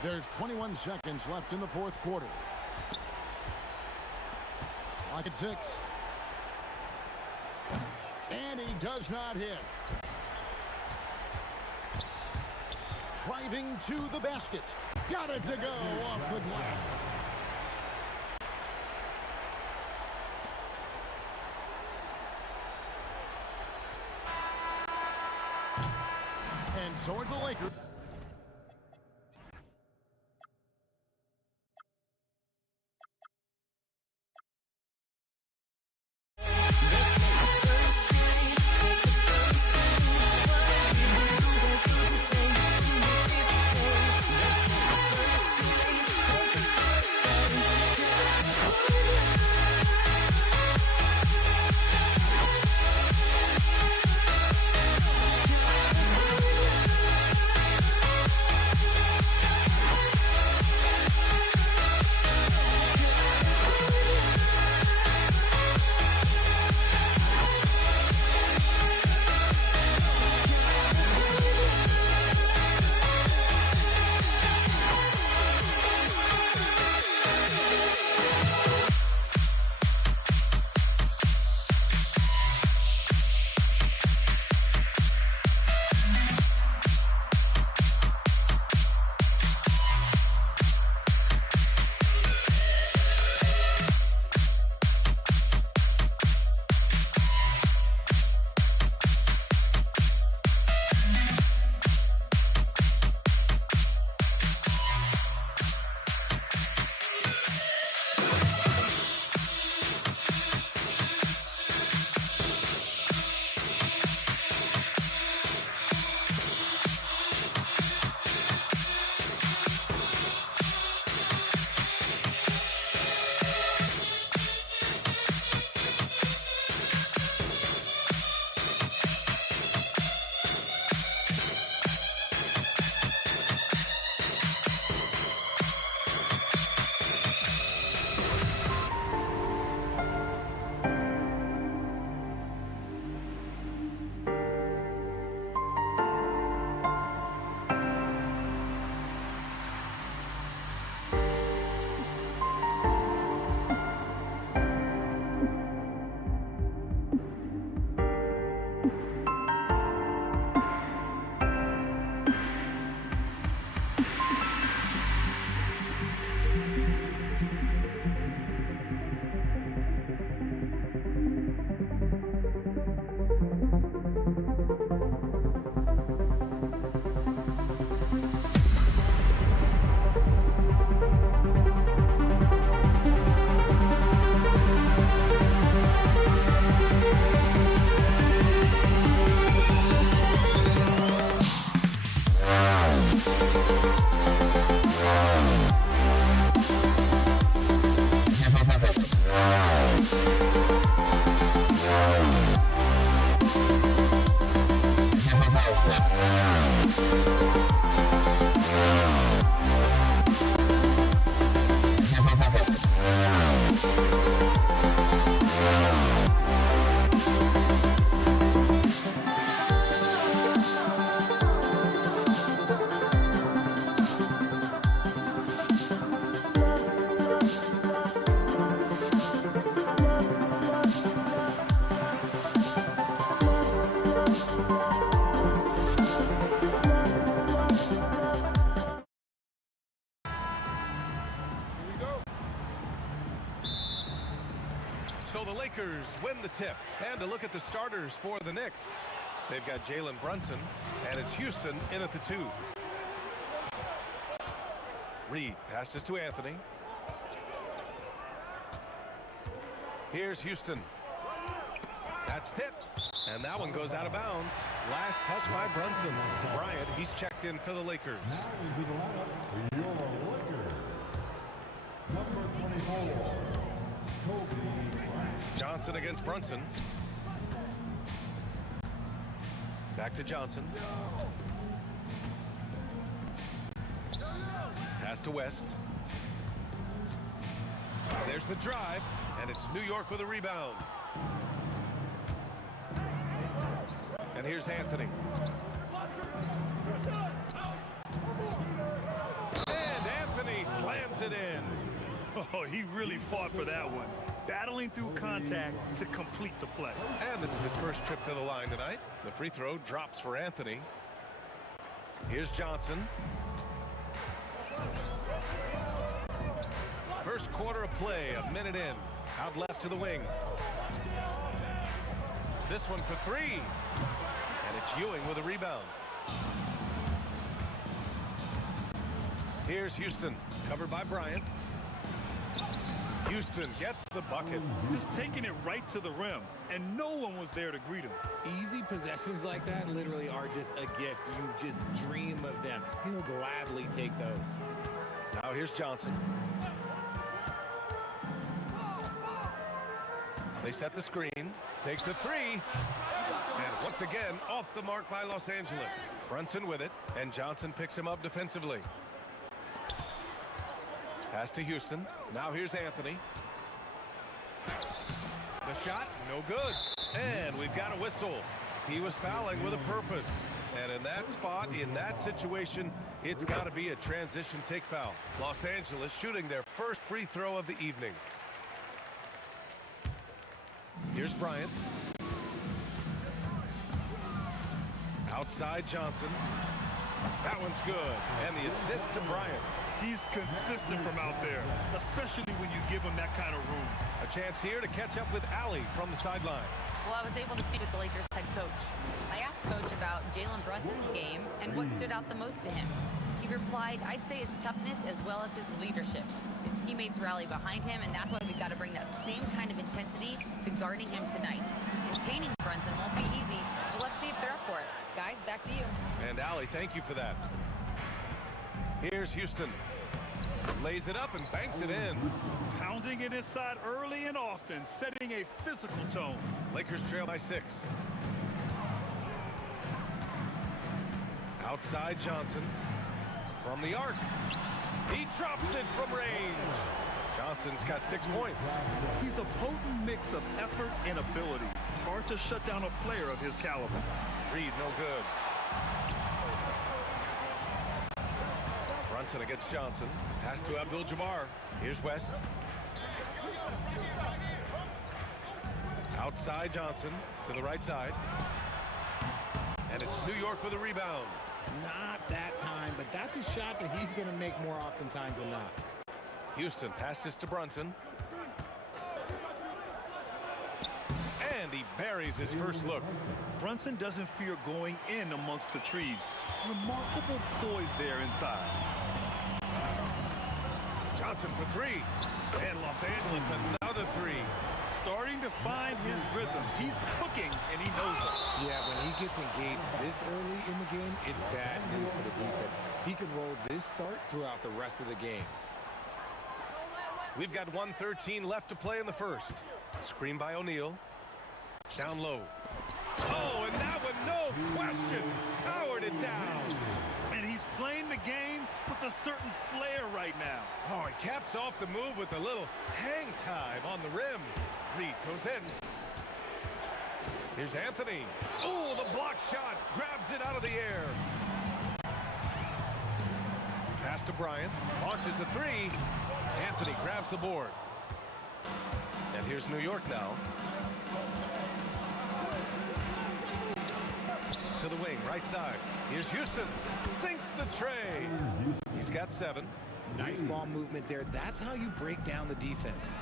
There's 21 seconds left in the fourth quarter. Clock at 6. And he does not hit. Driving to the basket. Got it to go off the glass. And so are the Lakers. the Lakers win the tip. And to look at the starters for the Knicks. They've got Jalen Brunson, and it's Houston in at the 2. Reed passes to Anthony. Here's Houston. That's tipped. And that one goes out of bounds. Last touch by Brunson. Bryant, he's checked in for the Lakers. Your Lakers, number 24, Kobe Bryant. Johnson against Brunson. Back to Johnson. Pass to West. There's the drive, and it's New York with a rebound. And here's Anthony. And Anthony slams it in. Oh, he really fought for that one. Battling through contact to complete the play. And this is his first trip to the line tonight. The free throw drops for Anthony. Here's Johnson. First quarter of play, a minute in. Out left to the wing. This one for 3. And it's Ewing with a rebound. Here's Houston, covered by Bryant. Houston gets the bucket. Just taking it right to the rim, and no one was there to greet him. Easy possessions like that literally are just a gift. You just dream of them. He'll gladly take those. Now here's Johnson. They set the screen. Takes a 3. And once again, off the mark by Los Angeles. Brunson with it, and Johnson picks him up defensively. Pass to Houston. Now here's Anthony. The shot, no good. And we've got a whistle. He was fouling with a purpose. And in that spot, in that situation, it's got to be a transition take foul. Los Angeles shooting their first free throw of the evening. Here's Bryant. Outside Johnson. That one's good. And the assist to Bryant. He's consistent from out there, especially when you give him that kind of room. A chance here to catch up with Allie from the sideline. Well, I was able to speak with the Lakers head coach. I asked Coach about Jalen Brunson's game and what stood out the most to him. He replied, I'd say his toughness as well as his leadership. His teammates rally behind him, and that's why we've got to bring that same kind of intensity to guarding him tonight. Containing Brunson won't be easy, but let's see if they're up for it. Guys, back to you. And Allie, thank you for that. Here's Houston. Lays it up and banks it in. Pounding it inside early and often, setting a physical tone. Lakers trail by 6. Outside Johnson. From the arc. He drops it from range. Johnson's got 6 points. He's a potent mix of effort and ability. Hard to shut down a player of his caliber. Reed, no good. Brunson against Johnson. Pass to Abdul-Jabbar. Here's West. Outside Johnson to the right side. And it's New York with a rebound. Not that time, but that's a shot that he's going to make more oftentimes than not. Houston passes to Brunson. And he buries his first look. Brunson doesn't fear going in amongst the trees. Remarkable poise there inside. Johnson for 3. And Los Angeles another 3. Starting to find his rhythm. He's cooking, and he knows it. Yeah, when he gets engaged this early in the game, it's bad news for the defense. He can roll this start throughout the rest of the game. We've got 1:13 left to play in the first. Screen by O'Neal. Down low. Oh, and that one, no question, powered it down. And he's playing the game with a certain flair right now. Oh, he caps off the move with a little hang time on the rim. Reed goes in. Here's Anthony. Oh, the block shot. Grabs it out of the air. Pass to Bryant. Launches a 3. Anthony grabs the board. And here's New York now. To the wing, right side. Here's Houston. Sinks the tray. He's got 7. Nice ball movement there. That's how you break down the defense.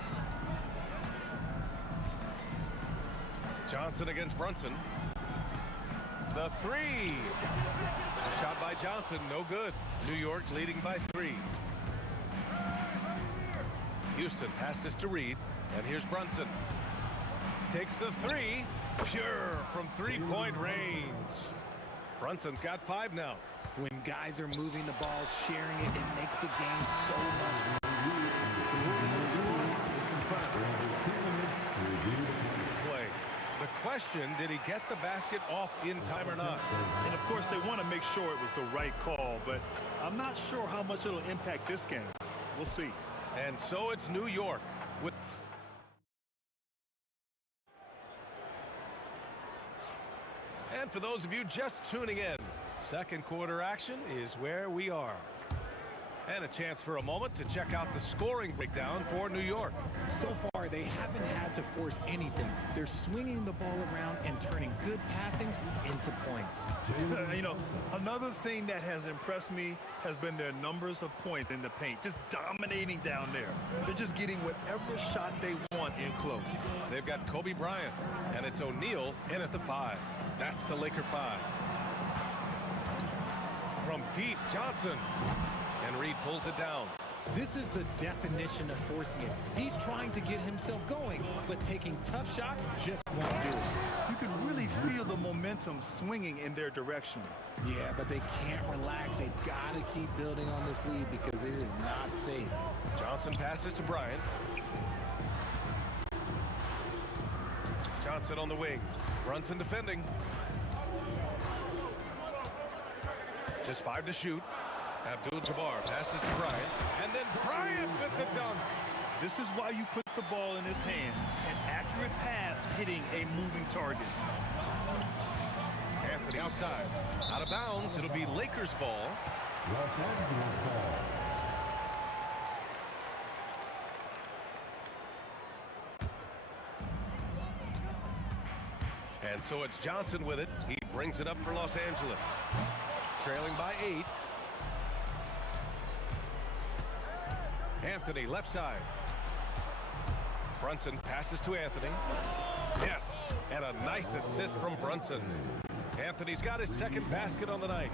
Johnson against Brunson. The three. A shot by Johnson, no good. New York leading by 3. Houston passes to Reed, and here's Brunson. Takes the 3, pure from 3-point range. Brunson's got 5 now. When guys are moving the ball, sharing it, it makes the game so much. It's confirmed. Play. The question, did he get the basket off in time or not? And of course, they want to make sure it was the right call, but I'm not sure how much it'll impact this game. We'll see. And so it's New York with and for those of you just tuning in, second quarter action is where we are. And a chance for a moment to check out the scoring breakdown for New York. So far, they haven't had to force anything. They're swinging the ball around and turning good passing into points. You know, another thing that has impressed me has been their numbers of points in the paint, just dominating down there. They're just getting whatever shot they want in close. They've got Kobe Bryant, and it's O'Neal in at the 5. That's the Laker 5. From deep, Johnson. And Reed pulls it down. This is the definition of forcing it. He's trying to get himself going, but taking tough shots just won't do it. You can really feel the momentum swinging in their direction. Yeah, but they can't relax. They've got to keep building on this lead because it is not safe. Johnson passes to Bryant. Johnson on the wing. Brunson defending. Just 5 to shoot. Abdul-Jabbar passes to Bryant, and then Bryant with the dunk. This is why you put the ball in his hands. An accurate pass hitting a moving target. Anthony outside. Out of bounds. It'll be Lakers ball. Los Angeles ball. And so it's Johnson with it. He brings it up for Los Angeles. Trailing by 8. Anthony left side. Brunson passes to Anthony. Yes, and a nice assist from Brunson. Anthony's got his second basket on the night.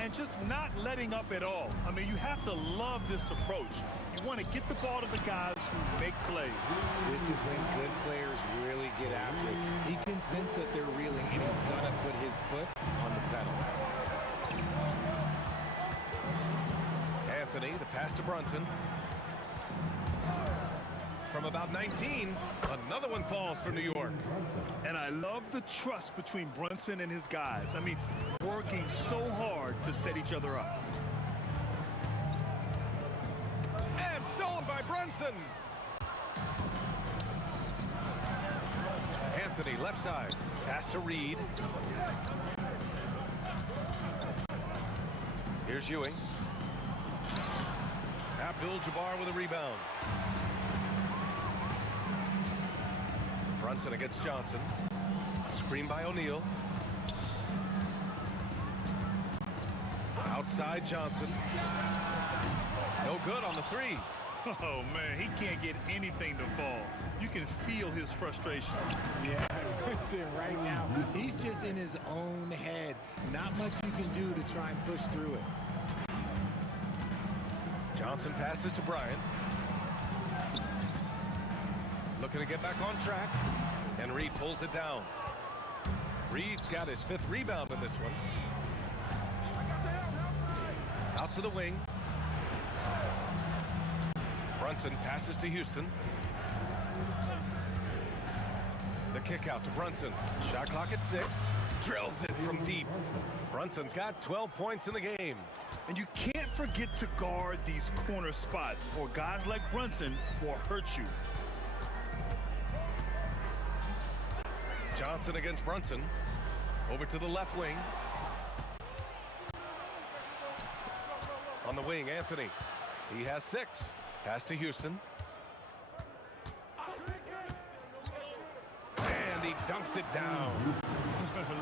And just not letting up at all. I mean, you have to love this approach. You want to get the ball to the guys who make plays. This is when good players really get after it. He can sense that they're reeling, and he's going to put his foot on the pedal. Anthony, the pass to Brunson. From about 19, another one falls for New York. And I love the trust between Brunson and his guys. I mean, working so hard to set each other up. And stolen by Brunson. Anthony left side. Pass to Reed. Here's Ewing. Abdul-Jabbar with a rebound. Brunson against Johnson. Screen by O'Neal. Outside Johnson. No good on the 3. Oh, man, he can't get anything to fall. You can feel his frustration. Yeah, right now, he's just in his own head. Not much you can do to try and push through it. Johnson passes to Bryant. Looking to get back on track. And Reed pulls it down. Reed's got his 5th rebound in this one. Out to the wing. Brunson passes to Houston. The kick out to Brunson. Shot clock at 6. Drills it from deep. Brunson's got 12 points in the game. And you can't forget to guard these corner spots, or guys like Brunson will hurt you. Johnson against Brunson. Over to the left wing. On the wing, Anthony. He has 6. Pass to Houston. And he dunks it down.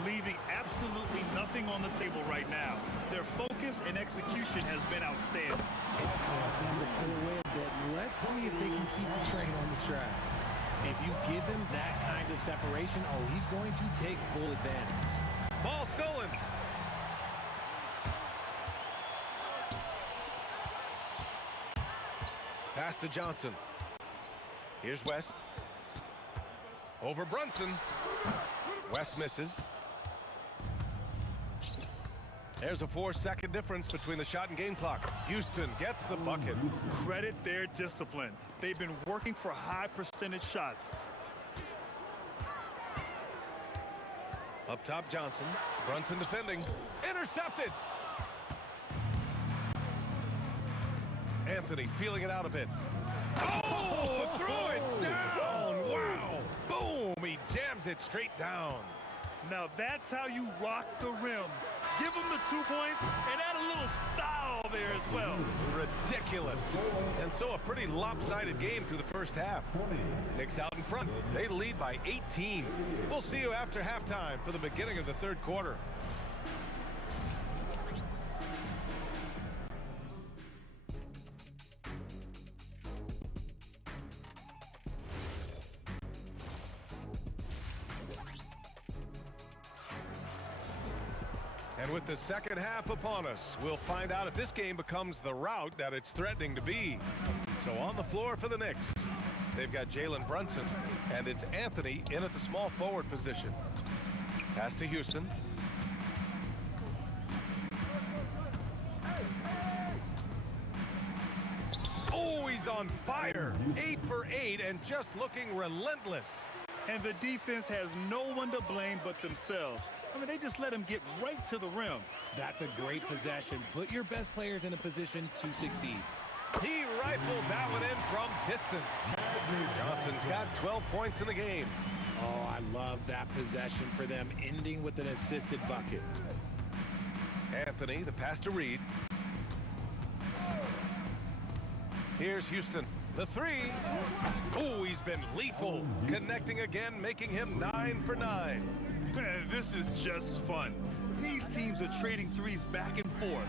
Leaving absolutely nothing on the table right now. Their focus and execution has been outstanding. It's caused them to pull away a bit. Let's see if they can keep the train on the tracks. If you give him that kind of separation, oh, he's going to take full advantage. Ball stolen. Pass to Johnson. Here's West. Over Brunson. West misses. There's a 4-second difference between the shot and game clock. Houston gets the bucket. Credit their discipline. They've been working for high percentage shots. Up top, Johnson. Brunson defending. Intercepted. Anthony feeling it out a bit. Oh, throw it down. Wow. Boom. He jams it straight down. Now that's how you rock the rim. Give them the 2 points and add a little style there as well. Ridiculous. And so a pretty lopsided game through the first half. Knicks out in front. They lead by 18. We'll see you after halftime for the beginning of the third quarter. And with the second half upon us, we'll find out if this game becomes the rout that it's threatening to be. So on the floor for the Knicks, they've got Jalen Brunson, and it's Anthony in at the small forward position. Pass to Houston. Oh, he's on fire. 8 for 8 and just looking relentless. And the defense has no one to blame but themselves. I mean, they just let him get right to the rim. That's a great possession. Put your best players in a position to succeed. He rifled that one in from distance. Johnson's got 12 points in the game. Oh, I love that possession for them, ending with an assisted bucket. Anthony, the pass to Reed. Here's Houston. The three. Oh, he's been lethal. Connecting again, making him 9 for 9. Man, this is just fun. These teams are trading threes back and forth.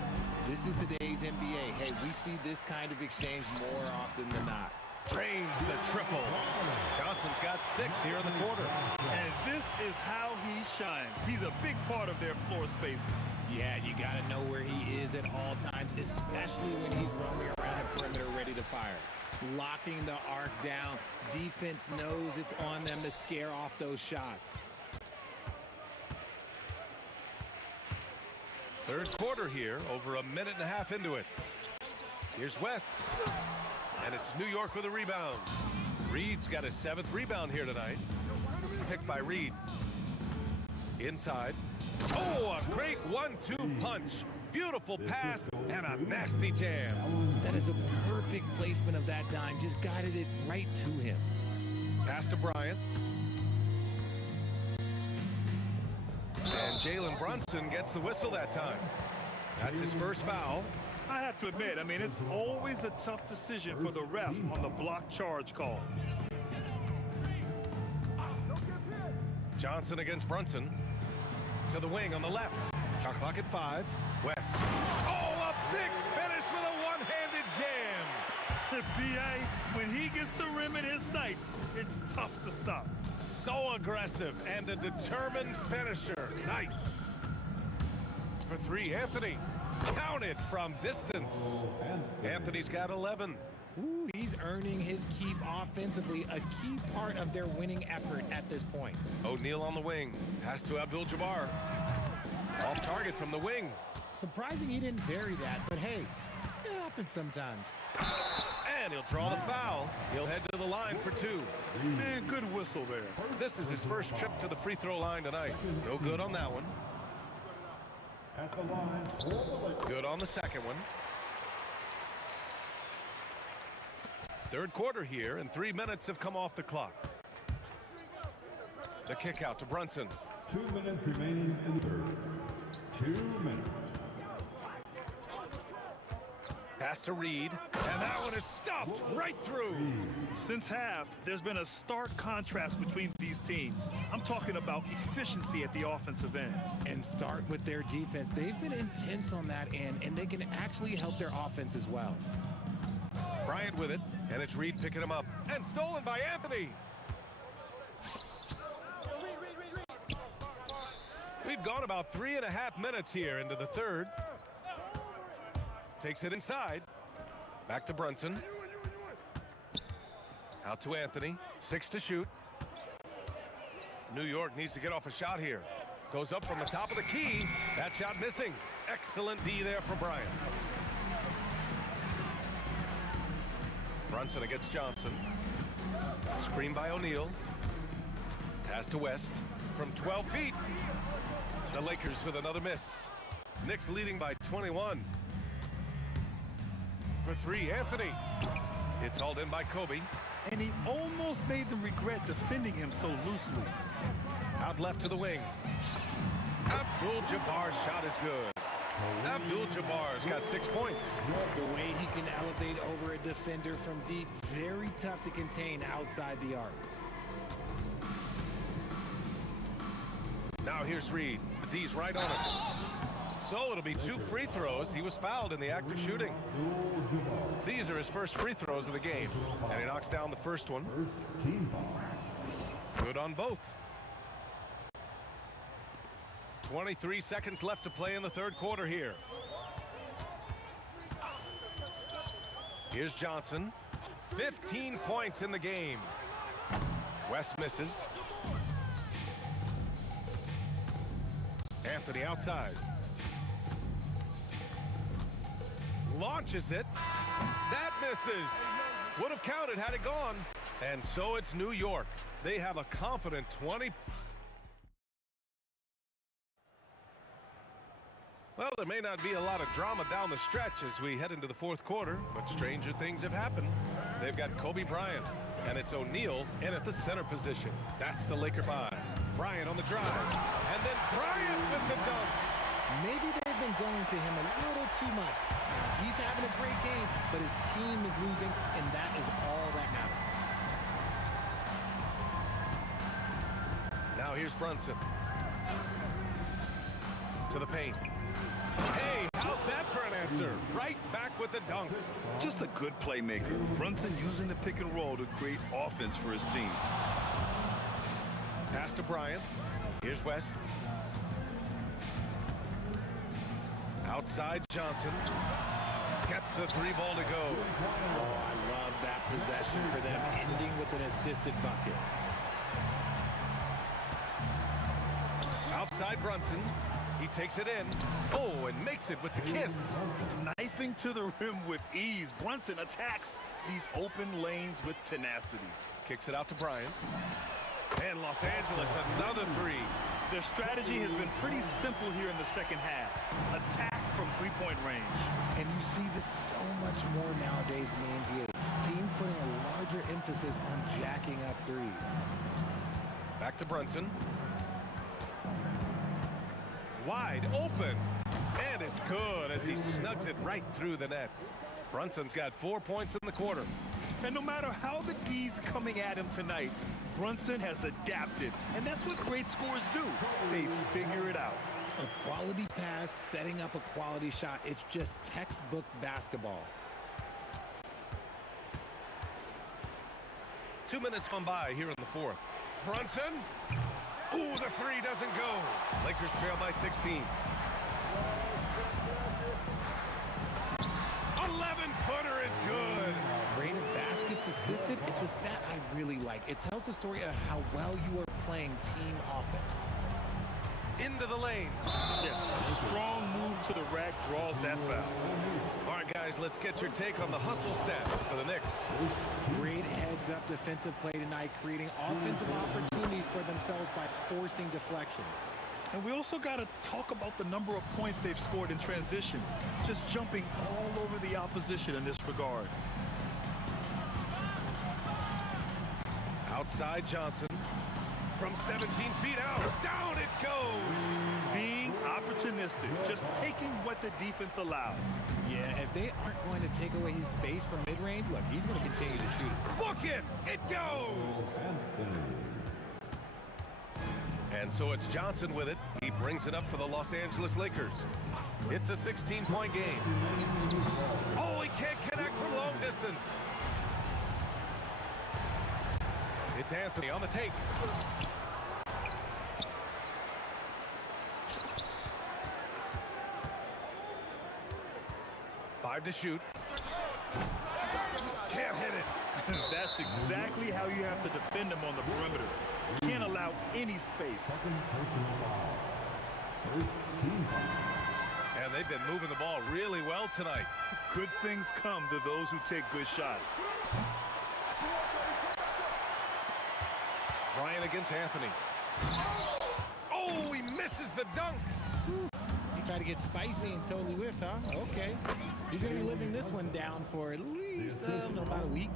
This is the day's NBA. Hey, we see this kind of exchange more often than not. Drains the triple. Johnson's got 6 here in the quarter. And this is how he shines. He's a big part of their floor spacing. Yeah, you got to know where he is at all times, especially when he's roaming around the perimeter ready to fire. Locking the arc down. Defense knows it's on them to scare off those shots. Third quarter here, over a minute and a half into it. Here's West. And it's New York with a rebound. Reed's got his 7th rebound here tonight. Picked by Reed. Inside. Oh, a great 1-2 punch. Beautiful pass and a nasty jam. That is a perfect placement of that dime. Just guided it right to him. Pass to Bryant. And Jalen Brunson gets the whistle that time. That's his first foul. I have to admit, I mean, it's always a tough decision for the ref on the block charge call. Johnson against Brunson. To the wing on the left. Shot clock at 5. West. Oh, a big finish with a one-handed jam. PA, when he gets the rim in his sights, it's tough to stop. So aggressive and a determined finisher. Nice. For 3, Anthony. Counted from distance. Anthony's got 11. Ooh, he's earning his keep offensively, a key part of their winning effort at this point. O'Neal on the wing. Pass to Abdul-Jabbar. Off target from the wing. Surprising he didn't bury that, but hey, it happens sometimes. And he'll draw the foul. He'll head to the line for 2. Man, good whistle there. This is his first trip to the free throw line tonight. No good on that one. At the line. Good on the second one. Third quarter here, and 3 minutes have come off the clock. The kick out to Brunson. 2 minutes remaining in the third. 2 minutes. Pass to Reed, and that one is stuffed right through. Since half, there's been a stark contrast between these teams. I'm talking about efficiency at the offensive end. And start with their defense. They've been intense on that end, and they can actually help their offense as well. Bryant with it, and it's Reed picking him up. And stolen by Anthony. We've gone about 3.5 minutes here into the third. Takes it inside. Back to Brunson. Out to Anthony. 6 to shoot. New York needs to get off a shot here. Goes up from the top of the key. That shot missing. Excellent D there for Bryant. Brunson against Johnson. Screen by O'Neal. Pass to West from 12 feet. The Lakers with another miss. Knicks leading by 21. For 3, Anthony. It's hauled in by Kobe. And he almost made them regret defending him so loosely. Out left to the wing. Abdul-Jabbar's shot is good. Abdul-Jabbar's got 6 points. The way he can elevate over a defender from deep, very tough to contain outside the arc. Now here's Reed. The D's right on him. So it'll be 2 free throws. He was fouled in the act of shooting. These are his first free throws of the game. And he knocks down the first one. Good on both. 23 seconds left to play in the third quarter here. Here's Johnson. 15 points in the game. West misses. Anthony outside. Launches it. That misses. Would have counted had it gone. And so it's New York. They have a confident 20. Well, there may not be a lot of drama down the stretch as we head into the fourth quarter, but stranger things have happened. They've got Kobe Bryant, and it's O'Neal in at the center position. That's the Laker 5. Bryant on the drive, and then Bryant with the dunk. Maybe they've been going to him a little too much. He's having a great game, but his team is losing, and that is all that matters. Now here's Brunson. To the paint. Hey, how's that for an answer? Right back with the dunk. Just a good playmaker. Brunson using the pick and roll to create offense for his team. Pass to Bryant. Here's West. Outside Johnson. Gets the 3 ball to go. Oh, I love that possession for them, ending with an assisted bucket. Outside Brunson. He takes it in. Oh, and makes it with the kiss. Knifing to the rim with ease. Brunson attacks these open lanes with tenacity. Kicks it out to Bryant. And Los Angeles, another 3. Their strategy has been pretty simple here in the second half. Attack from 3-point range. And you see this so much more nowadays in the NBA. Teams putting a larger emphasis on jacking up threes. Back to Brunson. Wide open. And it's good as he snugs it right through the net. Brunson's got 4 points in the quarter. And no matter how the D's coming at him tonight, Brunson has adapted. And that's what great scorers do. They figure it out. A quality pass, setting up a quality shot. It's just textbook basketball. 2 minutes gone by here in the fourth. Brunson. Ooh, the 3 doesn't go. Lakers trail by 16. 11-footer is good. Rate of baskets assisted, it's a stat I really like. It tells the story of how well you are playing team offense. Into the lane. Yeah, a strong move to the rack draws that foul. All right, guys, let's get your take on the hustle stats for the Knicks. Great heads-up defensive play tonight, creating offensive opportunities for themselves by forcing deflections. And we also got to talk about the number of points they've scored in transition, just jumping all over the opposition in this regard. Outside Johnson. From 17 feet out. Down it goes. Being opportunistic, just taking what the defense allows. Yeah, if they aren't going to take away his space from mid-range, look, he's going to continue to shoot it. Book it! It goes! And so it's Johnson with it. He brings it up for the Los Angeles Lakers. It's a 16-point game. Oh, he can't connect from long distance. It's Anthony on the take. Drive to shoot. Can't hit it. That's exactly how you have to defend them on the perimeter. Can't allow any space. And they've been moving the ball really well tonight. Good things come to those who take good shots. Bryant against Anthony. Oh, he misses the dunk. He tried to get spicy and totally whiffed, huh? Okay. He's going to be living this one down for at least about a week.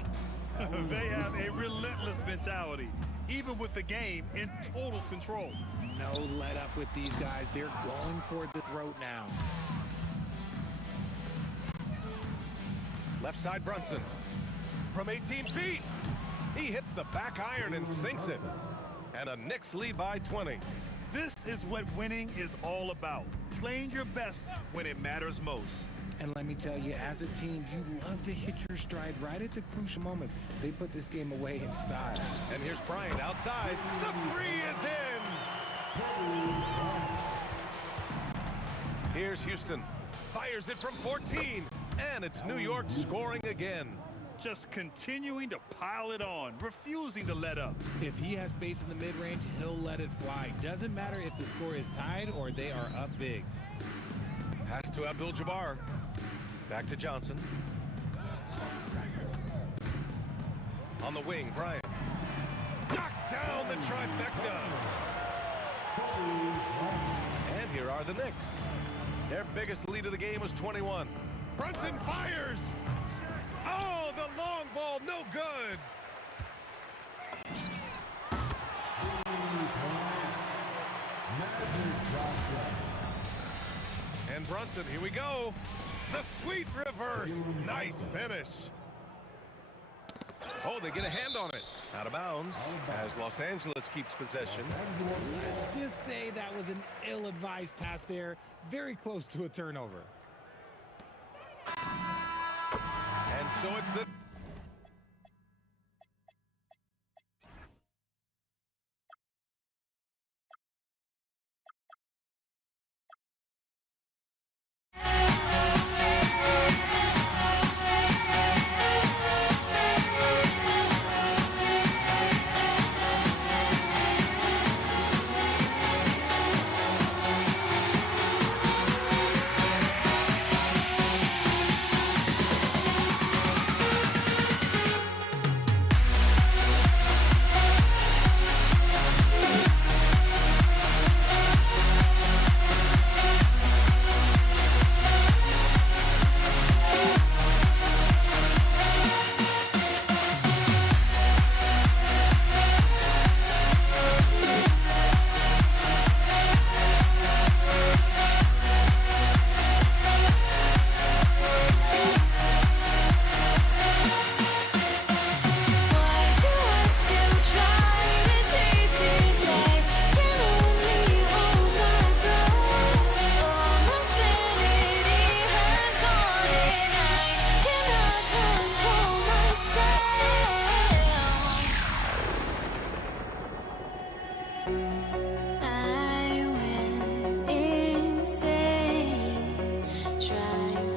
They have a relentless mentality, even with the game in total control. No let up with these guys. They're going for the throat now. Left side Brunson. From 18 feet. He hits the back iron and sinks it. And a Knicks lead by 20. This is what winning is all about. Playing your best when it matters most. And let me tell you, as a team, you love to hit your stride right at the crucial moments. They put this game away in style. And here's Bryant outside. The three is in. Here's Houston. Fires it from 14. And it's New York scoring again. Just continuing to pile it on, refusing to let up. If he has space in the mid-range, he'll let it fly. Doesn't matter if the score is tied or they are up big. Pass to Abdul-Jabbar. Back to Johnson. On the wing, Bryant. Knocks down the trifecta. And here are the Knicks. Their biggest lead of the game was 21. Brunson fires. Oh, the long ball, no good. And Brunson, here we go. The sweet reverse. Nice finish. Oh, they get a hand on it. Out of bounds as Los Angeles keeps possession. Let's just say that was an ill-advised pass there. Very close to a turnover. And so it's the...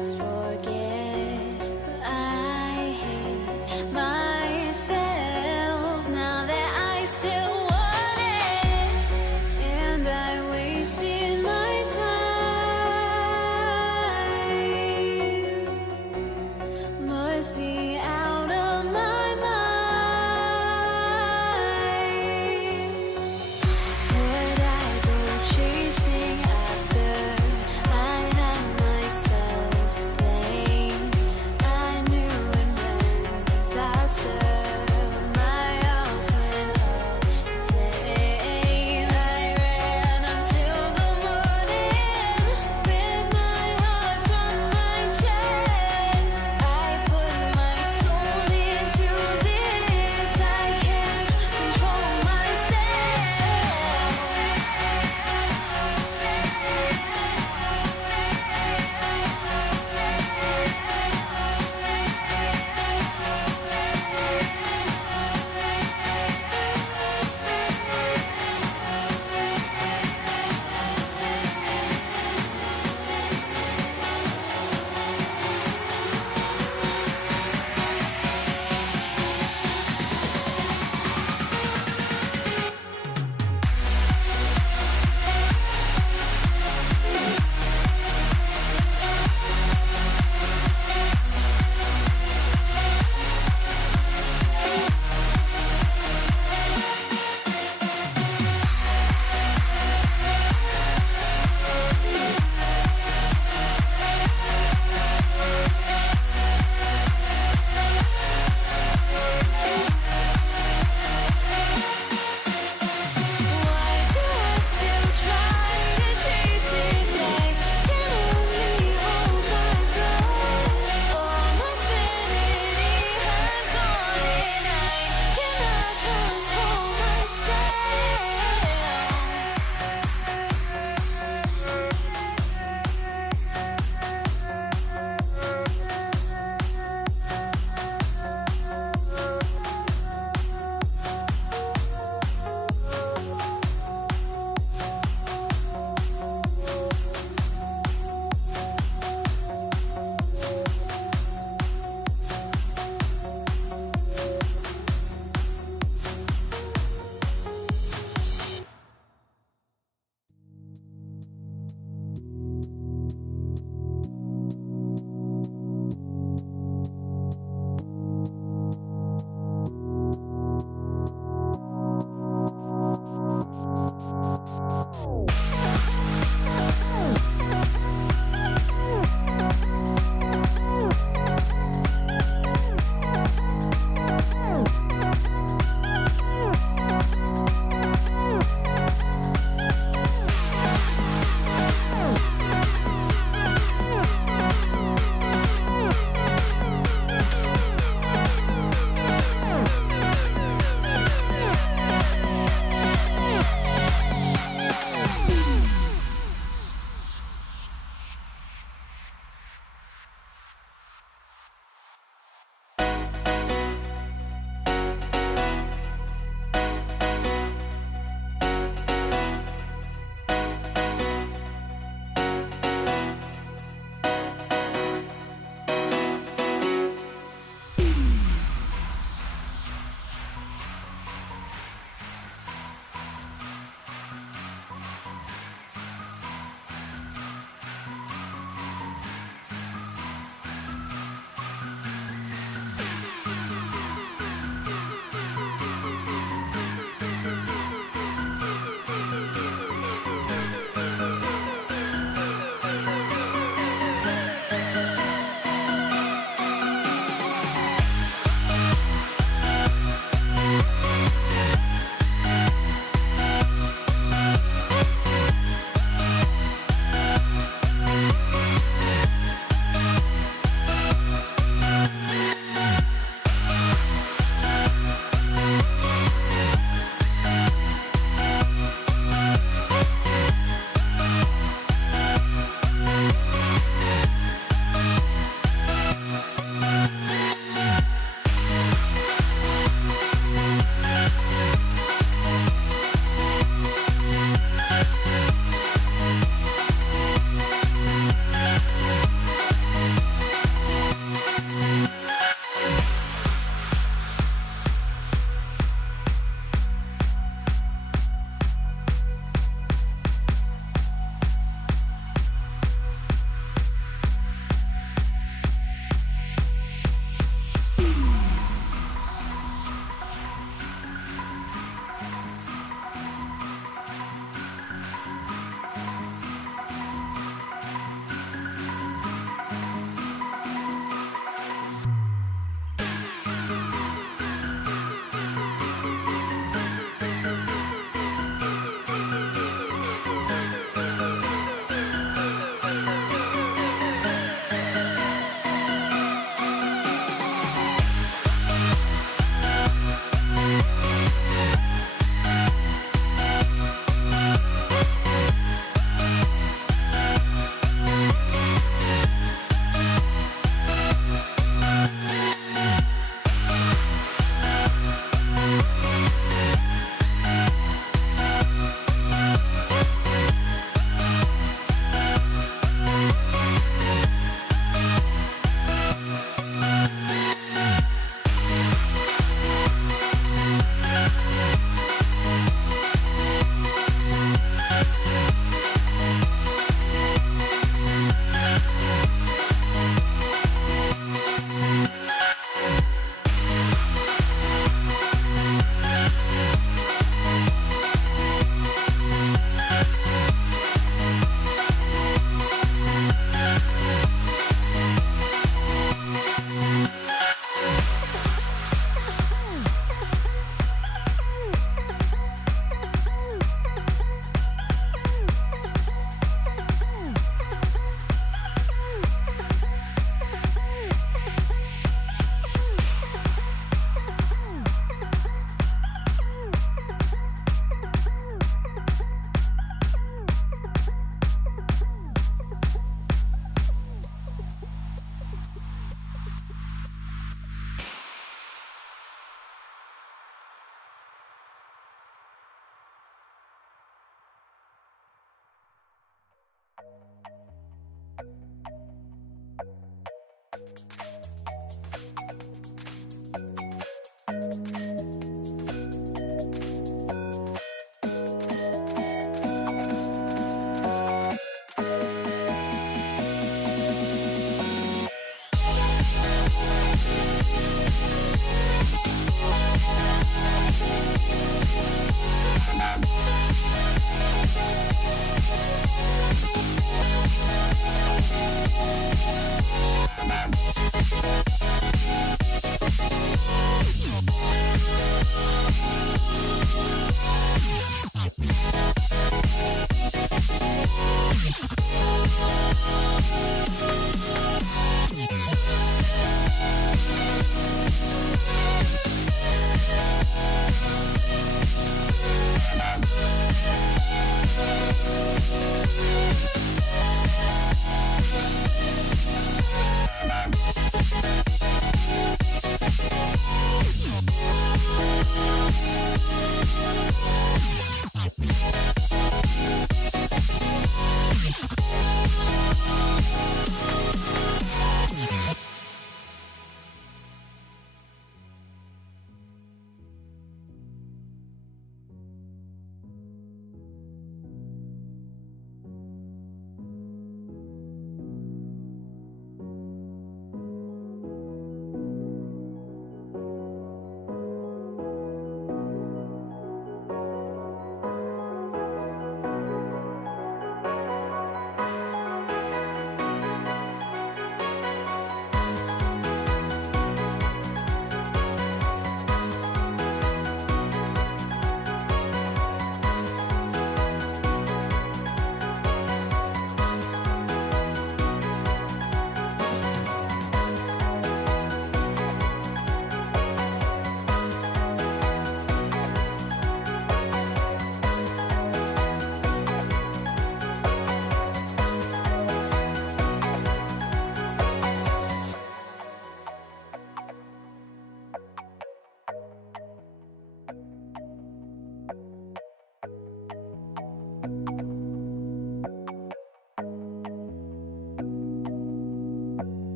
Soul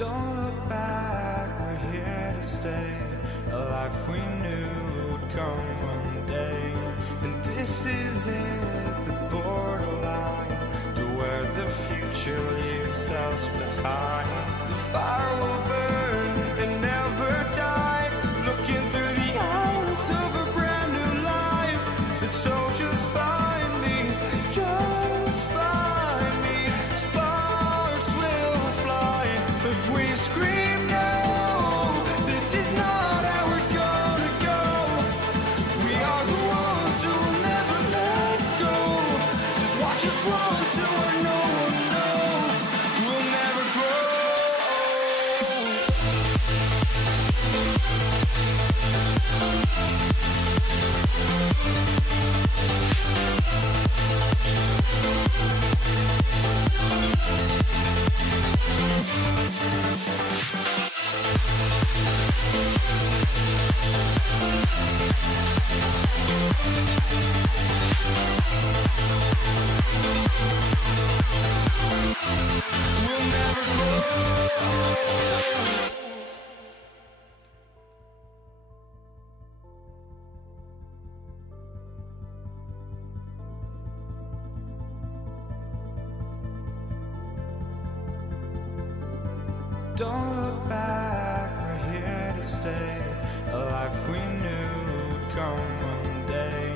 Don't look back, we're here to stay. A life we knew would come one day. And this is it, the borderline to where the future leaves us behind. The fire will burn and never die. Looking through the eyes of a brand new life. And so just find me, just find me. Sparks will fly if we scream no. This is not how we're gonna go. We are the ones who will never let go. Just watch us run to where no one knows. We'll never grow. We'll never grow. Don't look back, we're here to stay. A life we knew would come one day.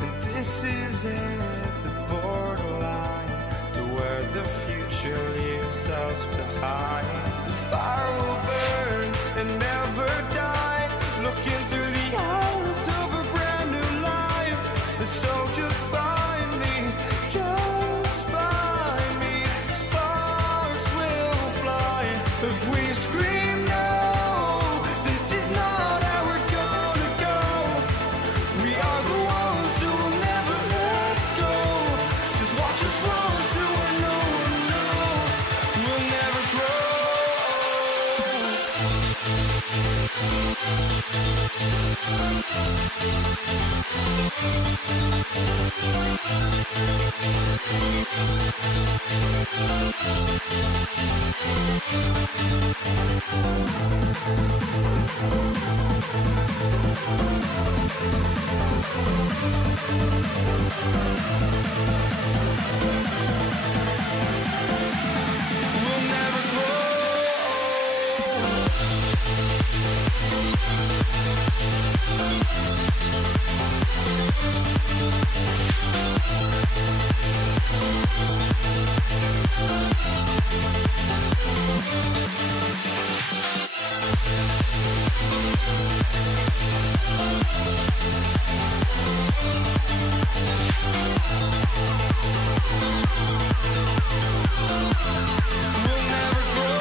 And this is it, the borderline to where the future leaves us behind. The fire will burn and never die. Looking through the eyes of a brand new life. And so just find me, just find me. Sparks will fly if we scream no. This is not how we're gonna go. We are the ones who will never let go. Just watch us run to where no one knows. We'll never grow. We'll never grow. We'll never grow.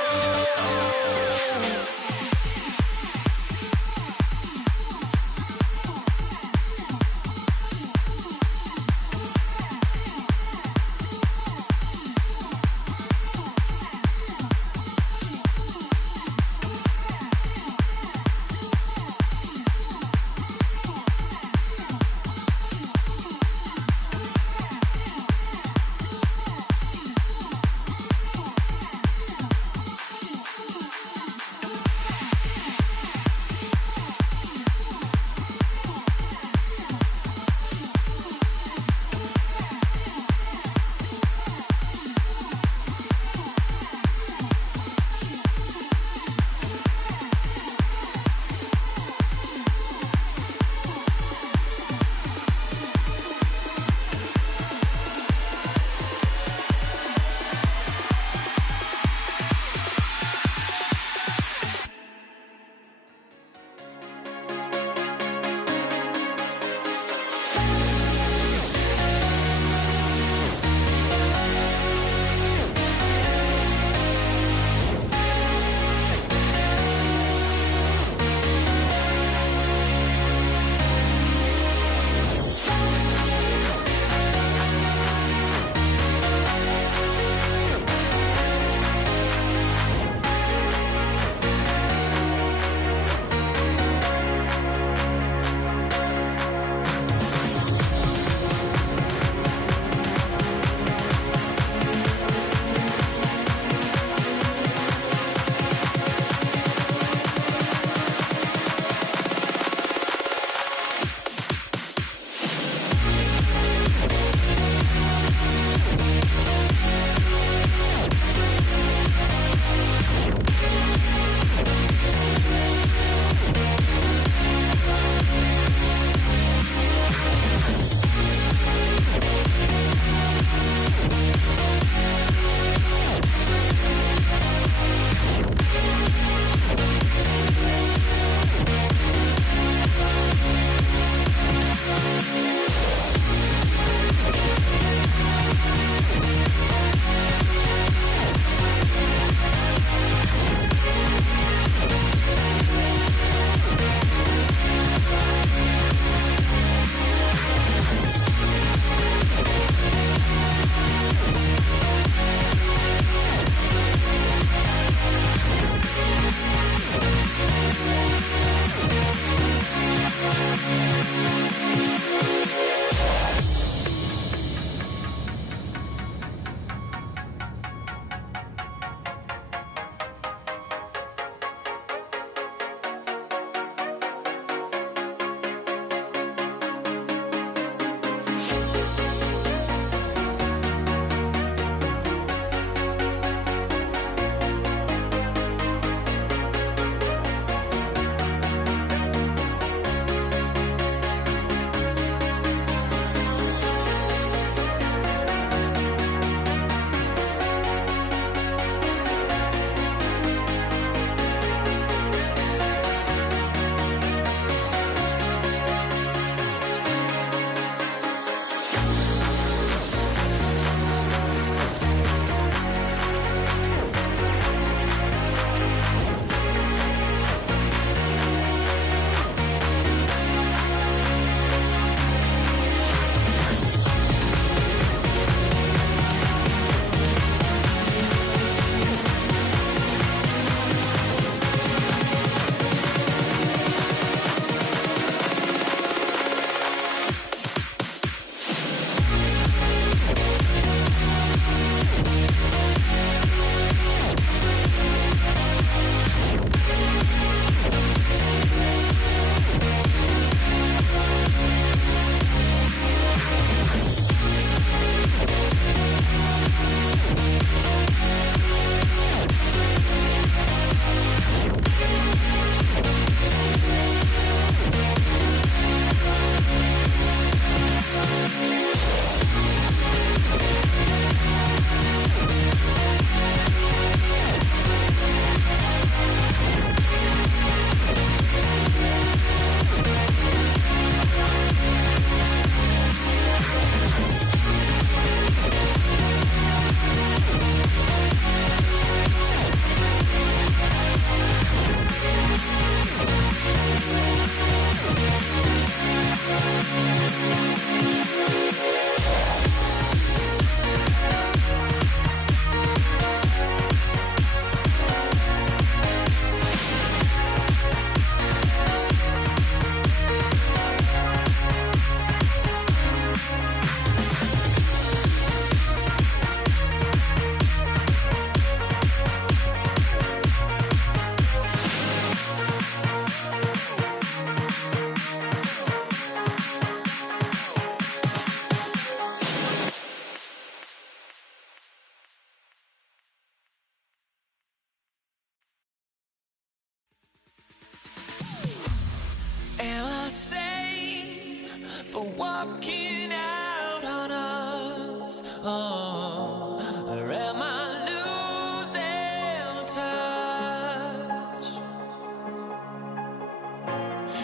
Am I safe for walking out on us? Oh, or am I losing touch?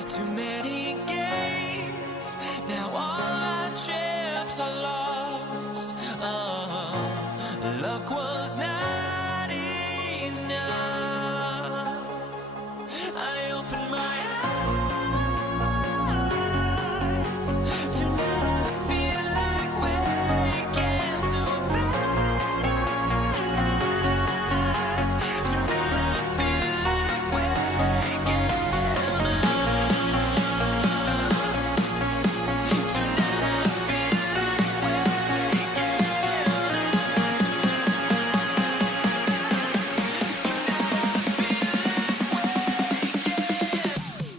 Too many games, now all our chips are lost. Oh, luck was not enough. I opened my eyes. Tonight I feel like waking to life. Tonight I feel like waking up. Tonight I feel like waking up. Tonight I feel like waking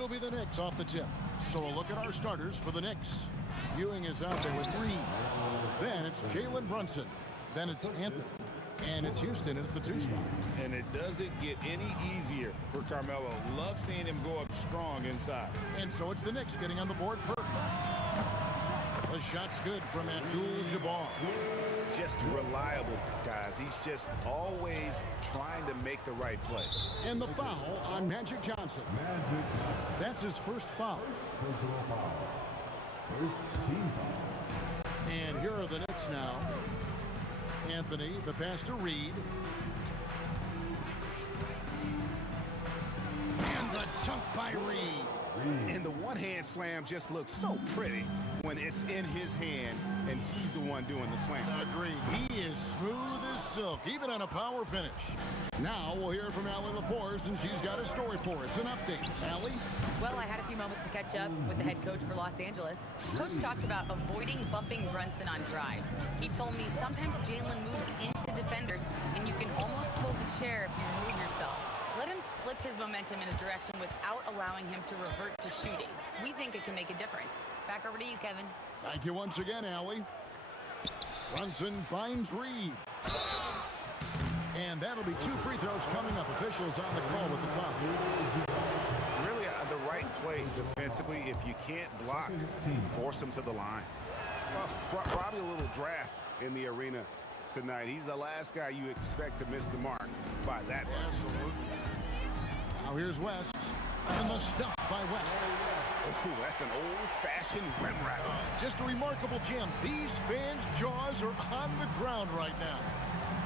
It'll be the Knicks off the tip. So a look at our starters for the Knicks. Ewing is out there with 3. Then it's Jalen Brunson. Then it's Anthony. And it's Houston at the 2 spot. And it doesn't get any easier for Carmelo. Love seeing him go up strong inside. And so it's the Knicks getting on the board first. The shot's good from Abdul-Jabbar. Just reliable, guys. He's just always trying to make the right play. And the foul on Magic Johnson. That's his first foul. Personal foul. First team foul. And here are the Knicks now. Anthony, the pass to Reed. And the dunk by Reed. And the one-hand slam just looks so pretty when it's in his hand and he's the one doing the slam. Agreed. He is smooth as silk, even on a power finish. Now we'll hear from Allie LaForce, and she's got a story for us. An update. Allie? Well, I had a few moments to catch up with the head coach for Los Angeles. Coach talked about avoiding bumping Brunson on drives. He told me sometimes Jalen moves into defenders, and you can almost pull the chair if you move yourself. Let him slip his momentum in a direction without allowing him to revert to shooting. We think it can make a difference. Back over to you, Kevin. Thank you once again, Allie. Brunson finds Reed. And that'll be 2 free throws coming up. Officials on the call with the foul. Really the right play defensively. If you can't block, force him to the line. Probably a little draft in the arena tonight. He's the last guy you expect to miss the mark by that much. Absolutely. Now here's West. And the stuff by West. Ooh, that's an old-fashioned rim rack. Just a remarkable gem. These fans' jaws are on the ground right now.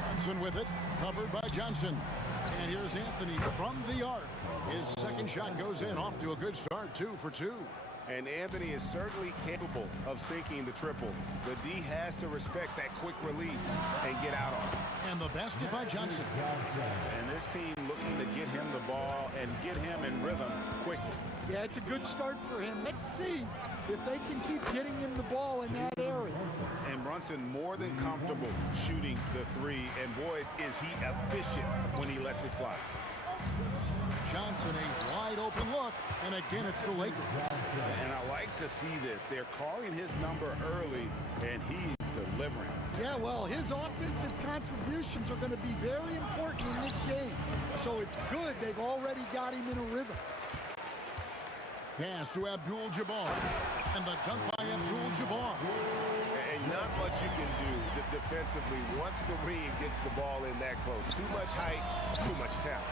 Brunson with it, covered by Johnson. And here's Anthony from the arc. His second shot goes in, off to a good start, 2 for 2. And Anthony is certainly capable of sinking the triple. The D has to respect that quick release and get out on it. And the basket by Johnson. And this team looking to get him the ball and get him in rhythm quickly. Yeah, it's a good start for him. Let's see if they can keep getting him the ball in that area. And Brunson more than comfortable shooting the 3. And boy, is he efficient when he lets it fly. Johnson, a wide open look, and again it's the Lakers. And I like to see this. They're calling his number early, and he's delivering. Yeah, well, his offensive contributions are going to be very important in this game. So it's good they've already got him in a rhythm. Pass to Abdul-Jabbar, and the dunk by Abdul-Jabbar. And not much you can do defensively once Kareem gets the ball in that close. Too much height, too much talent.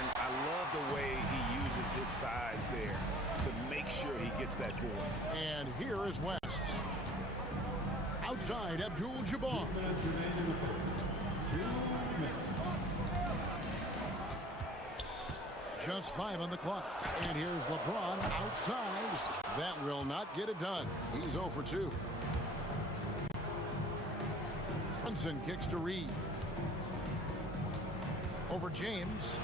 And I love the way he uses his size there to make sure he gets that board. And here is West. Outside, Abdul-Jabbar. Just 5 on the clock. And here's LeBron outside. That will not get it done. He's 0 for 2. Brunson kicks to Reed. Over James.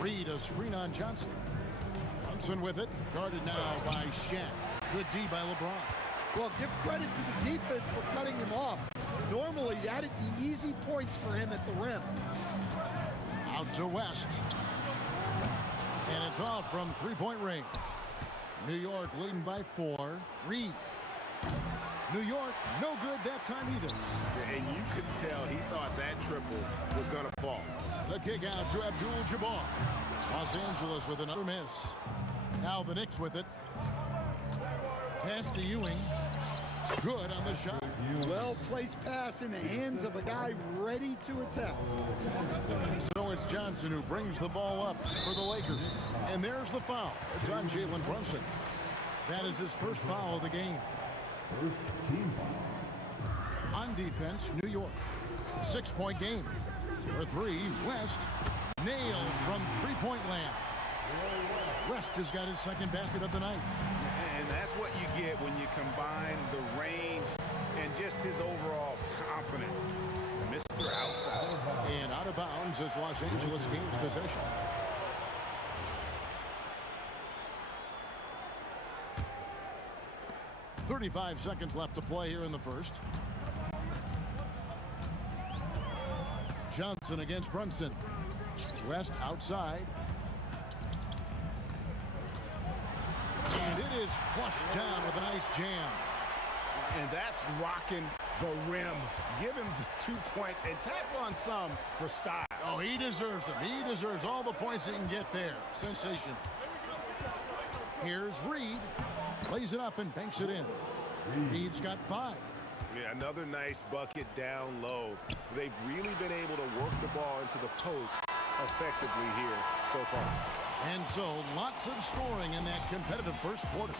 Reed, a screen on Johnson. Brunson with it. Guarded now by Shaq. Good D by LeBron. Well, give credit to the defense for cutting him off. Normally, that'd be easy points for him at the rim. Out to West. And it's off from 3-point range. New York leading by 4. Reed. New York, no good that time either. And you could tell he thought that triple was going to fall. The kick out to Abdul-Jabbar. Los Angeles with another miss. Now the Knicks with it. Pass to Ewing. Good on the shot. Well-placed pass in the hands of a guy ready to attack. So it's Johnson who brings the ball up for the Lakers. And there's the foul. It's on Jalen Brunson. That is his first foul of the game. First team foul. On defense, New York. 6-point game. For 3, West. Nailed from 3-point land. West has got his second basket of the night. And that's what you get when you combine the range and just his overall confidence. Mr. Outside. And out of bounds as Los Angeles gains possession. .35 seconds left to play here in the first. Johnson against Brunson. West outside. And it is flushed down with a nice jam. And that's rocking the rim. Give him the 2 points and tack on some for style. Oh, he deserves them. He deserves all the points he can get there. Sensation. Here's Reed. Plays it up and banks it in. Reed's got 5. Yeah, another nice bucket down low. They've really been able to work the ball into the post effectively here so far. And so lots of scoring in that competitive first quarter.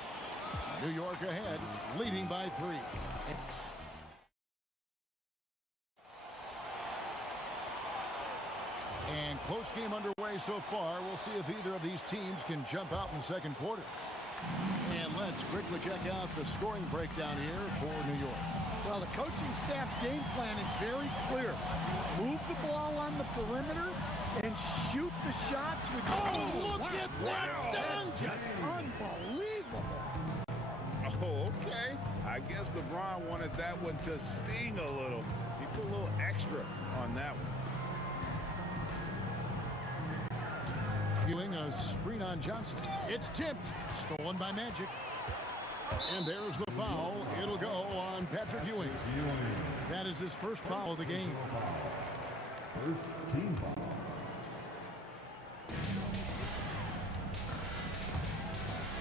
New York ahead, leading by 3. And close game underway so far. We'll see if either of these teams can jump out in the second quarter. And let's quickly check out the scoring breakdown here for New York. Well, the coaching staff's game plan is very clear. Move the ball on the perimeter and shoot the shots with... Oh, look at that dunk! Just unbelievable. Oh, okay. I guess LeBron wanted that one to sting a little. He put a little extra on that one. Ewing, a screen on Johnson. It's tipped. Stolen by Magic. And there's the foul. It'll go on Patrick Ewing. That is his first foul of the game. First team foul.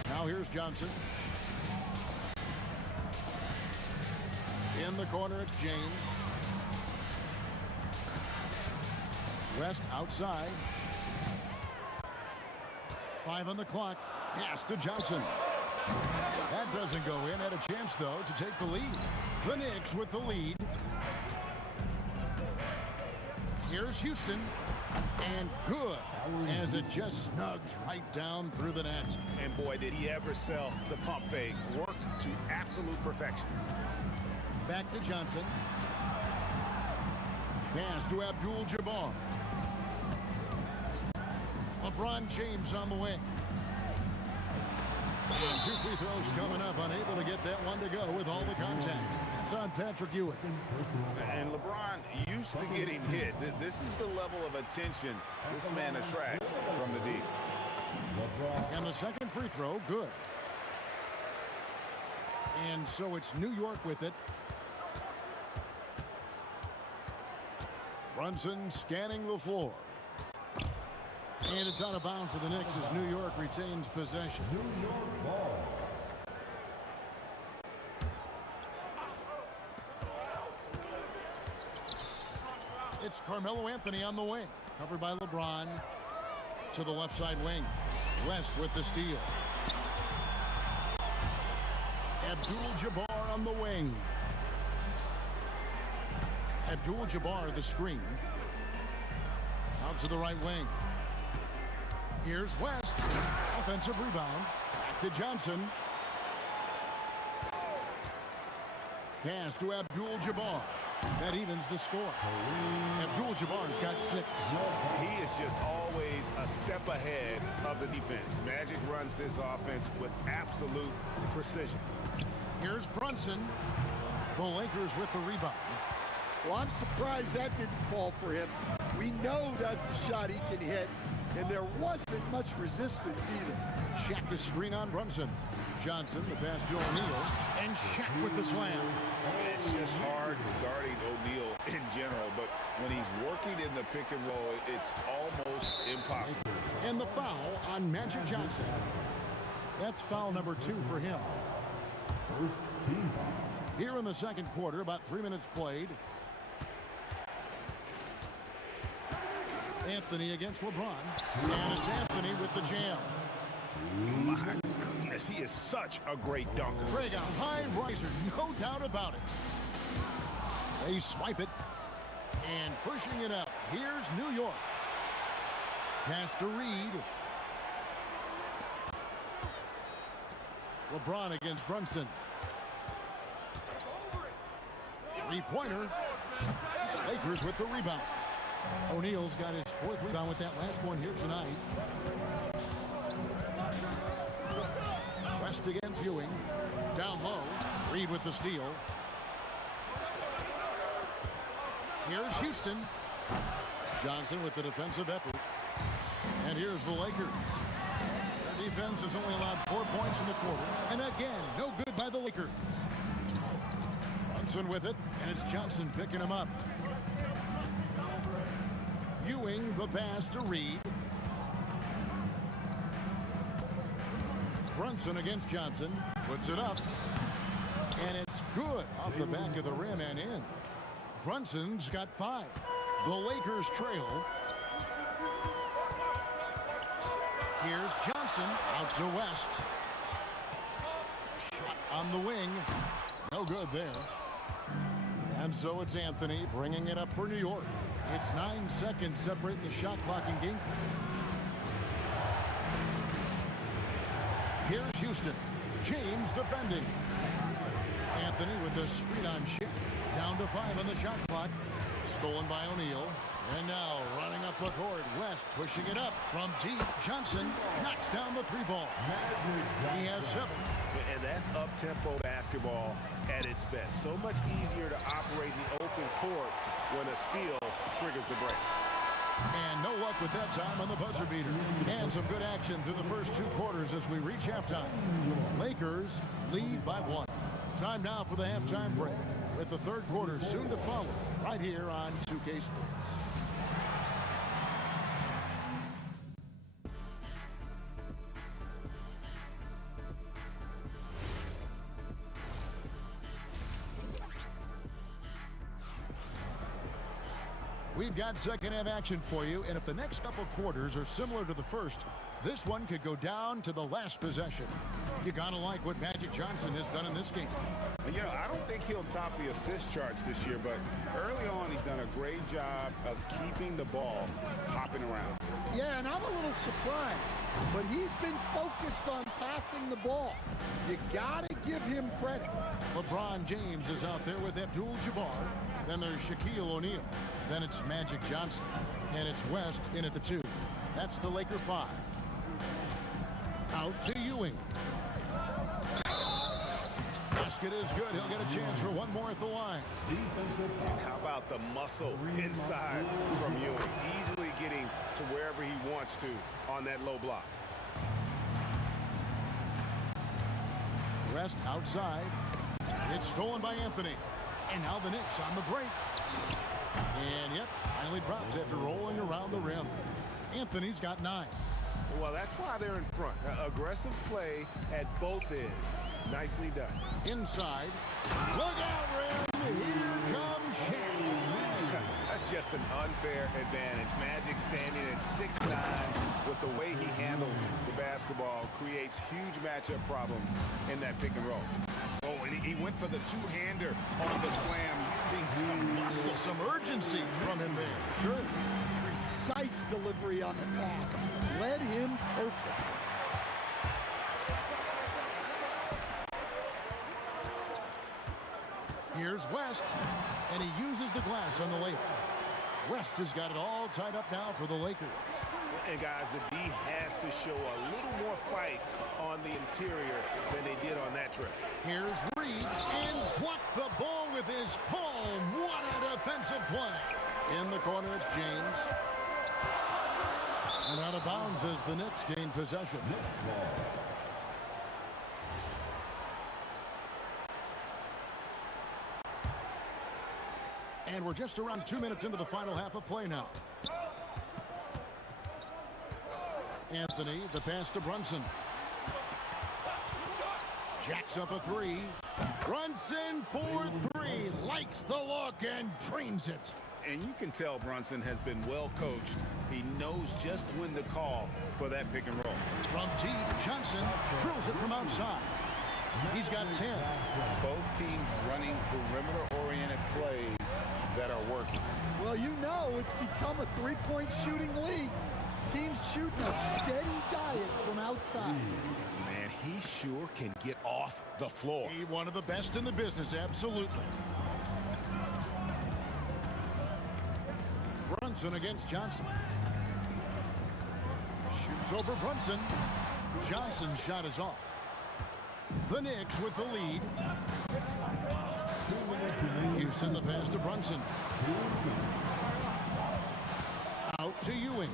Now here's Johnson. In the corner, it's James. West outside. 5 on the clock. Pass to Johnson. That doesn't go in. Had a chance, though, to take the lead. The Knicks with the lead. Here's Houston. And good, as it just snugs right down through the net. And boy, did he ever sell the pump fake. Worked to absolute perfection. Back to Johnson. Pass to Abdul-Jabbar. LeBron James on the wing. And 2 free throws coming up. Unable to get that one to go with all the contact. It's on Patrick Ewing. And LeBron used to getting hit. This is the level of attention this man attracts from the deep. And the second free throw, good. And so it's New York with it. Brunson scanning the floor. And it's out of bounds to the Knicks as New York retains possession. New York ball. It's Carmelo Anthony on the wing. Covered by LeBron. To the left side wing. West with the steal. Abdul-Jabbar on the wing. Abdul-Jabbar the screen. Out to the right wing. Here's West. Offensive rebound. Back to Johnson. Pass to Abdul-Jabbar. That evens the score. Abdul-Jabbar's got 6. He is just always a step ahead of the defense. Magic runs this offense with absolute precision. Here's Brunson. The Lakers with the rebound. Well, I'm surprised that didn't fall for him. We know that's a shot he can hit, and there wasn't much resistance either. Shaq the screen on Brunson. Johnson, the pass to O'Neal, and Shaq with the slam. It's just hard guarding O'Neal in general, but when he's working in the pick and roll, it's almost impossible. And the foul on Magic Johnson. That's foul number 2 for him. First team foul. Here in the second quarter, about 3 minutes played. Anthony against LeBron. And it's Anthony with the jam. My goodness, he is such a great dunker. Greg, a high riser, no doubt about it. They swipe it. And pushing it up. Here's New York. Pass to Reed. LeBron against Brunson. 3-pointer. Lakers with the rebound. O'Neal's got his 4th rebound with that last one here tonight. West against Ewing. Down low. Reed with the steal. Here's Houston. Johnson with the defensive effort. And here's the Lakers. defense has only allowed 4 points in the quarter. And again, no good by the Lakers. Brunson with it, and it's Johnson picking him up. Ewing the pass to Reed. Brunson against Johnson. Puts it up. And it's good off the back of the rim and in. Brunson's got 5. The Lakers trail. Here's Johnson out to West. Shot on the wing. No good there. And so it's Anthony bringing it up for New York. It's 9 seconds separating the shot clock and game. Here's Houston. James defending. Anthony with the screen on Shaq. Down to 5 on the shot clock. Stolen by O'Neal. And now running up the court. West pushing it up from deep. Johnson knocks down the 3 ball. He has 7. And that's up-tempo basketball at its best. So much easier to operate in the open court when a steal triggers the break. And no luck with that time on the buzzer beater. And some good action through the first 2 quarters as we reach halftime. Lakers lead by 1. Time now for the halftime break, with the 3rd quarter soon to follow right here on 2K Sports. We've got second half action for you, and if the next couple quarters are similar to the first, this one could go down to the last possession. You gotta like what Magic Johnson has done in this game. And, I don't think he'll top the assist charts this year, but early on he's done a great job of keeping the ball hopping around. Yeah, and I'm a little surprised, but he's been focused on passing the ball. You gotta give him credit. LeBron James is out there with Abdul-Jabbar. Then there's Shaquille O'Neal. Then it's Magic Johnson. And it's West in at the 2. That's the Laker 5. Out to Ewing. Basket is good. He'll get a chance for one more at the line. How about the muscle inside from Ewing? Easily getting to wherever he wants to on that low block. West outside. It's stolen by Anthony. And now the Knicks on the break. And yep, finally drops after rolling around the rim. Anthony's got 9. Well, that's why they're in front. Aggressive play at both ends. Nicely done. Inside. Look out, Rim. Here comes Shaq. That's just an unfair advantage. Magic standing at 6'9", with the way he handles the basketball, creates huge matchup problems in that pick and roll. Oh, and he went for the 2-hander on the slam, using some muscle, some urgency from him there. Sure. Precise delivery on the pass. Led him perfect. Here's West, and he uses the glass on the layup. West has got it all tied up now for the Lakers. And guys, the D has to show a little more fight on the interior than they did on that trip. Here's Reed, and blocked the ball with his palm. What a defensive play. In the corner, it's James. And out of bounds as the Knicks gain possession. And we're just around 2 minutes into the final half of play now. Anthony, the pass to Brunson. Jacks up a 3. Brunson for 3. Likes the look and trains it. And you can tell Brunson has been well coached. He knows just when to call for that pick and roll. From deep, Johnson drills it from outside. He's got 10. Both teams running perimeter-oriented plays that are working. Well, it's become a 3-point shooting league. Teams shooting a steady diet from outside. Man, he sure can get off the floor. He's one of the best in the business, absolutely. Brunson against Johnson. Shoots over Brunson. Johnson's shot is off. The Knicks with the lead. Houston the pass to Brunson. Out to Ewing.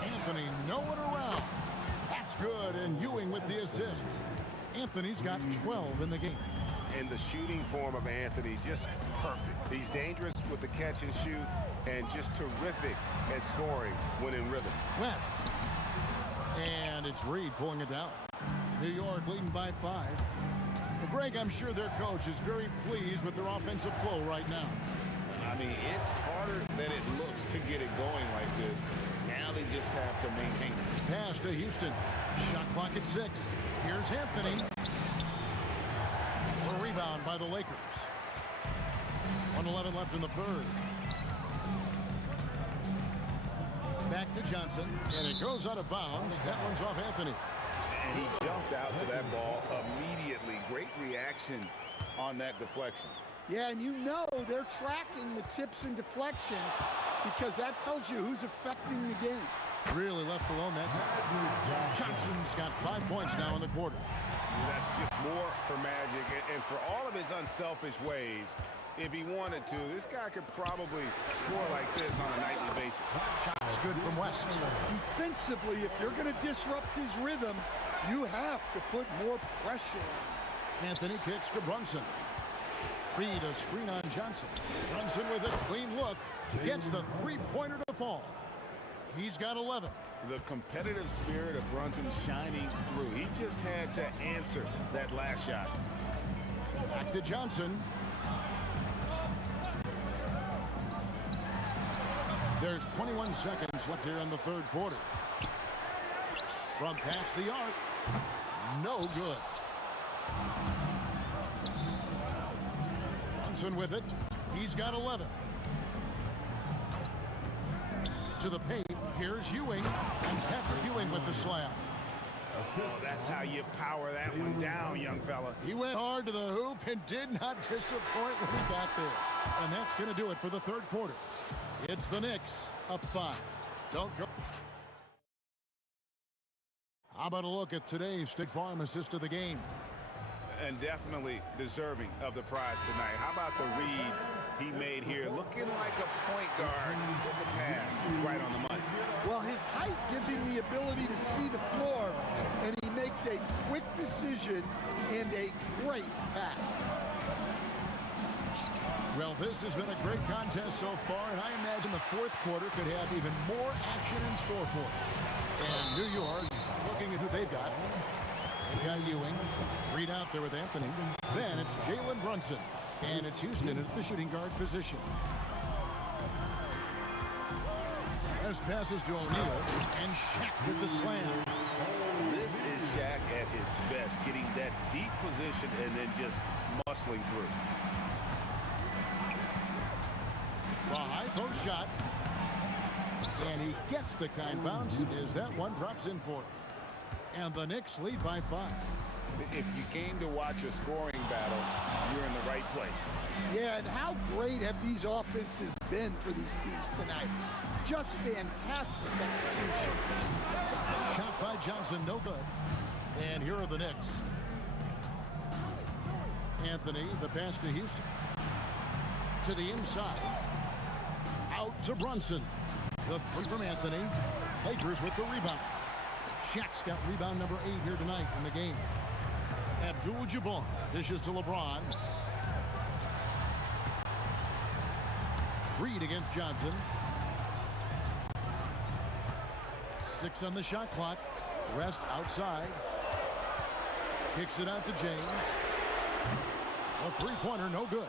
Anthony nowhere around. That's good, and Ewing with the assist. Anthony's got 12 in the game. And the shooting form of Anthony, just perfect. He's dangerous with the catch and shoot, and just terrific at scoring when in rhythm. West. And it's Reed pulling it down. New York leading by 5. Well, Greg, I'm sure their coach is very pleased with their offensive flow right now. I mean, it's harder than it looks to get it going like this. Now they just have to maintain it. Pass to Houston. Shot clock at 6. Here's Anthony. A rebound by the Lakers. 1:11 left in the third. Back to Johnson, and it goes out of bounds. That one's off Anthony. And he jumped out to that ball immediately. Great reaction on that deflection. Yeah, and you know they're tracking the tips and deflections because that tells you who's affecting the game. Really left alone that time. Johnson's got 5 points now in the quarter. That's just more for Magic, and for all of his unselfish ways, if he wanted to, this guy could probably score like this on a nightly basis. Shot's good from West. Defensively, if you're going to disrupt his rhythm, you have to put more pressure on. Anthony kicks to Brunson. Reed a screen on Johnson. Brunson with a clean look. Gets the three-pointer to fall. He's got 11. The competitive spirit of Brunson shining through. He just had to answer that last shot. Back to Johnson. There's 21 seconds left here in the third quarter. From past the arc. No good. Brunson with it. He's got 11. To the paint. Here's Ewing. And Patrick Ewing with the slam. Oh, that's how you power that one down, young fella. He went hard to the hoop and did not disappoint when he got there. And that's going to do it for the third quarter. It's the Knicks up 5. Don't go. How about a look at today's State Farm assist of the game? And definitely deserving of the prize tonight. How about the read he made here? Looking like a point guard with the pass right on the money. Well, his height gives him the ability to see the floor, and he makes a quick decision and a great pass. Well, this has been a great contest so far, and I imagine the fourth quarter could have even more action in store for us. And New York, looking at who they've got. They've got Ewing. Reed out there with Anthony. Then it's Jalen Brunson. And it's Houston at the shooting guard position. As passes to O'Neal. And Shaq with the slam. This is Shaq at his best, getting that deep position and then just muscling through. The high post shot. And he gets the kind bounce as that one drops in for him. And the Knicks lead by 5. If you came to watch a scoring battle, you're in the right place. Yeah, and how great have these offenses been for these teams tonight? Just fantastic execution. Shot by Johnson, no good. And here are the Knicks. Anthony, the pass to Houston. To the inside. Out to Brunson. The three from Anthony. Lakers with the rebound. Shaq's got rebound number 8 here tonight in the game. Abdul-Jabbar dishes to LeBron. Reed against Johnson. 6 on the shot clock. Rest outside. Kicks it out to James. A three-pointer, no good.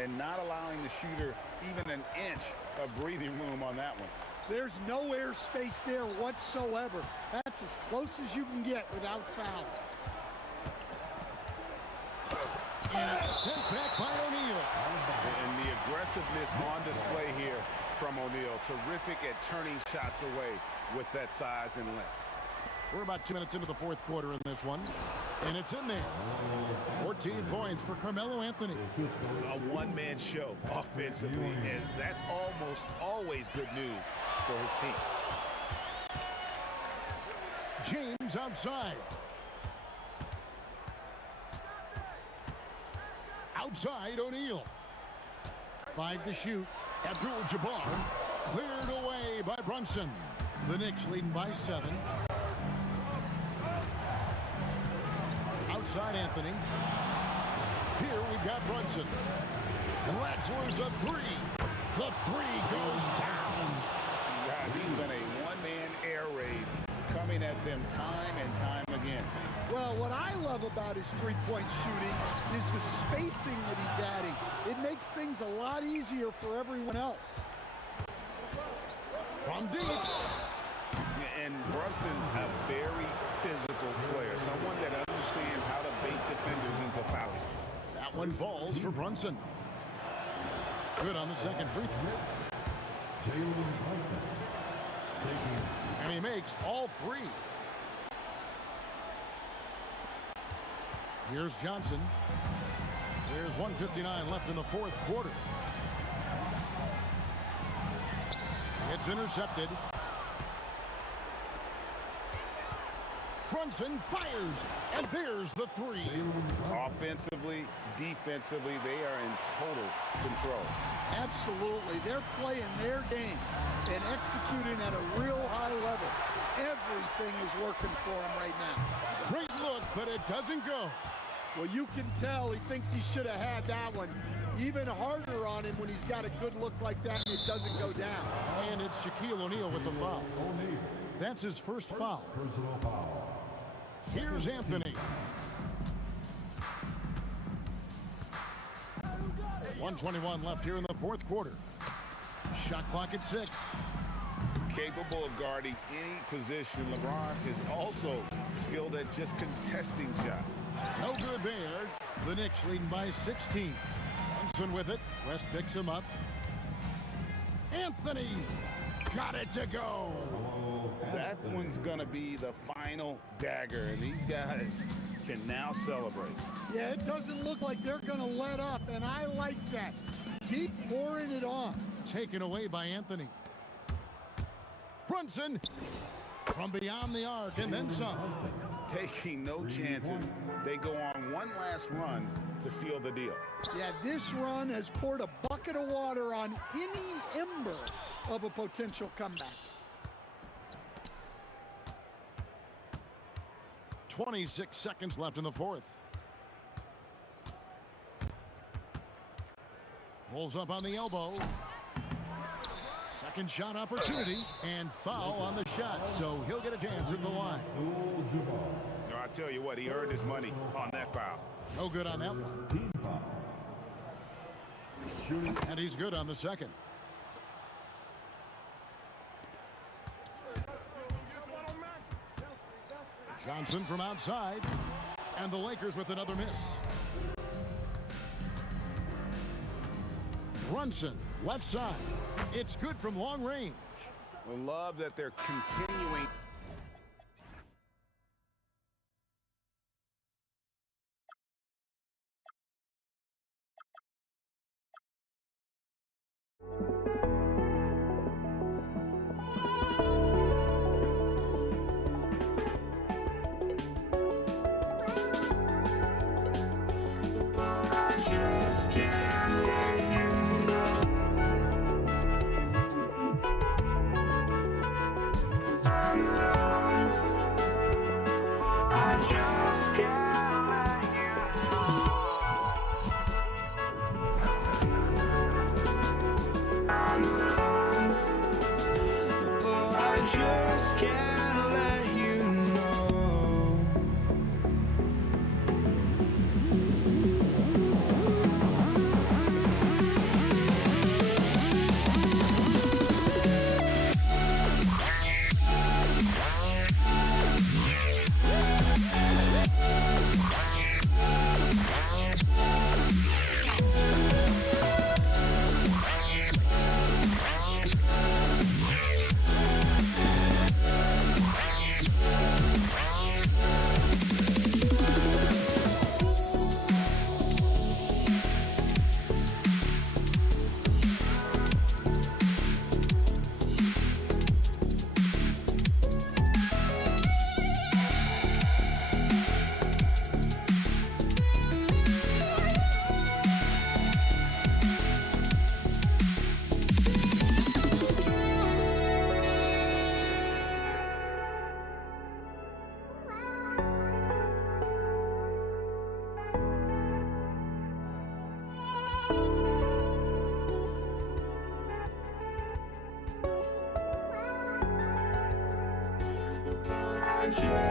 And not allowing the shooter even an inch of breathing room on that one. There's no air space there whatsoever. That's as close as you can get without foul. And it's sent back by O'Neal. And the aggressiveness on display here from O'Neal. Terrific at turning shots away with that size and length. We're about 2 minutes into the fourth quarter in this one. And it's in there. 14 points for Carmelo Anthony. A one-man show offensively, and that's almost always good news for his team. James outside. Outside, O'Neal. 5 to shoot. Abdul-Jabbar cleared away by Brunson. The Knicks leading by 7. side, Anthony. Here we've got Brunson. Let's lose a three. The three goes down. Guys, he's been a one-man air raid coming at them time and time again. Well, what I love about his three-point shooting is the spacing that he's adding. It makes things a lot easier for everyone else. From deep. And Brunson, a very physical player, someone that understands how to bait defenders into fouling. That one falls for Brunson. Good on the second free throw. And he makes all three. Here's Johnson. There's 1:59 left in the fourth quarter. It's intercepted. Brunson fires, and there's the three. Offensively, defensively, they are in total control. Absolutely. They're playing their game and executing at a real high level. Everything is working for them right now. Great look, but it doesn't go. Well, you can tell he thinks he should have had that one. Even harder on him when he's got a good look like that and it doesn't go down. And it's Shaquille O'Neal with the foul. That's his first foul. Personal foul. Here's Anthony. 1:21 left here in the fourth quarter. Shot clock at 6. Capable of guarding any position. LeBron is also skilled at just contesting shots. No good there. The Knicks leading by 16. Brunson with it. West picks him up. Anthony got it to go. That one's going to be the final dagger, and these guys can now celebrate. Yeah, it doesn't look like they're going to let up, and I like that. Keep pouring it on. Taken away by Anthony. Brunson from beyond the arc and then some. Taking no chances. They go on one last run to seal the deal. Yeah, this run has poured a bucket of water on any ember of a potential comeback. 26 seconds left in the fourth. Pulls up on the elbow. Second shot opportunity and foul on the shot, so he'll get a chance at the line. I tell you what, he earned his money on that foul. No good on that one. And he's good on the second. Johnson from outside, and the Lakers with another miss. Brunson, left side. It's good from long range. I love that they're continuing.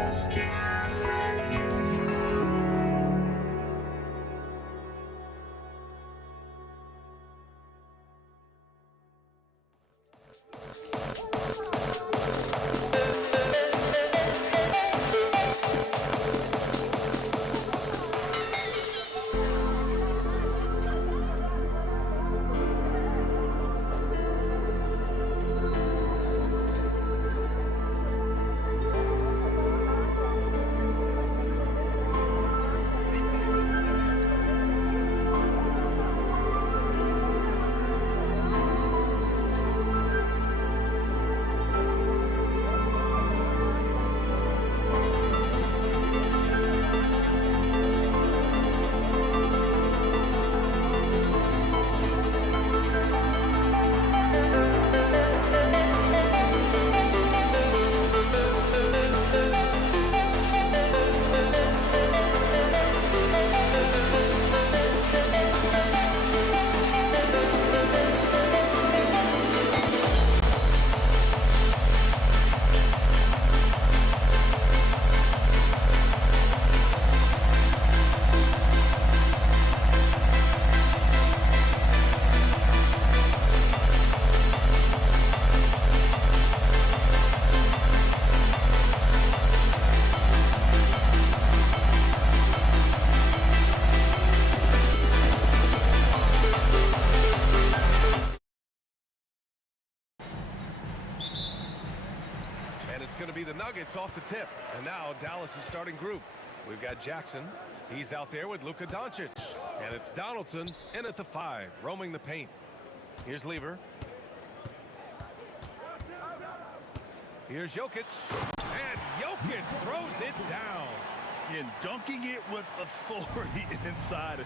just can't let you go. Going to be the Nuggets off the tip. And now Dallas' starting group. We've got Jackson. He's out there with Luka Doncic. And it's Donaldson in at the 5, roaming the paint. Here's Lever. Here's Jokic. And Jokic throws it down. And dunking it with authority inside.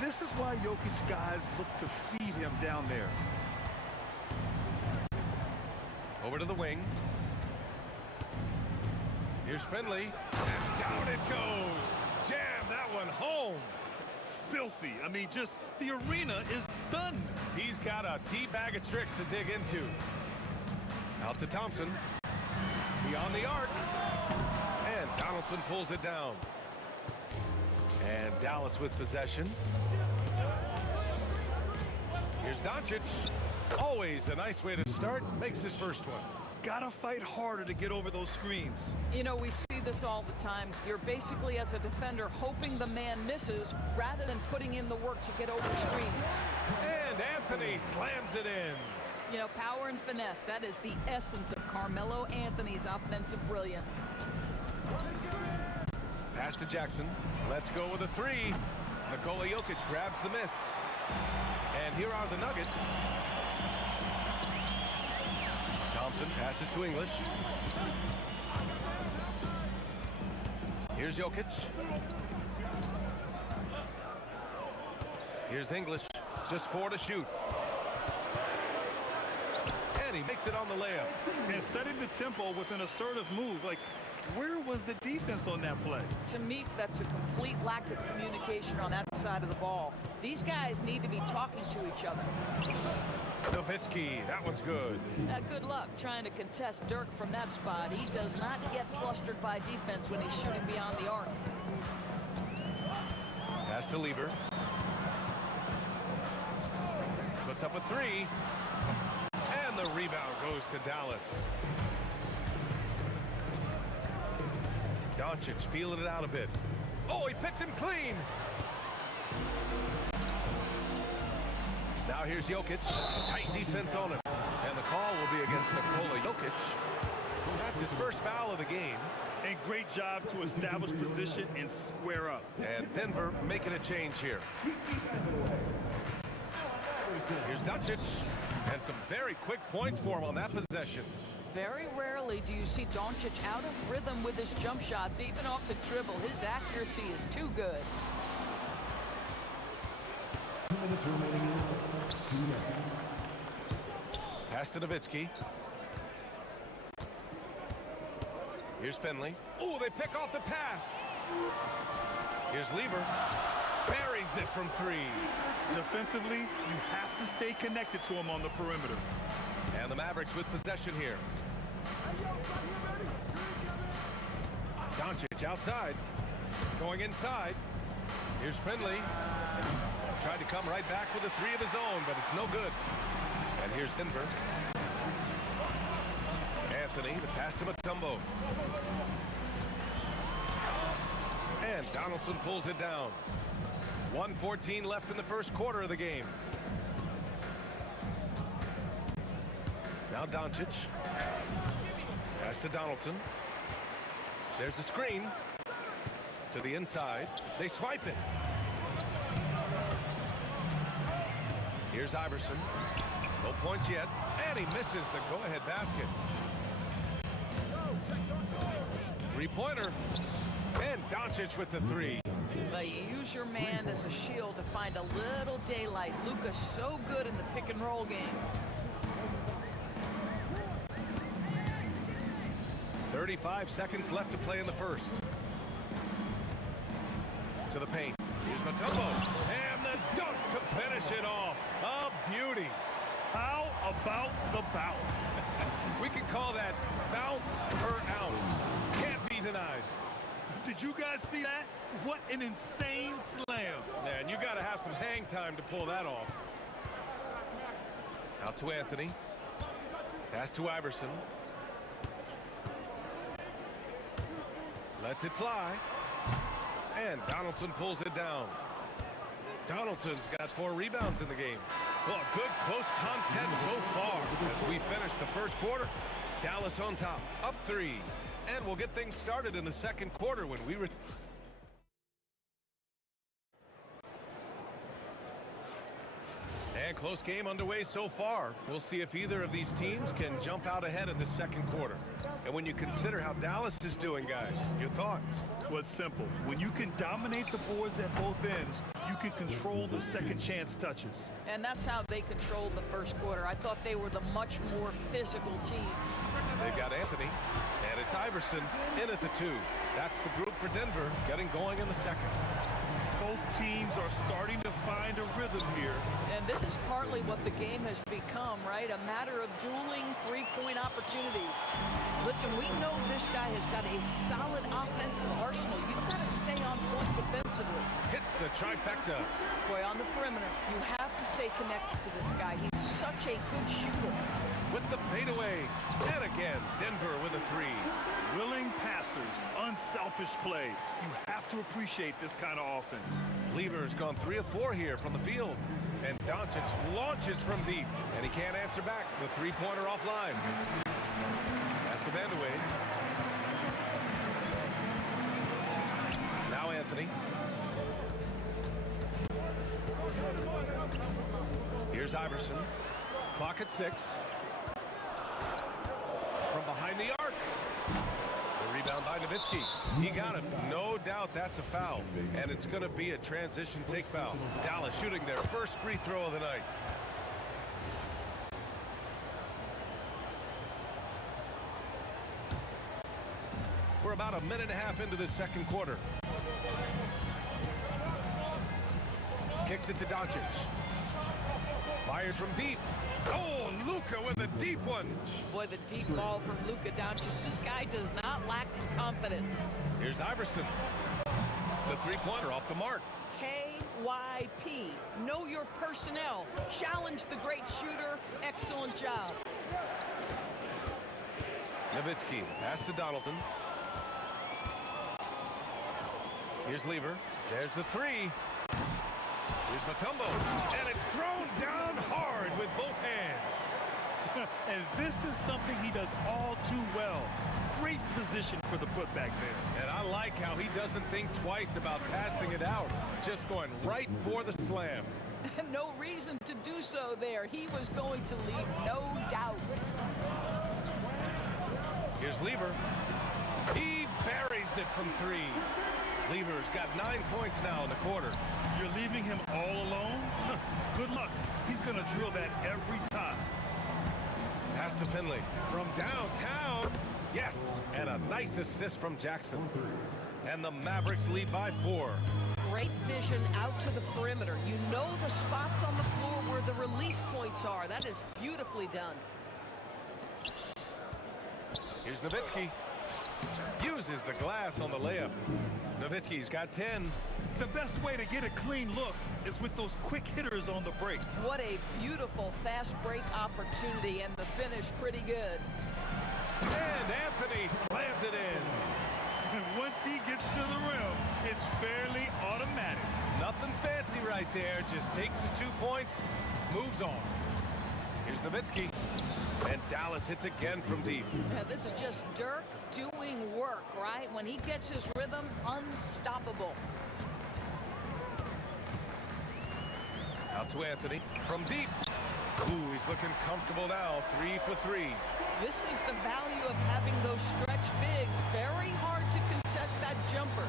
This is why Jokic guys look to feed him down there. Over to the wing. Here's Finley, and down it goes. Jam that one home. Filthy. I mean, just the arena is stunned. He's got a deep bag of tricks to dig into. Out to Thompson. Beyond the arc. And Donaldson pulls it down. And Dallas with possession. Here's Doncic. Always a nice way to start. Makes his first one. Gotta fight harder to get over those screens. You know, we see this all the time. You're basically, as a defender, hoping the man misses rather than putting in the work to get over screens. And Anthony slams it in. You know, power and finesse, that is the essence of Carmelo Anthony's offensive brilliance. Pass to Jackson. Let's go with a 3. Nikola Jokic grabs the miss. And here are the Nuggets. Thompson passes to English. Here's Jokic. Here's English. Just 4 to shoot. And he makes it on the layup. And setting the tempo with an assertive move. Like, where was the defense on that play? To me, that's a complete lack of communication on that side of the ball. These guys need to be talking to each other. Nowitzki, that one's good. Good luck trying to contest Dirk from that spot. He does not get flustered by defense when he's shooting beyond the arc. Pass to Lever. Puts up a 3. And the rebound goes to Dallas. Doncic feeling it out a bit. Oh, he picked him clean. Now here's Jokic. Tight defense on him. And the call will be against Nikola Jokic. That's his first foul of the game. And great job to establish position and square up. And Denver making a change here. Here's Doncic. And some very quick points for him on that possession. Very rarely do you see Doncic out of rhythm with his jump shots, even off the dribble. His accuracy is too good. 2 minutes remaining in the first. 2 seconds. Pass to Nowitzki. Here's Finley. Oh, they pick off the pass. Here's Lever. Buries it from 3. Defensively, you have to stay connected to him on the perimeter. And the Mavericks with possession here. Doncic outside. Going inside. Here's Finley. Tried to come right back with a three of his own, but it's no good. And here's Denver. Anthony, the pass to Mutombo. And Donaldson pulls it down. 1:14 left in the first quarter of the game. Now Doncic. Pass to Donaldson. There's a screen. To the inside. They swipe it. Here's Iverson. No points yet. And he misses the go-ahead basket. Three-pointer. And Doncic with the three. But you use your man as a shield to find a little daylight. Luka's so good in the pick-and-roll game. 35 seconds left to play in the first. To the paint. Here's Mutombo. And the dunk to finish it off. A beauty. How about the bounce? We can call that bounce per ounce. Can't be denied. Did you guys see that? What an insane slam. Man, you got to have some hang time to pull that off. Out to Anthony. Pass to Iverson. Lets it fly. And Donaldson pulls it down. Donaldson's got 4 rebounds in the game. Well, a good close contest so far as we finish the first quarter. Dallas on top, up 3. And we'll get things started in the second quarter when we And close game underway so far. We'll see if either of these teams can jump out ahead in the second quarter. And when you consider how Dallas is doing, guys, your thoughts? Well, it's simple. When you can dominate the boards at both ends, you can control the second chance touches. And that's how they controlled the first quarter. I thought they were the much more physical team. They've got Anthony, and it's Iverson in at the 2. That's the group for Denver getting going in the second. Both teams are starting to find a rhythm here. And this is partly what the game has become, right? A matter of dueling three-point opportunities. Listen, we know this guy has got a solid offensive arsenal. You've got to stay on point defensively. Hits the trifecta. Boy, on the perimeter, you have to stay connected to this guy. He's such a good shooter. With the fadeaway. And again, Denver with a 3. Willing passers, unselfish play. You have to appreciate this kind of offense. Lever's gone 3 of 4 here from the field. And Doncic launches from deep. And he can't answer back. The three-pointer offline. Pass to Vandeweghe. Now Anthony. Here's Iverson. Clock at 6. From behind the arc. The rebound by Nowitzki. He got him. No doubt that's a foul. And it's going to be a transition take foul. Dallas shooting their first free throw of the night. We're about a minute and a half into the second quarter. Kicks it to Doncic. Fires from deep. Oh, Luka with a deep one. Boy, the deep ball from Luka Doncic. This guy does not lack for confidence. Here's Iverson. The three-pointer off the mark. KYP. Know your personnel. Challenge the great shooter. Excellent job. Nowitzki. Pass to Donaldson. Here's Lever. There's the 3. Here's Mutombo. And it's thrown down hard with both hands. And this is something he does all too well. Great position for the putback there. And I like how he doesn't think twice about passing it out. Just going right for the slam. No reason to do so there. He was going to leave, no doubt. Here's Lever. He buries it from 3. Lever's got 9 points now in the quarter. You're leaving him all alone? Good luck. He's going to drill that every time. Pass to Finley. From downtown. Yes. And a nice assist from Jackson. And the Mavericks lead by 4. Great vision out to the perimeter. You know the spots on the floor where the release points are. That is beautifully done. Here's Nowitzki. Uses the glass on the layup. Nowitzki's got 10. The best way to get a clean look is with those quick hitters on the break. What a beautiful fast break opportunity, and the finish pretty good. And Anthony slams it in. And once he gets to the rim, it's fairly automatic. Nothing fancy right there. Just takes his 2 points, moves on. Here's Nowitzki. And Dallas hits again from deep. Yeah, this is just Dirk doing work, right? When he gets his rhythm, unstoppable. Out to Anthony from deep. Ooh, he's looking comfortable now. 3 for 3. This is the value of having those stretch bigs. Very hard to contest that jumper.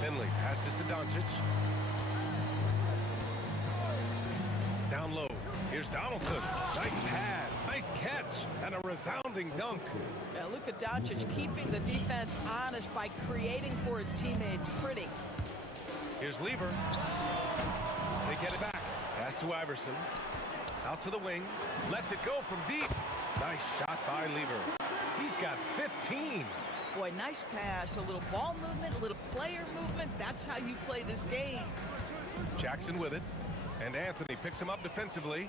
Finley passes to Doncic. Down low. Here's Donaldson. Nice pass, nice catch, and a resounding dunk. Yeah, Luka Doncic keeping the defense honest by creating for his teammates. Pretty. Here's Lever. They get it back. Pass to Iverson. Out to the wing. Lets it go from deep. Nice shot by Lever. He's got 15. Boy, nice pass. A little ball movement, a little player movement. That's how you play this game. Jackson with it. And Anthony picks him up defensively.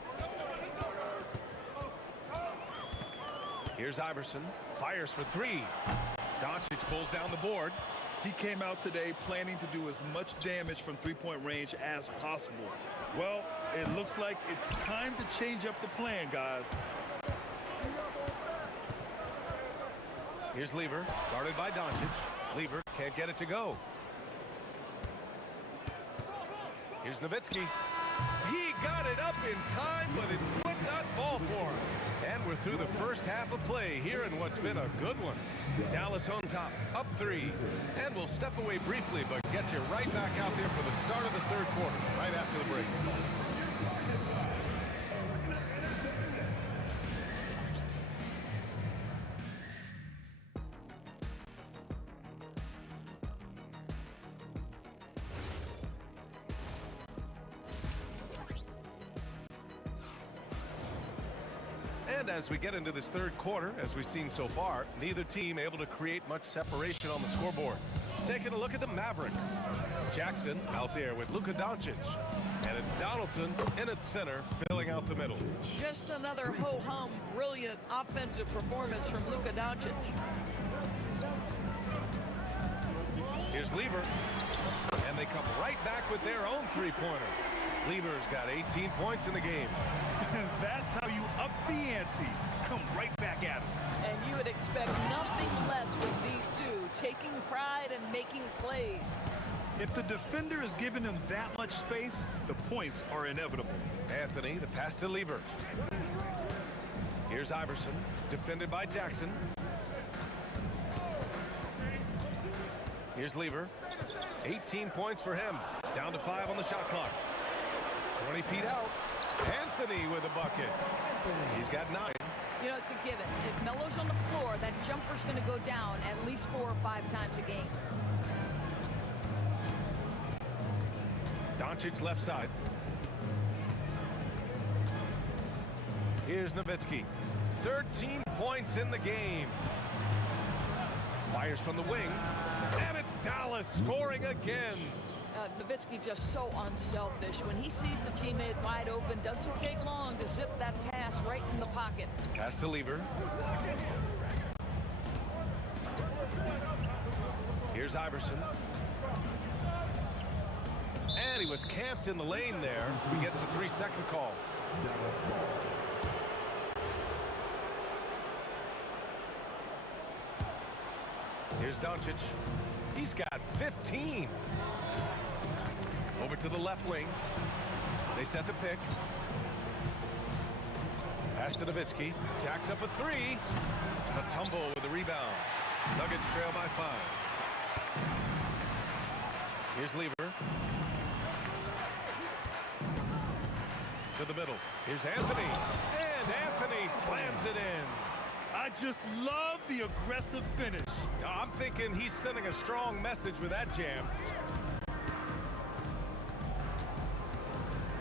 Here's Iverson. Fires for 3. Doncic pulls down the board. He came out today planning to do as much damage from three-point range as possible. Well, it looks like it's time to change up the plan, guys. Here's Lever, guarded by Doncic. Lever can't get it to go. Here's Nowitzki. He got it up in time, but it would not fall for him. And we're through the first half of play here in what's been a good one. Dallas on top, up 3. And we'll step away briefly, but get you right back out there for the start of the third quarter, right after the break. And as we get into this third quarter, as we've seen so far, neither team able to create much separation on the scoreboard. Taking a look at the Mavericks. Jackson out there with Luka Doncic. And it's Donaldson in its center, filling out the middle. Just another ho-hum, brilliant offensive performance from Luka Doncic. Here's Lever. And they come right back with their own three-pointer. Lever's got 18 points in the game. That's how you up the ante. Come right back at him. And you would expect nothing less from these two, taking pride and making plays. If the defender is giving him that much space, the points are inevitable. Anthony, the pass to Lever. Here's Iverson, defended by Jackson. Here's Lever. 18 points for him. Down to 5 on the shot clock. 20 feet out. Anthony with a bucket. He's got 9. You know, it's a given. If Melo's on the floor, that jumper's going to go down at least 4 or 5 times a game. Doncic left side. Here's Nowitzki. 13 points in the game. Fires from the wing. And it's Dallas scoring again. Nowitzki just so unselfish. When he sees the teammate wide open, doesn't take long to zip that pass right in the pocket. Pass to Lever. Here's Iverson. And he was camped in the lane there. He gets a 3-second call. Here's Doncic. He's got 15. Over to the left wing. They set the pick. Pass to Nowitzki. Jacks up a 3. A tumble with the rebound. Nuggets trail by 5. Here's Lever. To the middle. Here's Anthony. And Anthony slams it in. I just love the aggressive finish. I'm thinking he's sending a strong message with that jam.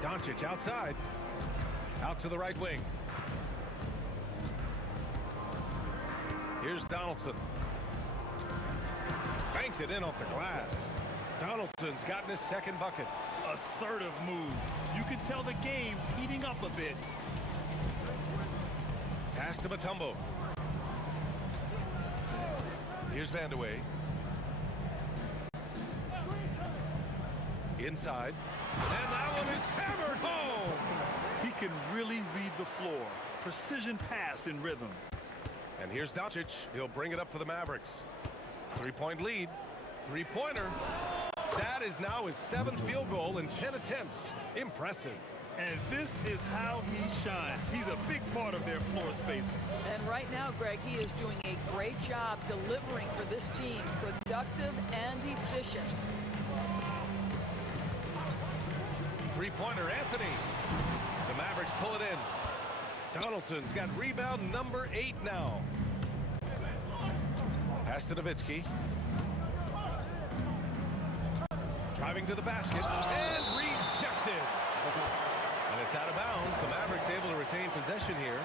Doncic outside. Out to the right wing. Here's Donaldson. Banked it in off the glass. Donaldson's gotten his second bucket. Assertive move. You can tell the game's heating up a bit. Pass to Mutombo. Here's Vandeweghe. Inside. And that one is hammered home. He can really read the floor. Precision pass in rhythm. And here's Doncic. He'll bring it up for the Mavericks. 3-point lead. Three-pointer. That is now his 7th field goal in 10 attempts. Impressive. And this is how he shines. He's a big part of their floor spacing. And right now, Greg, he is doing a great job delivering for this team. Productive and efficient. Three-pointer, Anthony. The Mavericks pull it in. Donaldson's got rebound number 8 now. Pass to Nowitzki. Driving to the basket and rejected. And it's out of bounds. The Mavericks able to retain possession here.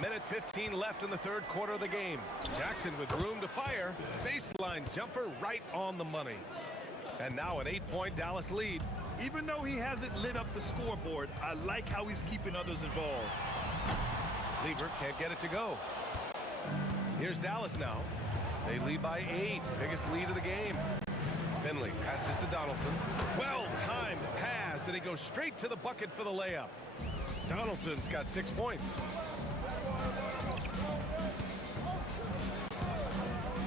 1:15 left in the third quarter of the game. Jackson with room to fire. Baseline jumper right on the money. And now an 8-point Dallas lead. Even though he hasn't lit up the scoreboard, I like how he's keeping others involved. Lever can't get it to go. Here's Dallas now. They lead by 8. Biggest lead of the game. Finley passes to Donaldson. Well-timed pass, and he goes straight to the bucket for the layup. Donaldson's got 6 points.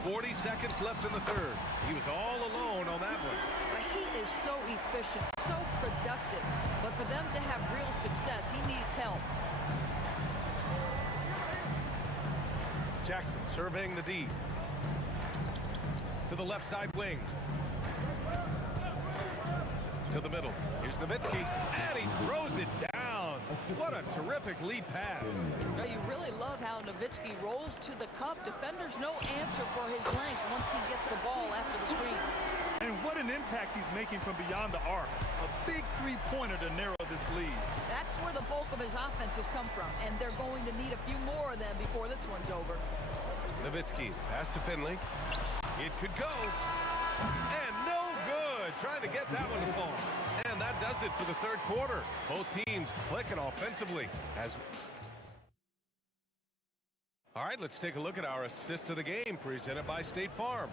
40 seconds left in the third. He was all alone on that one. He is so efficient, so productive. But for them to have real success, he needs help. Jackson surveying the D. To the left side wing. To the middle. Here's Nowitzki. And he throws it down. What a terrific lead pass. You really love how Nowitzki rolls to the cup. Defenders no answer for his length once he gets the ball after the screen. And what an impact he's making from beyond the arc. A big three-pointer to narrow this lead. That's where the bulk of his offense has come from, and they're going to need a few more of them before this one's over. Nowitzki, pass to Finley. It could go. And no good. Trying to get that one to fall. And that does it for the third quarter. Both teams clicking offensively. All right, let's take a look at our assist of the game presented by State Farm.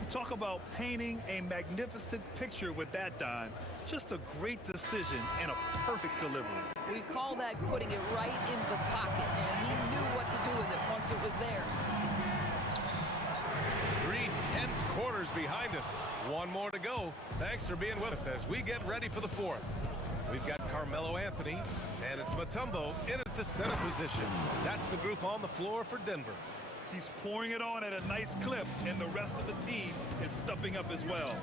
You talk about painting a magnificent picture with that dime. Just a great decision and a perfect delivery. We call that putting it right in the pocket, and he knew what to do with it once it was there. 3/10 quarters behind us. One more to go. Thanks for being with us as we get ready for the fourth. We've got Carmelo Anthony, and it's Mutombo in at the center position. That's the group on the floor for Denver. He's pouring it on at a nice clip, and the rest of the team is stepping up as well.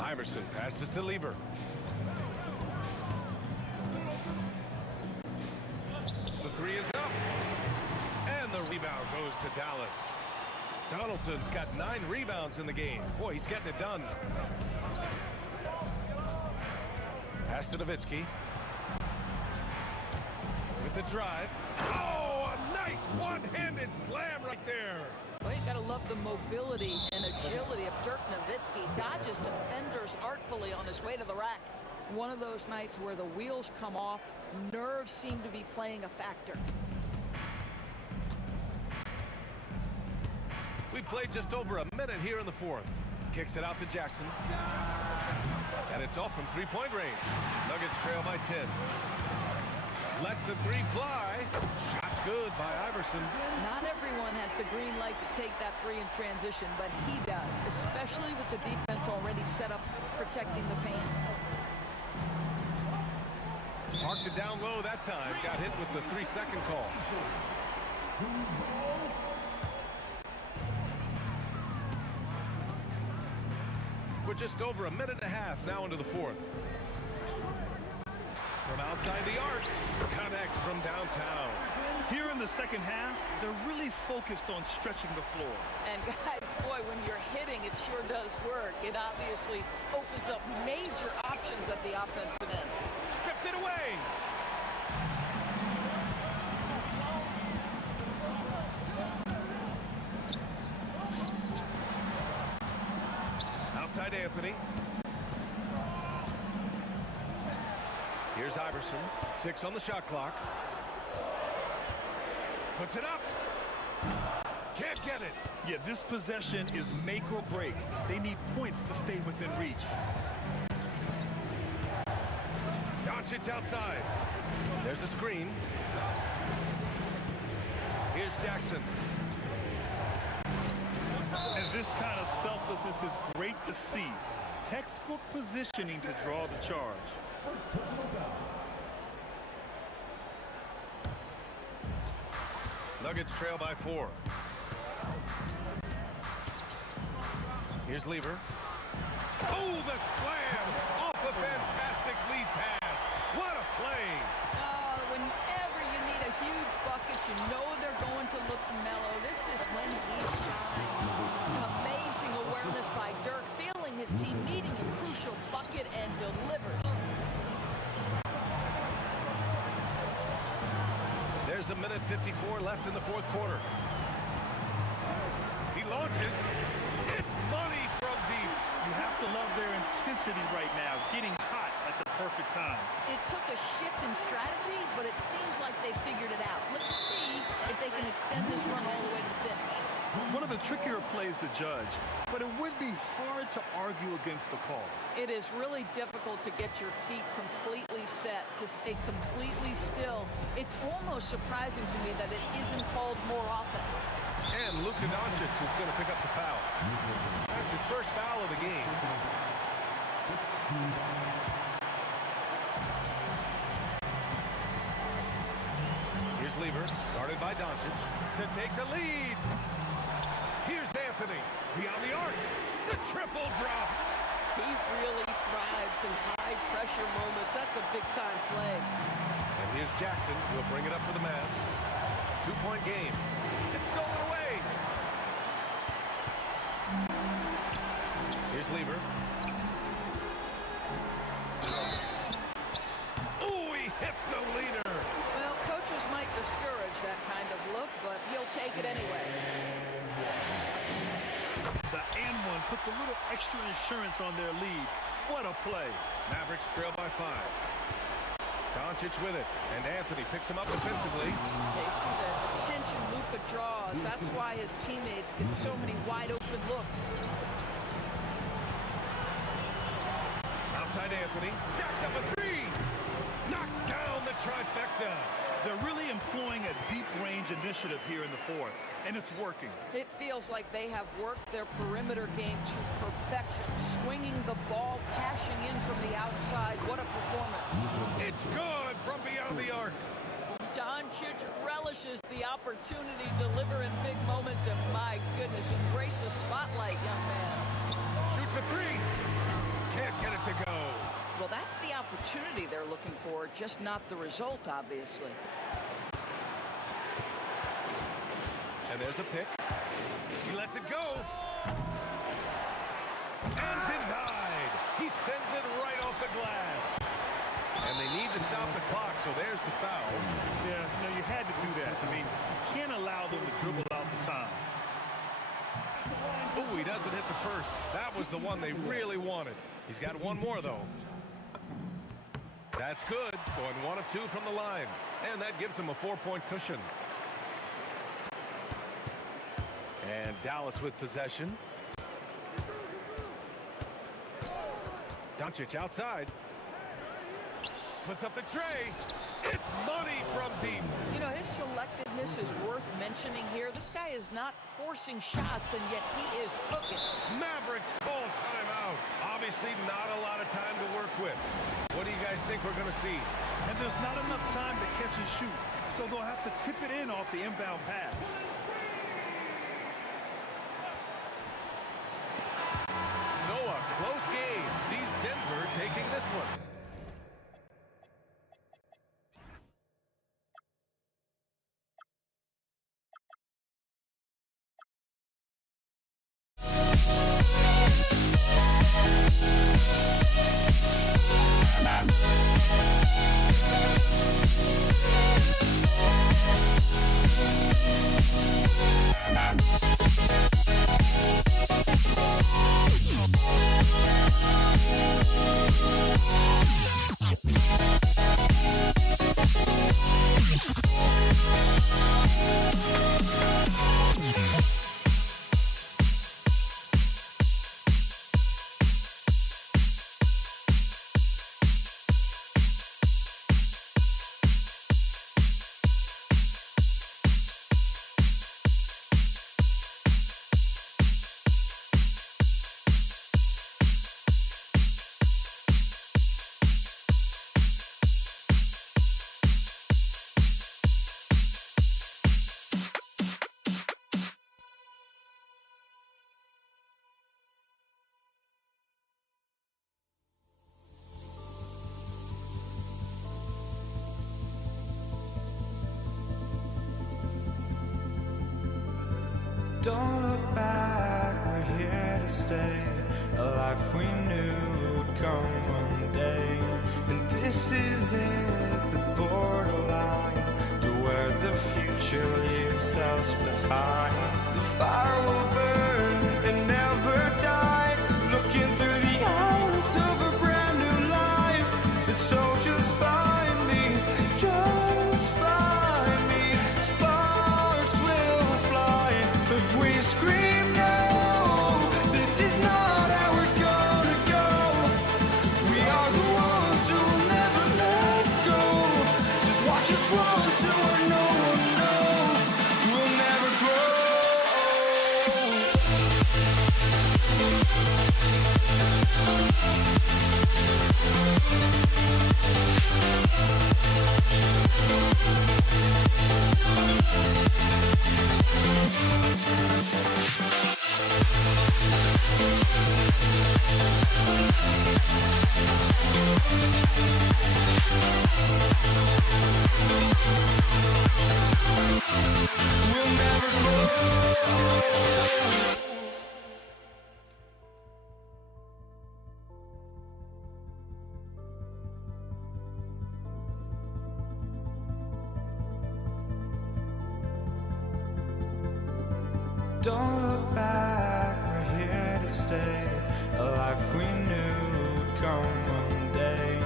Iverson passes to Lever. The three is up. And the rebound goes to Dallas. Donaldson's got 9 rebounds in the game. Boy, he's getting it done. Pass to Nowitzki. With the drive. Oh, a nice one-handed slam right there. Well, you gotta love the mobility and agility of Dirk Nowitzki. Dodges defenders artfully on his way to the rack. One of those nights where the wheels come off, nerves seem to be playing a factor. We played just over a minute here in the fourth. Kicks it out to Jackson. And it's off from three-point range. Nuggets trail by 10. Lets the three fly. Shot's good by Iverson. Not everyone has the green light to take that three in transition, but he does, especially with the defense already set up protecting the paint. Parked it down low that time. Got hit with the 3-second call. We're just over a minute and a half now into the fourth. From outside the arc, connects from downtown. Here in the second half, they're really focused on stretching the floor. And guys, boy, when you're hitting, it sure does work. It obviously opens up major options at the offensive end. Stripped it away. Anthony. Here's Iverson. 6 on the shot clock. Puts it up. Can't get it. Yeah, this possession is make or break. They need points to stay within reach. Doncic outside. There's a screen. Here's Jackson. And this kind of selflessness is great to see. Textbook positioning to draw the charge. Nuggets trail by 4. Here's Lever. Oh, the slam! Off a fantastic lead pass. What a play! Whenever you need a huge bucket, you know they're going to look to Melo. This is when he shines. Amazing awareness by Dirk, feeling his team needing a crucial bucket and delivers. There's a minute 54 left in the fourth quarter. He launches. It's money from deep. You have to love their intensity right now, getting hot at the perfect time. It took a shift in strategy, but it seems like they figured it out. Let's see if they can extend this run all the way to the finish. One of the trickier plays to judge, but it would be hard to argue against the call. It is really difficult to get your feet completely set, to stay completely still. It's almost surprising to me that it isn't called more often. And Luka Doncic is going to pick up the foul. That's his first foul of the game. Here's Lever, guarded by Doncic, to take the lead. Here's Anthony, beyond the arc. The triple drops. He really thrives in high-pressure moments. That's a big-time play. And here's Jackson, who will bring it up for the Mavs. 2-point game. It's stolen away. Here's Lever. Oh, he hits the leader. Well, coaches might discourage that kind of look, but he'll take it anyway. The and one puts a little extra insurance on their lead. What a play. Mavericks trail by 5. Doncic with it, and Anthony picks him up defensively. They see the attention Luka draws. That's why his teammates get so many wide-open looks. Outside Anthony, jacks up a 3. Knocks down the trifecta. They're really employing a deep-range initiative here in the fourth, and it's working. It feels like they have worked their perimeter game to perfection, swinging the ball, cashing in from the outside. What a performance. It's good from beyond the arc. Doncic relishes the opportunity to deliver in big moments, and my goodness, embrace the spotlight, young man. Shoots a 3. Can't get it to go. Well, that's the opportunity they're looking for, just not the result, obviously. And there's a pick. He lets it go. And denied. He sends it right off the glass. And they need to stop the clock, so there's the foul. Yeah, no, you had to do that. I mean, you can't allow them to dribble out the time. Oh, he doesn't hit the first. That was the one they really wanted. He's got one more, though. That's good. Going 1 of 2 from the line. And that gives him a 4-point cushion. And Dallas with possession. Doncic outside. Puts up the tray. It's money from deep. You know, his selectiveness is worth mentioning here. This guy is not forcing shots, and yet he is cooking. Mavericks call timeout. Obviously not a lot of time to work with. What do you guys think we're going to see? And there's not enough time to catch and shoot, so they'll have to tip it in off the inbound pass. So a close game sees Denver taking this one. Don't look back, we're here to stay. A life we knew would come one day. And this is it, the borderline to where the future leaves us behind. The fire will burn and never die, looking through the eyes of a brand new life. And so just find me, just find me. Sparks will fly if we scream no. This is not how we're gonna go. We are the ones who'll never let go. Just watch us run to where no one knows. We'll never grow. We'll never grow. Don't look back, we're here to stay. A life we knew would come one day.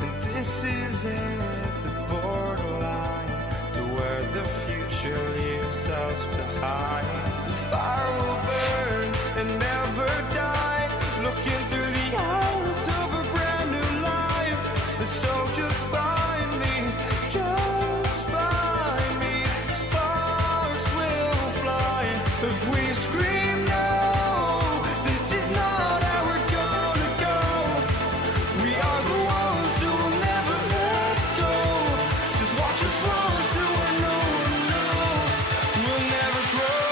And this is it, the borderline to where the future leaves us behind. The fire will burn and never die, looking through the eyes of a brand new life. And so just find me, just find me. Sparks will fly if we scream no. This is not how we're gonna go. We are the ones who will never let go. Just watch us run to where no one knows. We'll never grow.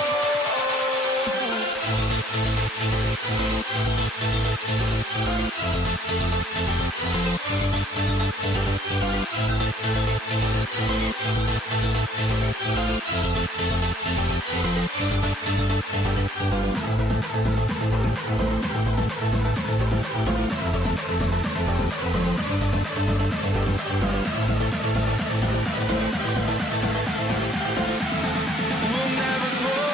We'll never grow. We'll never grow.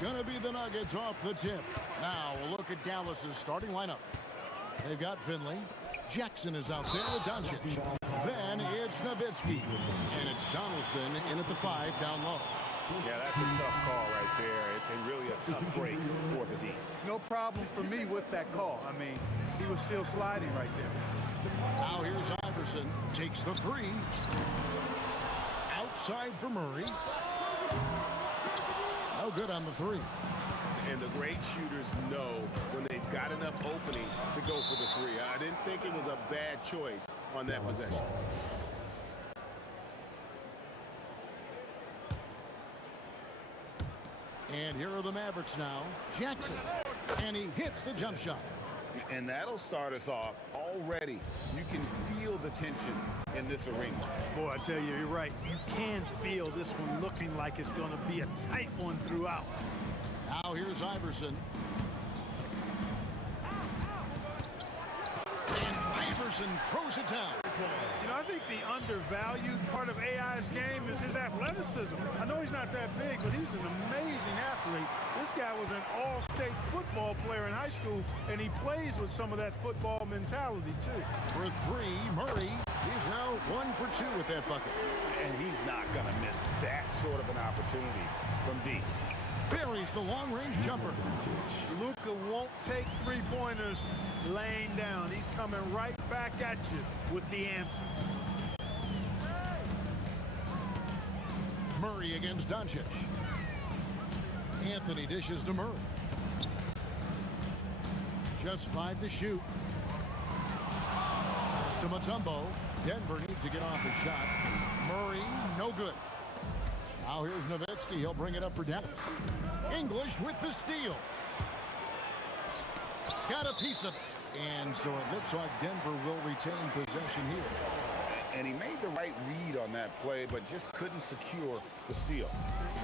Gonna be the Nuggets off the tip. Now we'll look at Dallas's starting lineup. They've got Finley. Jackson is out there with Doncic. Then it's Nowitzki. And it's Donaldson in at the 5 down low. Yeah, that's a tough call right there, and really a tough break for the D. No problem for me with that call. I mean, he was still sliding right there. Now here's Iverson. Takes the 3. Outside for Murray. No good on the 3. And the great shooters know when they've got enough opening to go for the 3. I didn't think it was a bad choice on that possession. And here are the Mavericks now. Jackson. And he hits the jump shot. And that'll start us off already. You can feel the tension in this arena. Boy, I tell you, you're right. You can feel this one looking like it's going to be a tight one throughout. Now here's Iverson. And Iverson throws it down. You know, I think the undervalued part of AI's game is his athleticism. I know he's not that big, but he's an amazing athlete. This guy was an all-state football player in high school, and he plays with some of that football mentality, too. For three, Murray is now 1 for 2 with that bucket. And he's not going to miss that sort of an opportunity from deep. Buries the long-range jumper. Luka won't take three-pointers laying down. He's coming right back at you with the answer. Murray against Doncic. Anthony dishes to Murray. Just 5 to shoot. Pass to Mutombo. Denver needs to get off the shot. Murray, no good. Now here's Nowitzki. He'll bring it up for Dallas. English with the steal. Got a piece of it. And so it looks like Denver will retain possession here. And he made the right read on that play, but just couldn't secure the steal.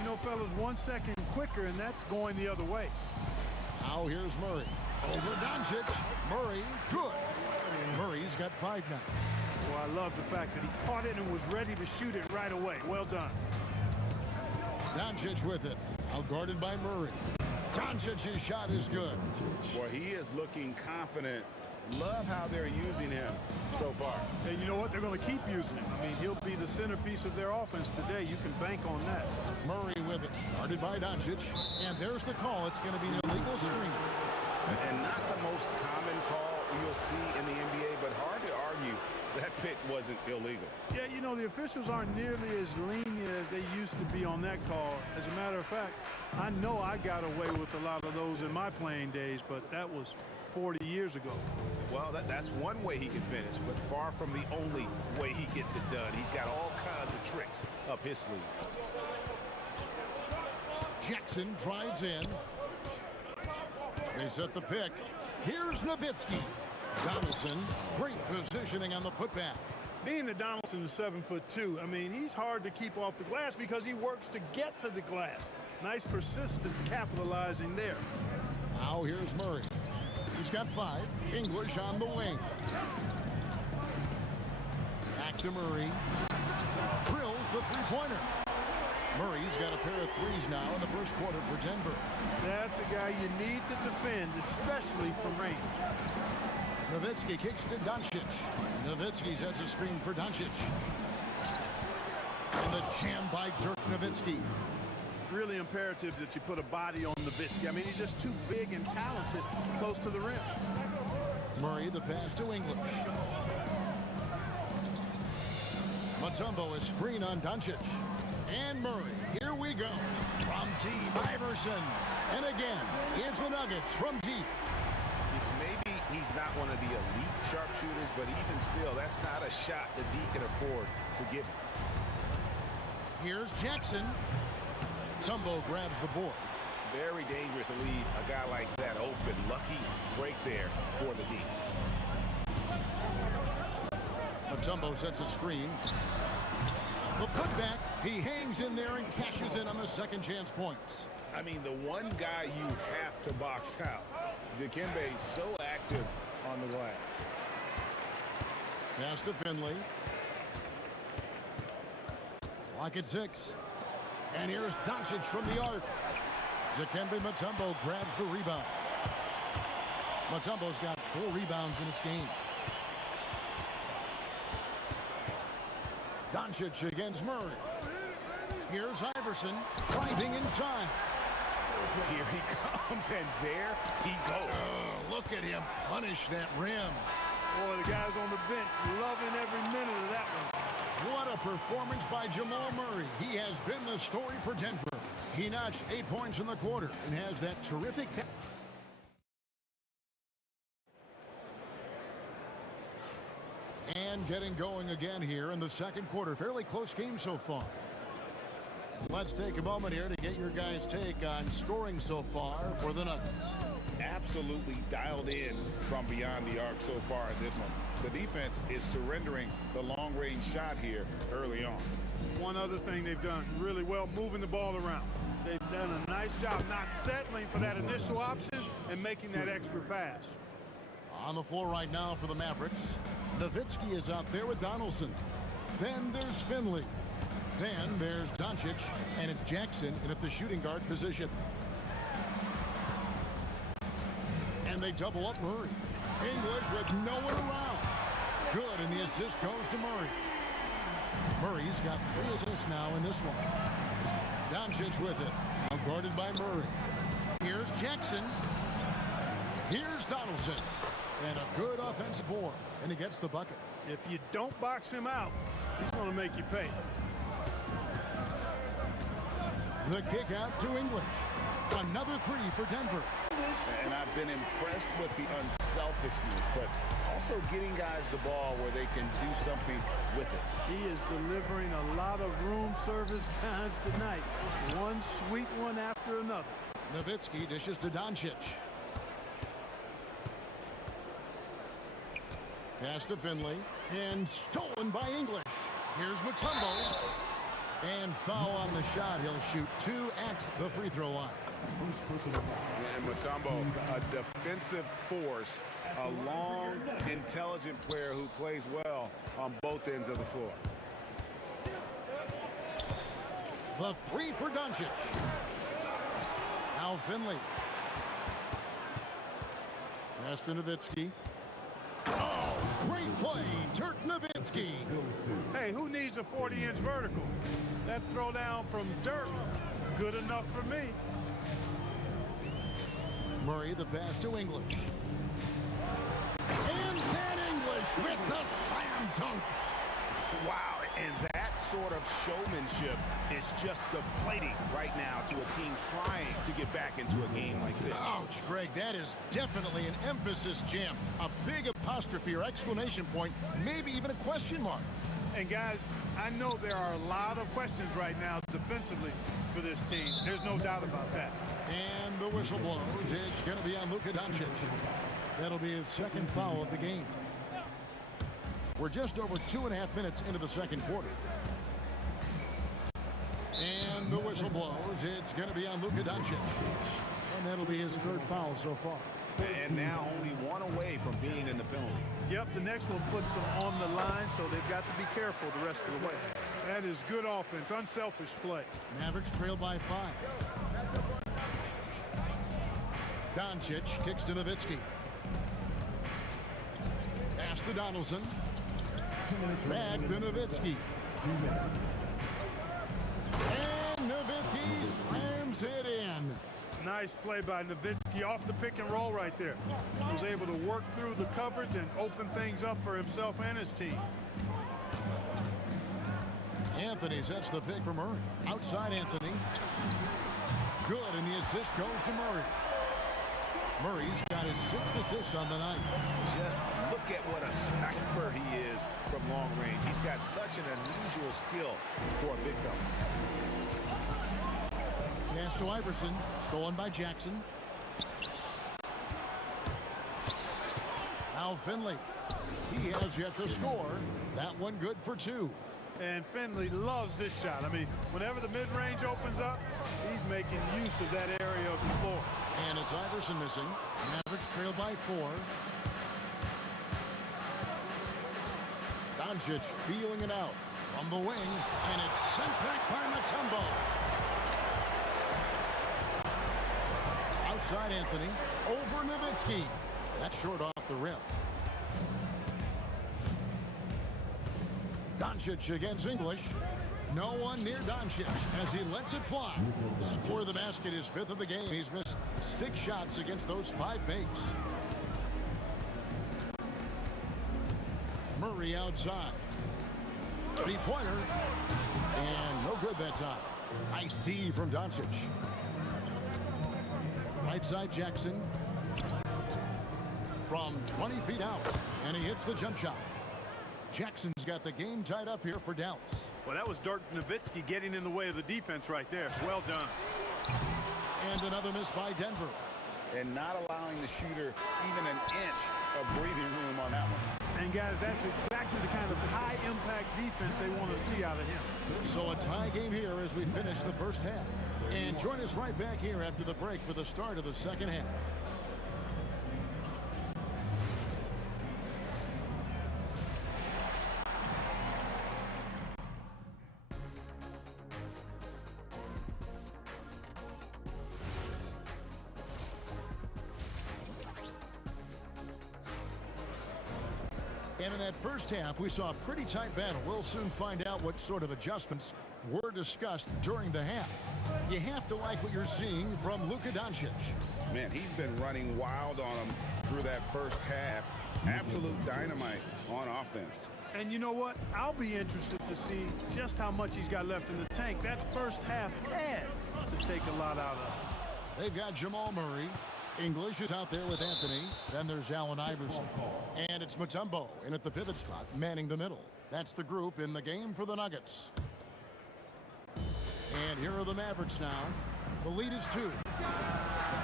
You know, fellas, 1 second quicker, and that's going the other way. Now here's Murray. Over Doncic. Murray, good. Murray's got 5 now. Well, I love the fact that he caught it and was ready to shoot it right away. Well done. Doncic with it. Now guarded by Murray. Doncic's shot is good. Boy, he is looking confident. Love how they're using him so far. And you know what? They're going to keep using him. I mean, he'll be the centerpiece of their offense today. You can bank on that. Murray with it. Guarded by Doncic. And there's the call. It's going to be an illegal screen. And not the most common call you'll see in the NBA, but hard to argue that pick wasn't illegal. Yeah, you know, the officials aren't nearly as lenient as they used to be on that call. As a matter of fact, I know I got away with a lot of those in my playing days, but that was 40 years ago. Well, that's one way he can finish, but far from the only way he gets it done. He's got all kinds of tricks up his sleeve. Jackson drives in. They set the pick. Here's Nowitzki. Donaldson, great positioning on the putback. Being that Donaldson is 7'2", I mean, he's hard to keep off the glass because he works to get to the glass. Nice persistence capitalizing there. Now here's Murray. He's got 5. English on the wing. Back to Murray. Drills the three-pointer. Murray's got a pair of threes now in the first quarter for Denver. That's a guy you need to defend, especially from range. Nowitzki kicks to Doncic. Nowitzki sets a screen for Doncic. And the jam by Dirk Nowitzki. Really imperative that you put a body on Nowitzki. I mean, he's just too big and talented close to the rim. Murray, the pass to English. Mutombo, a screen on Doncic. And Murray, here we go. From deep, Iverson. And again, it's the Nuggets from deep. Maybe he's not one of the elite sharpshooters, but even still, that's not a shot that D can afford to give. Here's Jackson. Tumbo grabs the board. Very dangerous to leave a guy like that open. Lucky break there for the D. Mutombo sets a screen. The putback, he hangs in there and cashes in on the second chance points. I mean, the one guy you have to box out. Dikembe is so active on the glass. Pass to Finley. Clock at 6. And here's Doncic from the arc. Dikembe Mutombo grabs the rebound. Mutombo's got 4 rebounds in this game. Doncic against Murray. Here's Iverson driving inside. Here he comes, and there he goes. Oh, look at him punish that rim. Boy, the guys on the bench loving every minute of that one. What a performance by Jamal Murray. He has been the story for Denver. He notched 8 points in the quarter and has that terrific pass. And getting going again here in the second quarter. Fairly close game so far. Let's take a moment here to get your guys' take on scoring so far for the Nuggets. Absolutely dialed in from beyond the arc so far in this one. The defense is surrendering the long-range shot here early on. One other thing they've done really well, moving the ball around. They've done a nice job not settling for that initial option and making that extra pass. On the floor right now for the Mavericks, Nowitzki is out there with Donaldson. Then there's Finley. Then there's Doncic, and it's Jackson in at the shooting guard position. And they double up Murray. English with no one around. Good, and the assist goes to Murray. Murray's got 3 assists now in this one. Doncic with it. Now guarded by Murray. Here's Jackson. Here's Donaldson. And a good offensive board. And he gets the bucket. If you don't box him out, he's going to make you pay. The kick out to English. Another 3 for Denver. And I've been impressed with the unselfishness, but also getting guys the ball where they can do something with it. He is delivering a lot of room service times tonight. One sweet one after another. Nowitzki dishes to Doncic. Pass to Finley. And stolen by English. Here's Mutombo. And foul on the shot. He'll shoot 2 at the free throw line. And Mutombo, a defensive force, a long, intelligent player who plays well on both ends of the floor. The 3 for Doncic. Now Finley. Pass to Nowitzki. Oh, great play, Dirk Nowitzki. Hey, who needs a 40-inch vertical? That throw down from Dirk, good enough for me. Murray, the pass to English. And then English with the slam dunk. Wow, and that sort of showmanship is just deflating right now to a team trying to get back into a game like this. Ouch, Greg, that is definitely an emphasis jam. A big apostrophe or exclamation point, maybe even a question mark. And guys, I know there are a lot of questions right now defensively for this team. There's no doubt about that. And the whistle blows. It's going to be on Luka Doncic. That'll be his second foul of the game. We're just over 2.5 minutes into the second quarter. And the whistle blows. It's going to be on Luka Doncic. And that'll be his 3rd foul so far. And now only 1 away from being in the penalty. Yep, the next one puts them on the line, so they've got to be careful the rest of the way. That is good offense, unselfish play. Mavericks trail by 5. Doncic kicks to Nowitzki. Pass to Donaldson. Back to Nowitzki. And Nowitzki slams it in. Nice play by Nowitzki off the pick and roll right there. He was able to work through the coverage and open things up for himself and his team. Anthony sets the pick for Murray. Outside Anthony. Good, and the assist goes to Murray. Murray's got his 6th assist on the night. Just look at what a sniper he is from long range. He's got such an unusual skill for a big fella. Pass to Iverson, stolen by Jackson. Now Finley. He has yet to score. That one good for 2. And Finley loves this shot. I mean, whenever the mid-range opens up, he's making use of that area of the floor. And it's Iverson missing. Mavericks trail by 4. Doncic feeling it out from the wing, and it's sent back by Mutombo. Outside Anthony, over Nowitzki. That's short off the rim. Doncic against English. No one near Doncic as he lets it fly. Score of the basket is 5th of the game. He's missed 6 shots against those 5 makes. Murray outside. 3-pointer. And no good that time. Nice D from Doncic. Right side Jackson. From 20 feet out. And he hits the jump shot. Jackson's got the game tied up here for Dallas. Well, that was Dirk Nowitzki getting in the way of the defense right there. Well done. And another miss by Denver. And not allowing the shooter even an inch of breathing room on that one. And guys, that's exactly the kind of high-impact defense they want to see out of him. So a tie game here as we finish the first half. And join us right back here after the break for the start of the second half. And in that first half, we saw a pretty tight battle. We'll soon find out what sort of adjustments were discussed during the half. You have to like what you're seeing from Luka Doncic. Man, he's been running wild on him through that first half. Absolute dynamite on offense. And you know what? I'll be interested to see just how much he's got left in the tank. That first half had to take a lot out of him. They've got Jamal Murray. English is out there with Anthony. Then there's Allen Iverson. And it's Mutombo in at the pivot spot, manning the middle. That's the group in the game for the Nuggets. And here are the Mavericks now. The lead is 2.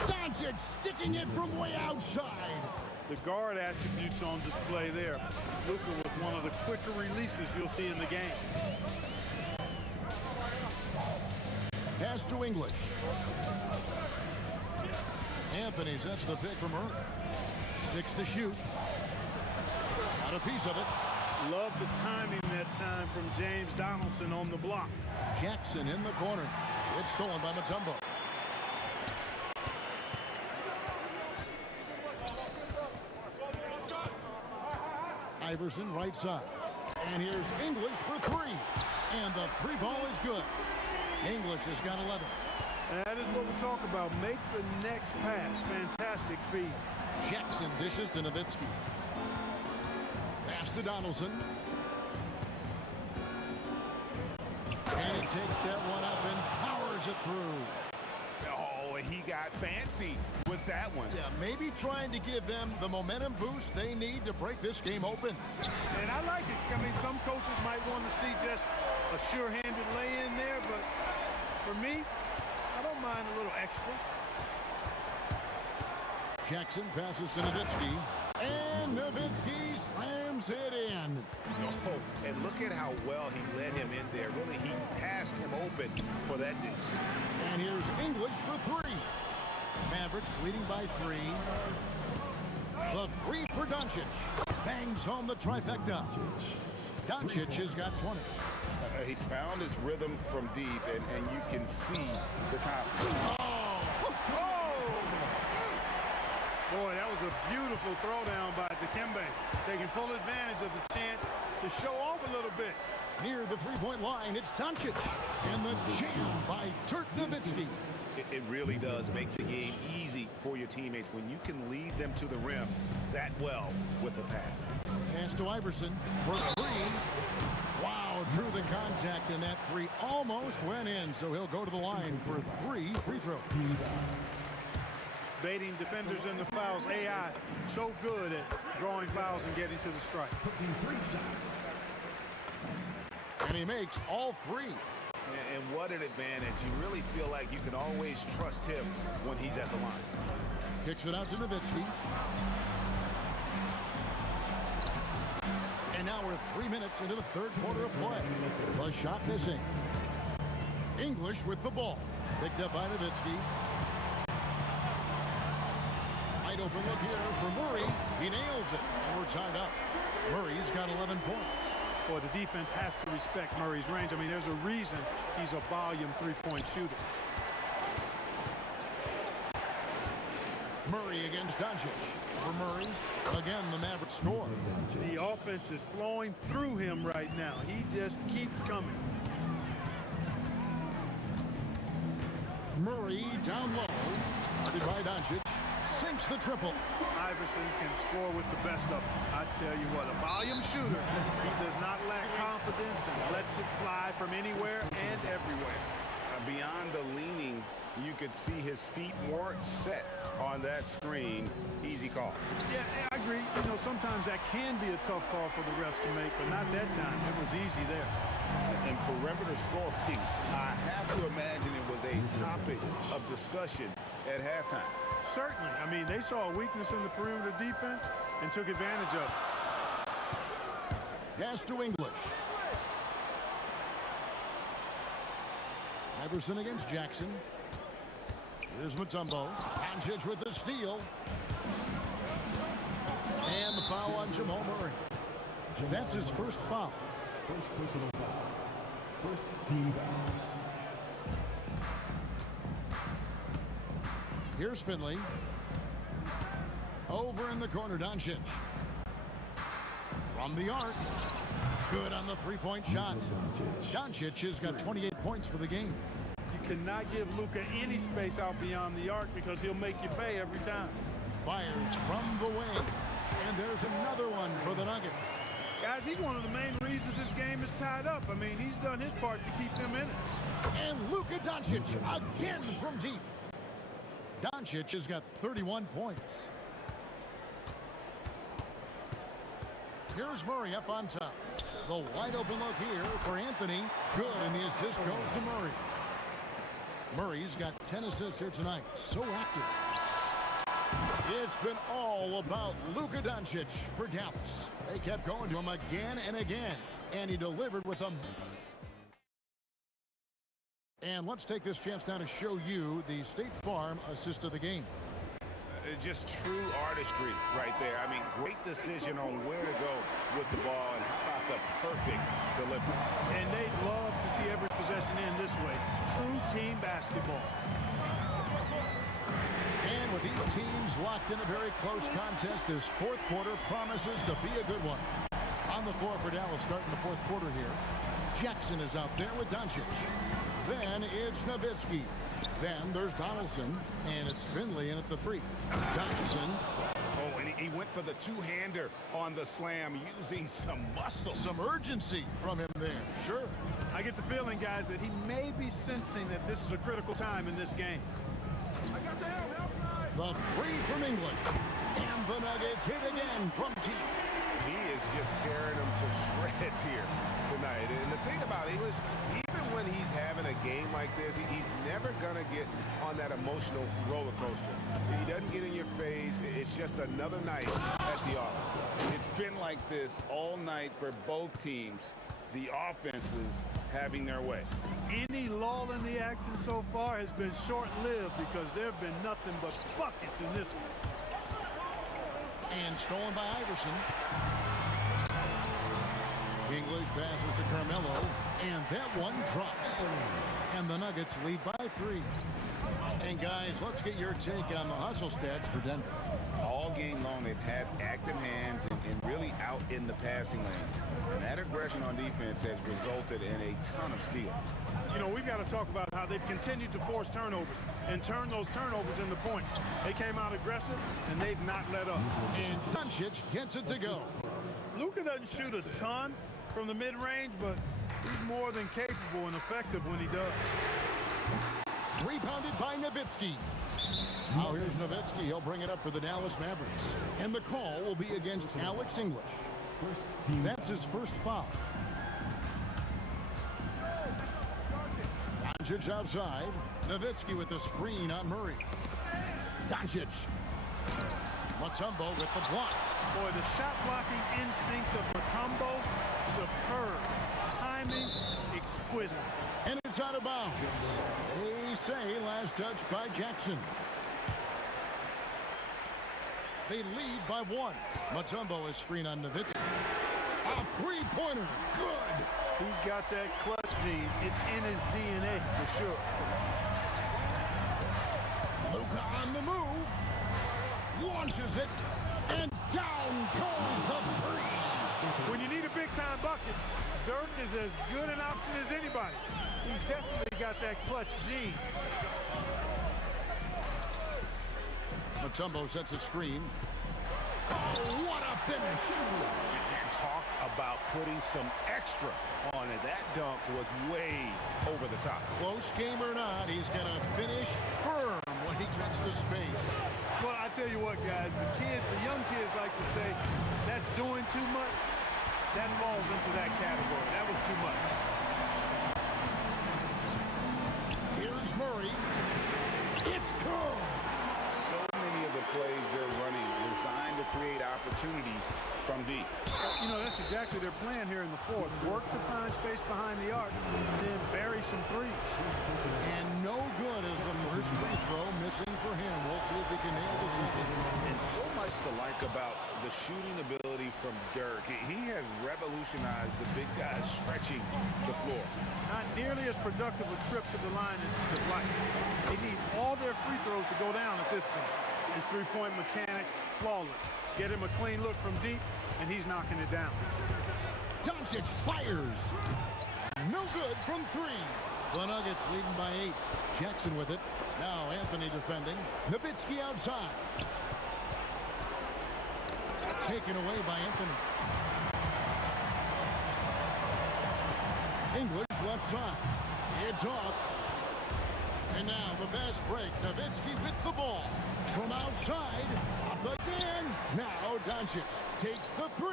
Doncic sticking it from way outside. The guard attributes on display there. Luka with one of the quicker releases you'll see in the game. Pass to English. Anthony sets the pick from Murray. 6 to shoot. Got a piece of it. Love the timing that time from James Donaldson on the block. Jackson in the corner. It's stolen by Mutombo. Iverson right side. And here's English for 3. And the 3 ball is good. English has got 11. That is what we talk about. Make the next pass. Fantastic feed. Jackson dishes to Nowitzki. Pass to Donaldson. And he takes that one up and powers it through. Oh, he got fancy with that one. Yeah, maybe trying to give them the momentum boost they need to break this game open. And I like it. I mean, some coaches might want to see just a sure-handed lay-in there, but for me, I don't mind a little extra. Jackson passes to Nowitzki. And Nowitzki slams it in. Oh, and look at how well he led him in there. Really, he passed him open for that deuce. And here's English for 3. Mavericks leading by 3. The 3 for Doncic. Bangs home the trifecta. Doncic has got 20. He's found his rhythm from deep, and you can see the confidence. Boy, that was a beautiful throwdown by Dikembe, taking full advantage of the chance to show off a little bit. Near the three-point line, it's Doncic. And the jam by Dirk Nowitzki. It really does make the game easy for your teammates when you can lead them to the rim that well with a pass. Pass to Iverson for 3. Wow, drew the contact, and that 3 almost went in, so he'll go to the line for 3 free throws. Baiting defenders in the fouls. AI so good at drawing fouls and getting to the strike. And he makes all 3. And what an advantage. You really feel like you can always trust him when he's at the line. Kicks it out to Nowitzki. And now we're 3 minutes into the third quarter of play. The shot missing. English with the ball. Picked up by Nowitzki. Wide open look here for Murray. He nails it, and we're tied up. Murray's got 11 points. Boy, the defense has to respect Murray's range. I mean, there's a reason he's a volume three-point shooter. Murray against Doncic. For Murray, again, the Mavericks score. The offense is flowing through him right now. He just keeps coming. Murray down low. Guarded by Doncic. Sinks the triple. Iverson can score with the best of them. I tell you what, a volume shooter. He does not lack confidence and lets it fly from anywhere and everywhere. Beyond the leaning, you could see his feet more set on that screen. Easy call. Yeah, I agree. You know, sometimes that can be a tough call for the refs to make, but not that time. It was easy there. And perimeter scoring, I have to imagine it was a topic of discussion at halftime. Certainly. I mean, they saw a weakness in the perimeter defense and took advantage of it. Pass to English. Iverson against Jackson. Here's Mutombo. Doncic with the steal. And the foul on Jamal Murray. That's his first foul. First personal foul. First team foul. Here's Finley. Over in the corner, Doncic. From the arc. Good on the three-point shot. Doncic has got 28 points for the game. You cannot give Luka any space out beyond the arc because he'll make you pay every time. Fires from the wing. And there's another one for the Nuggets. Guys, he's one of the main reasons this game is tied up. I mean, he's done his part to keep them in it. And Luka Doncic again from deep. Doncic has got 31 points. Here's Murray up on top. The wide open look here for Anthony. Good, and the assist goes to Murray. Murray's got 10 assists here tonight. So active. It's been all about Luka Doncic for Dallas. They kept going to him again and again, and he delivered with them. And let's take this chance now to show you the State Farm assist of the game. Just true artistry right there. I mean, great decision on where to go with the ball, and how about the perfect delivery. And they'd love to see every possession end this way. True team basketball. And with these teams locked in a very close contest, this fourth quarter promises to be a good one. On the floor for Dallas starting the fourth quarter here. Jackson is out there with Doncic. Then it's Nowitzki. Then there's Donaldson, and it's Finley in at the three. Donaldson. Oh, and he went for the two-hander on the slam, using some muscle. Some urgency from him there, sure. I get the feeling, guys, that he may be sensing that this is a critical time in this game. The three from English. And the Nuggets hit again from deep. He is just tearing them to shreds here tonight. And the thing about English, even when he's having a game like this, he's never going to get on that emotional roller coaster. He doesn't get in your face. It's just another night at the office. It's been like this all night for both teams. The offenses having their way. Any lull in the action so far has been short-lived because there have been nothing but buckets in this one. And stolen by Iverson. English passes to Carmelo, and that one drops. And the Nuggets lead by 3. And guys, let's get your take on the hustle stats for Denver. All game long, they've had active hands and really out in the passing lanes. And that aggression on defense has resulted in a ton of steals. You know, we've got to talk about how they've continued to force turnovers and turn those turnovers into points. They came out aggressive, and they've not let up. And Doncic gets it to go. Luka doesn't shoot a ton from the mid-range, but he's more than capable and effective when he does. Rebounded by Nowitzki. Now here's Nowitzki. He'll bring it up for the Dallas Mavericks. And the call will be against Alex English. That's his first foul. Doncic outside. Nowitzki with the screen on Murray. Doncic. Mutombo with the block. Boy, the shot-blocking instincts of Mutombo, superb. Timing, exquisite. And it's out of bounds. They say last touch by Jackson. They lead by 1. Mutombo is screen on Nowitzki. A three-pointer. Good. He's got that clutch gene. It's in his DNA for sure. Luka on the move. Launches it. And down goes the three. When you need a big-time bucket, Dirk is as good an option as anybody. He's definitely got that clutch gene. Mutombo sets a screen. Oh, what a finish. And talk about putting some extra on it. That dunk was way over the top. Close game or not, he's going to finish firm when he gets the space. Well, I tell you what, guys, the young kids like to say, that's doing too much. That falls into that category. That was too much. Here's Murray. It's good. So many of the plays they're running designed to create opportunities from deep. You know, that's exactly their plan here in the fourth. Work to find space behind the arc, then bury some threes. And no good as the first free throw missing for him. We'll see if he can nail the second. And so much to like about the shooting ability from Dirk. He has revolutionized the big guys stretching the floor. Not nearly as productive a trip to the line as he would like. They need all their free throws to go down at this point. His three-point mechanics, flawless. Get him a clean look from deep, and he's knocking it down. Doncic fires. No good from 3. The Nuggets leading by 8. Jackson with it. Now Anthony defending. Nowitzki outside. Taken away by Anthony. English left side. It's off. And now the fast break. Nowitzki with the ball. From outside. Up again. Now Doncic takes the 3.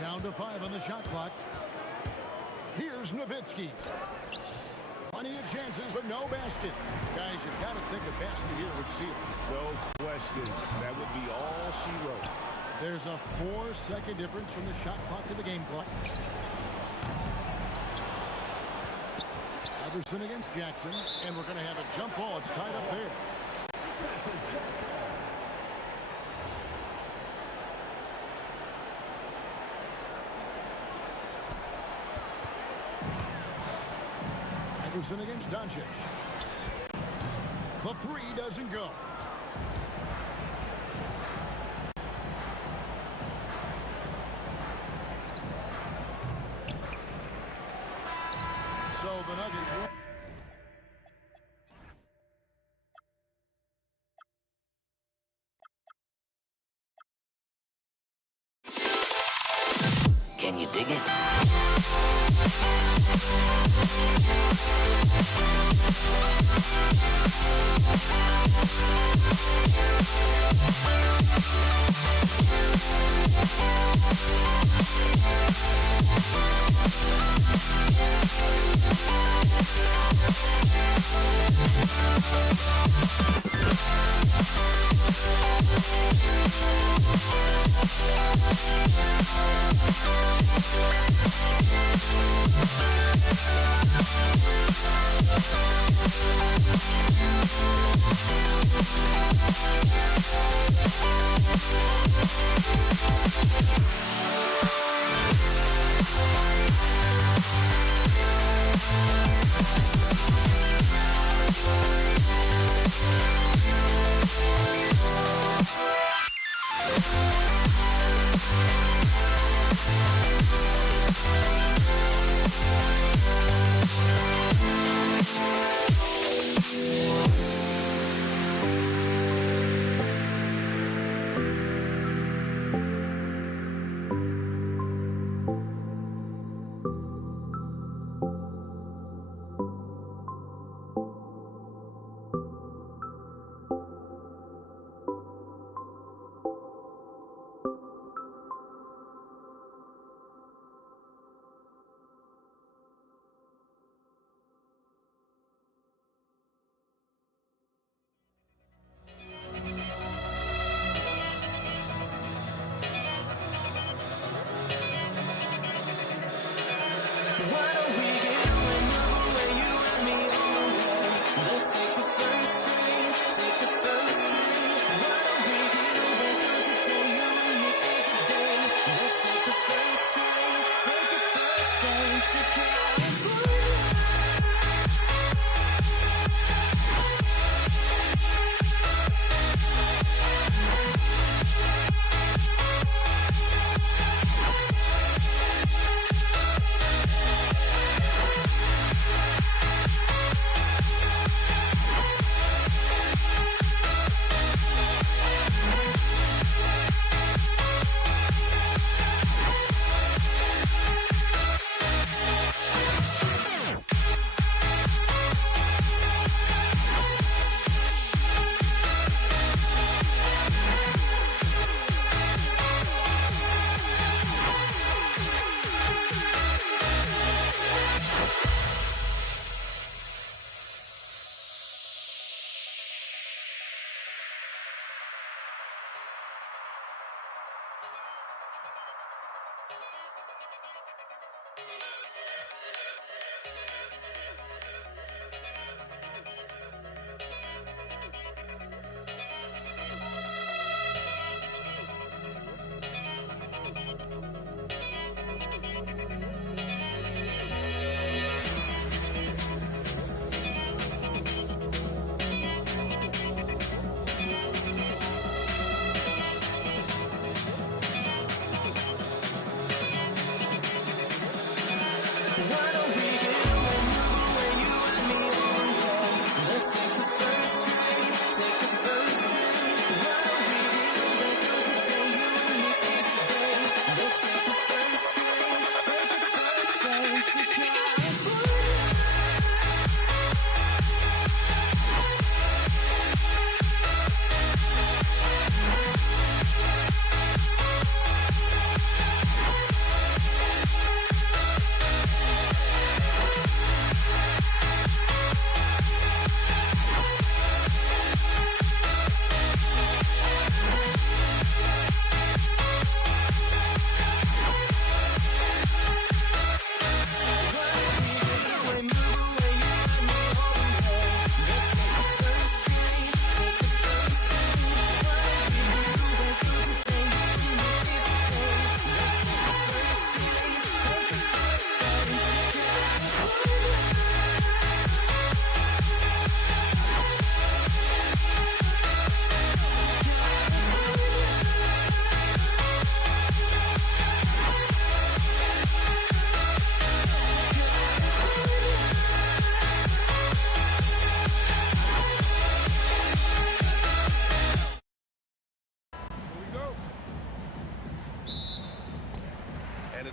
Down to 5 on the shot clock. Here's Nowitzki. Plenty of chances, but no basket. Guys, you've got to think a basket here would seal it. No question. That would be all she wrote. There's a 4-second difference from the shot clock to the game clock. Iverson against Jackson, and we're going to have a jump ball. It's tied up there. Iverson against Doncic. The 3 doesn't go. So the Nuggets win. Can you dig it?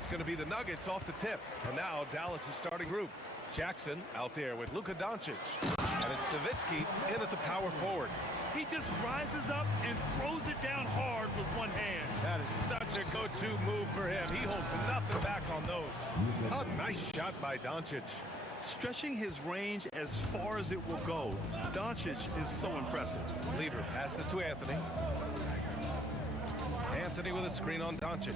It's going to be the Nuggets off the tip. And now Dallas' starting group. Jackson out there with Luka Doncic. And it's Nowitzki in at the power forward. He just rises up and throws it down hard with one hand. That is such a go-to move for him. He holds nothing back on those. A nice shot by Doncic. Stretching his range as far as it will go. Doncic is so impressive. Lever passes to Anthony. Anthony with a screen on Doncic.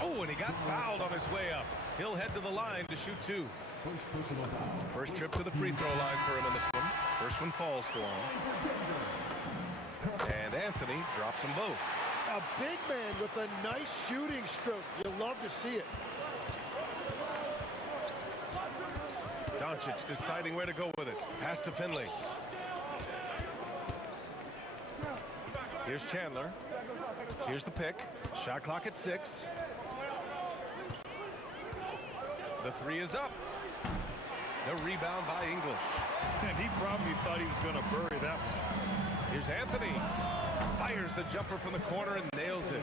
Oh, and he got fouled on his way up. He'll head to the line to shoot two. First trip to the free throw line for him in this one. First one falls for him. And Anthony drops them both. A big man with a nice shooting stroke. You'll love to see it. Doncic deciding where to go with it. Pass to Finley. Here's Chandler. Here's the pick. Shot clock at 6. The three is up. The rebound by English. And he probably thought he was going to bury that one. Here's Anthony. Fires the jumper from the corner and nails it.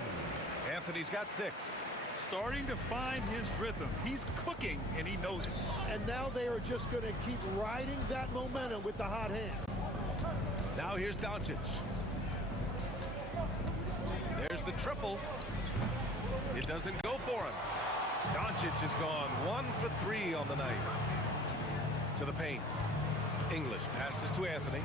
Anthony's got 6. Starting to find his rhythm. He's cooking, and he knows it. And now they are just going to keep riding that momentum with the hot hand. Now here's Doncic. There's the triple. It doesn't go for him. Doncic has gone 1 for 3 on the night. To the paint. English passes to Anthony.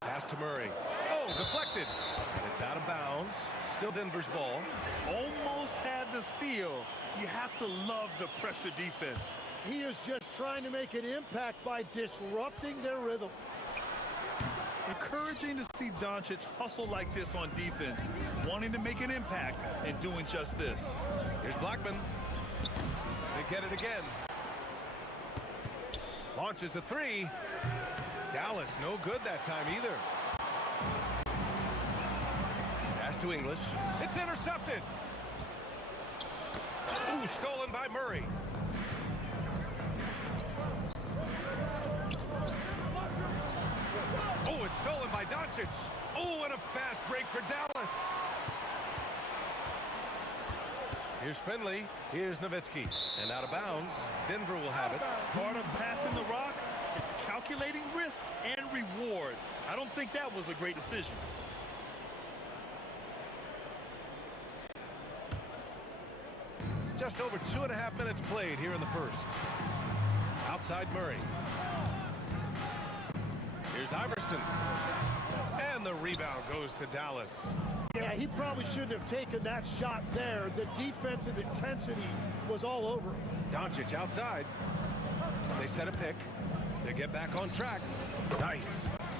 Pass to Murray. Oh, deflected. And it's out of bounds. Still Denver's ball. Almost had the steal. You have to love the pressure defense. He is just trying to make an impact by disrupting their rhythm. Encouraging to see Doncic hustle like this on defense, wanting to make an impact and doing just this. Here's Blackman. They get it again. Launches a 3. Dallas no good that time either. Pass to English. It's intercepted. Ooh, stolen by Murray. Oh, it's stolen by Doncic. Oh, and a fast break for Dallas. Here's Finley. Here's Nowitzki. And out of bounds. Denver will have it. Part of passing the rock, it's calculating risk and reward. I don't think that was a great decision. Just over 2.5 minutes played here in the first. Outside Murray. Here's Iverson. And the rebound goes to Dallas. Yeah, he probably shouldn't have taken that shot there. The defensive intensity was all over. Doncic outside. They set a pick to get back on track. Nice.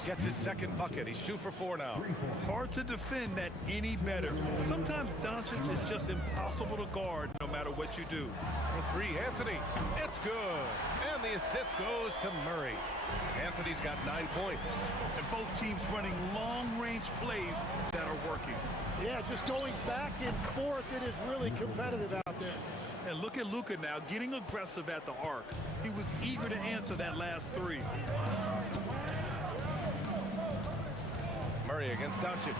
Gets his second bucket. He's 2 for 4 now. Hard to defend that any better. Sometimes Doncic is just impossible to guard no matter what you do. For 3, Anthony. It's good. And the assist goes to Murray. Anthony's got 9 points. And both teams running long-range plays that are working. Yeah, just going back and forth. It is really competitive out there. And look at Luka now getting aggressive at the arc. He was eager to answer that last 3. Murray against Doncic.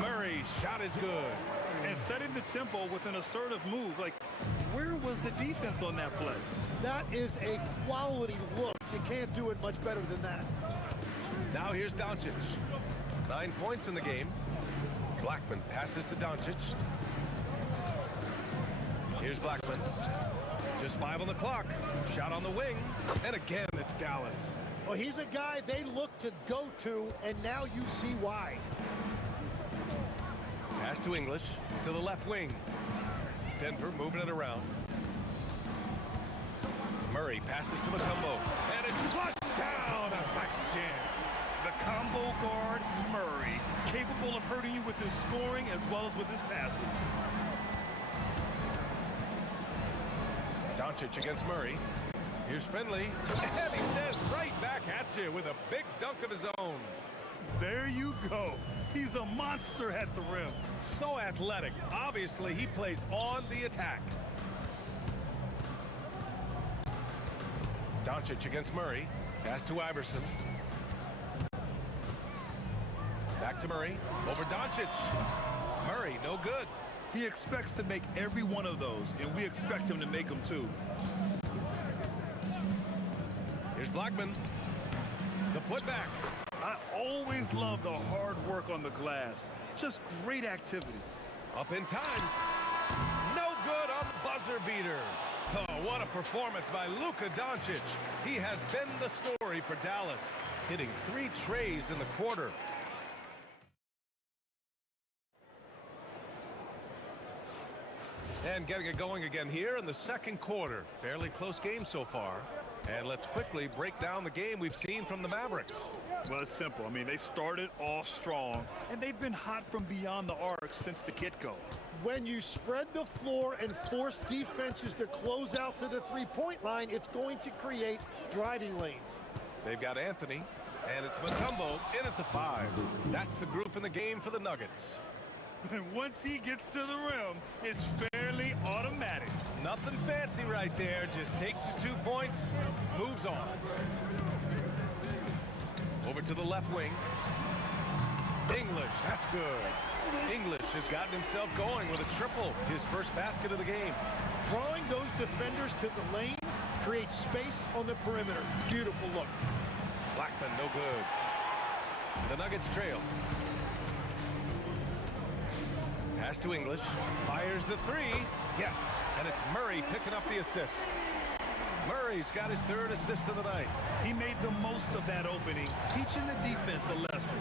Murray's shot is good. And setting the tempo with an assertive move. Like, where was the defense on that play? That is a quality look. You can't do it much better than that. Now here's Doncic. 9 points in the game. Blackman passes to Doncic. Here's Blackman. Just 5 on the clock. Shot on the wing. And again, it's Dallas. Well, he's a guy they look to go to, and now you see why. Pass to English, to the left wing. Denver moving it around. Murray passes to Mutombo, and it's flushed down. A nice jam. The combo guard, Murray, capable of hurting you with his scoring as well as with his passing. Doncic against Murray. Here's Finley, and he says right back at you with a big dunk of his own. There you go. He's a monster at the rim. So athletic. Obviously, he plays on the attack. Doncic against Murray. Pass to Iverson. Back to Murray. Over Doncic. Murray, no good. He expects to make every one of those, and we expect him to make them too. Here's Blackman. The putback. I always love the hard work on the glass. Just great activity. Up in time. No good on the buzzer beater. Oh, what a performance by Luka Doncic. He has been the story for Dallas, hitting 3 trays in the quarter. And getting it going again here in the second quarter. Fairly close game so far. And let's quickly break down the game we've seen from the Mavericks. Well, it's simple. I mean, they started off strong, and they've been hot from beyond the arc since the get-go. When you spread the floor and force defenses to close out to the three-point line, it's going to create driving lanes. They've got Anthony, and it's Mutombo in at the 5. That's the group in the game for the Nuggets. And once he gets to the rim, it's fairly automatic. Nothing fancy right there. Just takes his 2 points, moves on. Over to the left wing. English, that's good. English has gotten himself going with a triple, his first basket of the game. Drawing those defenders to the lane creates space on the perimeter. Beautiful look. Blackman, no good. The Nuggets trail. Pass to English. Fires the 3. Yes, and it's Murray picking up the assist. Murray's got his 3rd assist of the night. He made the most of that opening, teaching the defense a lesson.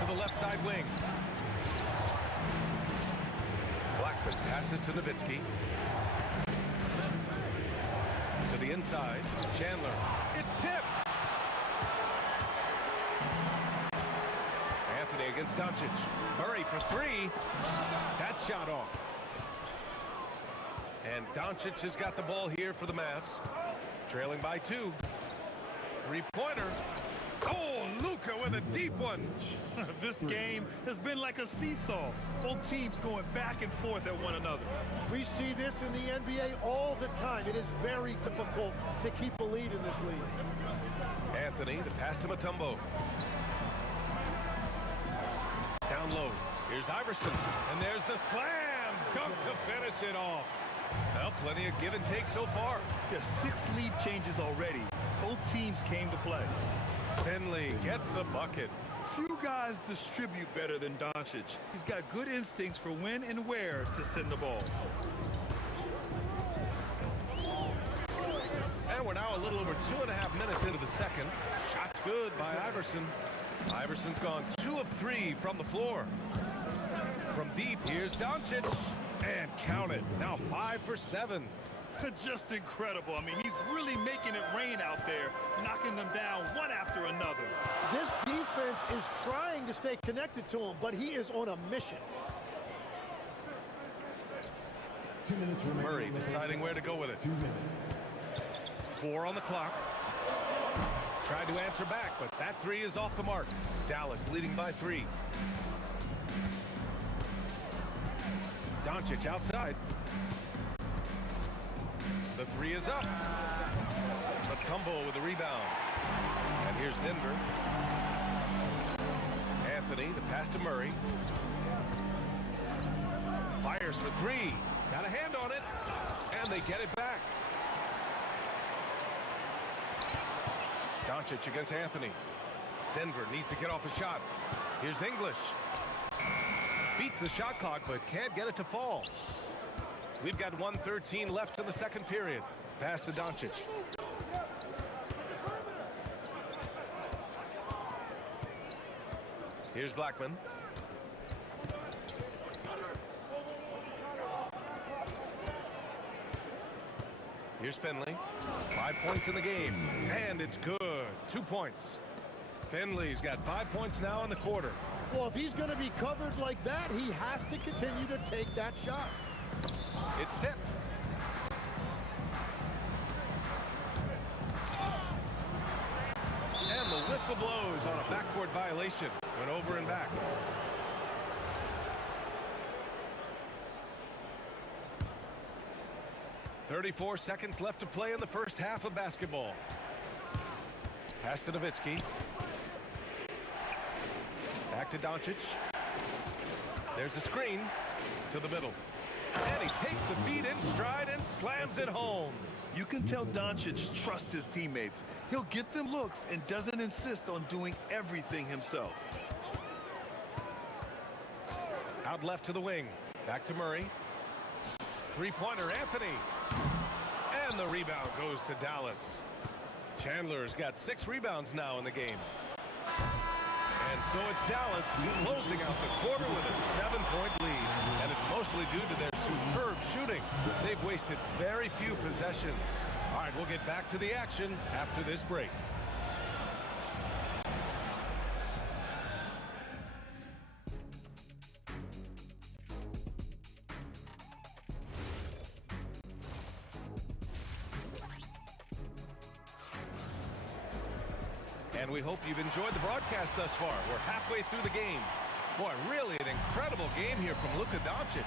To the left side wing. Blackman passes to Nowitzki. To the inside. Chandler. It's tipped. Anthony against Doncic. Murray for 3. That shot off. And Doncic has got the ball here for the Mavs. Trailing by 2. 3-pointer. Oh, Luka with a deep one. This game has been like a seesaw. Both teams going back and forth at one another. We see this in the NBA all the time. It is very difficult to keep a lead in this league. Anthony, the pass to Mutombo. Down low. Here's Iverson. And there's the slam dunk to finish it off. Well, plenty of give and take so far. Yeah, 6 lead changes already. Both teams came to play. Finley gets the bucket. Few guys distribute better than Doncic. He's got good instincts for when and where to send the ball. And we're now a little over 2.5 minutes into the second. Shot's good by Iverson. Iverson's gone 2 of 3 from the floor. From deep, here's Doncic. And count it. Now 5 for 7. Just incredible. I mean, he's really making it rain out there, knocking them down one after another. This defense is trying to stay connected to him, but he is on a mission. 2 minutes remaining. Murray deciding where to go with it. 2 minutes. 4 on the clock. Tried to answer back, but that 3 is off the mark. Dallas leading by 3. Doncic outside. The 3 is up. Mutombo with the rebound. And here's Denver. Anthony, the pass to Murray. Fires for 3. Got a hand on it. And they get it back. Doncic against Anthony. Denver needs to get off a shot. Here's English. Beats the shot clock, but can't get it to fall. We've got 1:13 left in the second period. Pass to Doncic. Here's Blackman. Here's Finley. 5 points in the game, and it's good. 2 points. Finley's got 5 points now in the quarter. Well, if he's going to be covered like that, he has to continue to take that shot. It's tipped. And the whistle blows on a backcourt violation. Went over and back. .34 seconds left to play in the first half of basketball. Pass to Nowitzki. Back to Doncic. There's a screen to the middle. And he takes the feed in stride and slams it home. You can tell Doncic trusts his teammates. He'll get them looks and doesn't insist on doing everything himself. Out left to the wing. Back to Murray. Three-pointer, Anthony. And the rebound goes to Dallas. Chandler's got 6 rebounds now in the game. And so it's Dallas closing out the quarter with a 7-point lead. And it's mostly due to their superb shooting. They've wasted very few possessions. All right, we'll get back to the action after this break. And we hope you've enjoyed the broadcast thus far. We're halfway through the game. Boy, really an incredible game here from Luka Doncic.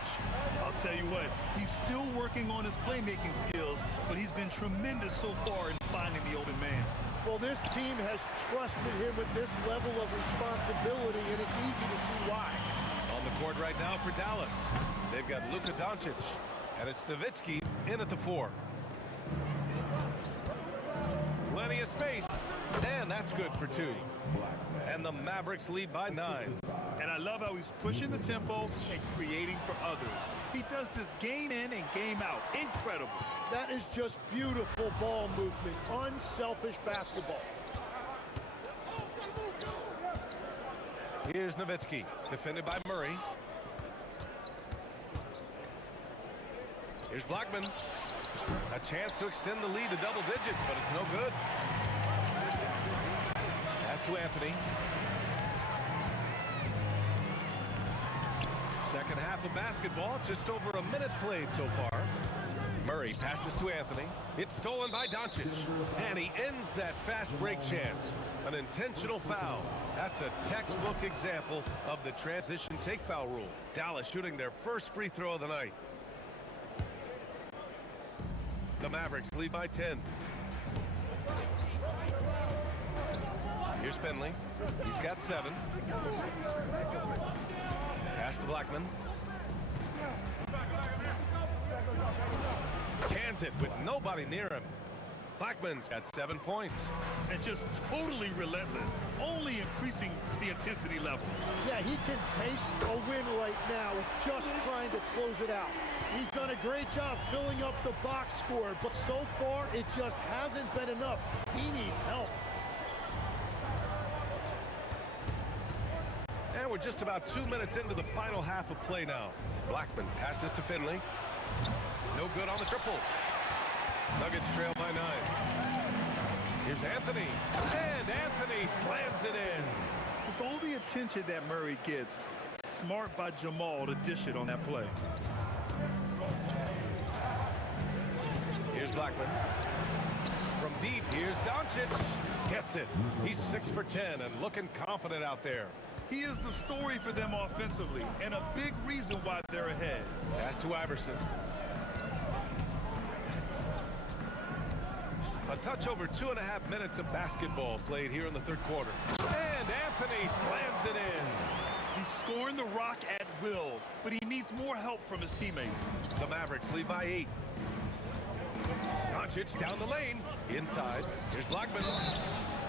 I'll tell you what, he's still working on his playmaking skills, but he's been tremendous so far in finding the open man. Well, this team has trusted him with this level of responsibility, and it's easy to see why. On the court right now for Dallas. They've got Luka Doncic, and it's Nowitzki in at the 4. Plenty of space, and that's good for 2. And the Mavericks lead by 9. And I love how he's pushing the tempo and creating for others. He does this game in and game out. Incredible. That is just beautiful ball movement, unselfish basketball. Here's Nowitzki, defended by Murray. Here's Blackman. A chance to extend the lead to double digits, but it's no good. Pass to Anthony. Second half of basketball, just over a minute played so far. Murray passes to Anthony. It's stolen by Doncic. And he ends that fast break chance. An intentional foul. That's a textbook example of the transition take foul rule. Dallas shooting their first free throw of the night. The Mavericks lead by 10. Here's Finley. He's got 7. Pass to Blackman. Cans it with nobody near him. Blackman's got 7 points. And just totally relentless, only increasing the intensity level. Yeah, he can taste a win right now, just trying to close it out. He's done a great job filling up the box score, but so far it just hasn't been enough. He needs help. And we're just about 2 minutes into the final half of play now. Blackman passes to Finley. No good on the triple. Nuggets trail by 9. Here's Anthony. And Anthony slams it in. With all the attention that Murray gets, smart by Jamal to dish it on that play. Here's Blackman. From deep, here's Doncic. Gets it. He's 6 for 10 and looking confident out there. He is the story for them offensively and a big reason why they're ahead. Pass to Iverson. A touch over 2.5 minutes of basketball played here in the third quarter. And Anthony slams it in. He's scoring the rock at will, but he needs more help from his teammates. The Mavericks lead by 8. Doncic down the lane. Inside. Here's Blackman.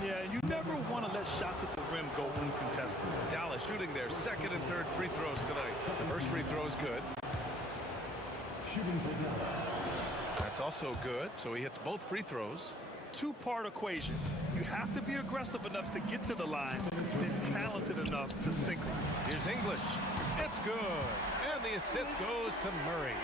Yeah, and you never want to let shots at the rim go uncontested. Dallas shooting their second and third free throws tonight. The first free throw is good. That's also good, so he hits both free throws. Two-part equation. You have to be aggressive enough to get to the line, then talented enough to sink it. Here's English. It's good. And the assist goes to Murray.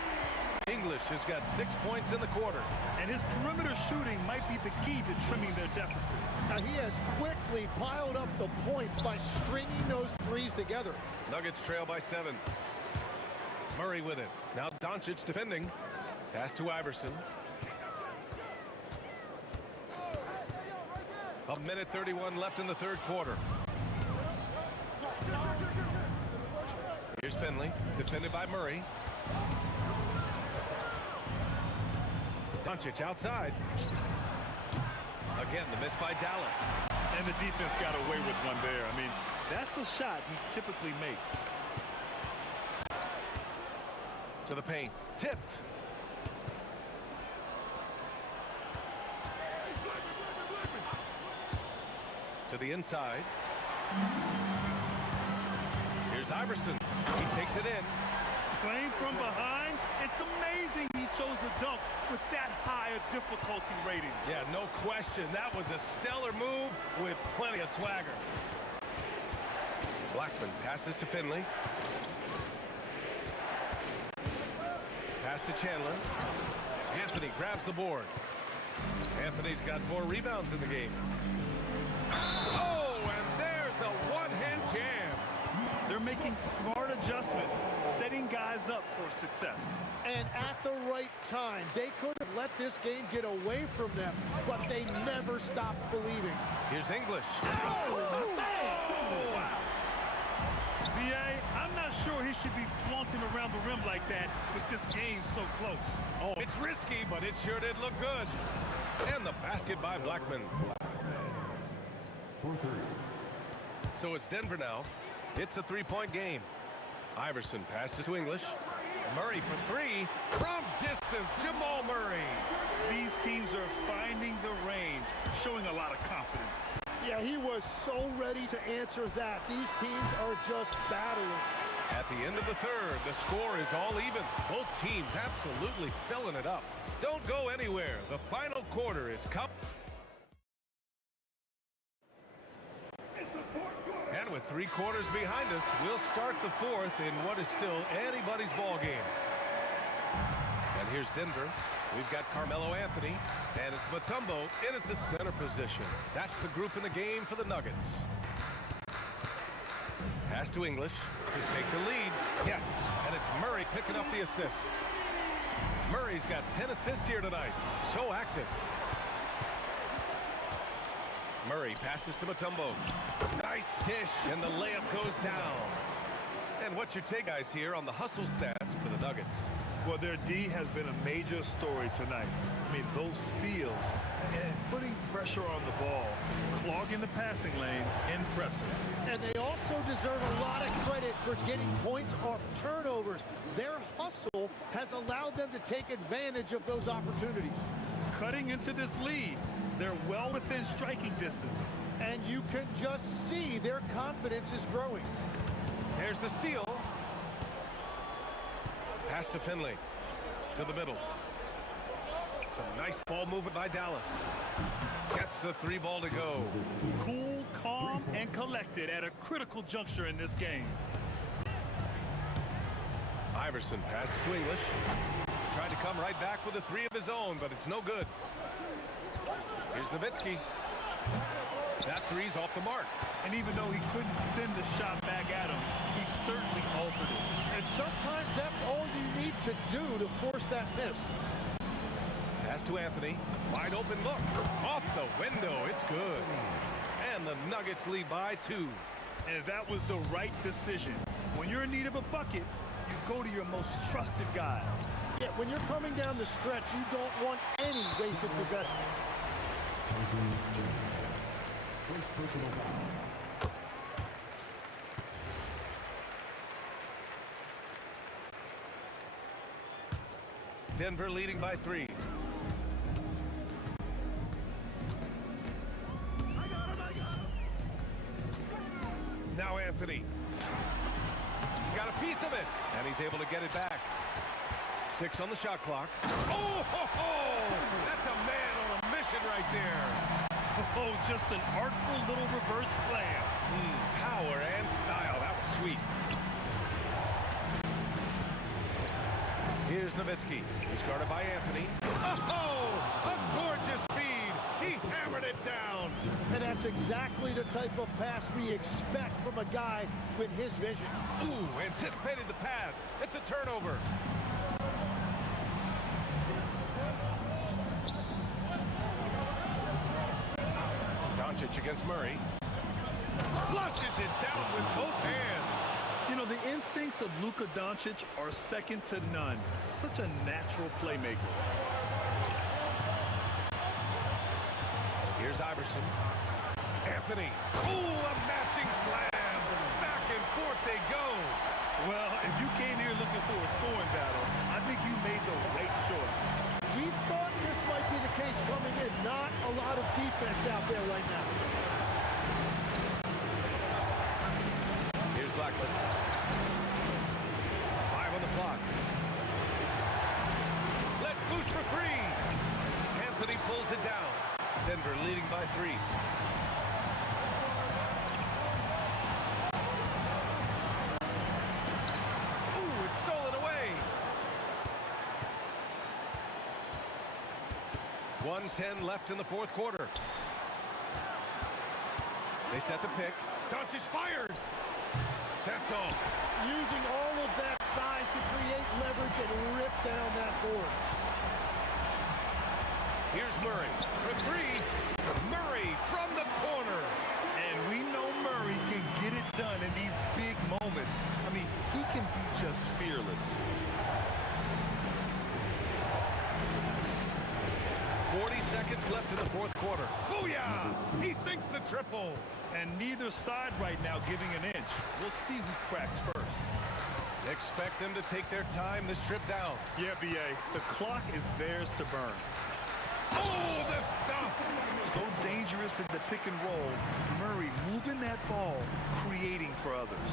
English has got 6 points in the quarter. And his perimeter shooting might be the key to trimming their deficit. Now he has quickly piled up the points by stringing those threes together. Nuggets trail by 7. Murray with it. Now Doncic defending. Pass to Iverson. A minute 31 left in the third quarter. Here's Finley, defended by Murray. Doncic outside. Again, the miss by Dallas. And the defense got away with one there. I mean, that's a shot he typically makes. To the paint. Tipped. To the inside. Here's Iverson. He takes it in. Playing from behind, it's amazing he chose a dunk with that high a difficulty rating. Yeah, no question. That was a stellar move with plenty of swagger. Blackman passes to Finley. Pass to Chandler. Anthony grabs the board. Anthony's got 4 rebounds in the game. Oh, and there's a one-hand jam. They're making smart adjustments, setting guys up for success. And at the right time, they could have let this game get away from them, but they never stopped believing. Here's English. Oh, wow. B.A., I'm not sure he should be flaunting around the rim like that with this game so close. Oh, it's risky, but it sure did look good. And the basket by Blackman. So it's Denver now. It's a 3-point game. Iverson passes to English. Murray for 3 from distance. Jamal Murray. These teams are finding the range, showing a lot of confidence. Yeah, he was so ready to answer that. These teams are just battling. At the end of the third, the score is all even. Both teams absolutely filling it up. Don't go anywhere. The final quarter is coming. And with 3 quarters behind us, we'll start the 4th in what is still anybody's ball game. And here's Denver. We've got Carmelo Anthony, and it's Mutombo in at the center position. That's the group in the game for the Nuggets. Pass to English to take the lead. Yes, and it's Murray picking up the assist. Murray's got 10 assists here tonight. So active. Murray passes to Mutombo. Nice dish, and the layup goes down. And what's your take, guys, here on the hustle stats for the Nuggets? Well, their D has been a major story tonight. I mean, those steals and putting pressure on the ball, clogging the passing lanes, impressive. And they also deserve a lot of credit for getting points off turnovers. Their hustle has allowed them to take advantage of those opportunities. Cutting into this lead, they're well within striking distance. And you can just see their confidence is growing. Here's the steal. Pass to Finley. To the middle. Some nice ball movement by Dallas. Gets the 3 ball to go. Cool, calm, and collected at a critical juncture in this game. Iverson passes to English. Tried to come right back with a 3 of his own, but it's no good. Here's Nowitzki. That 3's off the mark. And even though he couldn't send the shot back at him, he certainly altered it. And sometimes that's all you need to do to force that miss. Pass to Anthony. Wide open look. Off the window. It's good. And the Nuggets lead by 2. And that was the right decision. When you're in need of a bucket, you go to your most trusted guys. Yeah, when you're coming down the stretch, you don't want any wasted possession. First personal foul. Denver leading by 3. Now Anthony. Got a piece of it. And he's able to get it back. 6 on the shot clock. Oh, ho, ho! That's a man on a mission right there. Oh, just an artful little reverse slam. Power and style. That was sweet. Here's Nowitzki. He's guarded by Anthony. Oh, a gorgeous feed. He hammered it down. And that's exactly the type of pass we expect from a guy with his vision. Ooh, anticipated the pass. It's a turnover. Doncic against Murray. Flushes it down with both hands. You know, the instincts of Luka Doncic are second to none. Such a natural playmaker. Here's Iverson. Anthony. Ooh, a matching slam. Back and forth they go. Well, if you came here looking for a scoring battle, I think you made the right choice. We thought this might be the case coming in. Not a lot of defense out there right now. Here's Blackman. 5 on the clock. Let's loose for 3. Anthony pulls it down. Denver leading by 3. Ooh, it's stolen away. 1:10 left in the fourth quarter. They set the pick. Doncic fires. That's all. Using all of that size to create leverage and rip down that board. Here's Murray for 3. Murray from the corner. And we know Murray can get it done in these big moments. I mean, he can be just fearless. 40 seconds left in the fourth quarter. Booyah! He sinks the triple. And neither side right now giving an inch. We'll see who cracks first. Expect them to take their time this trip down. Yeah, B.A., the clock is theirs to burn. Oh, the stuff! So dangerous in the pick and roll. Murray moving that ball, creating for others.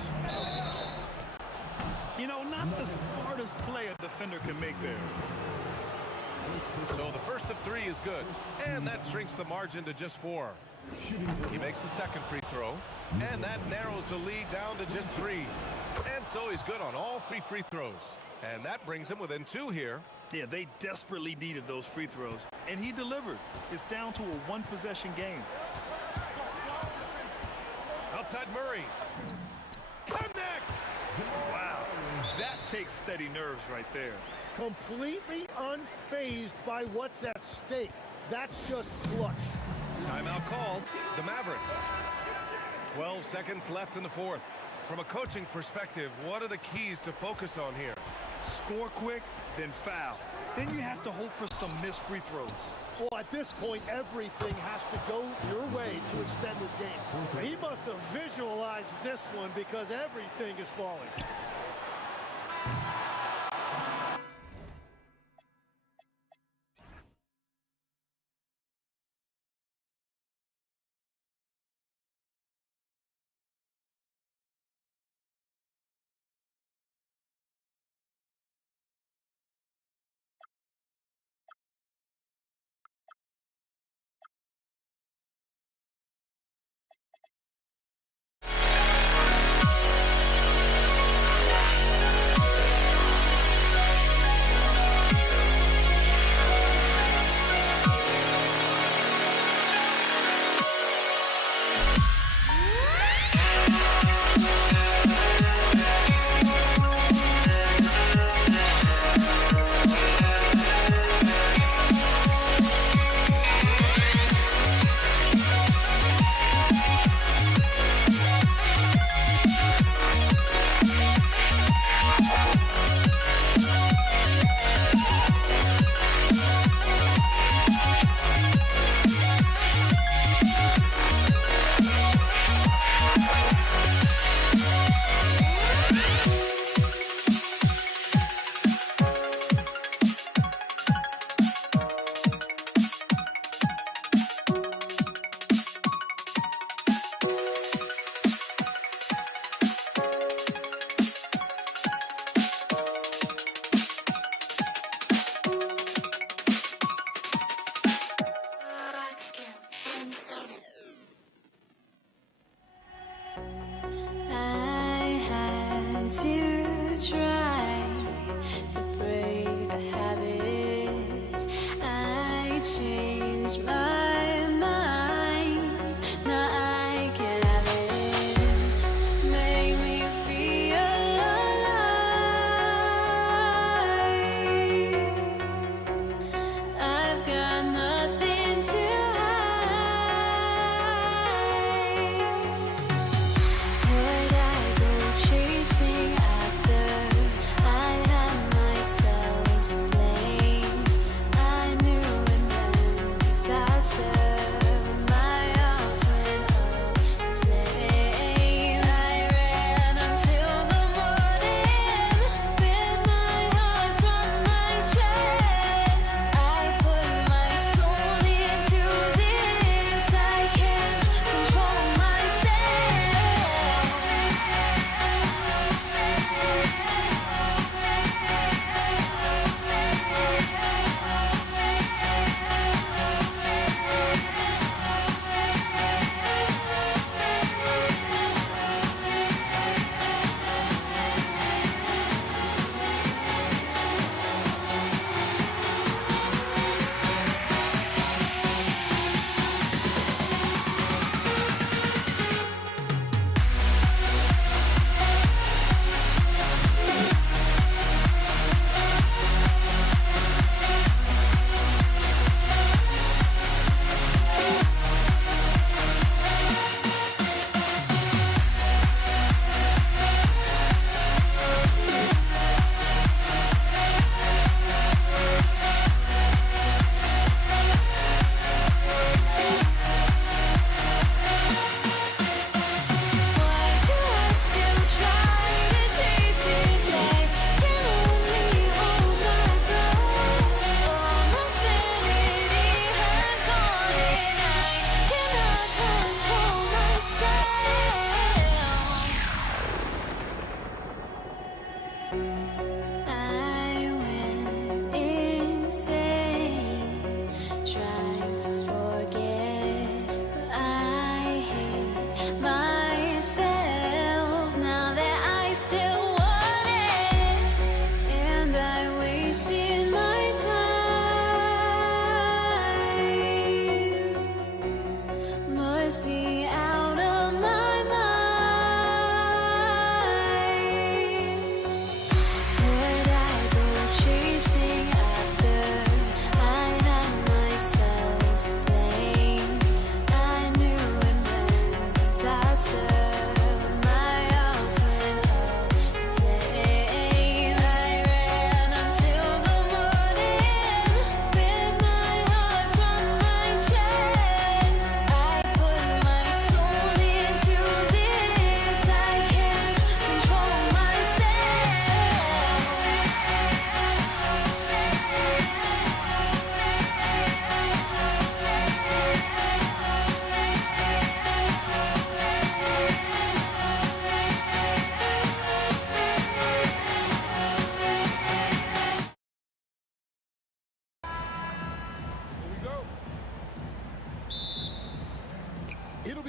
You know, not the smartest play a defender can make there. So the first of 3 is good, and that shrinks the margin to just 4. He makes the second free throw, and that narrows the lead down to just 3. And so he's good on all 3 free throws. And that brings him within 2 here. Yeah, they desperately needed those free throws, and he delivered. It's down to a 1-possession game. Outside Murray. Connects! Wow, that takes steady nerves right there. Completely unfazed by what's at stake. That's just clutch. Timeout called. The Mavericks. 12 seconds left in the fourth. From a coaching perspective, what are the keys to focus on here? Score quick, then foul. Then you have to hope for some missed free throws. Well, at this point, everything has to go your way to extend this game. He must have visualized this one because everything is falling.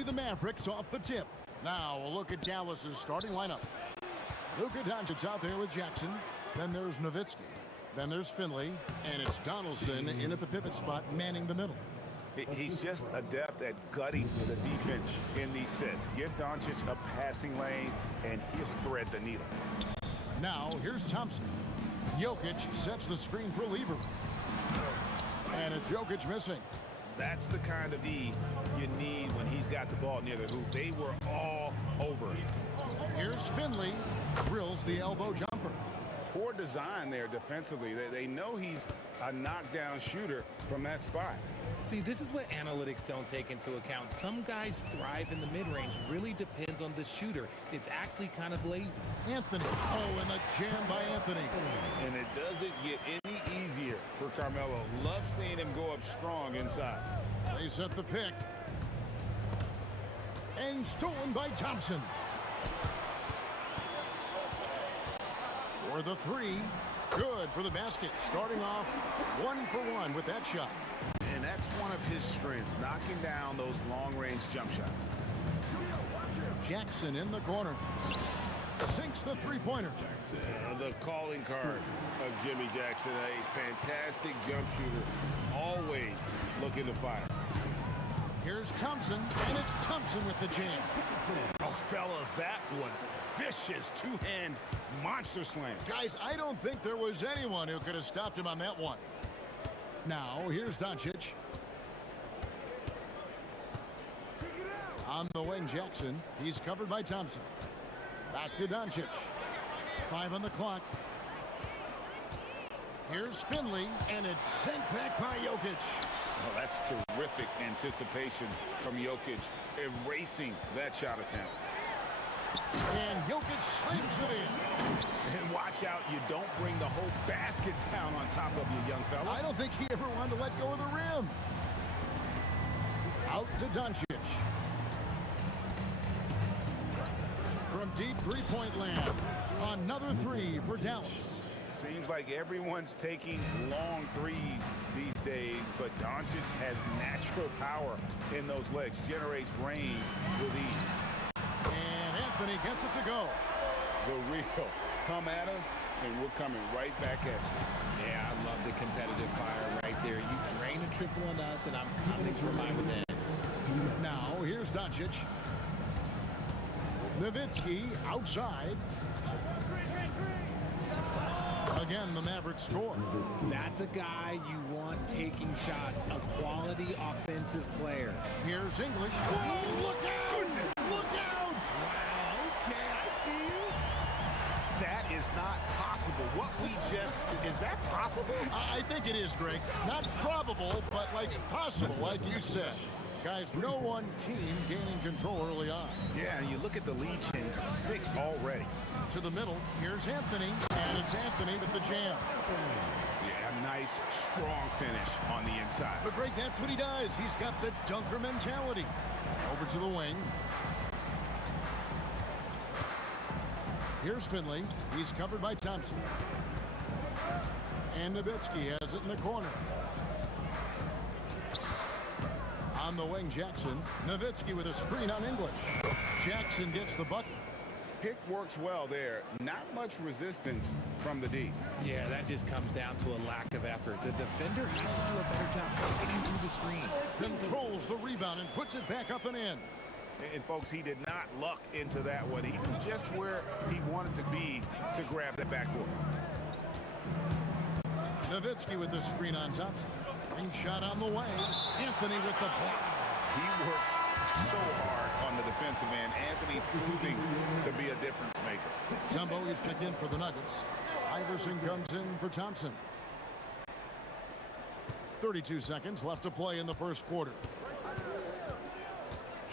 be the Mavericks off the tip. Now a look at Dallas's starting lineup. Luka Doncic out there with Jackson. Then there's Nowitzki. Then there's Finley. And it's Donaldson in at the pivot spot, manning the middle. He's just adept at gutting the defense in these sets. Give Doncic a passing lane, and he'll thread the needle. Now, here's Thompson. Jokic sets the screen for Lever. And it's Jokic missing. That's the kind of D you need when he's got the ball near the hoop. They were all over it. Here's Finley. Drills the elbow jumper. Poor design there defensively. They know he's a knockdown shooter from that spot. See, this is what analytics don't take into account. Some guys thrive in the mid-range. Really depends on the shooter. It's actually kind of lazy. Anthony. Oh, and the jam by Anthony. And it doesn't get any easier for Carmelo. Love seeing him go up strong inside. They set the pick. And stolen by Thompson. For the three. Good for the basket. Starting off 1 for 1 with that shot. And that's one of his strengths, knocking down those long-range jump shots. Jackson in the corner. Sinks the three-pointer. The calling card of Jimmy Jackson, a fantastic jump shooter, always looking to fire. Here's Thompson, and it's Thompson with the jam. Oh, fellas, that was vicious two-hand monster slam. Guys, I don't think there was anyone who could have stopped him on that one. Now, here's Doncic. On the wing, Jackson. He's covered by Thompson. Back to Doncic. 5 on the clock. Here's Finley, and it's sent back by Jokic. Oh, that's terrific anticipation from Jokic, erasing that shot attempt. And Jokic slams it in. And watch out, you don't bring the whole basket down on top of you, young fella. I don't think he ever wanted to let go of the rim. Out to Doncic. From deep three-point land. Another three for Dallas. Seems like everyone's taking long threes these days, but Doncic has natural power in those legs, generates range with ease. And Anthony gets it to go. The real come at us, and we're coming right back at you. Yeah, I love the competitive fire right there. You drain a triple on us, and I'm coming for my revenge. Now, here's Doncic. Nowitzki outside. Again, the Mavericks score. That's a guy you want taking shots, a quality offensive player. Here's English. Oh, look out! Look out! Wow, okay, I see you. That is not possible. What we just, is that possible? I think it is, Greg. Not probable, but like possible, like you said. Guys, no one team gaining control early on. Yeah, and you look at the lead change, 6 already. To the middle, here's Anthony, and it's Anthony with the jam. Yeah, a nice, strong finish on the inside. But Greg, that's what he does. He's got the dunker mentality. Over to the wing. Here's Finley. He's covered by Thompson. And Nowitzki has it in the corner. On the wing, Jackson. Nowitzki with a screen on English. Jackson gets the bucket. Pick works well there. Not much resistance from the D. Yeah, that just comes down to a lack of effort. The defender has to do a better job getting through the screen. Controls the rebound and puts it back up and in. And folks, he did not luck into that one. He knew just where he wanted to be to grab that backboard. Nowitzki with the screen on Thompson. Ring shot on the way. Anthony with the block. He works so hard on the defensive end. Anthony proving to be a difference maker. Tumbo is checked in for the Nuggets. Iverson comes in for Thompson. 32 seconds left to play in the first quarter.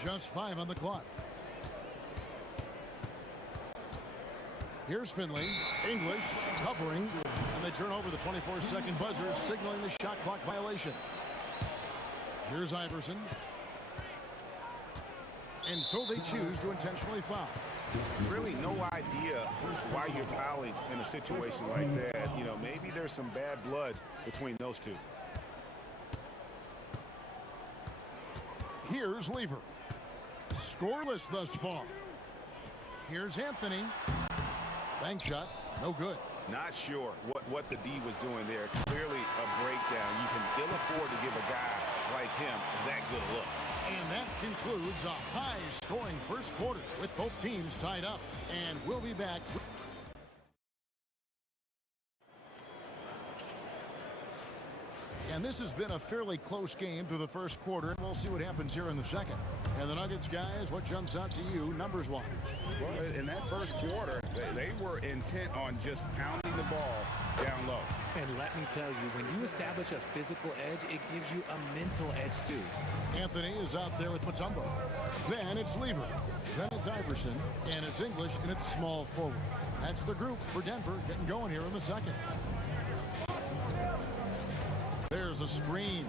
Just 5 on the clock. Here's Finley. English covering. And they turn over the 24-second buzzer, signaling the shot clock violation. Here's Iverson. And so they choose to intentionally foul. Really no idea why you're fouling in a situation like that. You know, maybe there's some bad blood between those two. Here's Lever. scoreless thus far. Here's Anthony. Bank shot, no good. Not sure what the D was doing there. Clearly a breakdown. You can ill afford to give a guy like him that good a look. And that concludes a high-scoring first quarter with both teams tied up. And we'll be back. And this has been a fairly close game through the first quarter. We'll see what happens here in the second. And the Nuggets, guys, what jumps out to you numbers-wise? Well, in that first quarter, they were intent on just pounding the ball down low. And let me tell you, when you establish a physical edge, it gives you a mental edge, too. Anthony is out there with Mutombo. Then it's Lever. Then it's Iverson. And it's English, and it's small forward. That's the group for Denver getting going here in the second. There's a screen.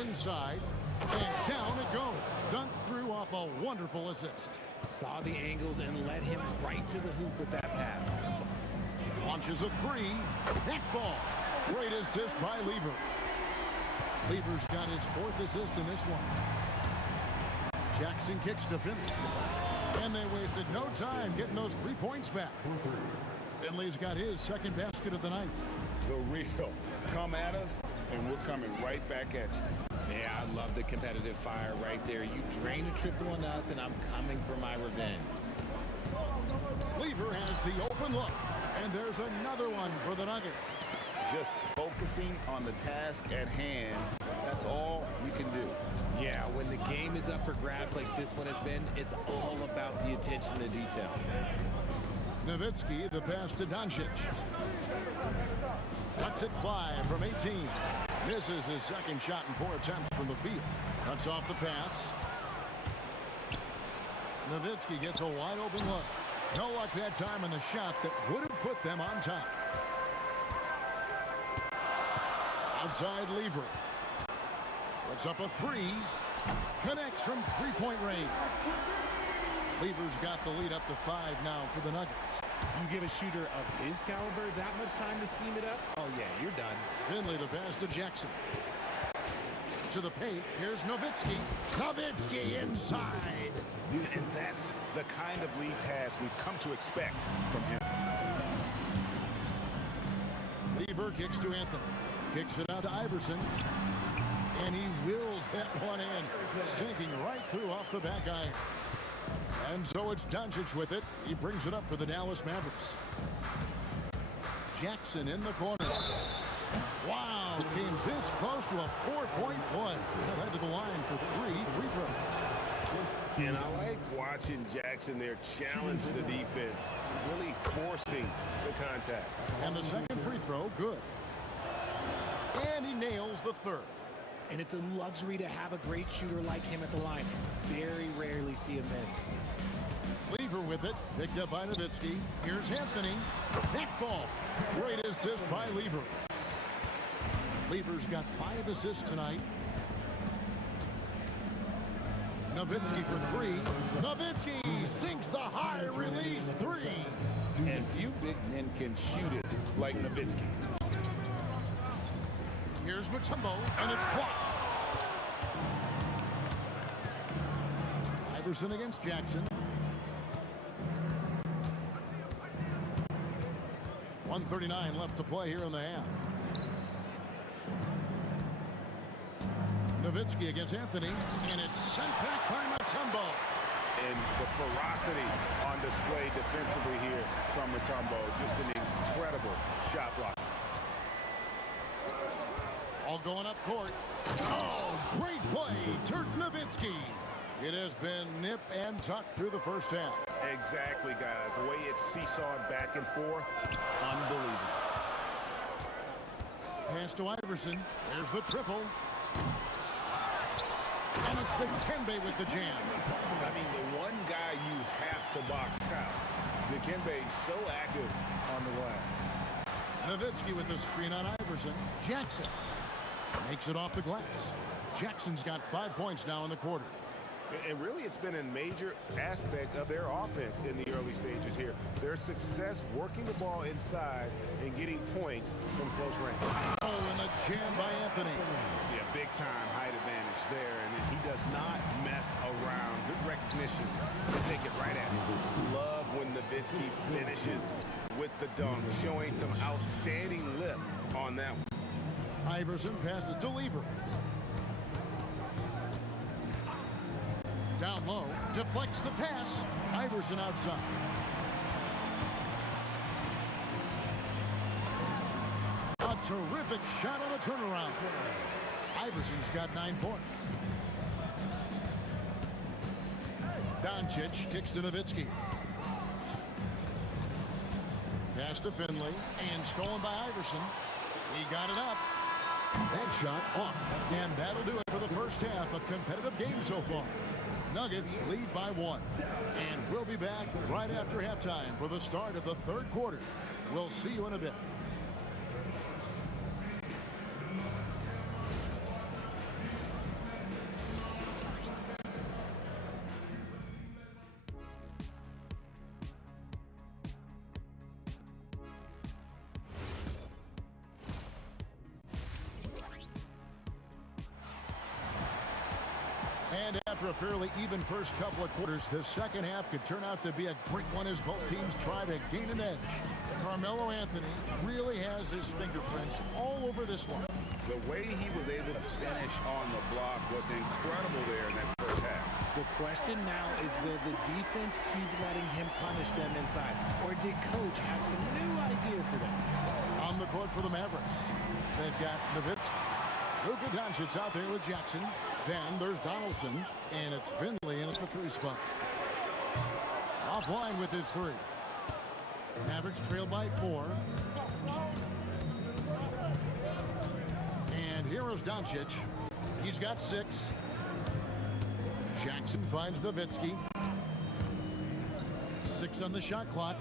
Inside. And down it goes. Dunked through off a wonderful assist. Saw the angles and led him right to the hoop with that pass. Launches a three. That ball. Great assist by Lever. Lever's got his fourth assist in this one. Jackson kicks to Finley. And they wasted no time getting those 3 points back. Finley's got his second basket of the night. The real. Come at us, and we're coming right back at you. Yeah, I love the competitive fire right there. You drain a triple on us, and I'm coming for my revenge. Lever has the open look, and there's another one for the Nuggets. Just focusing on the task at hand, that's all we can do. Yeah, when the game is up for grabs like this one has been, it's all about the attention to detail. Nowitzki, the pass to Doncic. Lets it fly from 18. Misses his second shot in 4 attempts from the field. Cuts off the pass. Nowitzki gets a wide open look. No luck that time on the shot that would have put them on top. Outside Lever. Puts up a three. Connects from three-point range. Lever's got the lead up to 5 now for the Nuggets. You give a shooter of his caliber that much time to seam it up? Oh, yeah, you're done. Finley, the pass to Jackson. To the paint. Here's Nowitzki. Nowitzki inside. And that's the kind of lead pass we've come to expect from him. Lever kicks to Anthony. Kicks it out to Iverson. And he wills that one in. Sinking right through off the back iron. And so it's Doncic with it. He brings it up for the Dallas Mavericks. Jackson in the corner. Wow, came this close to a 4-point play. Led to the line for 3 free throws. And I like watching Jackson there challenge the defense, really forcing the contact. And the second free throw, good. And he nails the third. And it's a luxury to have a great shooter like him at the line. Very rarely see him miss. Lever with it, picked up by Nowitzki. Here's Anthony. That ball. Great assist by Lever. Lever's got 5 assists tonight. Nowitzki for 3. Nowitzki sinks the high release 3. And few big men can shoot it like Nowitzki. Here's Mutombo, and it's blocked. Iverson against Jackson. 1:39 left to play here in the half. Nowitzki against Anthony, and it's sent back by Mutombo. And the ferocity on display defensively here from Mutombo. Just an incredible shot block. All going up court. Oh, great play, Dirk Nowitzki. It has been nip and tuck through the first half. Exactly, guys. The way it's seesawed back and forth, unbelievable. Pass to Iverson. There's the triple. And it's Dikembe with the jam. I mean, the one guy you have to box out. Dikembe so active on the glass. Nowitzki with the screen on Iverson. Jackson makes it off the glass. Jackson's got 5 points now in the quarter. And really, it's been a major aspect of their offense in the early stages here. Their success working the ball inside and getting points from close range. Oh, and the jam by Anthony. Yeah, big-time height advantage there, and he does not mess around. Good technician to take it right at him. Love when Nowitzki finishes with the dunk, showing some outstanding lift on that one. Iverson passes to Lever. Down low, deflects the pass. Iverson outside. A terrific shot on the turnaround. Iverson's got 9 points. Doncic kicks to Nowitzki. Pass to Finley and stolen by Iverson. He got it up. That shot off. And that'll do it for the first half. A competitive game so far. Nuggets lead by 1. And we'll be back right after halftime for the start of the third quarter. We'll see you in a bit. And after a fairly even first couple of quarters, the second half could turn out to be a great one as both teams try to gain an edge. Carmelo Anthony really has his fingerprints all over this one. The way he was able to finish on the block was incredible there in that first half. The question now is, will the defense keep letting him punish them inside? Or did Coach have some new ideas for them? On the court for the Mavericks, they've got Nowitzki. Luka Doncic out there with Jackson. Then there's Donaldson, and it's Finley in at the 3 spot. Offline with his 3. Mavericks trail by 4. And here is Doncic. He's got 6. Jackson finds Nowitzki. 6 on the shot clock.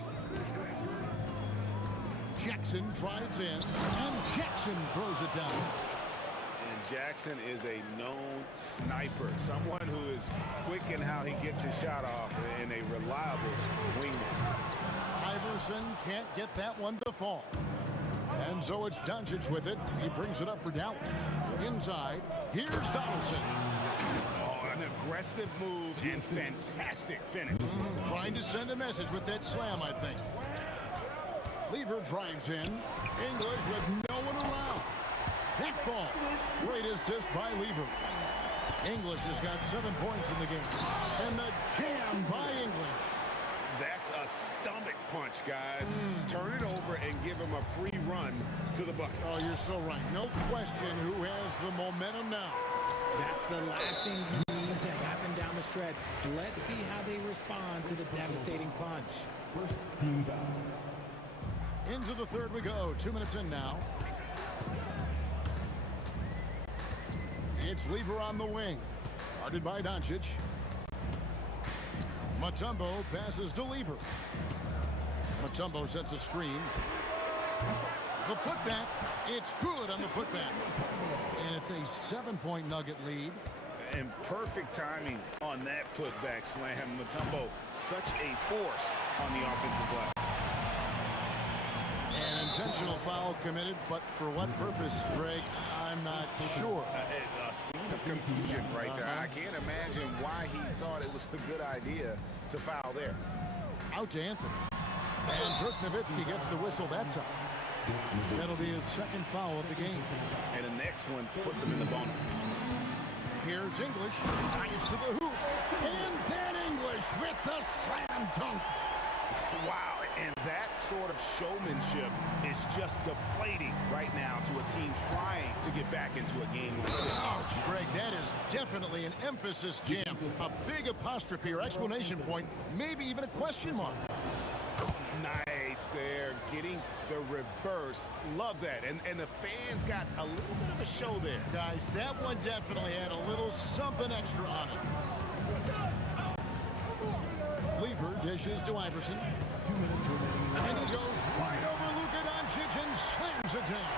Jackson drives in, and Jackson throws it down. Jackson is a known sniper, someone who is quick in how he gets his shot off and a reliable wingman. Iverson can't get that one to fall. And so it's Doncic with it. He brings it up for Dallas. Inside, here's Donaldson. Oh, an aggressive move and fantastic finish. Trying to send a message with that slam, I think. Lever drives in. English with no one around. That ball. Great assist by Lever. English has got 7 points in the game. And the jam by English. That's a stomach punch, guys. Turn it over and give him a free run to the bucket. Oh, you're so right. No question who has the momentum now. That's the last thing you need to happen down the stretch. Let's see how they respond to the devastating punch. First team foul. Into the third we go. 2 minutes in now. It's Lever on the wing. Guarded by Doncic. Mutombo passes to Lever. Mutombo sets a screen. The putback. It's good on the putback. And it's a 7-point Nugget lead. And perfect timing on that putback slam. Mutombo, such a force on the offensive glass. An intentional foul committed, but for what purpose, Greg, I'm not sure. A scene of confusion right there. I can't imagine why he thought it was a good idea to foul there. Out to Anthony. And Dirk Nowitzki gets the whistle that time. That'll be his second foul of the game. And the next one puts him in the bonus. Here's English. Dives to the hoop. And then English with the slam dunk. Wow, and that sort of showmanship is just deflating right now to a team trying to get back into a game. Ouch, Greg, that is definitely an emphasis jam. A big apostrophe or exclamation point, maybe even a question mark. Nice there, getting the reverse. Love that. And the fans got a little bit of a show there. Guys, that one definitely had a little something extra on it. Lever dishes to Iverson. 2 minutes remaining. And he goes right over Luka Doncic and slams it down.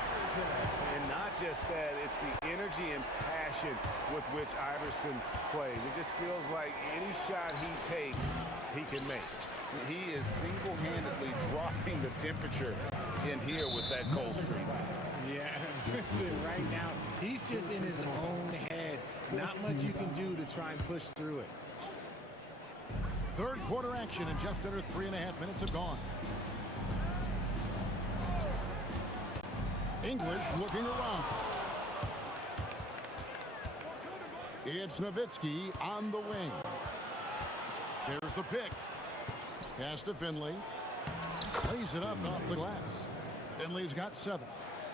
And not just that, it's the energy and passion with which Iverson plays. It just feels like any shot he takes, he can make. He is single-handedly dropping the temperature in here with that cold streak. Yeah, right now, he's just in his own head. Not much you can do to try and push through it. Third quarter action, and just under 3.5 minutes have gone. English looking around. It's Nowitzki on the wing. There's the pick. Pass to Finley. Plays it up off the glass. Finley's got 7.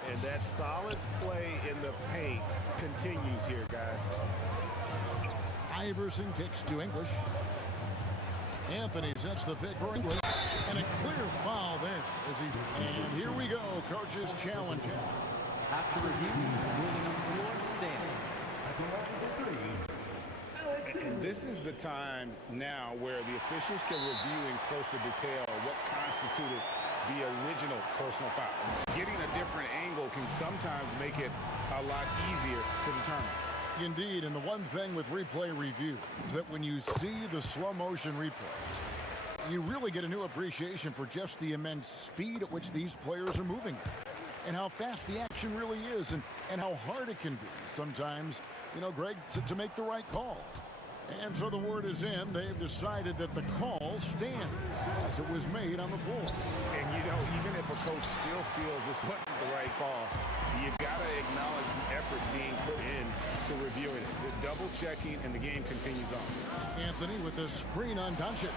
And that solid play in the paint continues here, guys. Iverson kicks to English. Anthony sets the pick for English. And a clear foul there. And here we go, coach's challenge. After review, ruling on the floor stands. And this is the time now where the officials can review in closer detail what constituted the original personal foul. Getting a different angle can sometimes make it a lot easier to determine. Indeed, and the one thing with replay review is that when you see the slow motion replays, you really get a new appreciation for just the immense speed at which these players are moving and how fast the action really is and how hard it can be sometimes, you know, Greg, to make the right call. And so the word is in. They've decided that the call stands as it was made on the floor. And, you know, even if a coach still feels this wasn't the right call, you got to acknowledge the effort being put in to reviewing it. The double checking, and the game continues on. Anthony with the screen on Doncic.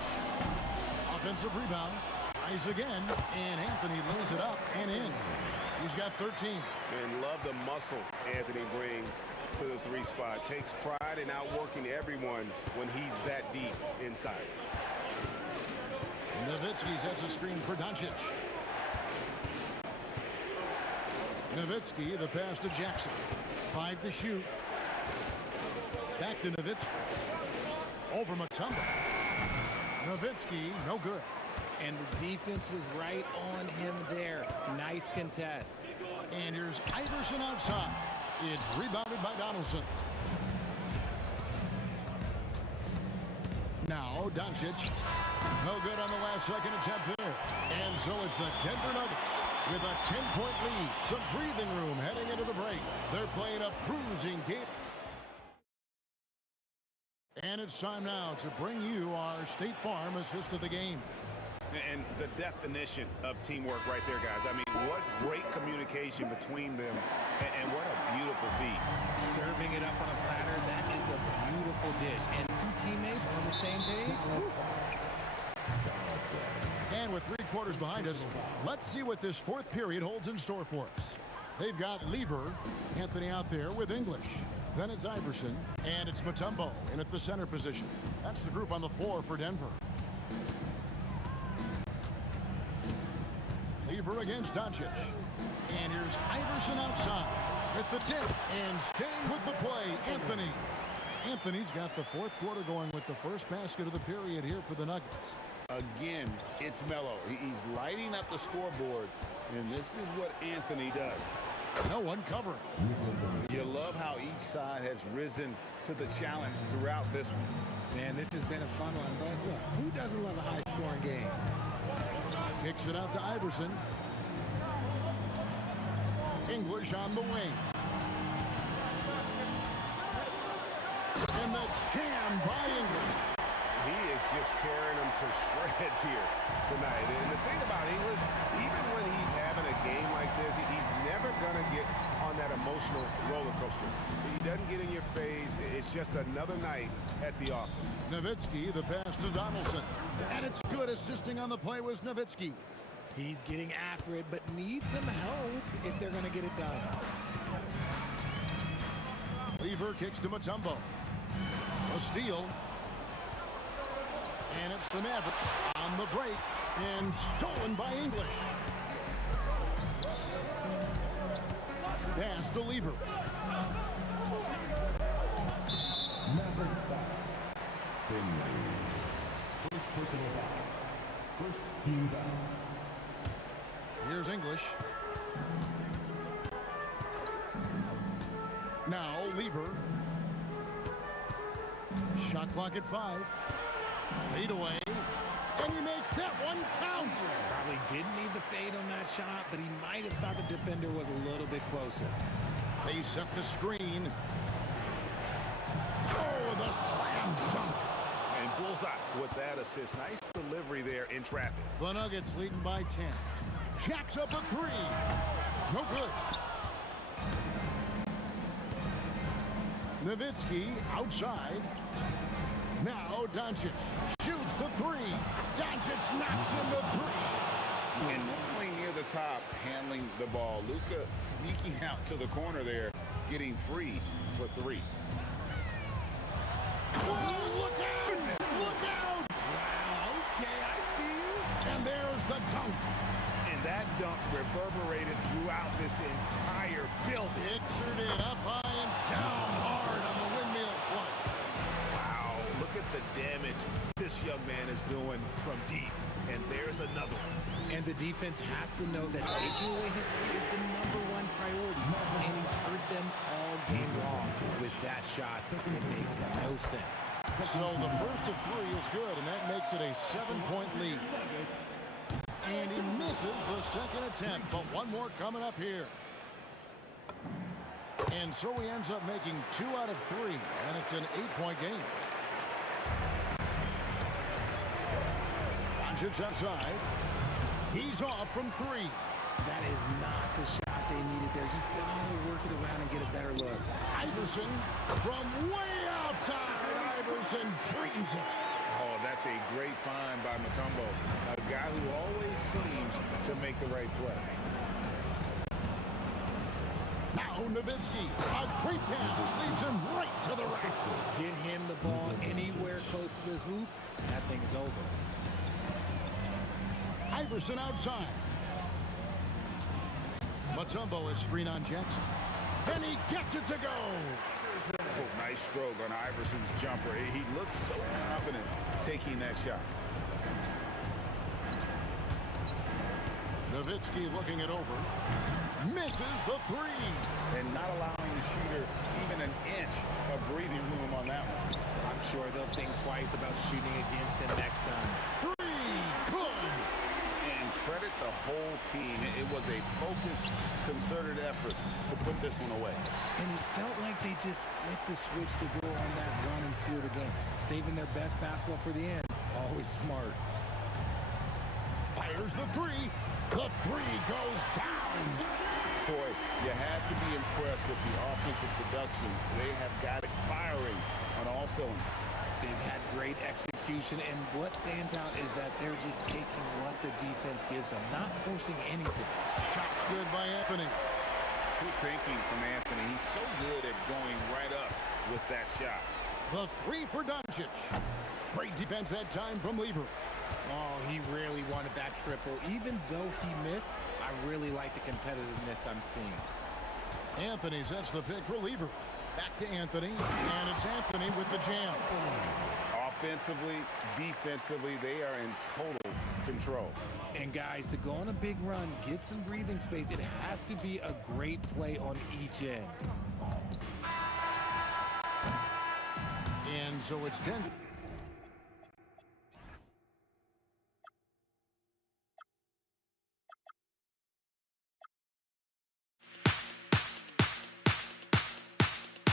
Offensive rebound. Tries again, and Anthony lays it up and in. He's got 13. And love the muscle Anthony brings to the 3 spot. Takes pride in outworking everyone when he's that deep inside. Nowitzki sets a screen for Doncic. Nowitzki, the pass to Jackson. 5 to shoot. Back to Nowitzki. Over Mutombo. Nowitzki, no good. And the defense was right on him there. Nice contest. And here's Iverson outside. It's rebounded by Donaldson. Now Doncic. No good on the last second attempt there. And so it's the Denver Nuggets with a 10-point lead. Some breathing room heading into the break. They're playing a bruising game. And it's time now to bring you our State Farm assist of the game. And the definition of teamwork right there, guys. I mean, what great communication between them, and what a beautiful feat. Serving it up on a platter, that is a beautiful dish. And 2 teammates on the same page. And with 3 quarters behind us, let's see what this 4th period holds in store for us. They've got Lever, Anthony out there with English. Then it's Iverson, and it's Mutombo in at the center position. That's the group on the floor for Denver. Lever against Doncic. And here's Iverson outside with the tip and staying with the play, Anthony. Anthony's got the 4th quarter going with the first basket of the period here for the Nuggets. Again, it's Melo. He's lighting up the scoreboard, and this is what Anthony does. No one covering. You love how each side has risen to the challenge throughout this one. Man, this has been a fun one, but look, who doesn't love a high-scoring game? Kicks it out to Iverson. English on the wing. And the jam by English. He is just tearing them to shreds here tonight. And the thing about English, even when he's having a game like this, he's never going to get on that emotional roller coaster. He doesn't get in your face. It's just another night at the office. Nowitzki, the pass to Donaldson. And it's good. Assisting on the play was Nowitzki. He's getting after it, but needs some help if they're going to get it done. Lever kicks to Mutombo. A steal. And it's the Mavericks on the break and stolen by English. Pass to Lever. Mavericks back. Finley. First personal foul. First team foul. Here's English. Now Lever. Shot clock at 5. Fade away. And he makes that one count. Probably didn't need the fade on that shot, but he might have thought the defender was a little bit closer. They set the screen. Oh, the slam dunk. And bullseye with that assist. Nice delivery there in traffic. The Nuggets leading by 10. Jacks up a three. No good. Nowitzki outside. Now Doncic shoots the three. Doncic knocks in the three. And normally near the top, handling the ball. Luka sneaking out to the corner there, getting free for three. Oh, look out! Look out! Wow, okay, I see you. And there's the dunk. And that dunk reverberated throughout this entire building. Pictured it up high and down hard on the windmill front. Wow, look at the damage this young man is doing from deep. And there's another one. And the defense has to know that taking away his three is the #1 priority. And he's hurt them all game long with that shot. It makes no sense. So the first of three is good, and that makes it a 7-point lead. And he misses the second attempt, but one more coming up here. And so he ends up making 2 out of 3, and it's an 8-point game. Doncic outside. He's off from 3. That is not the shot they needed there. You gotta work it around and get a better look. Iverson from way outside. Iverson drains it. Oh, that's a great find by Mutombo. A guy who always seems to make the right play. Now Nowitzki. A great pass leads him right to the rack. Get him the ball anywhere close to the hoop, that thing is over. Iverson outside. Mutombo is screen on Jackson. And he gets it to go. Oh, nice stroke on Iverson's jumper. He looks so confident taking that shot. Nowitzki looking it over. Misses the 3. And not allowing the shooter even an inch of breathing room on that one. I'm sure they'll think twice about shooting against him next time. 3. Good. And credit the whole team. It was a focused, concerted effort to put this one away. And it felt like they just flipped the switch to go on that run and seal the game. Saving their best basketball for the end. Always smart. Fires the 3. The 3 goes down. Boy, you have to be impressed with the offensive production. They have got it firing on all cylinders. They've had great execution, and what stands out is that they're just taking what the defense gives them, not forcing anything. Shots good by Anthony. Good thinking from Anthony. He's so good at going right up with that shot. The 3 for Doncic. Great defense that time from Lever. Oh, he really wanted that triple. Even though he missed, I really like the competitiveness I'm seeing. Anthony sets the pick for Lever. Back to Anthony, and it's Anthony with the jam. Offensively, defensively, they are in total control. And guys, to go on a big run, get some breathing space, it has to be a great play on each end. And so it's Denver.